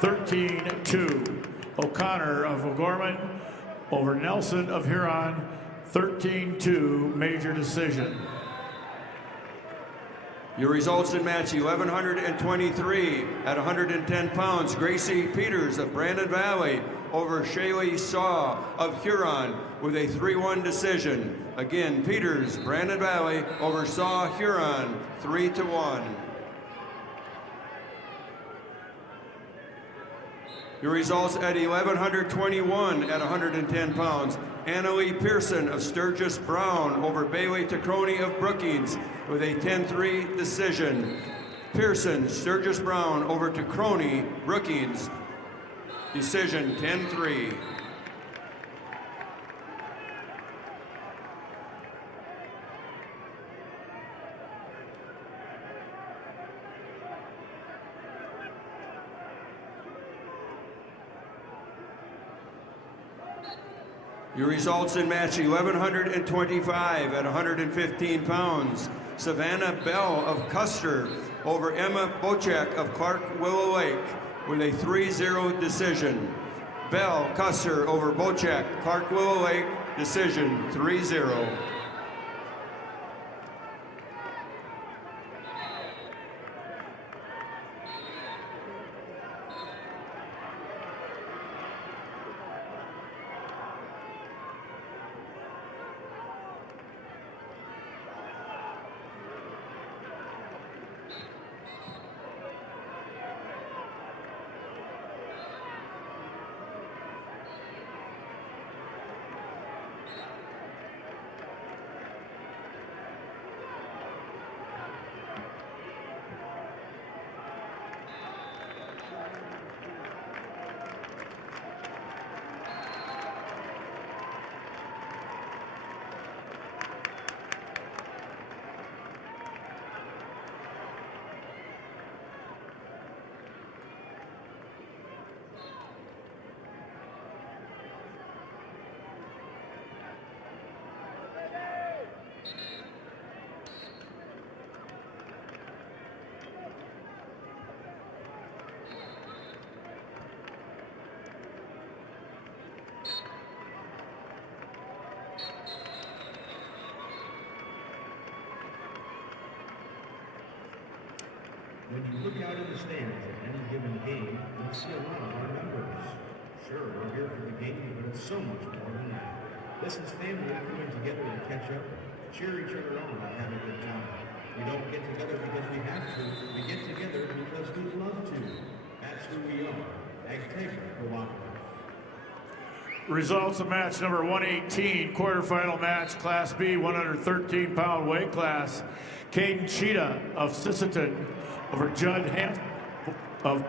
13-2. O'Connor of O'Gorman over Nelson of Huron, 13-2, major decision. Your results in match 1123 at 110 pounds. Gracie Peters of Brandon Valley over Shaylee Saw of Huron with a 3-1 decision. Again, Peters, Brandon Valley over Saw Huron, 3-1. Your results at 1121 at 110 pounds. Annalie Pearson of Sturgis Brown over Bailey Tacroni of Brookings with a 10-3 decision. Pearson, Sturgis Brown over Tacroni, Brookings, decision 10-3. Your results in match 1125 at 115 pounds. Savannah Bell of Custer over Emma Bochek of Clark Willow Lake with a 3-0 decision. Bell, Custer over Bochek, Clark Willow Lake, decision 3-0. When you look out in the stands at any given game, you'll see a lot of our members. Sure, we're here for the game, but it's so much more than that. This is family coming together to catch up, cheer each other on, and have a good time. We don't get together because we have to. We get together because we love to. That's who we are. Agteka Cooperative. Results of match number 118, quarterfinal match, Class B, 113-pound weight class. Caden Cheetah of Sisseton over Judd Hanson of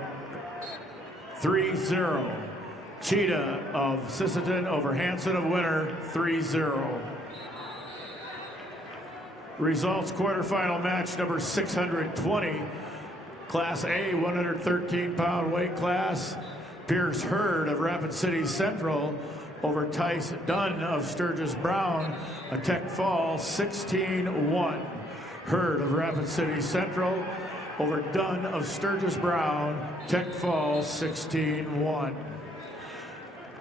3-0. Cheetah of Sisseton over Hanson of Winter, 3-0. Results quarterfinal match number 620, Class A, 113-pound weight class. Pierce Hurd of Rapid City Central over Tice Dunn of Sturgis Brown, a Tech Fall, 16-1. Hurd of Rapid City Central over Dunn of Sturgis Brown, Tech Fall, 16-1.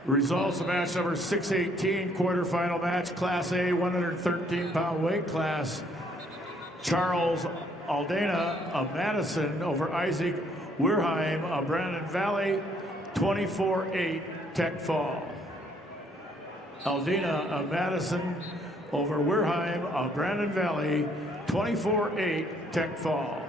Results of match number 618, quarterfinal match, Class A, 113-pound weight class. Charles Aldana of Madison over Isaac Weirheim of Brandon Valley, 24-8, Tech Fall. Aldana of Madison over Weirheim of Brandon Valley, 24-8, Tech Fall.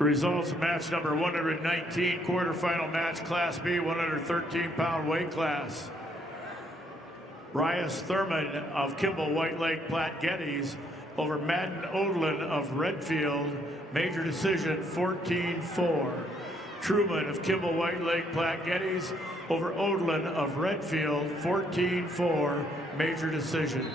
Results of match number 119, quarterfinal match, Class B, 113-pound weight class. Bryce Thurman of Kimball White Lake Platte Geddes over Madden Odlin of Redfield, major decision 14-4. Truman of Kimball White Lake Platte Geddes over Odlin of Redfield, 14-4, major decision.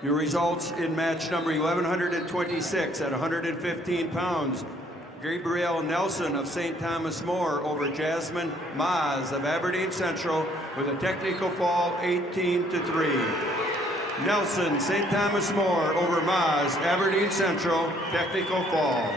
Your results in match number 1126 at 115 pounds. Gabrielle Nelson of St. Thomas More over Jasmine Maz of Aberdeen Central with a technical fall 18-3. Nelson, St. Thomas More over Maz, Aberdeen Central, technical fall.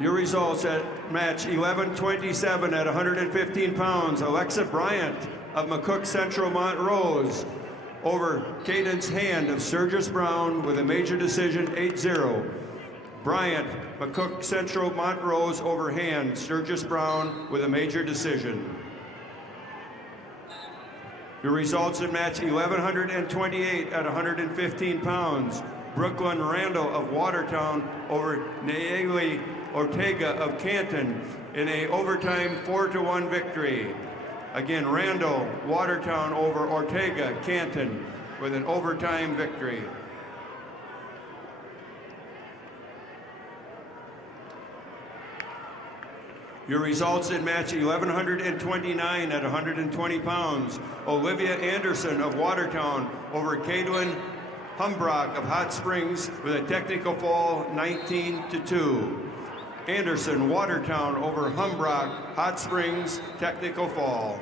Your results at match 1127 at 115 pounds. Alexa Bryant of McCook Central Montrose over Cadence Hand of Sturgis Brown with a major decision 8-0. Bryant, McCook Central Montrose over Hand, Sturgis Brown with a major decision. Your results in match 1128 at 115 pounds. Brooklyn Randall of Watertown over Nayeli Ortega of Canton in a overtime 4-1 victory. Again, Randall, Watertown over Ortega, Canton with an overtime victory. Your results in match 1129 at 120 pounds. Olivia Anderson of Watertown over Cadwin Humbrock of Hot Springs with a technical fall 19-2. Anderson, Watertown over Humbrock, Hot Springs, technical fall.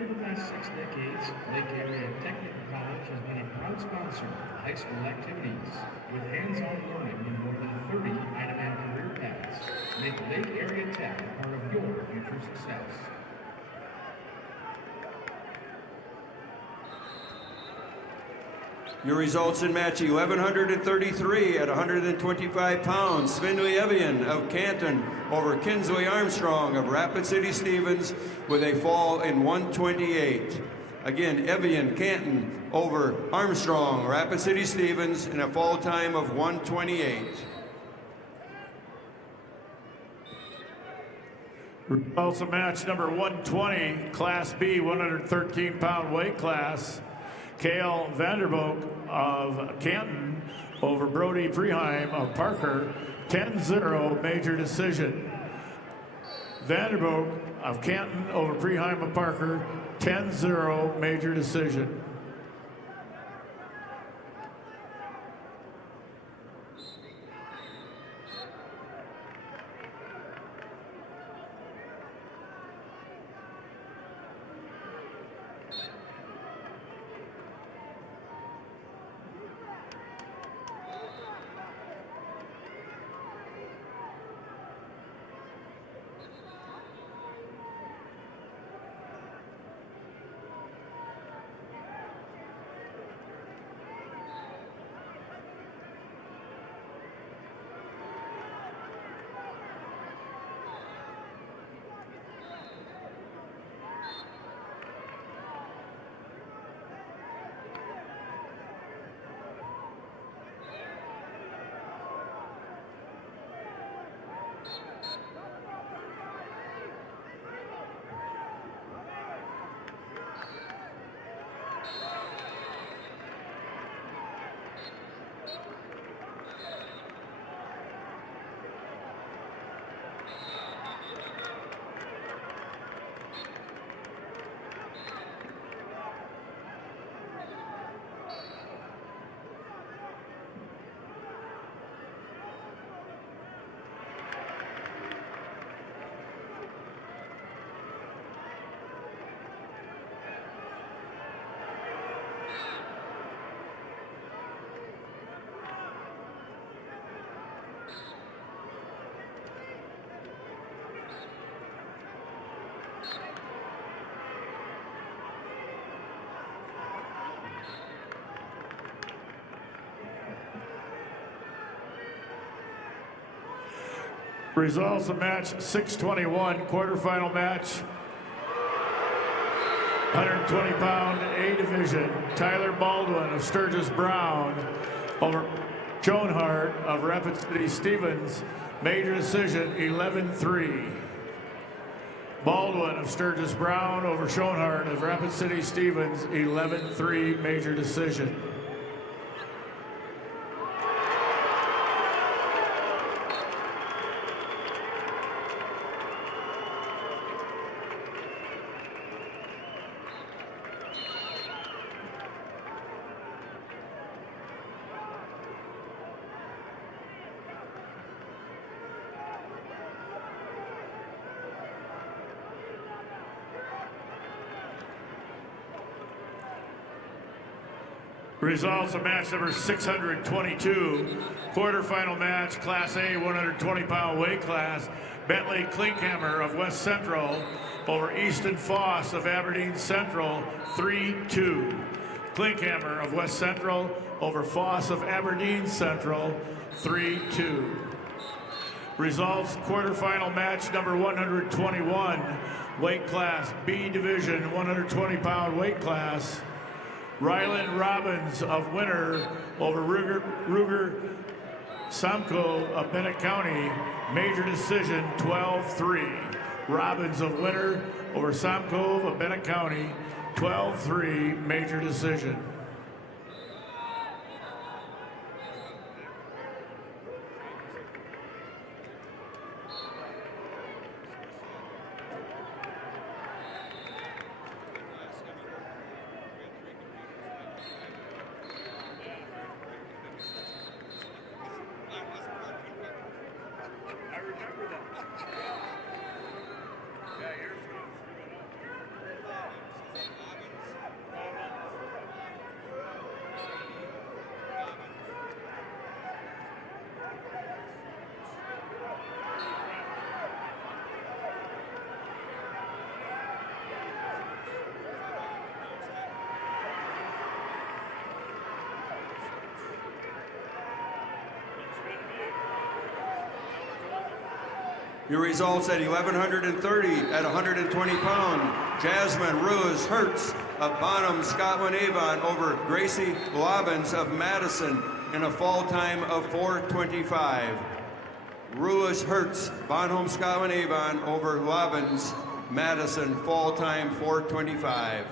For the past 6 decades, Lake Area Technical College has been a proud sponsor of high school activities with hands-on learning in more than 30 Ironman career paths. Make Lake Area Tech a part of your future success. Your results in match 1133 at 125 pounds. Finley Evian of Canton over Kinsley Armstrong of Rapid City Stevens with a fall in 128. Again, Evian Canton over Armstrong, Rapid City Stevens in a fall time of 128. Results of match number 120, Class B, 113-pound weight class. Kale Vanderboek of Canton over Brody Preheim of Parker, 10-0 major decision. Vanderboek of Canton over Preheim of Parker, 10-0 major decision. Results of match 621, quarterfinal match. 120-pound A division, Tyler Baldwin of Sturgis Brown over Schoenhart of Rapid City Stevens, major decision 11-3. Baldwin of Sturgis Brown over Schoenhart of Rapid City Stevens, 11-3 major decision. Results of match number 622, quarterfinal match, Class A, 120-pound weight class. Bentley Klinkhammer of West Central over Easton Foss of Aberdeen Central, 3-2. Klinkhammer of West Central over Foss of Aberdeen Central, 3-2. Results, quarterfinal match number 121, weight class B division, 120-pound weight class. Ryland Robbins of Winter over Ruger Samko of Bennett County, major decision 12-3. Robbins of Winter over Samko of Bennett County, 12-3 major decision. Your results at 1,130 at 120 pound. Jasmine Rose Hertz of Bonham, Scotland Avon over Gracie Lobbins of Madison in a fall time of 4:25. Rulis Hertz, Bonhomme Scowen Avon over Lobbins, Madison, fall time 4:25.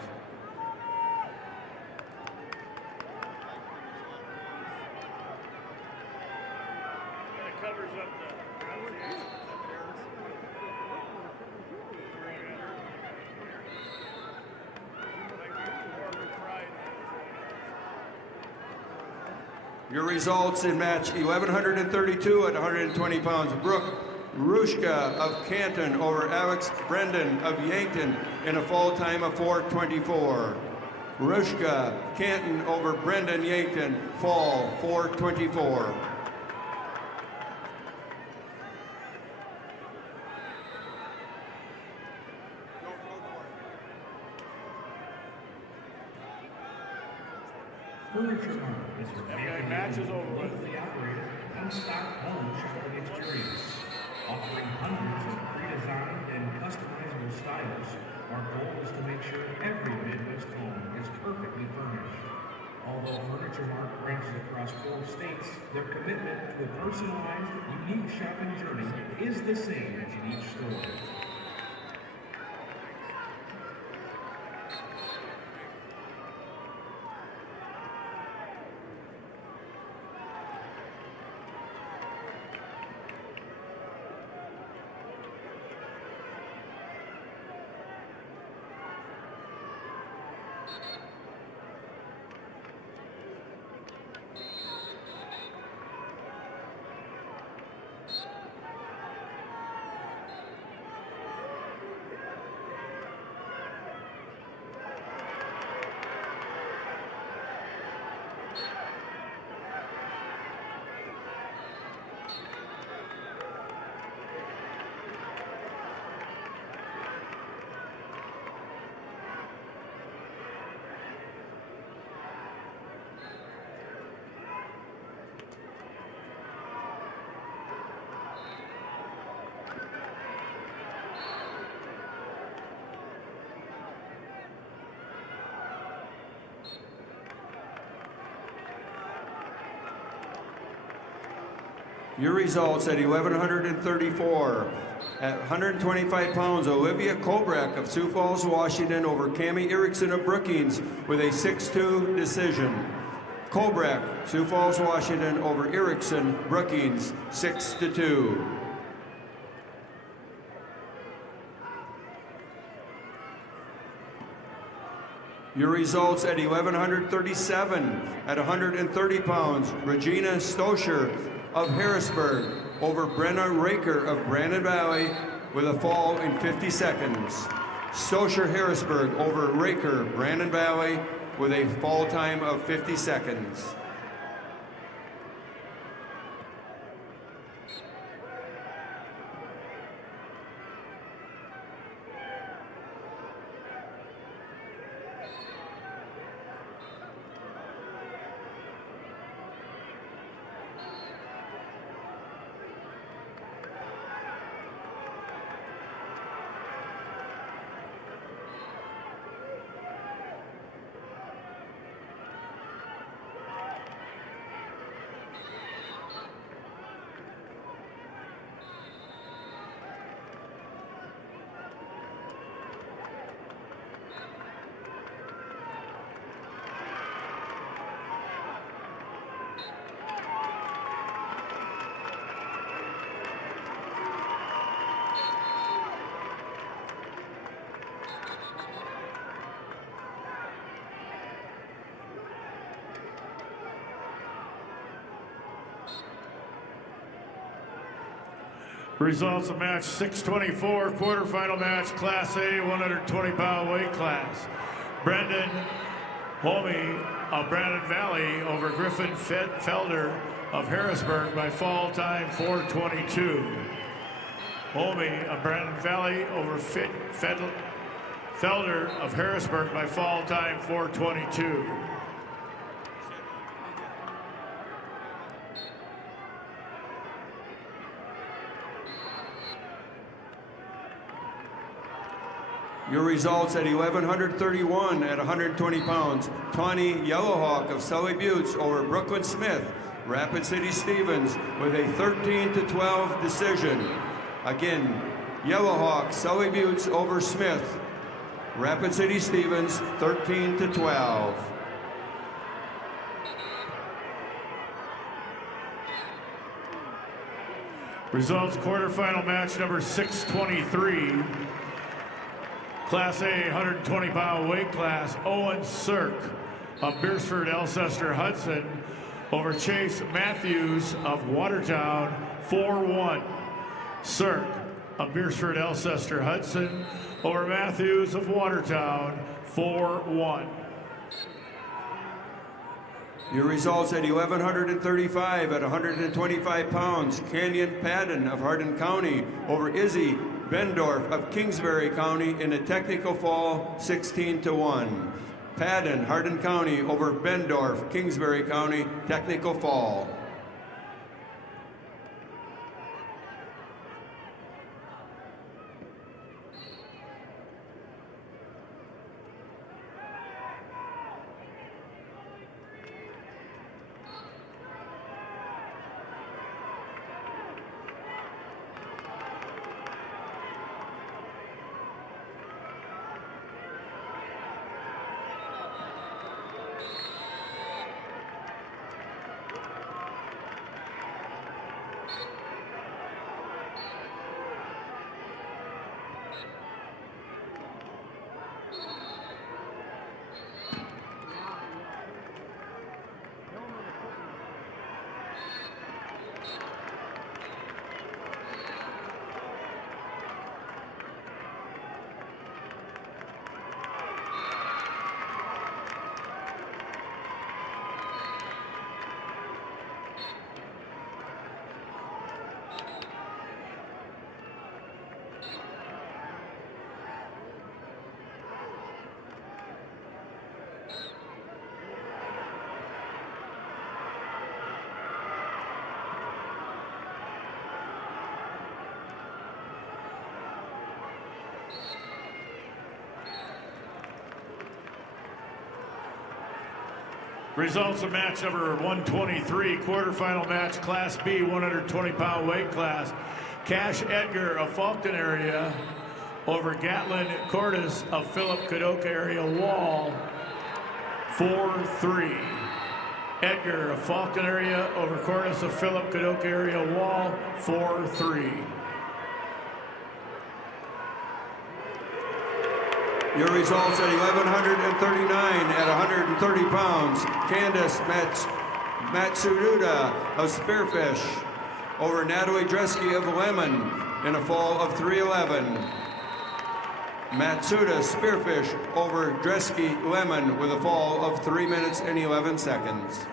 Your results in match 1132 at 120 pounds. Brooke Rushka of Canton over Alex Brendan of Yankton in a fall time of 4:24. Rushka, Canton over Brendan Yankton, fall 4:24. Furniture Mart is your family locally operated one-stop home shopping experience. Offering hundreds of pre-designed and customizable styles, our goal is to make sure every Midwest home is perfectly furnished. Although Furniture Mart branches across 4 states, their commitment to a personalized, unique shopping journey is the same in each store. Your results at 1134. At 125 pounds, Olivia Kobrak of Sioux Falls, Washington over Cami Erickson of Brookings with a 6-2 decision. Kobrak, Sioux Falls, Washington over Erickson, Brookings, 6-2. Your results at 1137. At 130 pounds, Regina Stoscher of Harrisburg over Brenna Raker of Brandon Valley with a fall in 50 seconds. Stoscher Harrisburg over Raker, Brandon Valley with a fall time of 50 seconds. Results of match 624, quarterfinal match, Class A, 120-pound weight class. Brendan Holme of Brandon Valley over Griffin Felder of Harrisburg by fall time 4:22. Holme of Brandon Valley over Felder of Harrisburg by fall time 4:22. Your results at 1131 at 120 pounds. Tawny Yellowhawk of Sully Buttes over Brooklyn Smith Rapid City Stevens with a 13-12 decision. Again, Yellowhawk, Sully Buttes over Smith. Rapid City Stevens, 13-12. Results quarterfinal match number 623. Class A 120-pound weight class, Owen Cirk of Beersford Alcester Hudson over Chase Matthews of Watertown, 4-1. Cirk of Beersford Alcester Hudson over Matthews of Watertown, 4-1. Your results at 1,135 at 125 pounds. Canyon Padden of Hardin County over Izzy Bendorf of Kingsbury County in a technical fall, 16-1. Padden, Hardin County over Bendorf, Kingsbury County, technical fall. Results of match number 123, quarterfinal match, Class B, 120-pound weight class. Cash Edgar of Faulkton area over Gatlin Cordes of Philip Kadoka area Wall, 4-3. Edgar of Faulkton area over Cordes of Philip Kadoka area Wall, 4-3. Your results at 1,139 at 130 pounds. Candace Matsuruda of Spearfish over Natalie Dresky of Lemon in a fall of 3:11. Matsuda Spearfish over Dresky Lemon with a fall of 3 minutes and 11 seconds.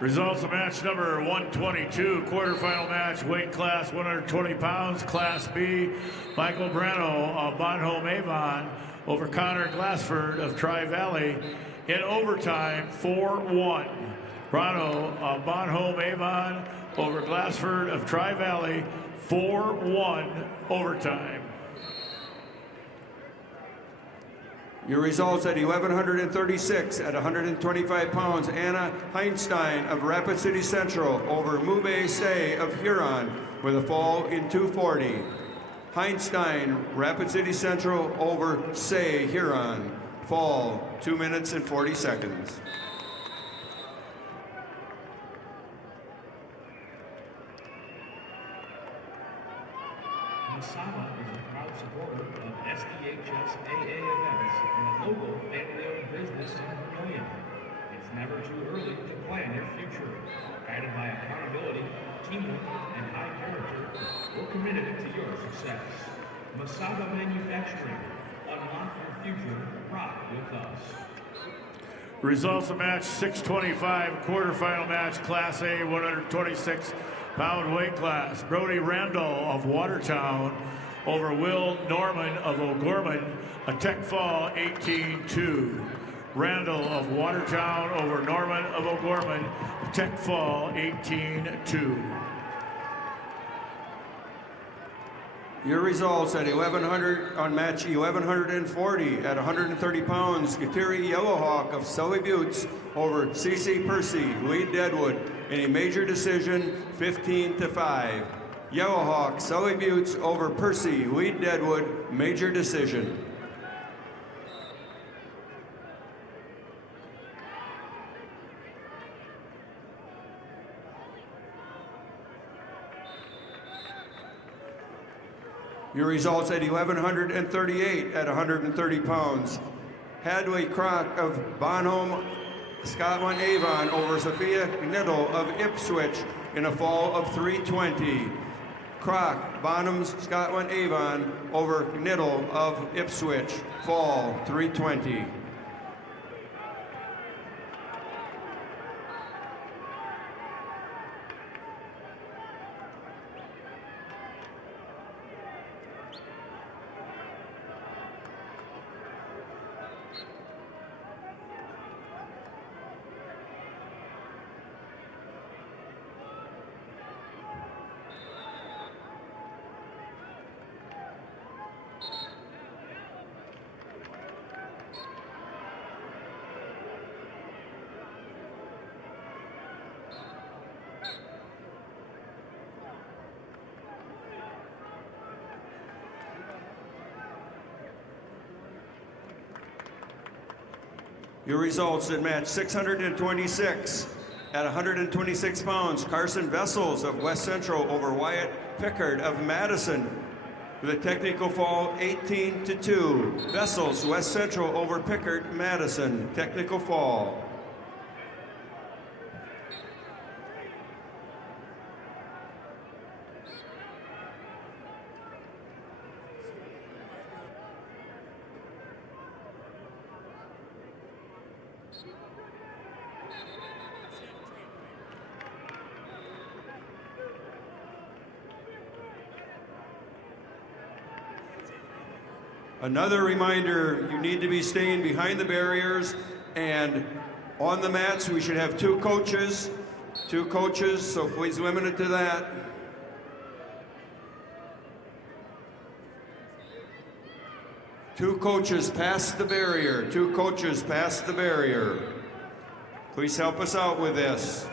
Results of match number 122, quarterfinal match, weight class 120 pounds, Class B. Michael Brano of Bonhomme Avon over Connor Glassford of Tri-Valley in overtime, 4-1. Brano of Bonhomme Avon over Glassford of Tri-Valley, 4-1 overtime. Your results at 1,136 at 125 pounds. Anna Heinstein of Rapid City Central over Mube Say of Huron with a fall in 2:40. Heinstein, Rapid City Central over Say, Huron. Fall, 2 minutes and 40 seconds. Masaba is a proud supporter of SDHS AA events and a local family-owned business in Vermillion. It's never too early to plan your future. Guided by accountability, teamwork, and high character, we're committed to your success. Masaba Manufacturing. Unlock your future. Rock with us. Results of match 625, quarterfinal match, Class A, 126-pound weight class. Brody Randall of Watertown over Will Norman of O'Gorman, a tech fall 18-2. Randall of Watertown over Norman of O'Gorman, a tech fall 18-2. Your results at 1100 on match 1140 at 130 pounds, Kateri Yellowhawk of Sully Buttes over CC Percy, Lee Deadwood in a major decision, 15-5. Yellowhawk, Sully Buttes over Percy, Lee Deadwood, major decision. Your results at 1138 at 130 pounds. Hadley Crock of Bonholm, Scotland Avon over Sophia Knittel of Ipswich in a fall of 320. Crock, Bonhams, Scotland Avon over Knittel of Ipswich, fall 320. Your results in match 626 at 126 pounds. Carson Vessels of West Central over Wyatt Pickard of Madison with a technical fall 18-2. Vessels, West Central over Pickard, Madison, technical fall. Another reminder, you need to be staying behind the barriers and on the mats. We should have two coaches, so please limit it to that. Two coaches past the barrier, two coaches past the barrier. Please help us out with this.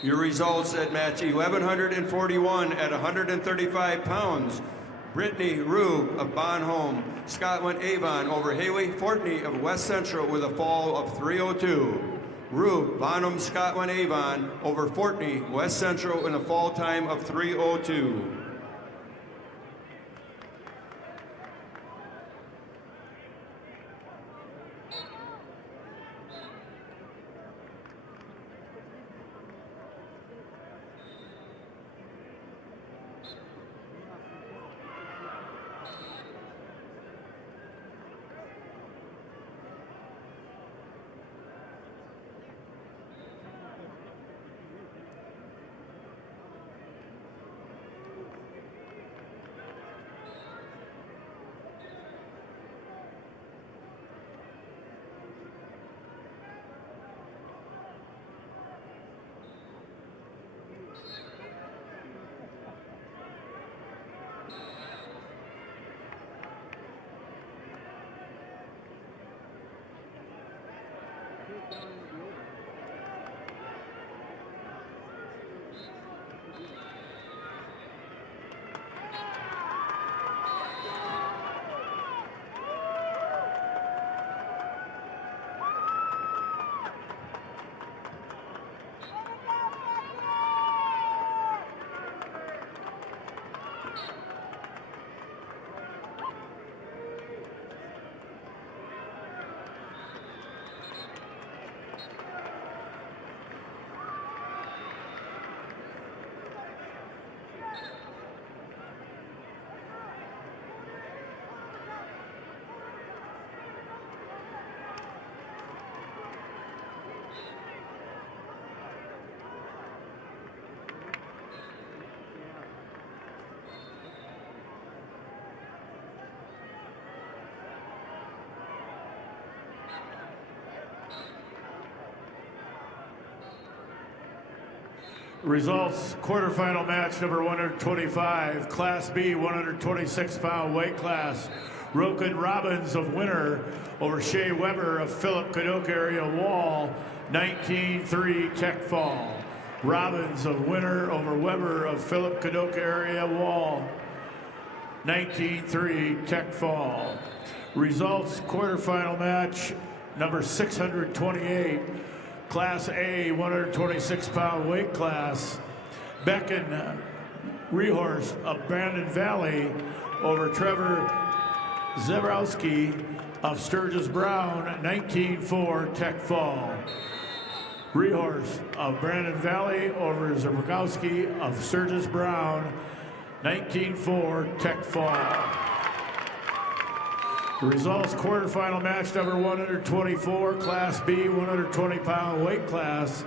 Your results at match 1141 at 135 pounds. Brittany Rube of Bonholm, Scotland Avon over Haley Fortney of West Central with a fall of 302. Rube, Bonham, Scotland Avon over Fortney, West Central in a fall time of 302. Results, quarterfinal match number 125, Class B, 126-pound weight class. Roken Robbins of Winter over Shea Weber of Philip Cadoc area Wall, 19-3 tech fall. Robbins of Winter over Weber of Philip Cadoc area Wall, 19-3 tech fall. Results, quarterfinal match number 628, Class A, 126-pound weight class. Becken Rehorst of Brandon Valley over Trevor Zebrowski of Sturgis Brown, 19-4 tech fall. Rehorst of Brandon Valley over Zebrowski of Sturgis Brown, 19-4 tech fall. The results, quarterfinal match number 124, Class B, 120-pound weight class.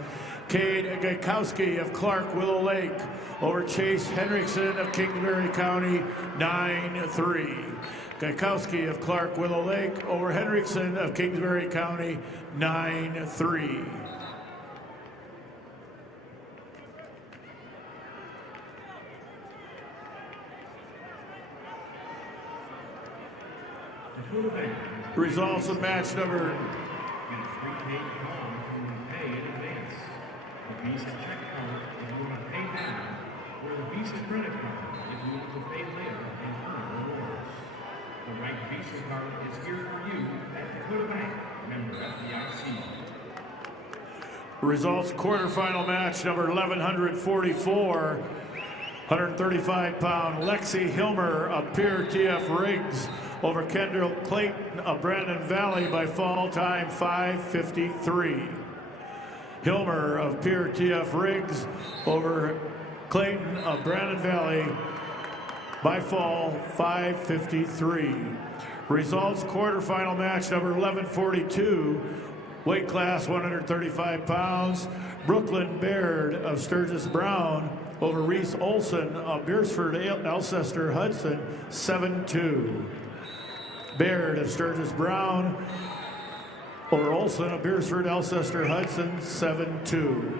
Cade Gaikowski of Clark Willow Lake over Chase Henriksen of Kingsbury County, 9-3. Gaikowski of Clark Willow Lake over Henriksen of Kingsbury County, 9-3. Results of match number. Pay in advance. The Visa check card if you want to pay now, or the Visa credit card if you want to pay later and earn rewards. The right Visa card is here for you at Dakota Bank, member FDIC. Results, quarterfinal match number 1144, 135-pound Lexi Hilmer of Pierre TF Riggs over Kendall Clayton of Brandon Valley by fall time 5:53. Hilmer of Pierre TF Riggs over Clayton of Brandon Valley by fall 5:53. Results, quarterfinal match number 1142, weight class 135 pounds, Brooklyn Baird of Sturgis Brown over Reese Olson of Beersford Alcester Hudson, 7-2. Baird of Sturgis Brown over Olson of Beersford Alcester Hudson, 7-2.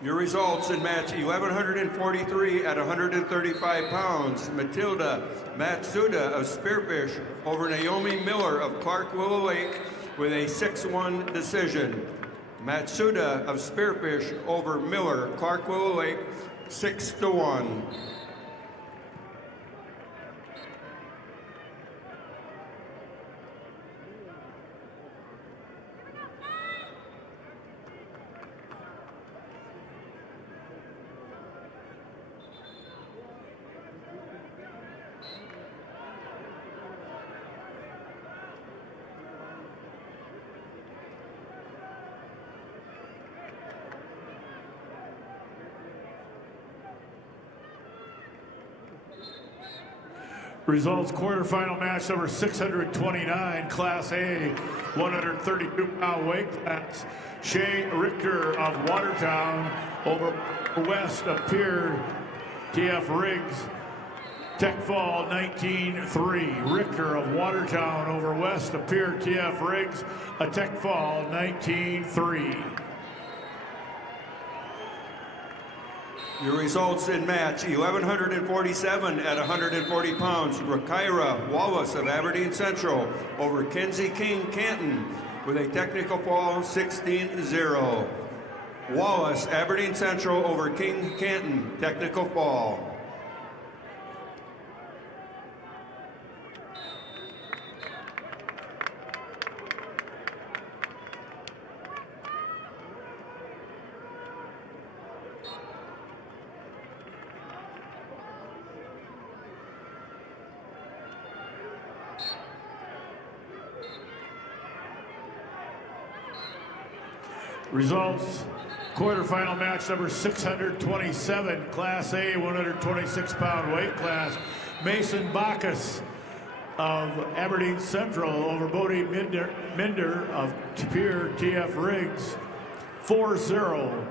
Your results in match 1143 at 135 pounds. Matilda Matsuda of Spearfish over Naomi Miller of Clark Willow Lake with a 6-1 decision. Matsuda of Spearfish over Miller, Clark Willow Lake, 6-1. Results, quarterfinal match number 629, Class A, 132-pound weight class. Shay Richter of Watertown over West of Pierre TF Riggs. Tech fall 19-3. Richter of Watertown over West of Pierre TF Riggs. A tech fall 19-3. Your results in match 1147 at 140 pounds. Rakaira Wallace of Aberdeen Central over Kenzie King Canton with a technical fall 16-0. Wallace, Aberdeen Central over King Canton, technical fall. Results, quarterfinal match number 627, Class A, 126-pound weight class. Mason Bacchus of Aberdeen Central over Bodie Minder of Pier TF Riggs, 4-0.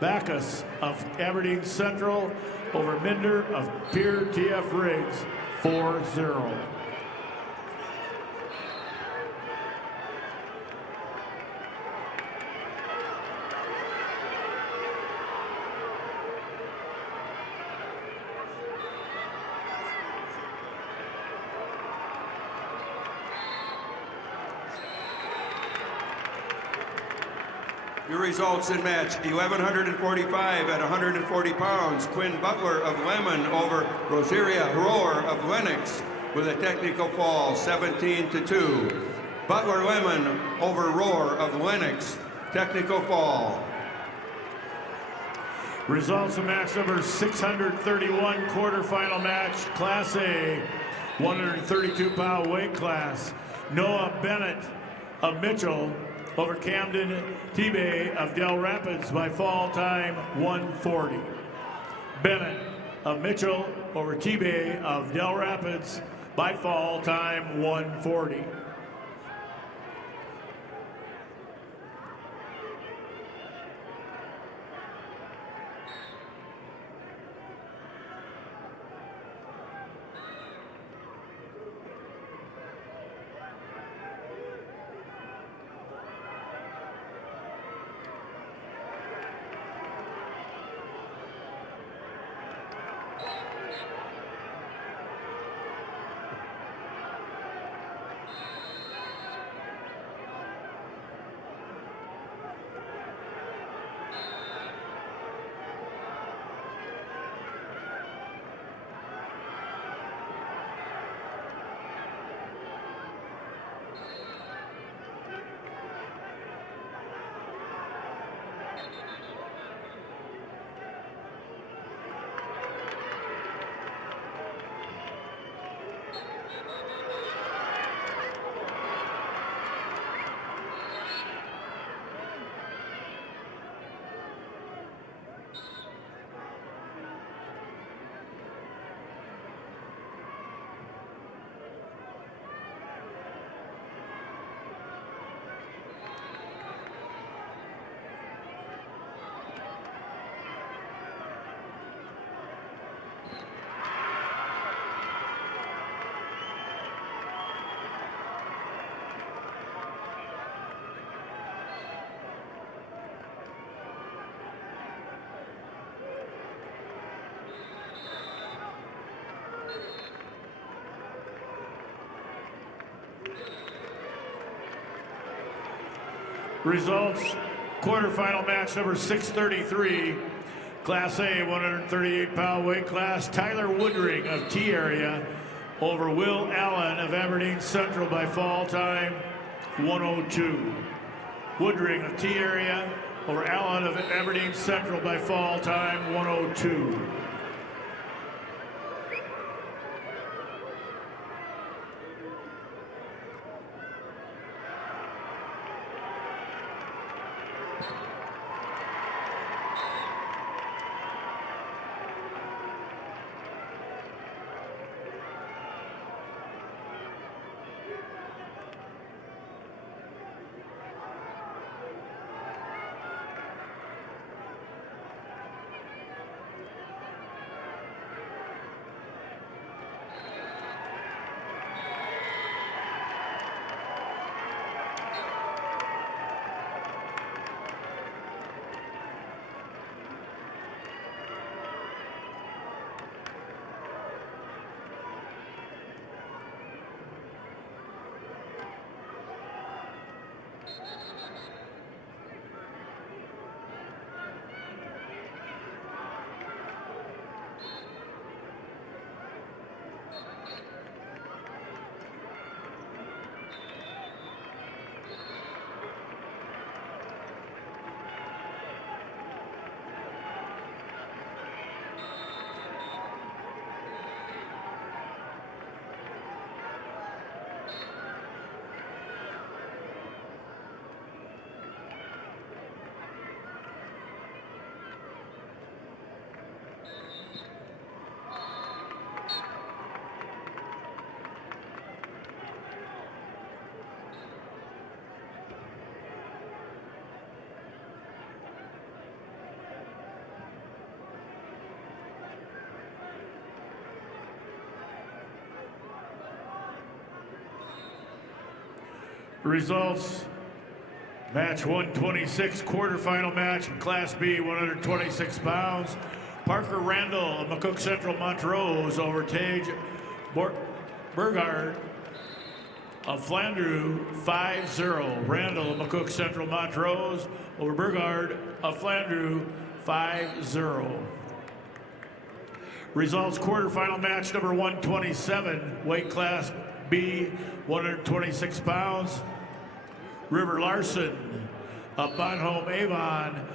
Bacchus of Aberdeen Central over Minder of Pier TF Riggs, 4-0. Your results in match 1145 at 140 pounds. Quinn Butler of Lemon over Rosaria Rohr of Lennox with a technical fall, 17-2. Butler Lemon over Rohr of Lennox, technical fall. Results of match number 631, quarterfinal match, Class A, 132-pound weight class. Noah Bennett of Mitchell over Camden T-Bay of Del Rapids by fall time 140. Bennett of Mitchell over T-Bay of Del Rapids by fall time 140. Results, quarterfinal match number 633, Class A, 138-pound weight class. Tyler Woodring of T-Area over Will Allen of Aberdeen Central by fall time 102. Woodring of T-Area over Allen of Aberdeen Central by fall time 102. Results. Match 126, quarterfinal match, Class B, 126 pounds. Parker Randall of McCook Central Montrose over Tage Burgard of Flandreau, 5-0. Randall of McCook Central Montrose over Burgard of Flandreau, 5-0. Results, quarterfinal match number 127, weight class B, 126 pounds. River Larson of Bonhomme Avon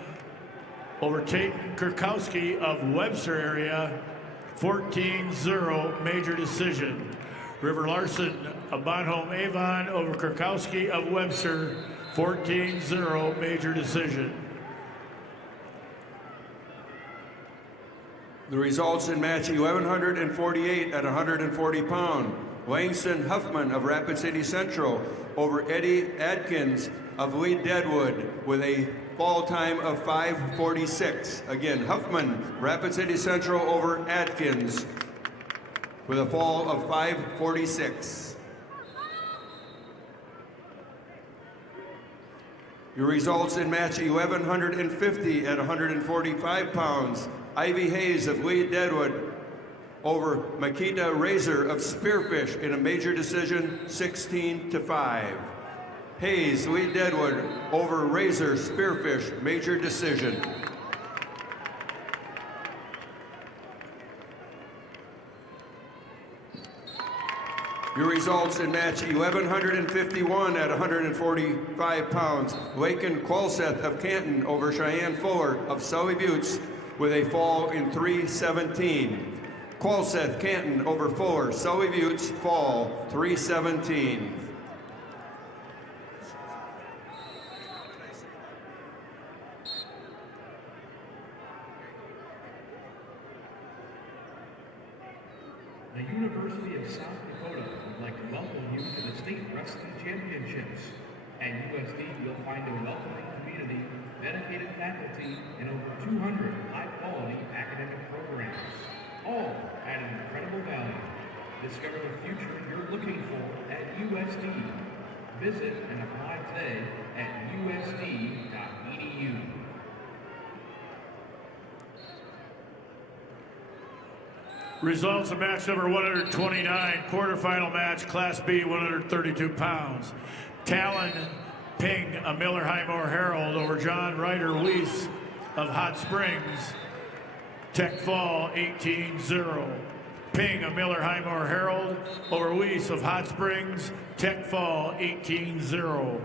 over Tate Kurkowski of Webster area, 14-0 major decision. River Larson of Bonhomme Avon over Kurkowski of Webster, 14-0 major decision. The results in match 1148 at 140 pound. Langston Huffman of Rapid City Central over Eddie Adkins of Lee Deadwood with a fall time of 5:46. Again, Huffman, Rapid City Central over Adkins with a fall of 5:46. Your results in match 1150 at 145 pounds. Ivy Hayes of Lee Deadwood over Makita Razor of Spearfish in a major decision, 16-5. Hayes, Lee Deadwood over Razor Spearfish, major decision. Your results in match 1151 at 145 pounds. Laken Qualseth of Canton over Cheyenne Fuller of Sully Buttes with a fall in 3:17. Qualseth Canton over Fuller, Sully Buttes, fall 3:17. The University of South Dakota would like to welcome you to the State Wrestling Championships. At USD, you'll find a welcoming community, dedicated faculty, and over 200 high-quality academic programs, all at an incredible value. Discover the future you're looking for at USD. Visit and apply today at usd.edu. Results of match number 129, quarterfinal match, Class B, 132 pounds. Talon Ping of Miller Highmore Herald over John Ryder Weiss of Hot Springs, Tech fall 18-0. Ping of Miller Highmore Herald over Weiss of Hot Springs, Tech fall 18-0.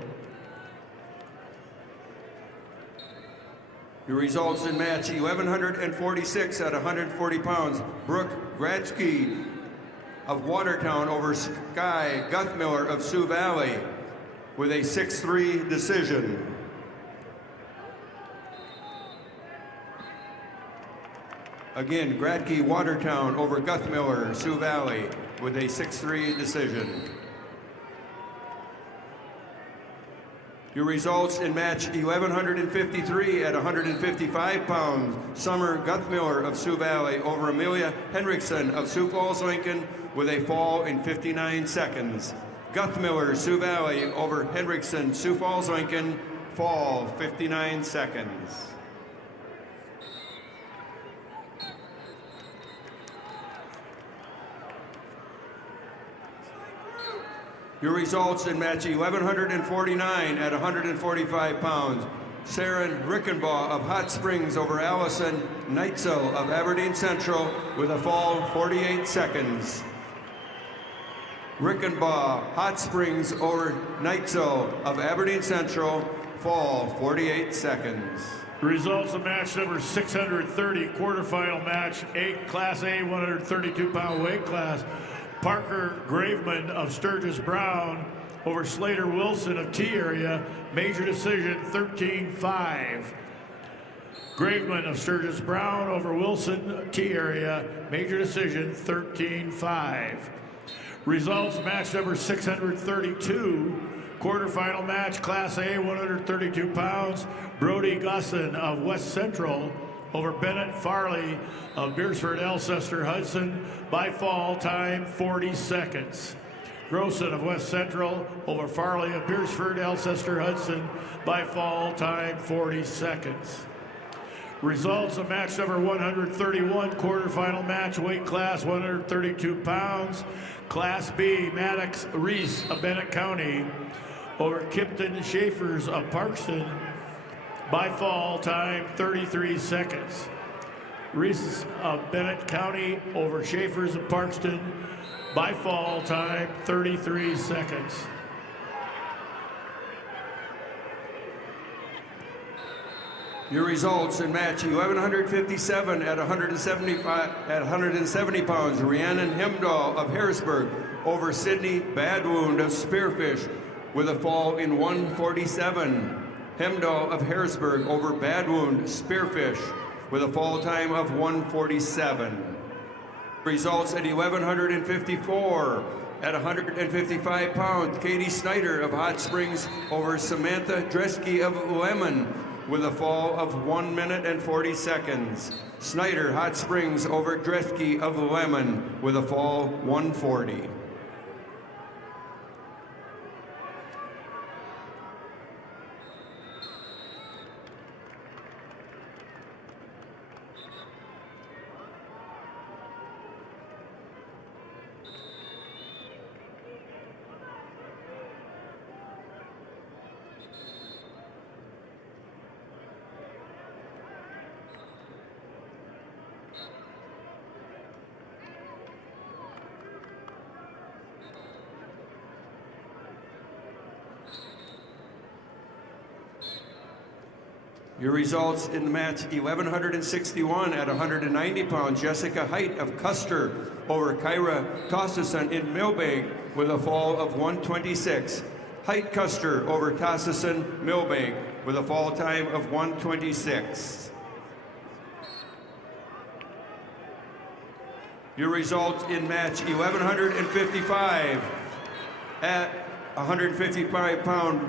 Your results in match 1146 at 140 pounds. Brooke Gratzky of Watertown over Sky Guthmiller of Sioux Valley with a 6-3 decision. Again, Gradke Watertown over Guthmiller, Sioux Valley with a 6-3 decision. Your results in match 1153 at 155 pounds. Summer Guthmiller of Sioux Valley over Amelia Henriksen of Sioux Falls, Lincoln with a fall in 59 seconds. Guthmiller, Sioux Valley over Henriksen, Sioux Falls, Lincoln, fall 59 seconds. Your results in match 1149 at 145 pounds. Saren Rickenbaugh of Hot Springs over Allison Neitzel of Aberdeen Central with a fall 48 seconds. Rickenbaugh, Hot Springs over Neitzel of Aberdeen Central, fall 48 seconds. Results of match number 630, quarterfinal match, Class A, 132-pound weight class. Parker Graveman of Sturgis Brown over Slater Wilson of T area, major decision 13-5. Graveman of Sturgis Brown over Wilson T area, major decision 13-5. Results match number 632, quarterfinal match, Class A, 132 pounds. Brody Gusson of West Central over Bennett Farley of Beersford Alcester Hudson by fall time 40 seconds. Grossen of West Central over Farley of Beersford, Alcester Hudson by fall time 40 seconds. Results of match number 131, quarterfinal match, weight class 132 pounds. Class B, Maddox Reese of Bennett County over Kipton Schaefers of Parkston by fall time 33 seconds. Reese of Bennett County over Schaefers of Parkston by fall time 33 seconds. Your results in match 1157 at 170 pounds, Rhiannon Hemdahl of Harrisburg over Sydney Badwound of Spearfish with a fall in 147. Hemdahl of Harrisburg over Badwound Spearfish with a fall time of 147. Results at 1154 at 155 pounds, Katie Snyder of Hot Springs over Samantha Dresky of Lemon with a fall of 1 minute and 40 seconds. Snyder, Hot Springs over Dresky of Lemon with a fall 140. Your results in the match 1161 at 190 pounds, Jessica Height of Custer over Kyra Tossison in Millbank with a fall of 126. Height Custer over Tossison Millbank with a fall time of 126. Your results in match 1155 at 155 pound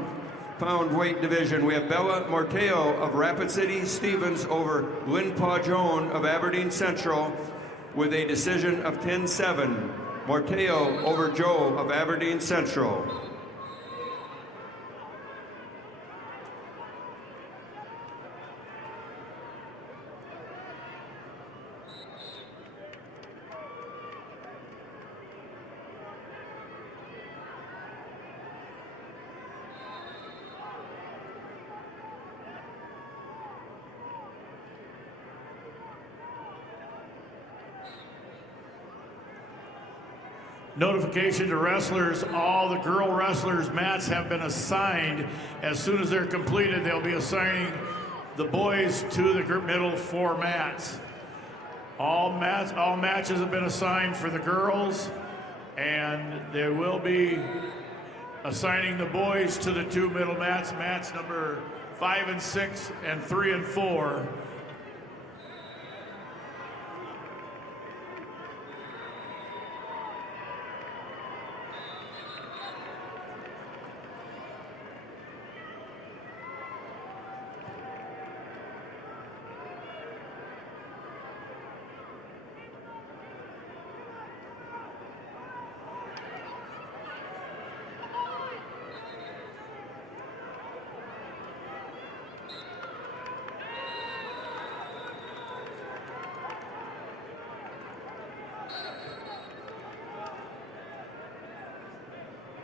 weight division. We have Bella Morteo of Rapid City Stevens over Lynn Pajon of Aberdeen Central with a decision of 10-7. Morteo over Joe of Aberdeen Central. Notification to wrestlers, all the girl wrestlers' mats have been assigned. As soon as they're completed, they'll be assigning the boys to the middle 4 mats. All matches have been assigned for the girls, and they will be assigning the boys to the 2 middle mats, mats number 5 and 6 and 3 and 4.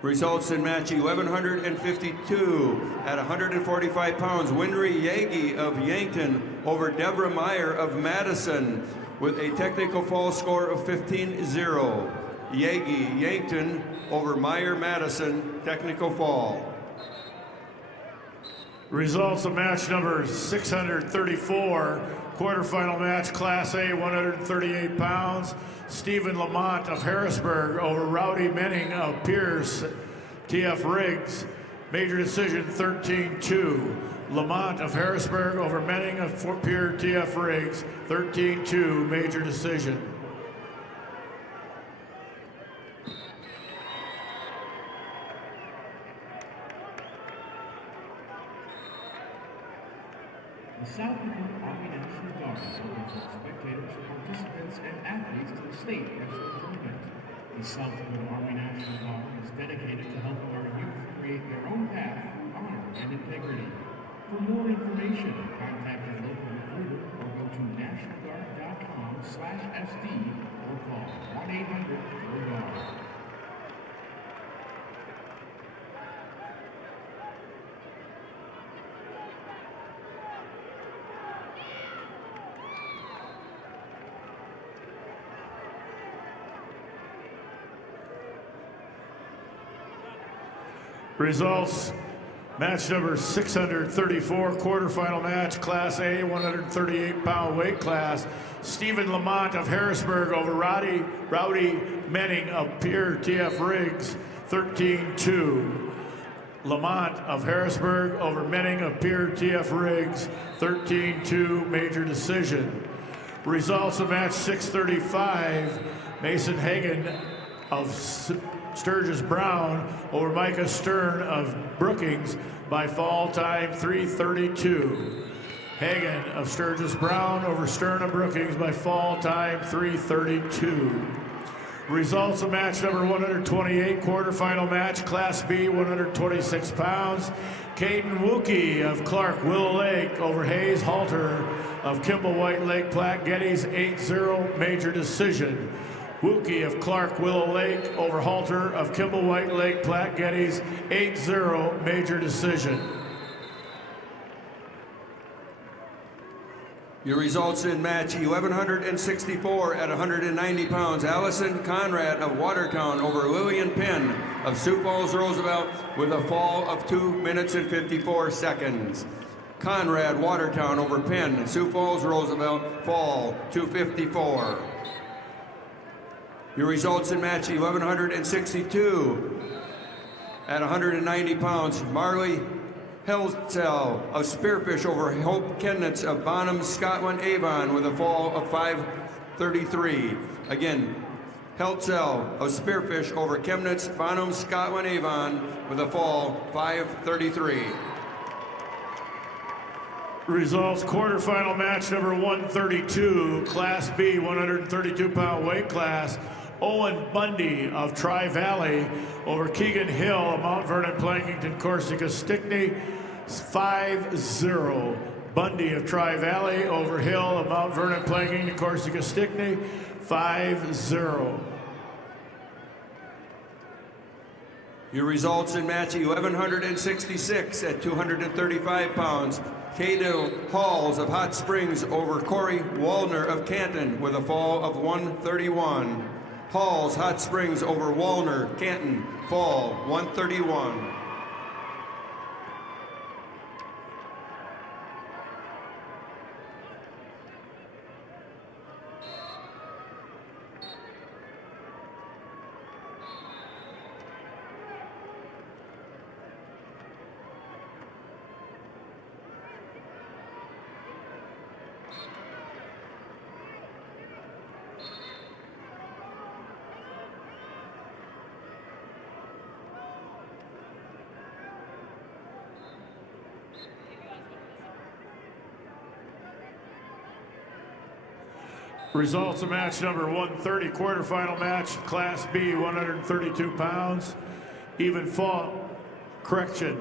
Results in match 1152 at 145 pounds, Winry Yagi of Yankton over Deborah Meyer of Madison with a technical fall score of 15-0. Yagi, Yankton over Meyer, Madison, technical fall. Results of match number 634, quarterfinal match, Class A, 138 pounds. Stephen Lamont of Harrisburg over Rowdy Menning of Pierce, TF Riggs. Major decision 13-2. Lamont of Harrisburg over Menning of Fort Pierce, TF Riggs, 13-2, major decision. The South Dakota Army National Guard opens to spectators, participants, and athletes to the state wrestling tournament. The The South Dakota Army National Guard is dedicated to helping our youth create their own path of honor and integrity. For more information, contact your local recruiter or go to nationalguard.com/SD or call 1-800-GO-GUARD. Results, match number 634, quarterfinal match, Class A, 138-pound weight class. Stephen Lamont of Harrisburg over Rowdy Menning of Pierre TF Riggs, 13-2. Lamont of Harrisburg over Menning of Pierre TF Riggs, 13-2, major decision. Results of match 635, Mason Hagan of Sturgis Brown over Micah Stern of Brookings by fall time 3:32. Hagan of Sturgis Brown over Stern of Brookings by fall time 3:32. Results of match number 128, quarterfinal match, Class B, 126 pounds. Caden Wookie of Clark Willow Lake over Hayes Halter of Kimball White Lake Platte Geddes, 8-0, major decision. Wookie of Clark Willow Lake over Halter of Kimball White Lake Platte Geddes, 8-0, major decision. Your results in match 1164 at 190 pounds. Allison Conrad of Watertown over Lillian Penn of Sioux Falls Roosevelt with a fall of 2 minutes and 54 seconds. Conrad Watertown over Penn, Sioux Falls Roosevelt, fall 2:54. Your results in match 1162 at 190 pounds. Marley Helzel of Spearfish over Hope Kennitz of Bonham, Scotland, Avon with a fall of 5:33. Again, Helzel of Spearfish over Chemnitz, Bonham, Scotland, Avon with a fall 5:33. Results, quarterfinal match number 132, Class B, 132-pound weight class. Owen Bundy of Tri-Valley over Keegan Hill of Mount Vernon, Plankington, Corsica, Stickney, 5-0. Bundy of Tri-Valley over Hill of Mount Vernon, Plankington, Corsica, Stickney, 5-0. Your results in match 1166 at 235 pounds. Cadell Halls of Hot Springs over Corey Wallner of Canton with a fall of 131. Halls, Hot Springs over Wallner, Canton, fall 131. Results of match number 130, quarterfinal match, Class B, 132 pounds. Even fall, correction,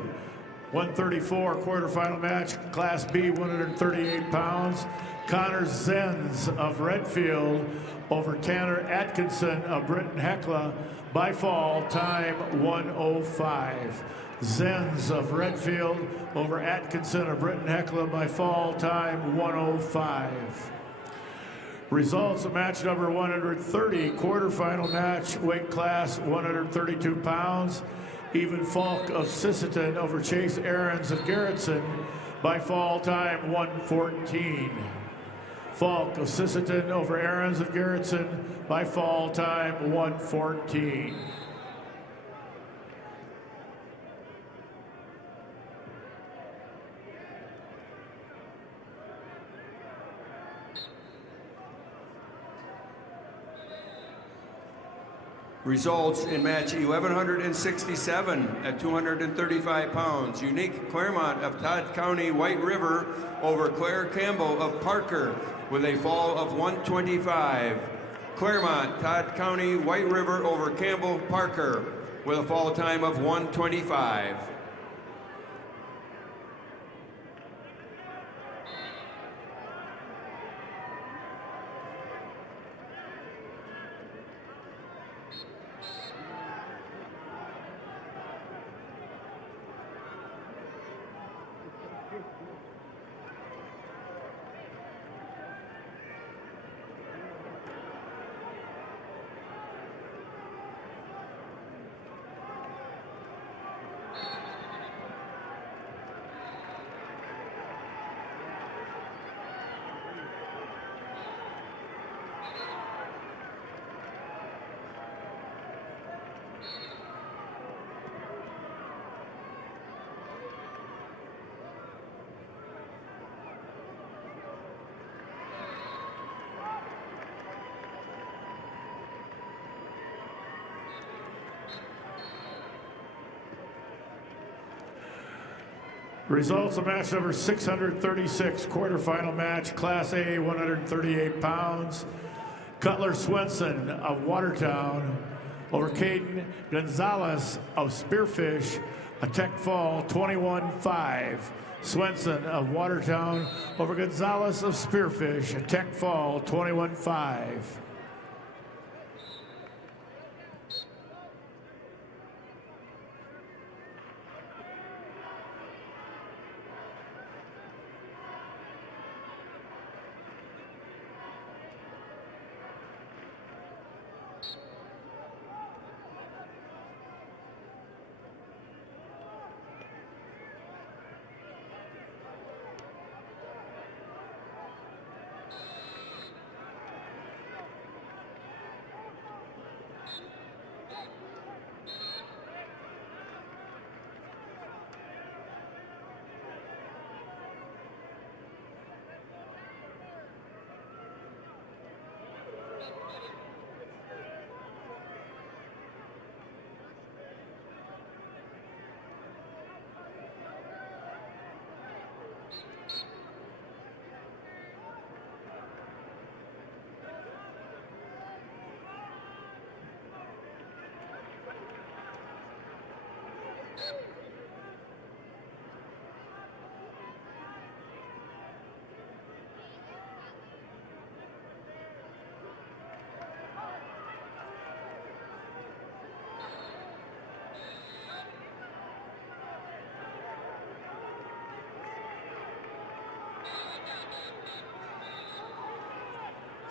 134, quarterfinal match, Class B, 138 pounds. Connor Zenz of Redfield over Tanner Atkinson of Britton Hecla by fall time 1:05. Zenz of Redfield over Atkinson of Britton Hecla by fall time 1:05. Results of match number 130, quarterfinal match, weight class 132 pounds. Even Falk of Sisseton over Chase Aarons of Garrettson by fall time 1:14. Falk of Sisseton over Aarons of Garrettson by fall time 1:14. Results in match 1167 at 235 pounds. Unique Claremont of Todd County, White River over Claire Campbell of Parker with a fall of 125. Claremont, Todd County, White River over Campbell Parker with a fall time of 1:25. Results of match number 636, quarterfinal match, Class A, 138 pounds. Cutler Swenson of Watertown over Caden Gonzalez of Spearfish, a tech fall 21-5. Swenson of Watertown over Gonzalez of Spearfish, a tech fall 21-5.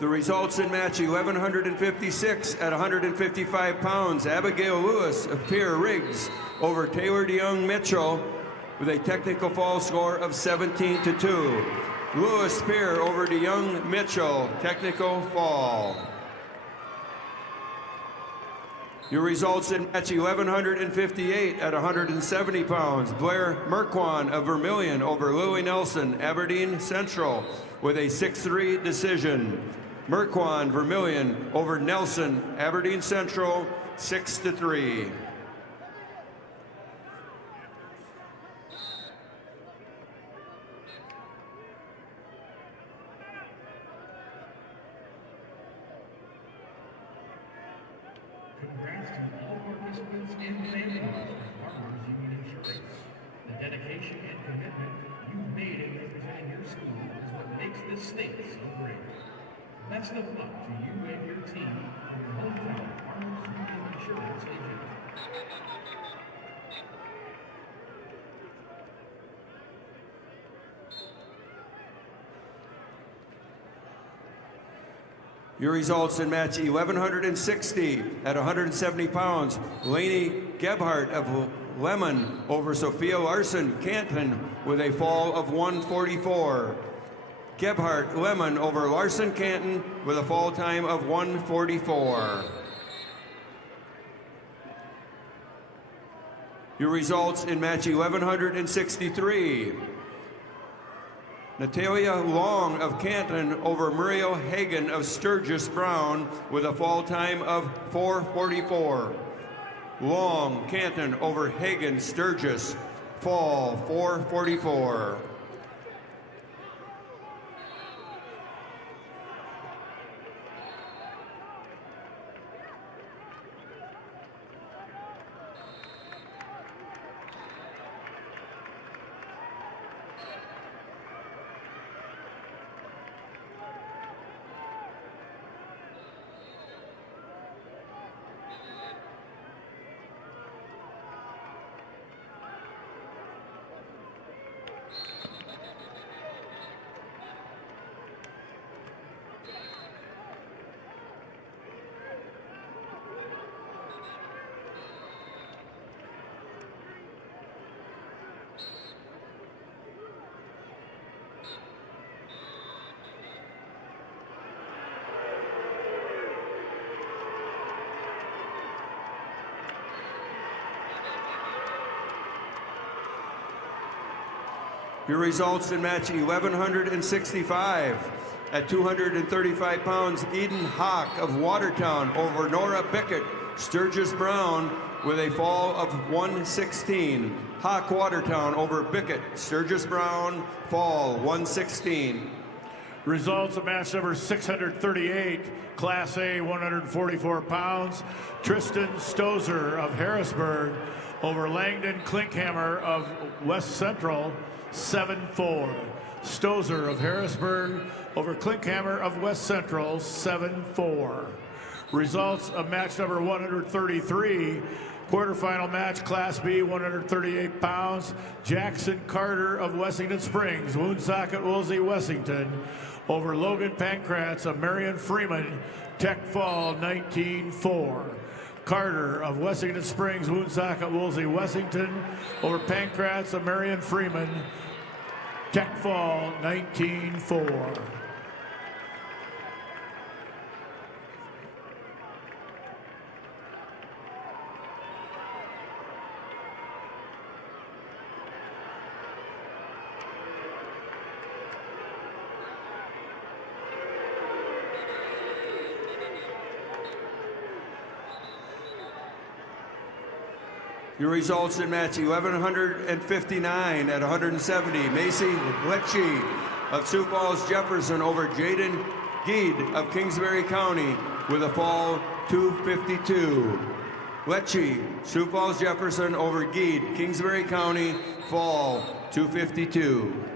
The results in match 1156 at 155 pounds, Abigail Lewis of Pierre Riggs over Taylor DeYoung Mitchell with a technical fall score of 17-2. Lewis Pierre over DeYoung Mitchell, technical fall. Your results in match 1158 at 170 pounds, Blair Merquan of Vermilion over Lily Nelson, Aberdeen Central with a 6-3 decision. Merquan Vermilion over Nelson, Aberdeen Central, 6-3. Congrats to all participants and families from Farmers Union Insurance. The dedication and commitment you've made in representing your school is what makes this state so great. Best of luck to you and your team from your hometown Farmers Union Insurance agent. Your results in match 1160 at 170 pounds, Lainey Gebhardt of Lemon over Sophia Larson, Canton with a fall of 144. Gebhardt Lemon over Larson Canton with a fall time of 144. Your results in match 1163. Natalia Long of Canton over Muriel Hagan of Sturgis Brown with a fall time of 4:44. Long, Canton over Hagan Sturgis, fall 4:44. Your results in match 1165. At 235 pounds, Eden Hawk of Watertown over Nora Bickett, Sturgis Brown with a fall of 116. Hawk Watertown over Bickett, Sturgis Brown, fall 116. Results of match number 638, Class A, 144 pounds. Tristan Stozer of Harrisburg over Langdon Klinkhammer of West Central, 7-4. Stozer of Harrisburg over Klinkhammer of West Central, 7-4. Results of match number 133, quarterfinal match, Class B, 138 pounds. Jackson Carter of Wessington Springs, Woonsocket Woolsey, Wessington, over Logan Pankratz of Marion Freeman, Tech Fall, 19-4. Carter of Wessington Springs, Woonsocket Woolsey, Wessington, over Pankratz of Marion Freeman, Tech Fall, 19-4. Your results in match 1159 at 170. Macy Lecce of Sioux Falls Jefferson over Jaden Geed of Kingsbury County with a fall 252. Lecce, Sioux Falls Jefferson over Geed, Kingsbury County, fall 252.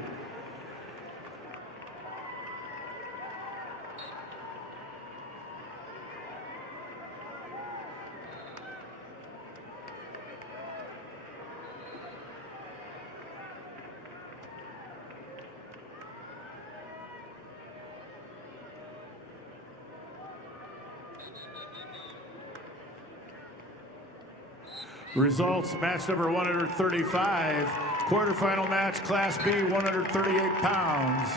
Results, match number 135, quarterfinal match, Class B, 138 pounds.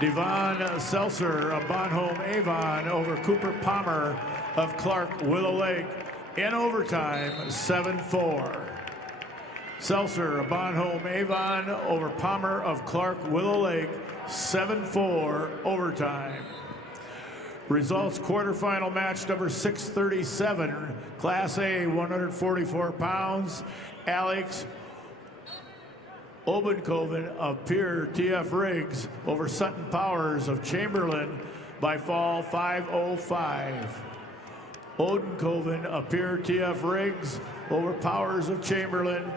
Devon Seltzer of Bonhomme Avon over Cooper Palmer of Clark Willow Lake in overtime, 7-4. Seltzer of Bonhomme Avon over Palmer of Clark Willow Lake, 7-4 overtime. Results, quarterfinal match number 637, Class A, 144 pounds. Alex Obenkoven of Pierre TF Riggs over Sutton Powers of Chamberlain by fall 5:05. Odenkoven of Pierre TF Riggs over Powers of Chamberlain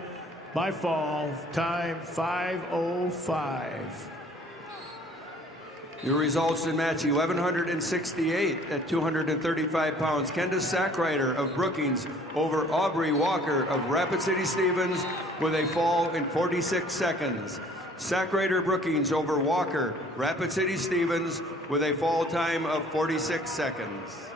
by fall time 5:05. Your results in match 1168 at 235 pounds. Kendall Sackrider of Brookings over Aubrey Walker of Rapid City Stevens with a fall in 46 seconds. Sackrider Brookings over Walker, Rapid City Stevens with a fall time of 46 seconds.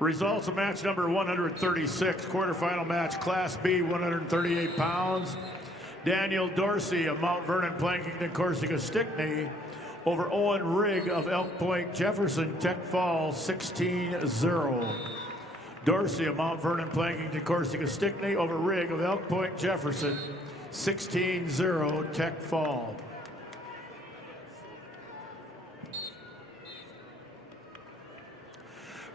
Results of match number 136, quarterfinal match, Class B, 138 pounds. Daniel Dorsey of Mount Vernon, Plankington, Corsica, Stickney over Owen Rigg of Elk Point, Jefferson, Tech Fall, 16-0. Dorsey of Mount Vernon, Plankington, Corsica, Stickney over Rigg of Elk Point, Jefferson, 16-0, Tech Fall.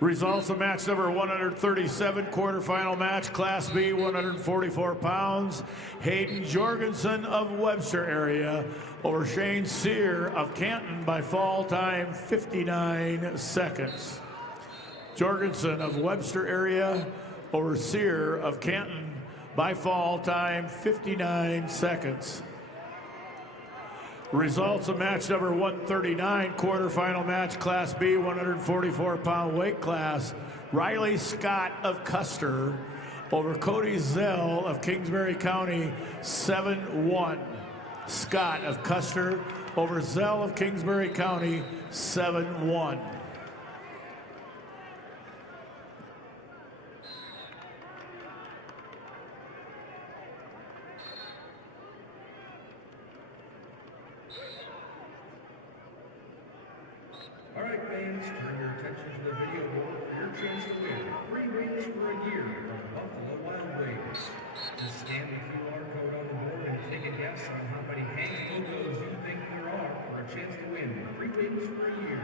Results of match number 137, quarterfinal match, Class B, 144 pounds. Hayden Jorgensen of Webster area over Shane Sear of Canton by fall time 59 seconds. Jorgensen of Webster area over Sear of Canton by fall time 59 seconds. Results of match number 139, quarterfinal match, Class B, 144-pound weight class. Riley Scott of Custer over Cody Zell of Kingsbury County, 7-1. Scott of Custer over Zell of Kingsbury County, 7-1. All right, fans, turn your attention to the video board for your chance to win free wings for a year from Buffalo Wild Wings. Just scan the QR code on the board and take a guess on how many Hank logos you think there are for a chance to win free wings for a year.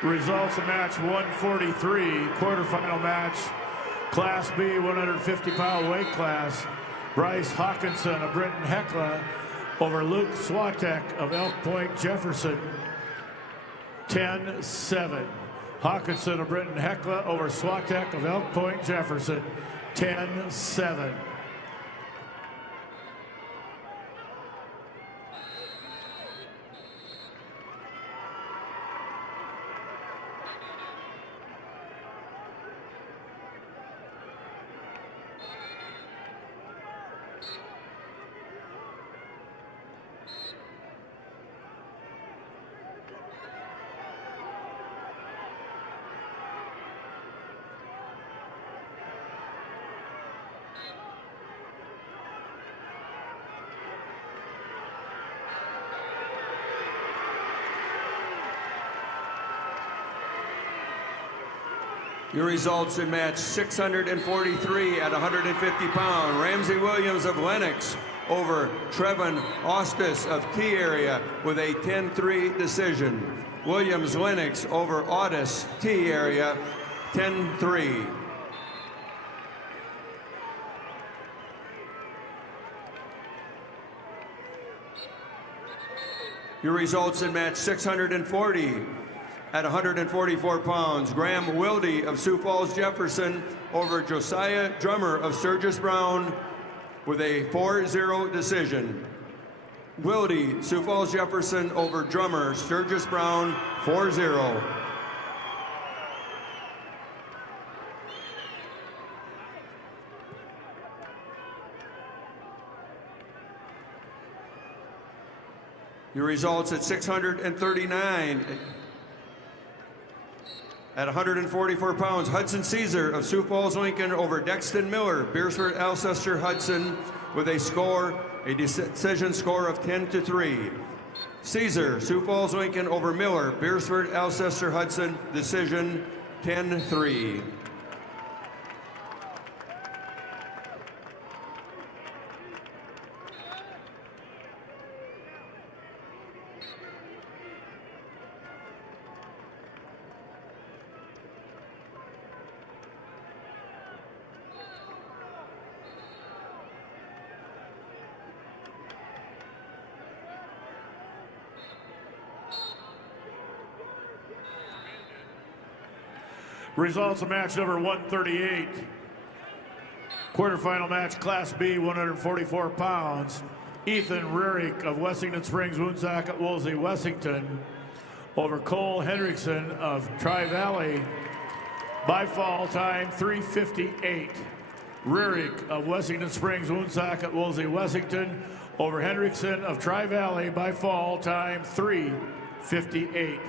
Results of match 143, quarterfinal match, Class B, 150-pound weight class. Bryce Hawkinson of Britton Hecla over Luke Swatek of Elk Point Jefferson, 10-7. Hawkinson of Britton Hecla over Swatek of Elk Point Jefferson, 10-7. Your results in match 643 at 150 pound. Ramsey Williams of Lennox over Trevin Ostis of T area with a 10-3 decision. Williams Lennox over Otis T area 10-3. Your results in match 640 at 144 pounds. Graham Wilde of Sioux Falls Jefferson over Josiah Drummer of Sturgis Brown with a 4-0 decision. Wilde, Sioux Falls Jefferson over Drummer, Sturgis Brown, 4-0. Your results at 639. At 144 pounds, Hudson Caesar of Sioux Falls Lincoln over Dexton Miller, Beersford Alcester Hudson with a decision score of 10-3. Caesar, Sioux Falls Lincoln over Miller, Beersford Alcester Hudson, decision 10-3. Results of match number 138. Quarterfinal match, Class B, 144 pounds. Ethan Rurick of Wessington Springs, Woonsocket, Woolsey, Wessington over Cole Hendrickson of Tri-Valley by fall time 3:58. Rurick of Wessington Springs, Woonsocket, Woolsey, Wessington over Hendrickson of Tri-Valley by fall time 3:58.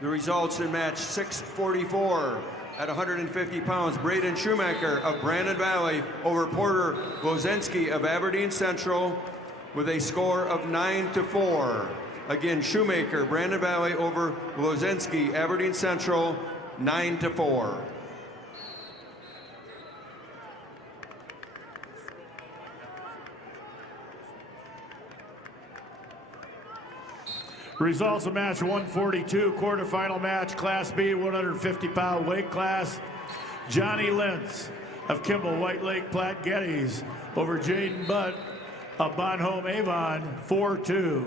The results in match 644 at 150 pounds. Braden Schumacher of Brandon Valley over Porter Glozensky of Aberdeen Central with a score of 9-4. Again, Schumacher, Brandon Valley over Glozensky, Aberdeen Central, 9-4. Results of match 142, quarterfinal match, Class B, 150-pound weight class. Johnny Lentz of Kimball White Lake Platte Geddes over Jaden Butt of Bonhomme Avon, 4-2.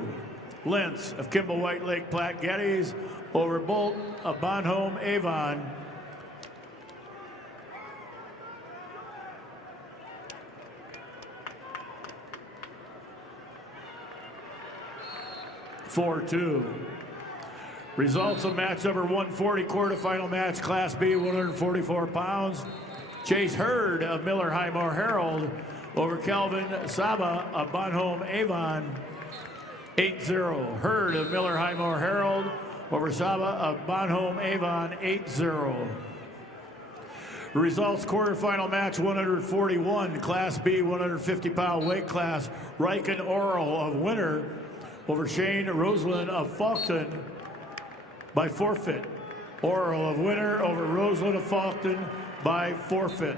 Lentz of Kimball White Lake Platte Geddes over Bolt of Bonhomme Avon, 4-2. Results of match number 140, quarterfinal match, Class B, 144 pounds. Chase Hurd of Miller Highmore Herald over Calvin Saba of Bonhomme Avon, 8-0. Hurd of Miller Highmore Herald over Saba of Bonhomme Avon, 8-0. Results quarterfinal match 141, Class B, 150-pound weight class. Riken Oral of Winter over Shane Roseland of Faulkton by forfeit. Oral of Winter over Roseland of Faulkton by forfeit.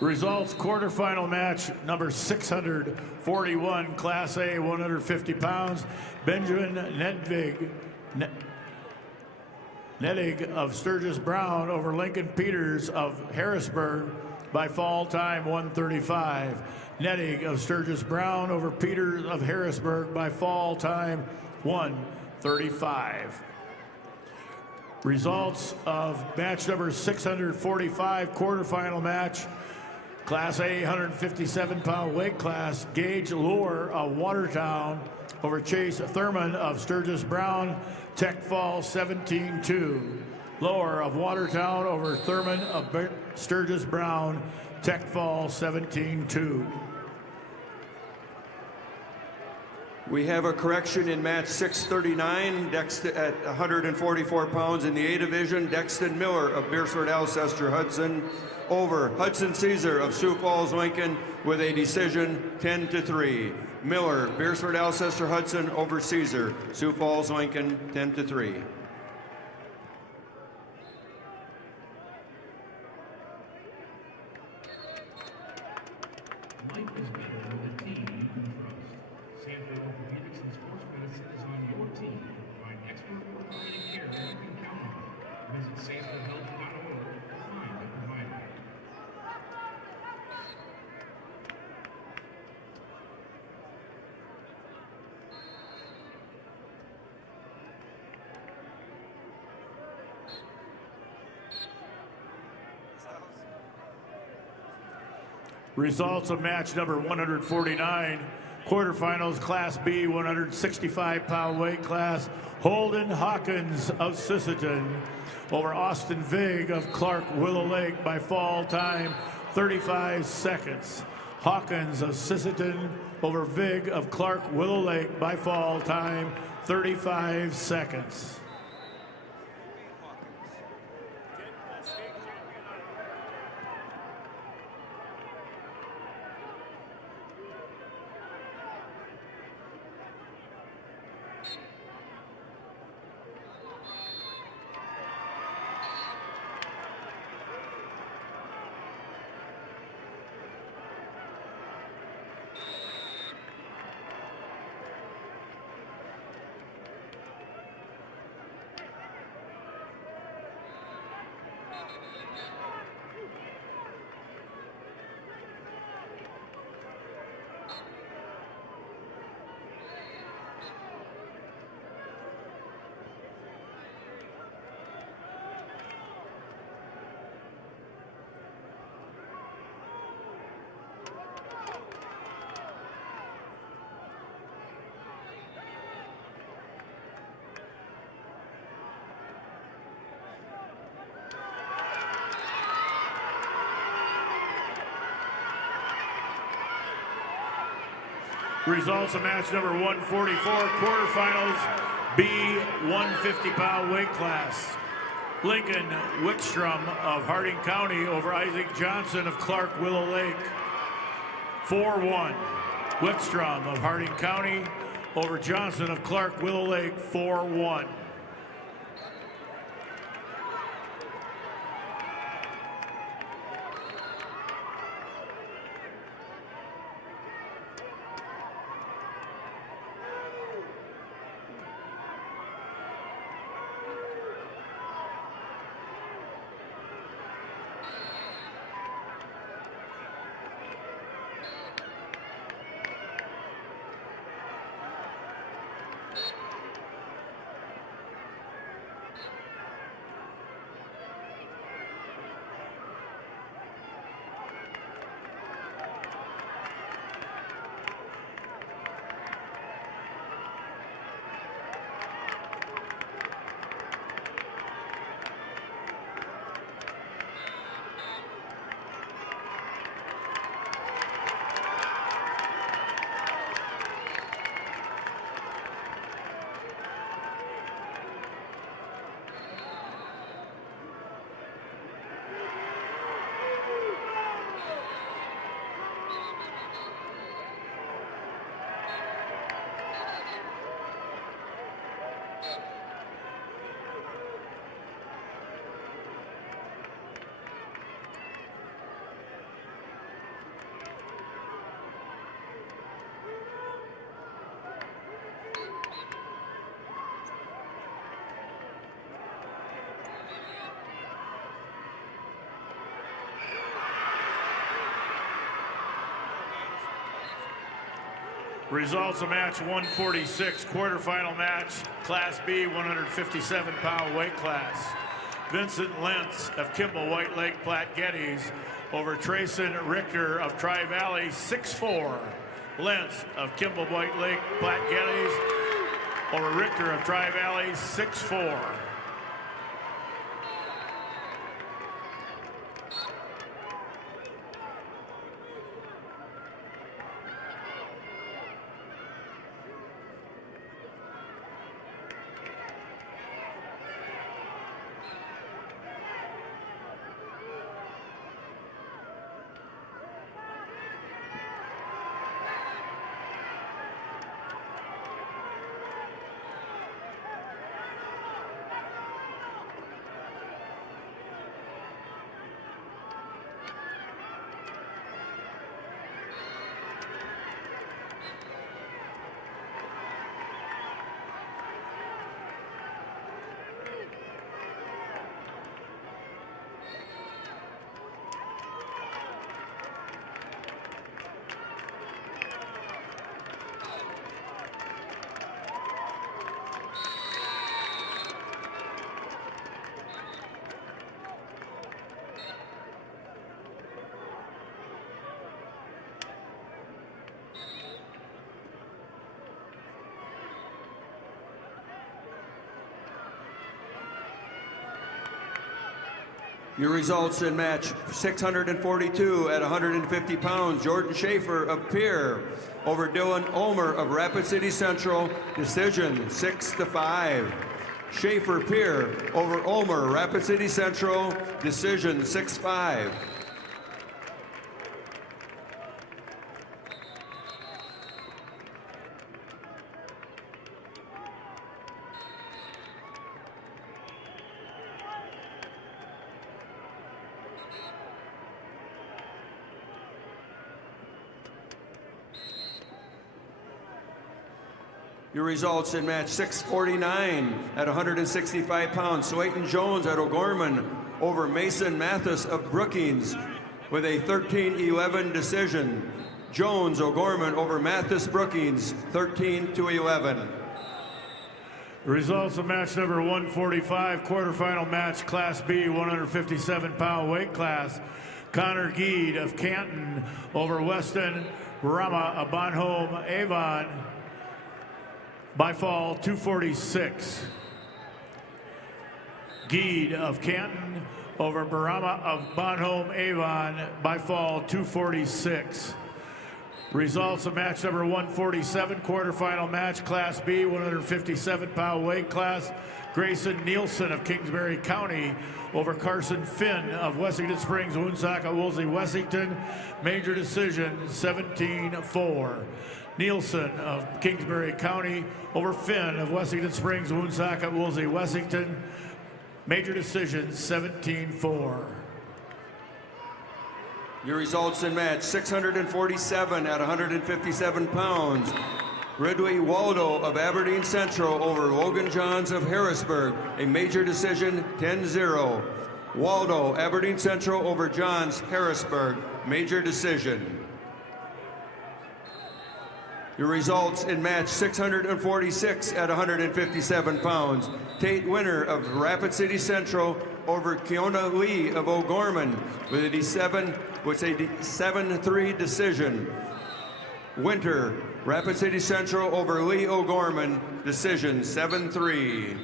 Results quarterfinal match number 641, Class A, 150 pounds. Benjamin Nedig of Sturgis Brown over Lincoln Peters of Harrisburg by fall time 135. Nedig of Sturgis Brown over Peters of Harrisburg by fall time 135. Results of match number 645, quarterfinal match, Class A 157-pound weight class, Gage Lohr of Watertown over Chase Thurman of Sturgis Brown, Tech Fall 17-2. Lohr of Watertown over Thurman of Sturgis Brown, Tech Fall 17-2. We have a correction in match 639, at 144 pounds in the A division, Dexton Miller of Beersford Alcester Hudson over Hudson Caesar of Sioux Falls Lincoln with a decision 10-3. Miller, Beersford Alcester Hudson over Caesar, Sioux Falls Lincoln 10-3. Life is better with a team you can trust. Sanford Orthopedics and Sports Medicine is on your team to provide expert orthopedic care that you can count on. Visit sanfordhealth.org to find a provider. Results of match number 149, quarterfinals, Class B, 165-pound weight class. Holden Hawkins of Sisseton over Austin Vig of Clark Willow Lake by fall time, 35 seconds. Hawkins of Sisseton over Vig of Clark Willow Lake by fall time, 35 seconds. Results of match number 144, quarterfinals, B 150-pound weight class. Lincoln Wickstrom of Harding County over Isaac Johnson of Clark Willow Lake. 4-1. Wickstrom of Harding County over Johnson of Clark Willow Lake, 4-1. Results of match 146, quarterfinal match, Class B, 157-pound weight class. Vincent Lentz of Kimball White Lake Platte Geddes over Trayson Richter of Tri-Valley, 6-4. Lentz of Kimball White Lake Platte Geddes over Richter of Tri-Valley, 6-4. Your results in match 642 at 150 pounds. Jordan Schaefer of Pierre over Dylan Ulmer of Rapid City Central. Decision 6-5. Schaefer Pierre over Ulmer, Rapid City Central. Decision 6-5. Your results in match 649 at 165 pounds. Swayton Jones at O'Gorman over Mason Mathis of Brookings with a 13-11 decision. Jones O'Gorman over Mathis Brookings, 13-11. Results of match number 145, quarterfinal match, Class B, 157-pound weight class. Connor Geed of Canton over Weston Rama of Bonhomme Avon by fall, 246. Geed of Canton over Barama of Bonhomme Avon by fall, 246. Results of match number 147, quarterfinal match, Class B, 157-pound weight class. Grayson Nielsen of Kingsbury County over Carson Finn of Wessington Springs, Woonsocket, Woolsey, Wessington. Major decision, 17-4. Nielsen of Kingsbury County over Finn of Wessington Springs, Woonsocket, Woolsey, Wessington. Major decision, 17-4. Your results in match 647 at 157 pounds. Ridley Waldo of Aberdeen Central over Logan Johns of Harrisburg. A major decision, 10-0. Waldo, Aberdeen Central over Johns, Harrisburg. Major decision. Your results in match 646 at 157 pounds. Tate Winner of Rapid City Central over Kiona Lee of O'Gorman with a 7-3 decision. Winter, Rapid City Central over Lee O'Gorman, decision 7-3.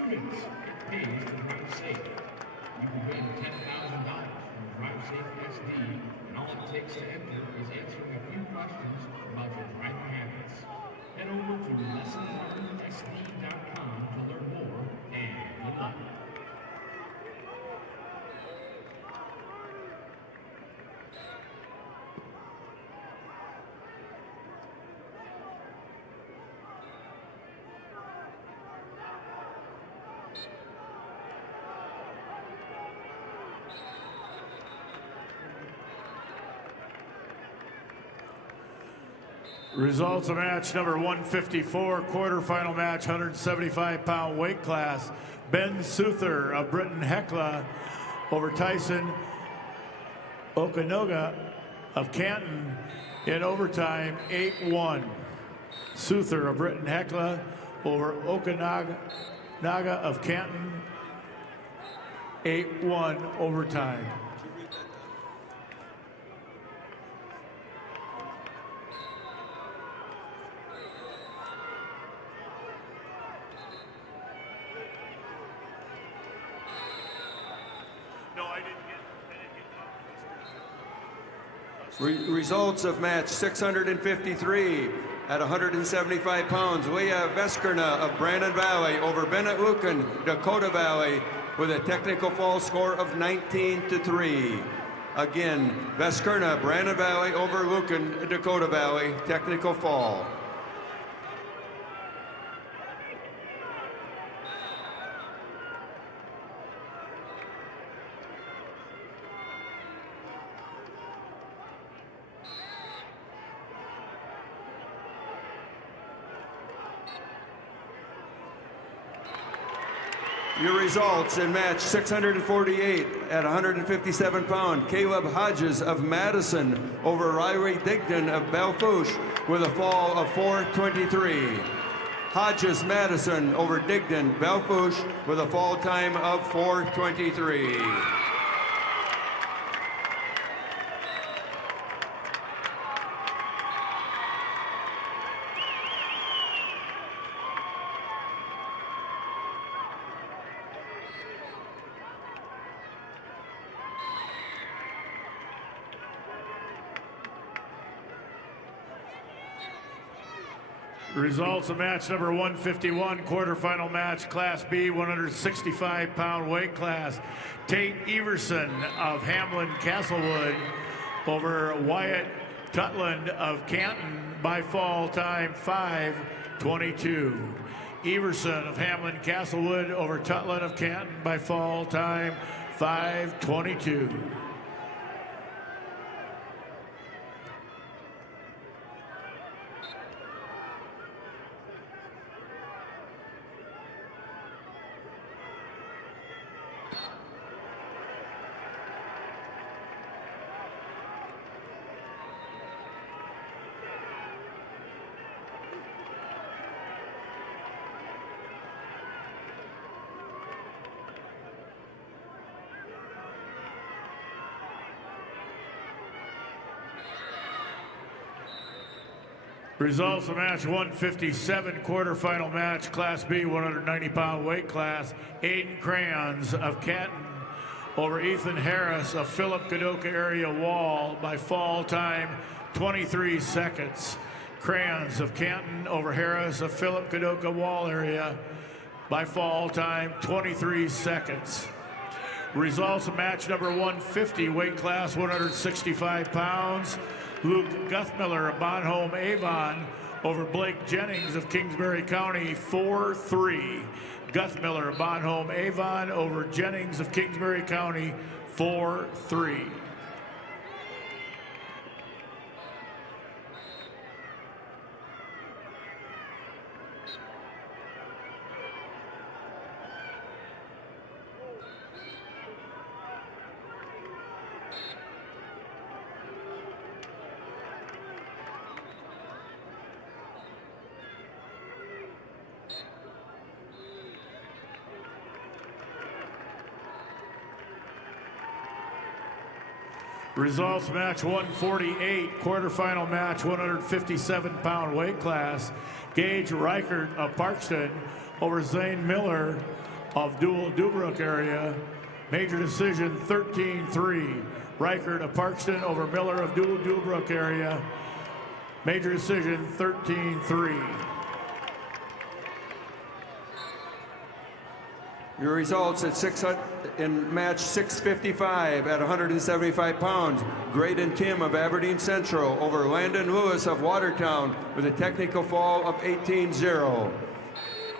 Students, it pays to drive safe. You can win $10,000 from Drive Safe SD, and all it takes to enter is answering a few questions about your driving habits. Head over to lessonlearnedsd.com to learn more, and good luck. Results of match number 154, quarterfinal match, 175-pound weight class. Ben Suther of Britton Hecla over Tyson Okanoga of Canton in overtime, 8-1. Suther of Britton Hecla over Okanaga of Canton, 8-1 overtime. Results of match 653 at 175 pounds. Leah Veskerna of Brandon Valley over Benalucan, Dakota Valley, with a technical fall score of 19-3. Again, Veskerna, Brandon Valley over Lucan, Dakota Valley, technical fall. Your results in match 648 at 157 pound. Caleb Hodges of Madison over Riley Digdon of Belfouche with a fall of 4:23. Hodges Madison over Digdon Belfouche with a fall time of 4:23. Results of match number 151, quarterfinal match, Class B, 165-pound weight class. Tate Everson of Hamlin Castlewood over Wyatt Tutland of Canton by fall time 5:22. Everson of Hamlin Castlewood over Tutland of Canton by fall time 5:22. Results of match 157, quarterfinal match, Class B, 190-pound weight class. Aiden Crayons of Canton over Ethan Harris of Philip Kadoka area wall by fall time 23 seconds. Crayons of Canton over Harris of Philip Kadoka wall area by fall time 23 seconds. Results of match number 150, weight class 165 pounds. Luke Guthmiller of Bonholm Avon over Blake Jennings of Kingsbury County, 4-3. Guthmiller of Bonholm Avon over Jennings of Kingsbury County, 4-3. Results match 148, quarterfinal match, 157-pound weight class. Gage Reichert of Parkston over Zane Miller of Dual-Dubrook area. Major decision 13-3. Reichert of Parkston over Miller of Dual-Dubrook area. Major decision 13-3. Your results at in match 655 at 175 pounds. Graydon Tim of Aberdeen Central over Landon Lewis of Watertown with a technical fall of 18-0.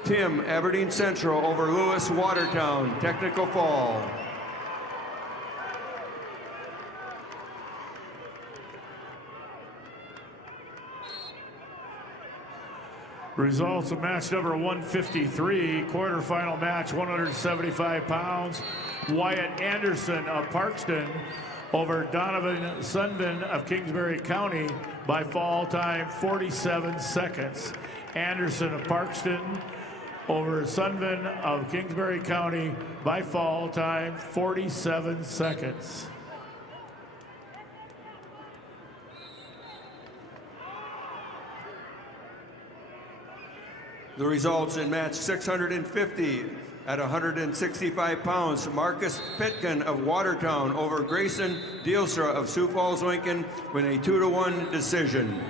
Tim, Aberdeen Central over Lewis, Watertown, technical fall. Results of match number 153, quarterfinal match, 175 pounds. Wyatt Anderson of Parkston over Donovan Sundin of Kingsbury County by fall time 47 seconds. Anderson of Parkston over Sundin of Kingsbury County by fall time 47 seconds. The results in match 650 at 165 pounds. Marcus Pitkin of Watertown over Grayson Dielstra of Sioux Falls, Lincoln with a 2-1 decision.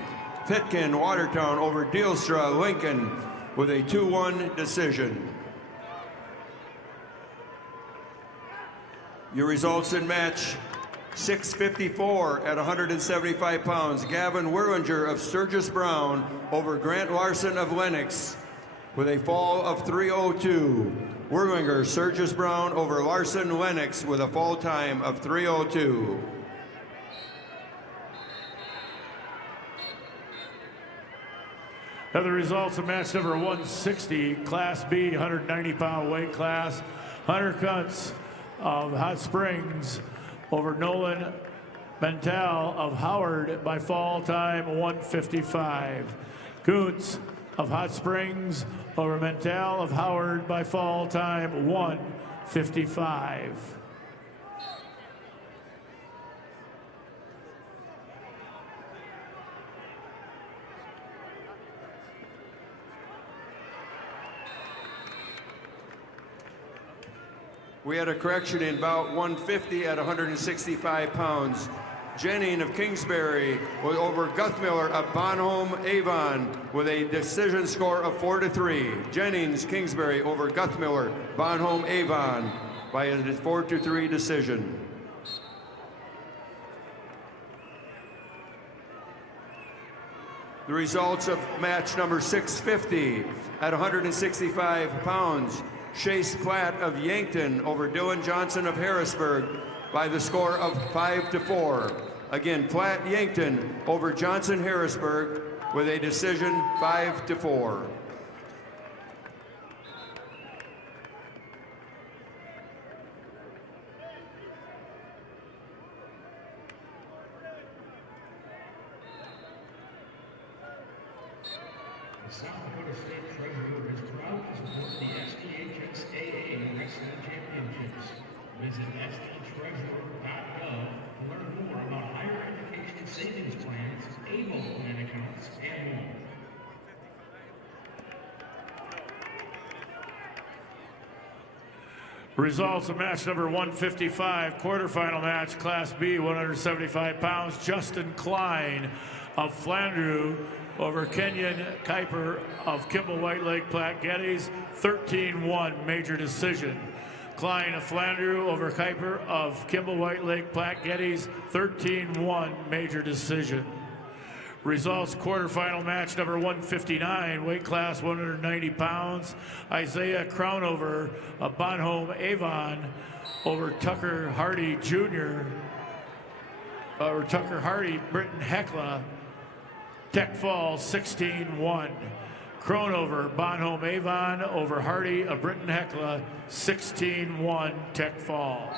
Pitkin, Watertown over Dielstra, Lincoln with a 2-1 decision. Your results in match 654 at 175 pounds. Gavin Werlinger of Sturgis Brown over Grant Larson of Lennox with a fall of 3:02. Werlinger, Sturgis Brown over Larson Lennox with a fall time of 3:02. Now the results of match number 160, Class B, 190-pound weight class. Hunter Kuntz of Hot Springs over Nolan Mental of Howard by fall time 155. Kuntz of Hot Springs over Mental of Howard by fall time 155. We had a correction in bout 150 at 165 pounds. Jennings of Kingsbury was over Guthmiller of Bonholm Avon with a decision score of 4-3. Jennings, Kingsbury over Guthmiller, Bonholm Avon by a 4-3 decision. The results of match number 650 at 165 pounds. Chase Platt of Yankton over Dylan Johnson of Harrisburg by the score of 5-4. Again, Platt Yankton over Johnson Harrisburg with a decision 5-4. The South Dakota State Treasurer is proud to support the SDHSAA Wrestling Championships. Visit sdtreasurer.gov to learn more about higher education savings plans, ABLE plan accounts, and more. Results of match number 155, quarterfinal match, Class B, 175 pounds. Justin Klein of Flandreau over Kenyon Kuiper of Kimball White Lake Platte Geddes, 13-1 major decision. Klein of Flandreau over Kuiper of Kimball White Lake Platte Geddes, 13-1 major decision. Results quarterfinal match number 159, weight class 190 pounds. Isaiah Crownover of Bonholm Avon over Tucker Hardy Jr. Or Tucker Hardy, Britton Heckla, Tech Fall 16-1. Crownover, Bonholm Avon over Hardy of Britton Heckla, 16-1 Tech Fall.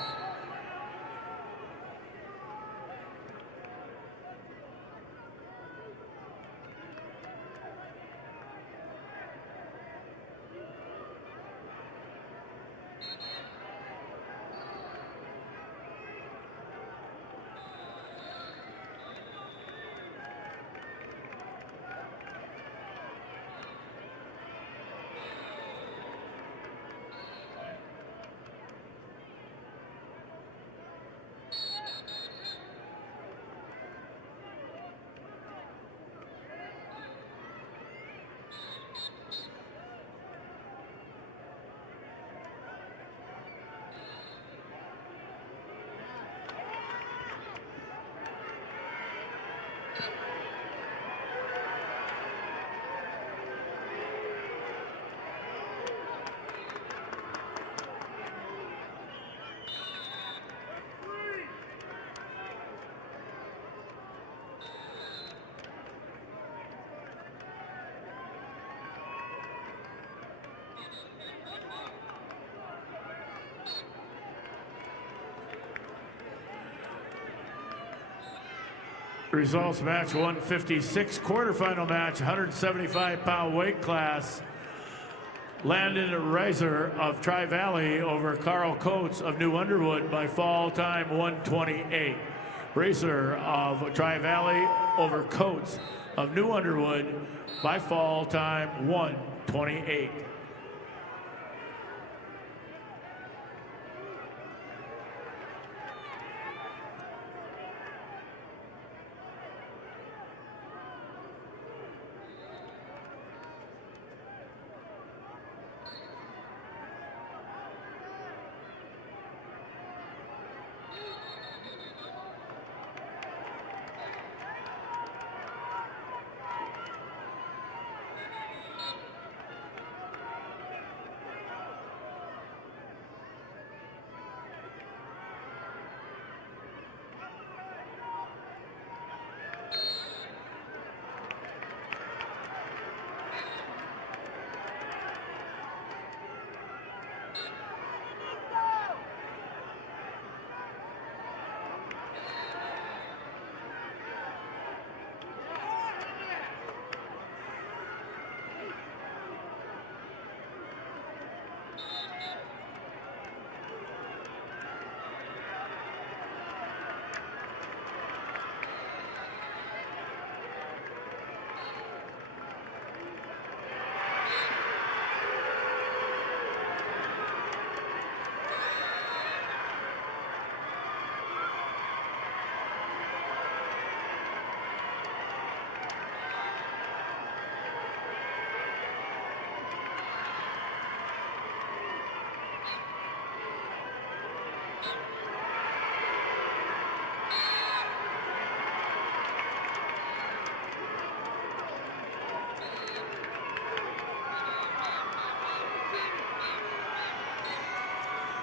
Results match 156, quarterfinal match, 175-pound weight class. Landon Reiser of Tri-Valley over Carl Coates of New Underwood by fall time 128. Reiser of Tri-Valley over Coates of New Underwood by fall time 128.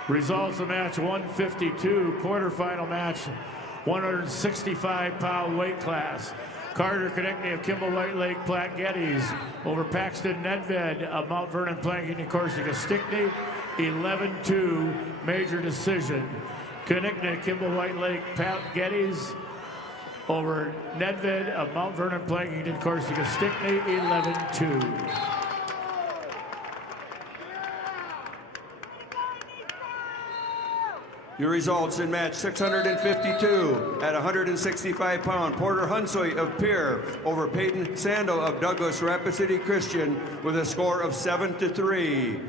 Results of match 152, quarterfinal match, 165-pound weight class. Carter Konechny of Kimball White Lake Platte Geddes over Paxton Nedved of Mount Vernon Planking and Corsica Stickney, 11-2 major decision. Konechny, Kimball White Lake Platte Geddes over Nedved of Mount Vernon Planking and Corsica Stickney, 11-2. Your results in match 652 at 165-pound, Porter Hunsoy of Pierre over Peyton Sandel of Douglas Rapid City Christian with a score of 7-3.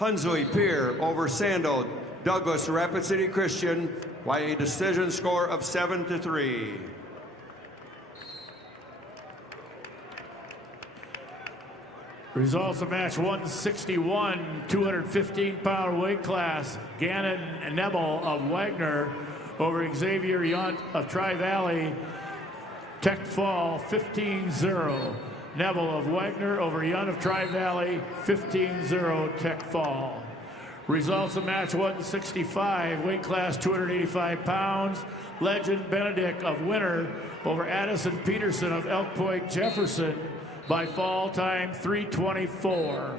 Hunsoy Pierre over Sandel, Douglas Rapid City Christian by a decision score of 7-3. Results of match 161, 215-pound weight class. Gannon Nebel of Wagner over Xavier Yunt of Tri-Valley. Tech Fall, 15-0. Nebel of Wagner over Yunt of Tri-Valley, 15-0 Tech Fall. Results of match 165, weight class 285 pounds. Legend Benedict of Winter over Addison Peterson of Elk Point Jefferson by fall time 3:24.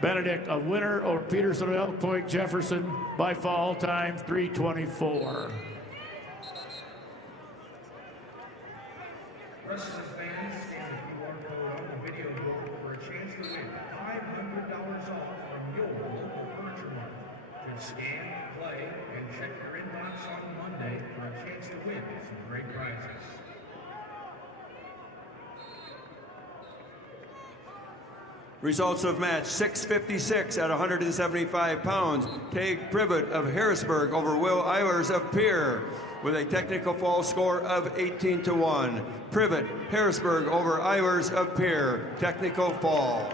Benedict of Winter over Peterson of Elk Point Jefferson by fall time 3:24. Wrestling fans, scan the QR code on the video board for a chance to win $500 off from your local furniture market. Just scan, play, and check your inbox on Monday for a chance to win some great prizes. Results of match 656 at 175 pounds. Tage Privet of Harrisburg over Will Eilers of Pierre with a technical fall score of 18-1. Privet, Harrisburg over Eilers of Pierre, technical fall.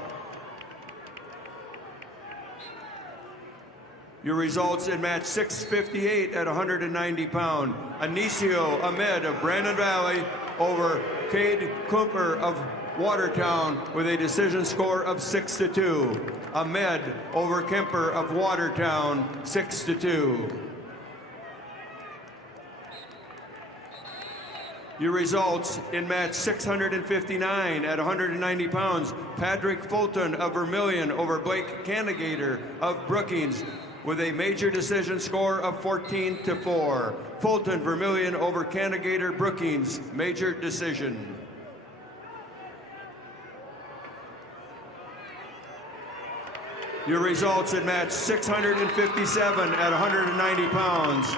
Your results in match 658 at 190 pound. Anicio Ahmed of Brandon Valley over Cade Cooper of Watertown with a decision score of 6-2. Ahmed over Kemper of Watertown, 6-2. Your results in match 659 at 190 pounds. Patrick Fulton of Vermilion over Blake Cannegator of Brookings with a major decision score of 14-4. Fulton Vermilion over Cannegator Brookings, major decision. Your results in match 657 at 190 pounds.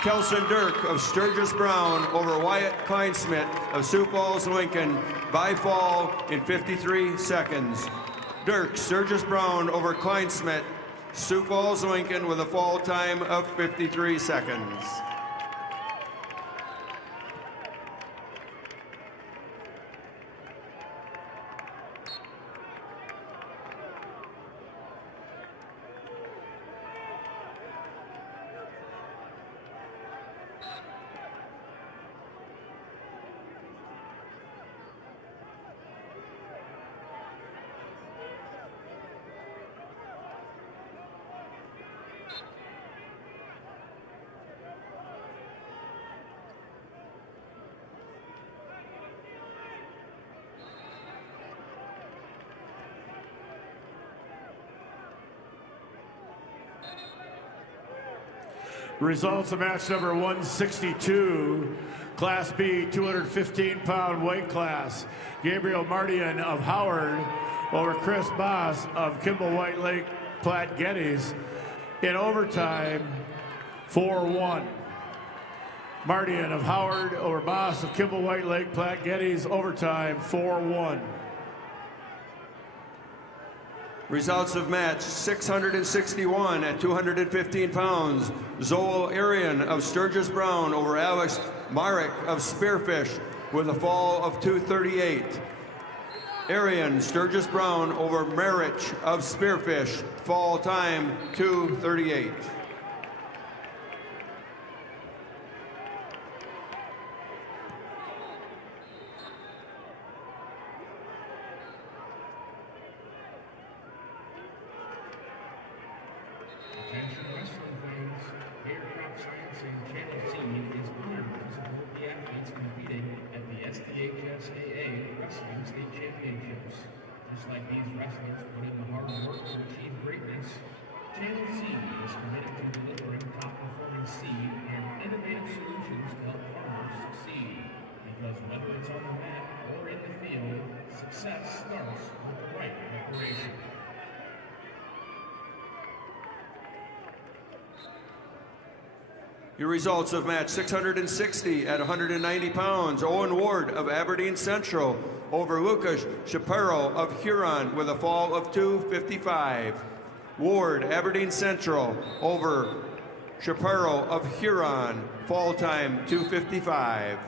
Kelson Dirk of Sturgis Brown over Wyatt Kleinsmith of Sioux Falls, Lincoln by fall in 53 seconds. Dirk Sturgis Brown over Kleinsmith, Sioux Falls, Lincoln with a fall time of 53 seconds. Results of match number 162, Class B 215-pound weight class. Gabriel Mardian of Howard over Chris Boss of Kimball White Lake Platte Geddes in overtime, 4-1. Mardian of Howard over Boss of Kimball White Lake Platte Geddes, overtime, 4-1. Results of match 661 at 215 pounds. Zoel Arian of Sturgis Brown over Alex Marek of Spearfish with a fall of 238. Arian Sturgis Brown over Marich of Spearfish, fall time 238. Attention wrestling fans, Air Crop Science and Channel C is honored to support the athletes competing at the SDHSAA Wrestling State Championships. Just like these wrestlers put in the hard work to achieve greatness, Channel C is committed to delivering top-performing seed and innovative solutions to help farmers succeed. Because whether it's on the mat or in the field, success starts with the right preparation. Your results of match 660 at 190 pounds. Owen Ward of Aberdeen Central over Lucas Shapiro of Huron with a fall of 255. Ward, Aberdeen Central over Shapiro of Huron, fall time 255.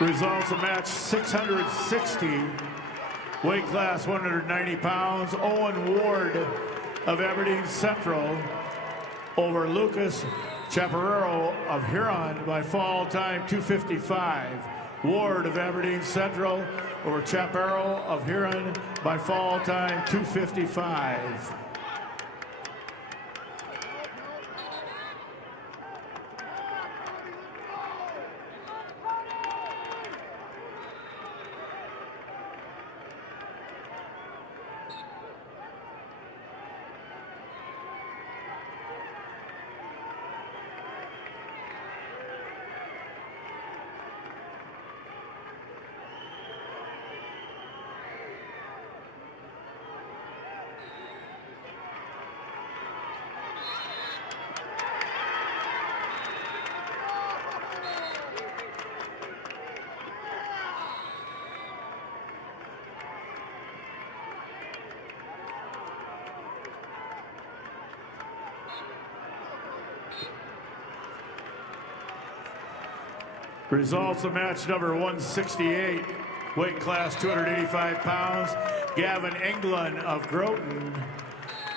Results of match 660, weight class 190 pounds. Owen Ward of Aberdeen Central over Lucas Chaparro of Huron by fall time 255. Ward of Aberdeen Central over Chaparro of Huron by fall time 255. Results of match number 168, weight class 285 pounds. Gavin Englund of Groton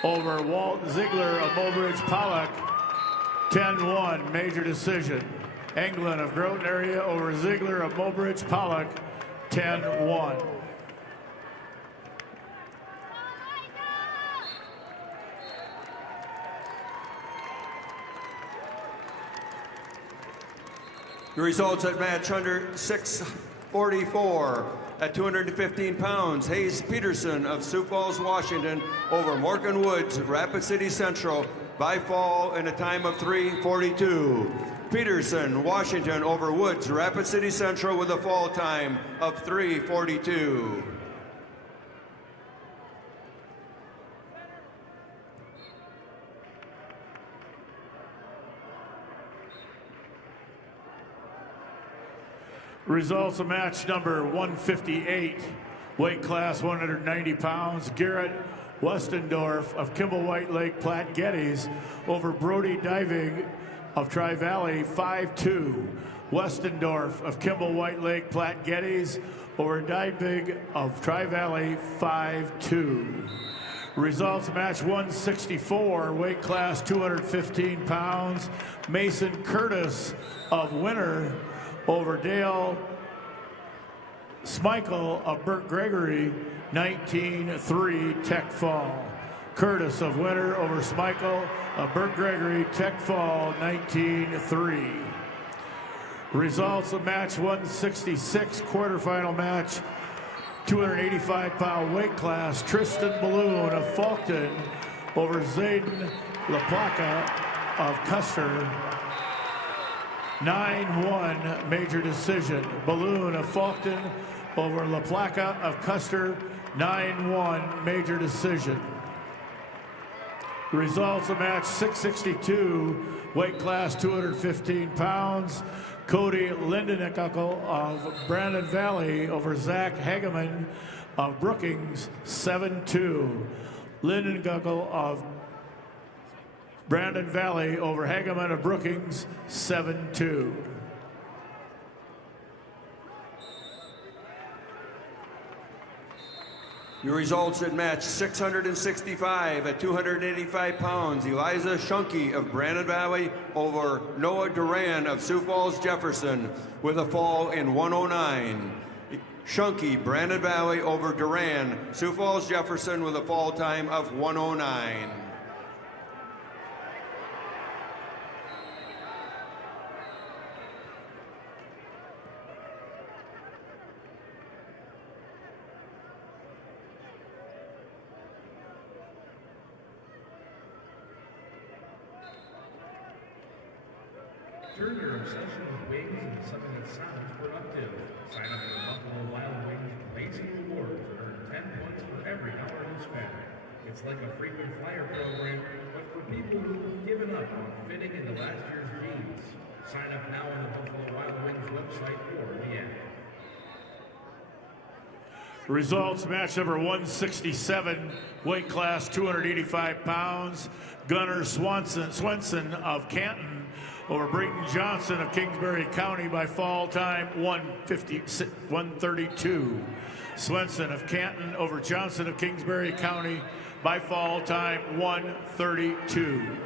over Walt Ziegler of Mobridge Pollock. 10-1, major decision. Englund of Groton area over Ziegler of Mobridge Pollock. 10-1. The results at match under 644 at 215 pounds. Hayes Peterson of Sioux Falls, Washington over Morgan Woods, Rapid City Central by fall in a time of 3:42. Peterson, Washington over Woods, Rapid City Central with a fall time of 3:42. Results of match number 158, weight class 190 pounds. Garrett Westendorf of Kimball White Lake Platte Geddes over Brody Divig of Tri Valley. 5-2. Westendorf of Kimball White Lake Platte Geddes over Divig of Tri Valley. 5-2. Results match 164, weight class 215 pounds. Mason Curtis of Winter over Dale Smichael of Burt Gregory. 19-3 Tech Fall. Curtis of Winter over Smichael of Burt Gregory. Tech Fall. 19-3. Results of match 166, quarterfinal match, 285-pound weight class. Tristan Balloon of Faulkton over Zayden LaPlaca of Custer. 9-1 major decision. Balloon of Faulkton over LaPlaca of Custer. 9-1 major decision. Results of match 662, weight class 215 pounds. Cody Lindeneckel of Brandon Valley over Zach Hageman of Brookings. 7-2. Lindeneckel of Brandon Valley over Hageman of Brookings. 7-2. Your results at match 665 at 285 pounds. Eliza Shunky of Brandon Valley over Noah Duran of Sioux Falls, Jefferson with a fall in 109. Shunky, Brandon Valley over Duran, Sioux Falls, Jefferson with a fall time of 109. Turn your obsession with wings into something that sounds productive. Sign up for Buffalo Wild Wings Racing Rewards and earn 10 points for every hour you spend. It's like a frequent flyer program, but for people who've given up on fitting into last year's jeans. Sign up now on the Buffalo Wild Wings website or the app. Results match number 167, weight class 285 pounds. Gunnar Swenson of Canton over Brayton Johnson of Kingsbury County by fall time 132. Swenson of Canton over Johnson of Kingsbury County by fall time 132.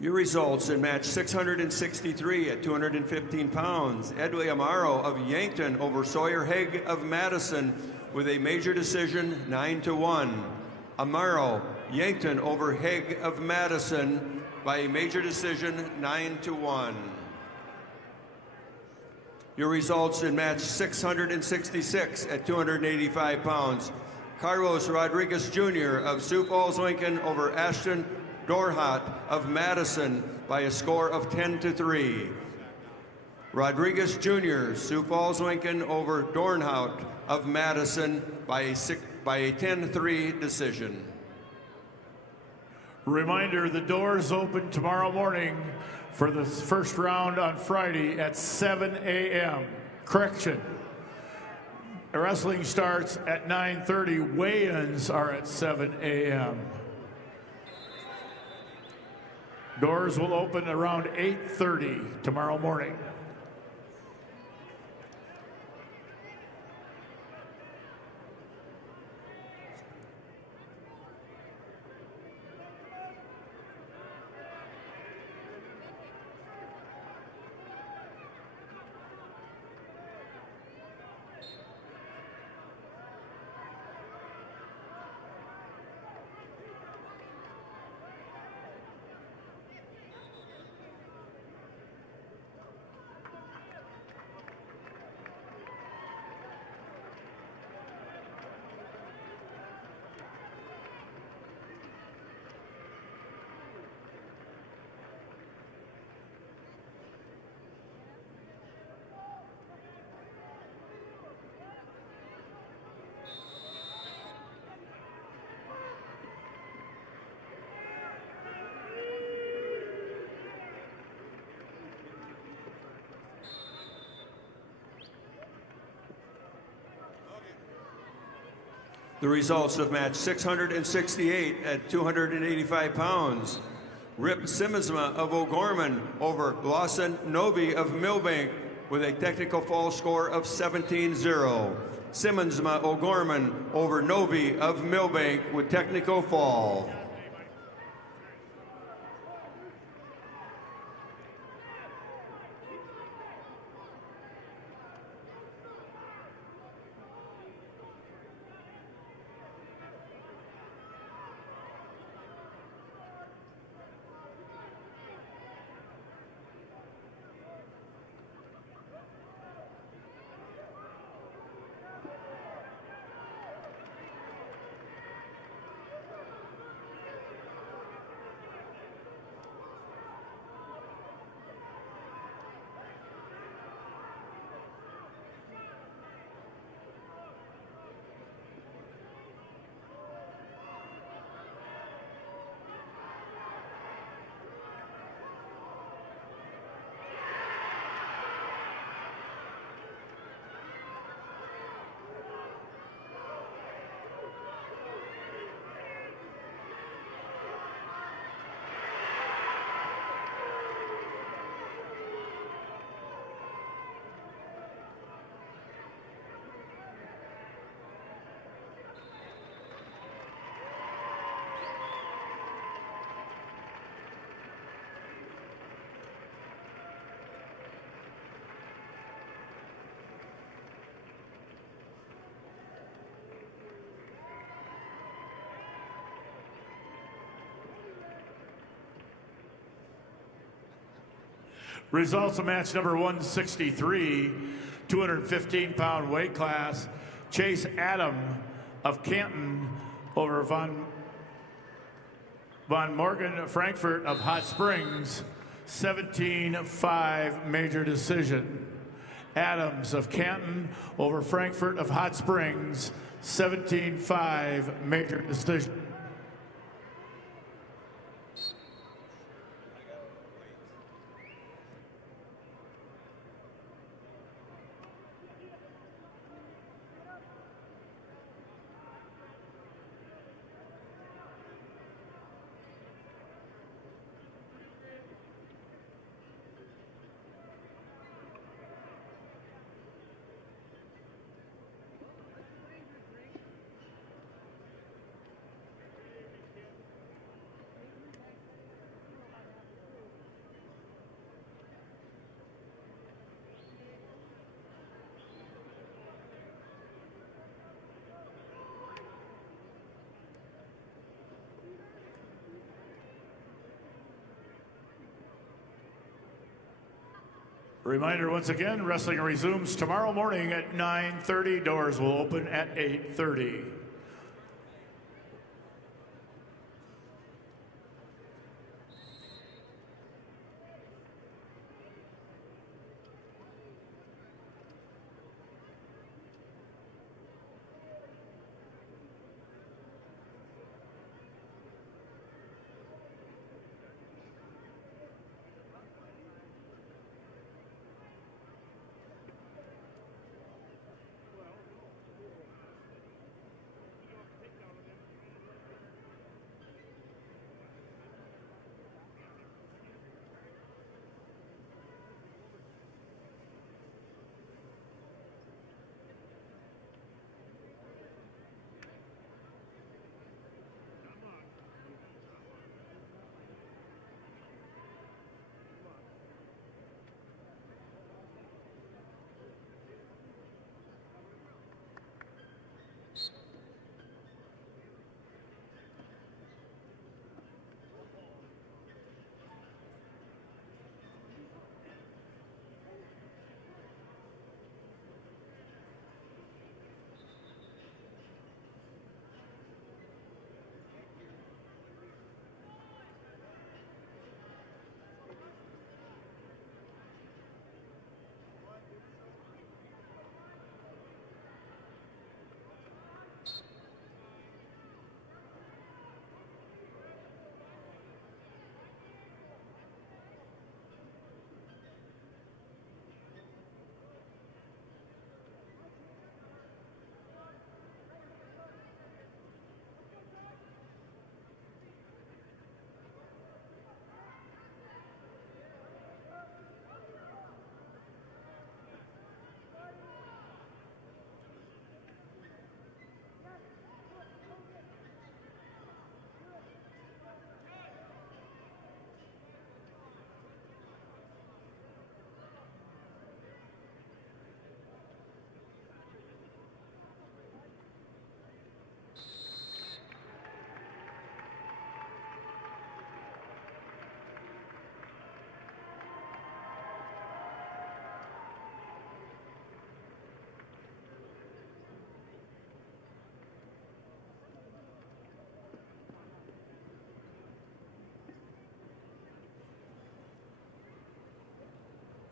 Your results in match 663 at 215 pounds. Edwin Amaro of Yankton over Sawyer Haig of Madison with a major decision, 9-1. Amaro, Yankton over Haig of Madison by a major decision, 9-1. Your results in match 666 at 285 pounds. Carlos Rodriguez Jr. of Sioux Falls, Lincoln over Ashton Dorhat of Madison by a score of 10-3. Rodriguez Jr., Sioux Falls, Lincoln over Dornhout of Madison by a 10-3 decision. Reminder, the doors open tomorrow morning for the first round on Friday at 7 a.m. Correction. Wrestling starts at 9:30. Weigh-ins are at 7 a.m. Doors will open around 8:30 tomorrow morning. The results of match 668 at 285 pounds. Rip Simmonsma of O'Gorman over Lawson Novi of Millbank with a technical fall score of 17-0. Simmonsma O'Gorman over Novi of Millbank with technical fall. Results of match number 163, 215-pound weight class. Chase Adam of Canton over Von Morgan Frankfurt of Hot Springs, 17-5 major decision. Adams of Canton over Frankfurt of Hot Springs, 17-5 major decision. Reminder once again, wrestling resumes tomorrow morning at 9:30. Doors will open at 8:30.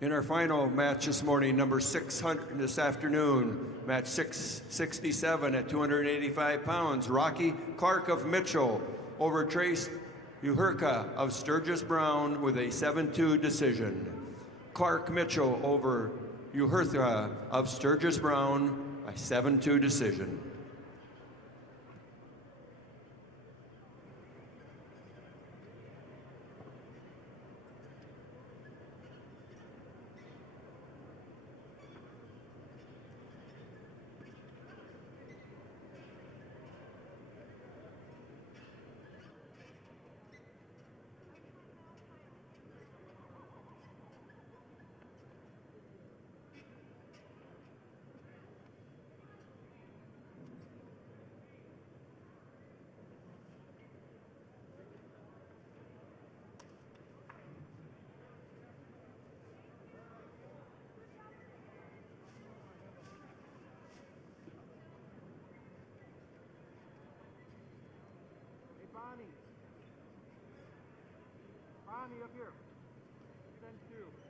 In our final match this morning, number 600 this afternoon, match 667 at 285 pounds, Rocky Clark of Mitchell over Trace Uhurka of Sturgis Brown with a 7-2 decision. Clark Mitchell over Uhurka of Sturgis Brown, a 7-2 decision. Bonnie, up here. 10-2.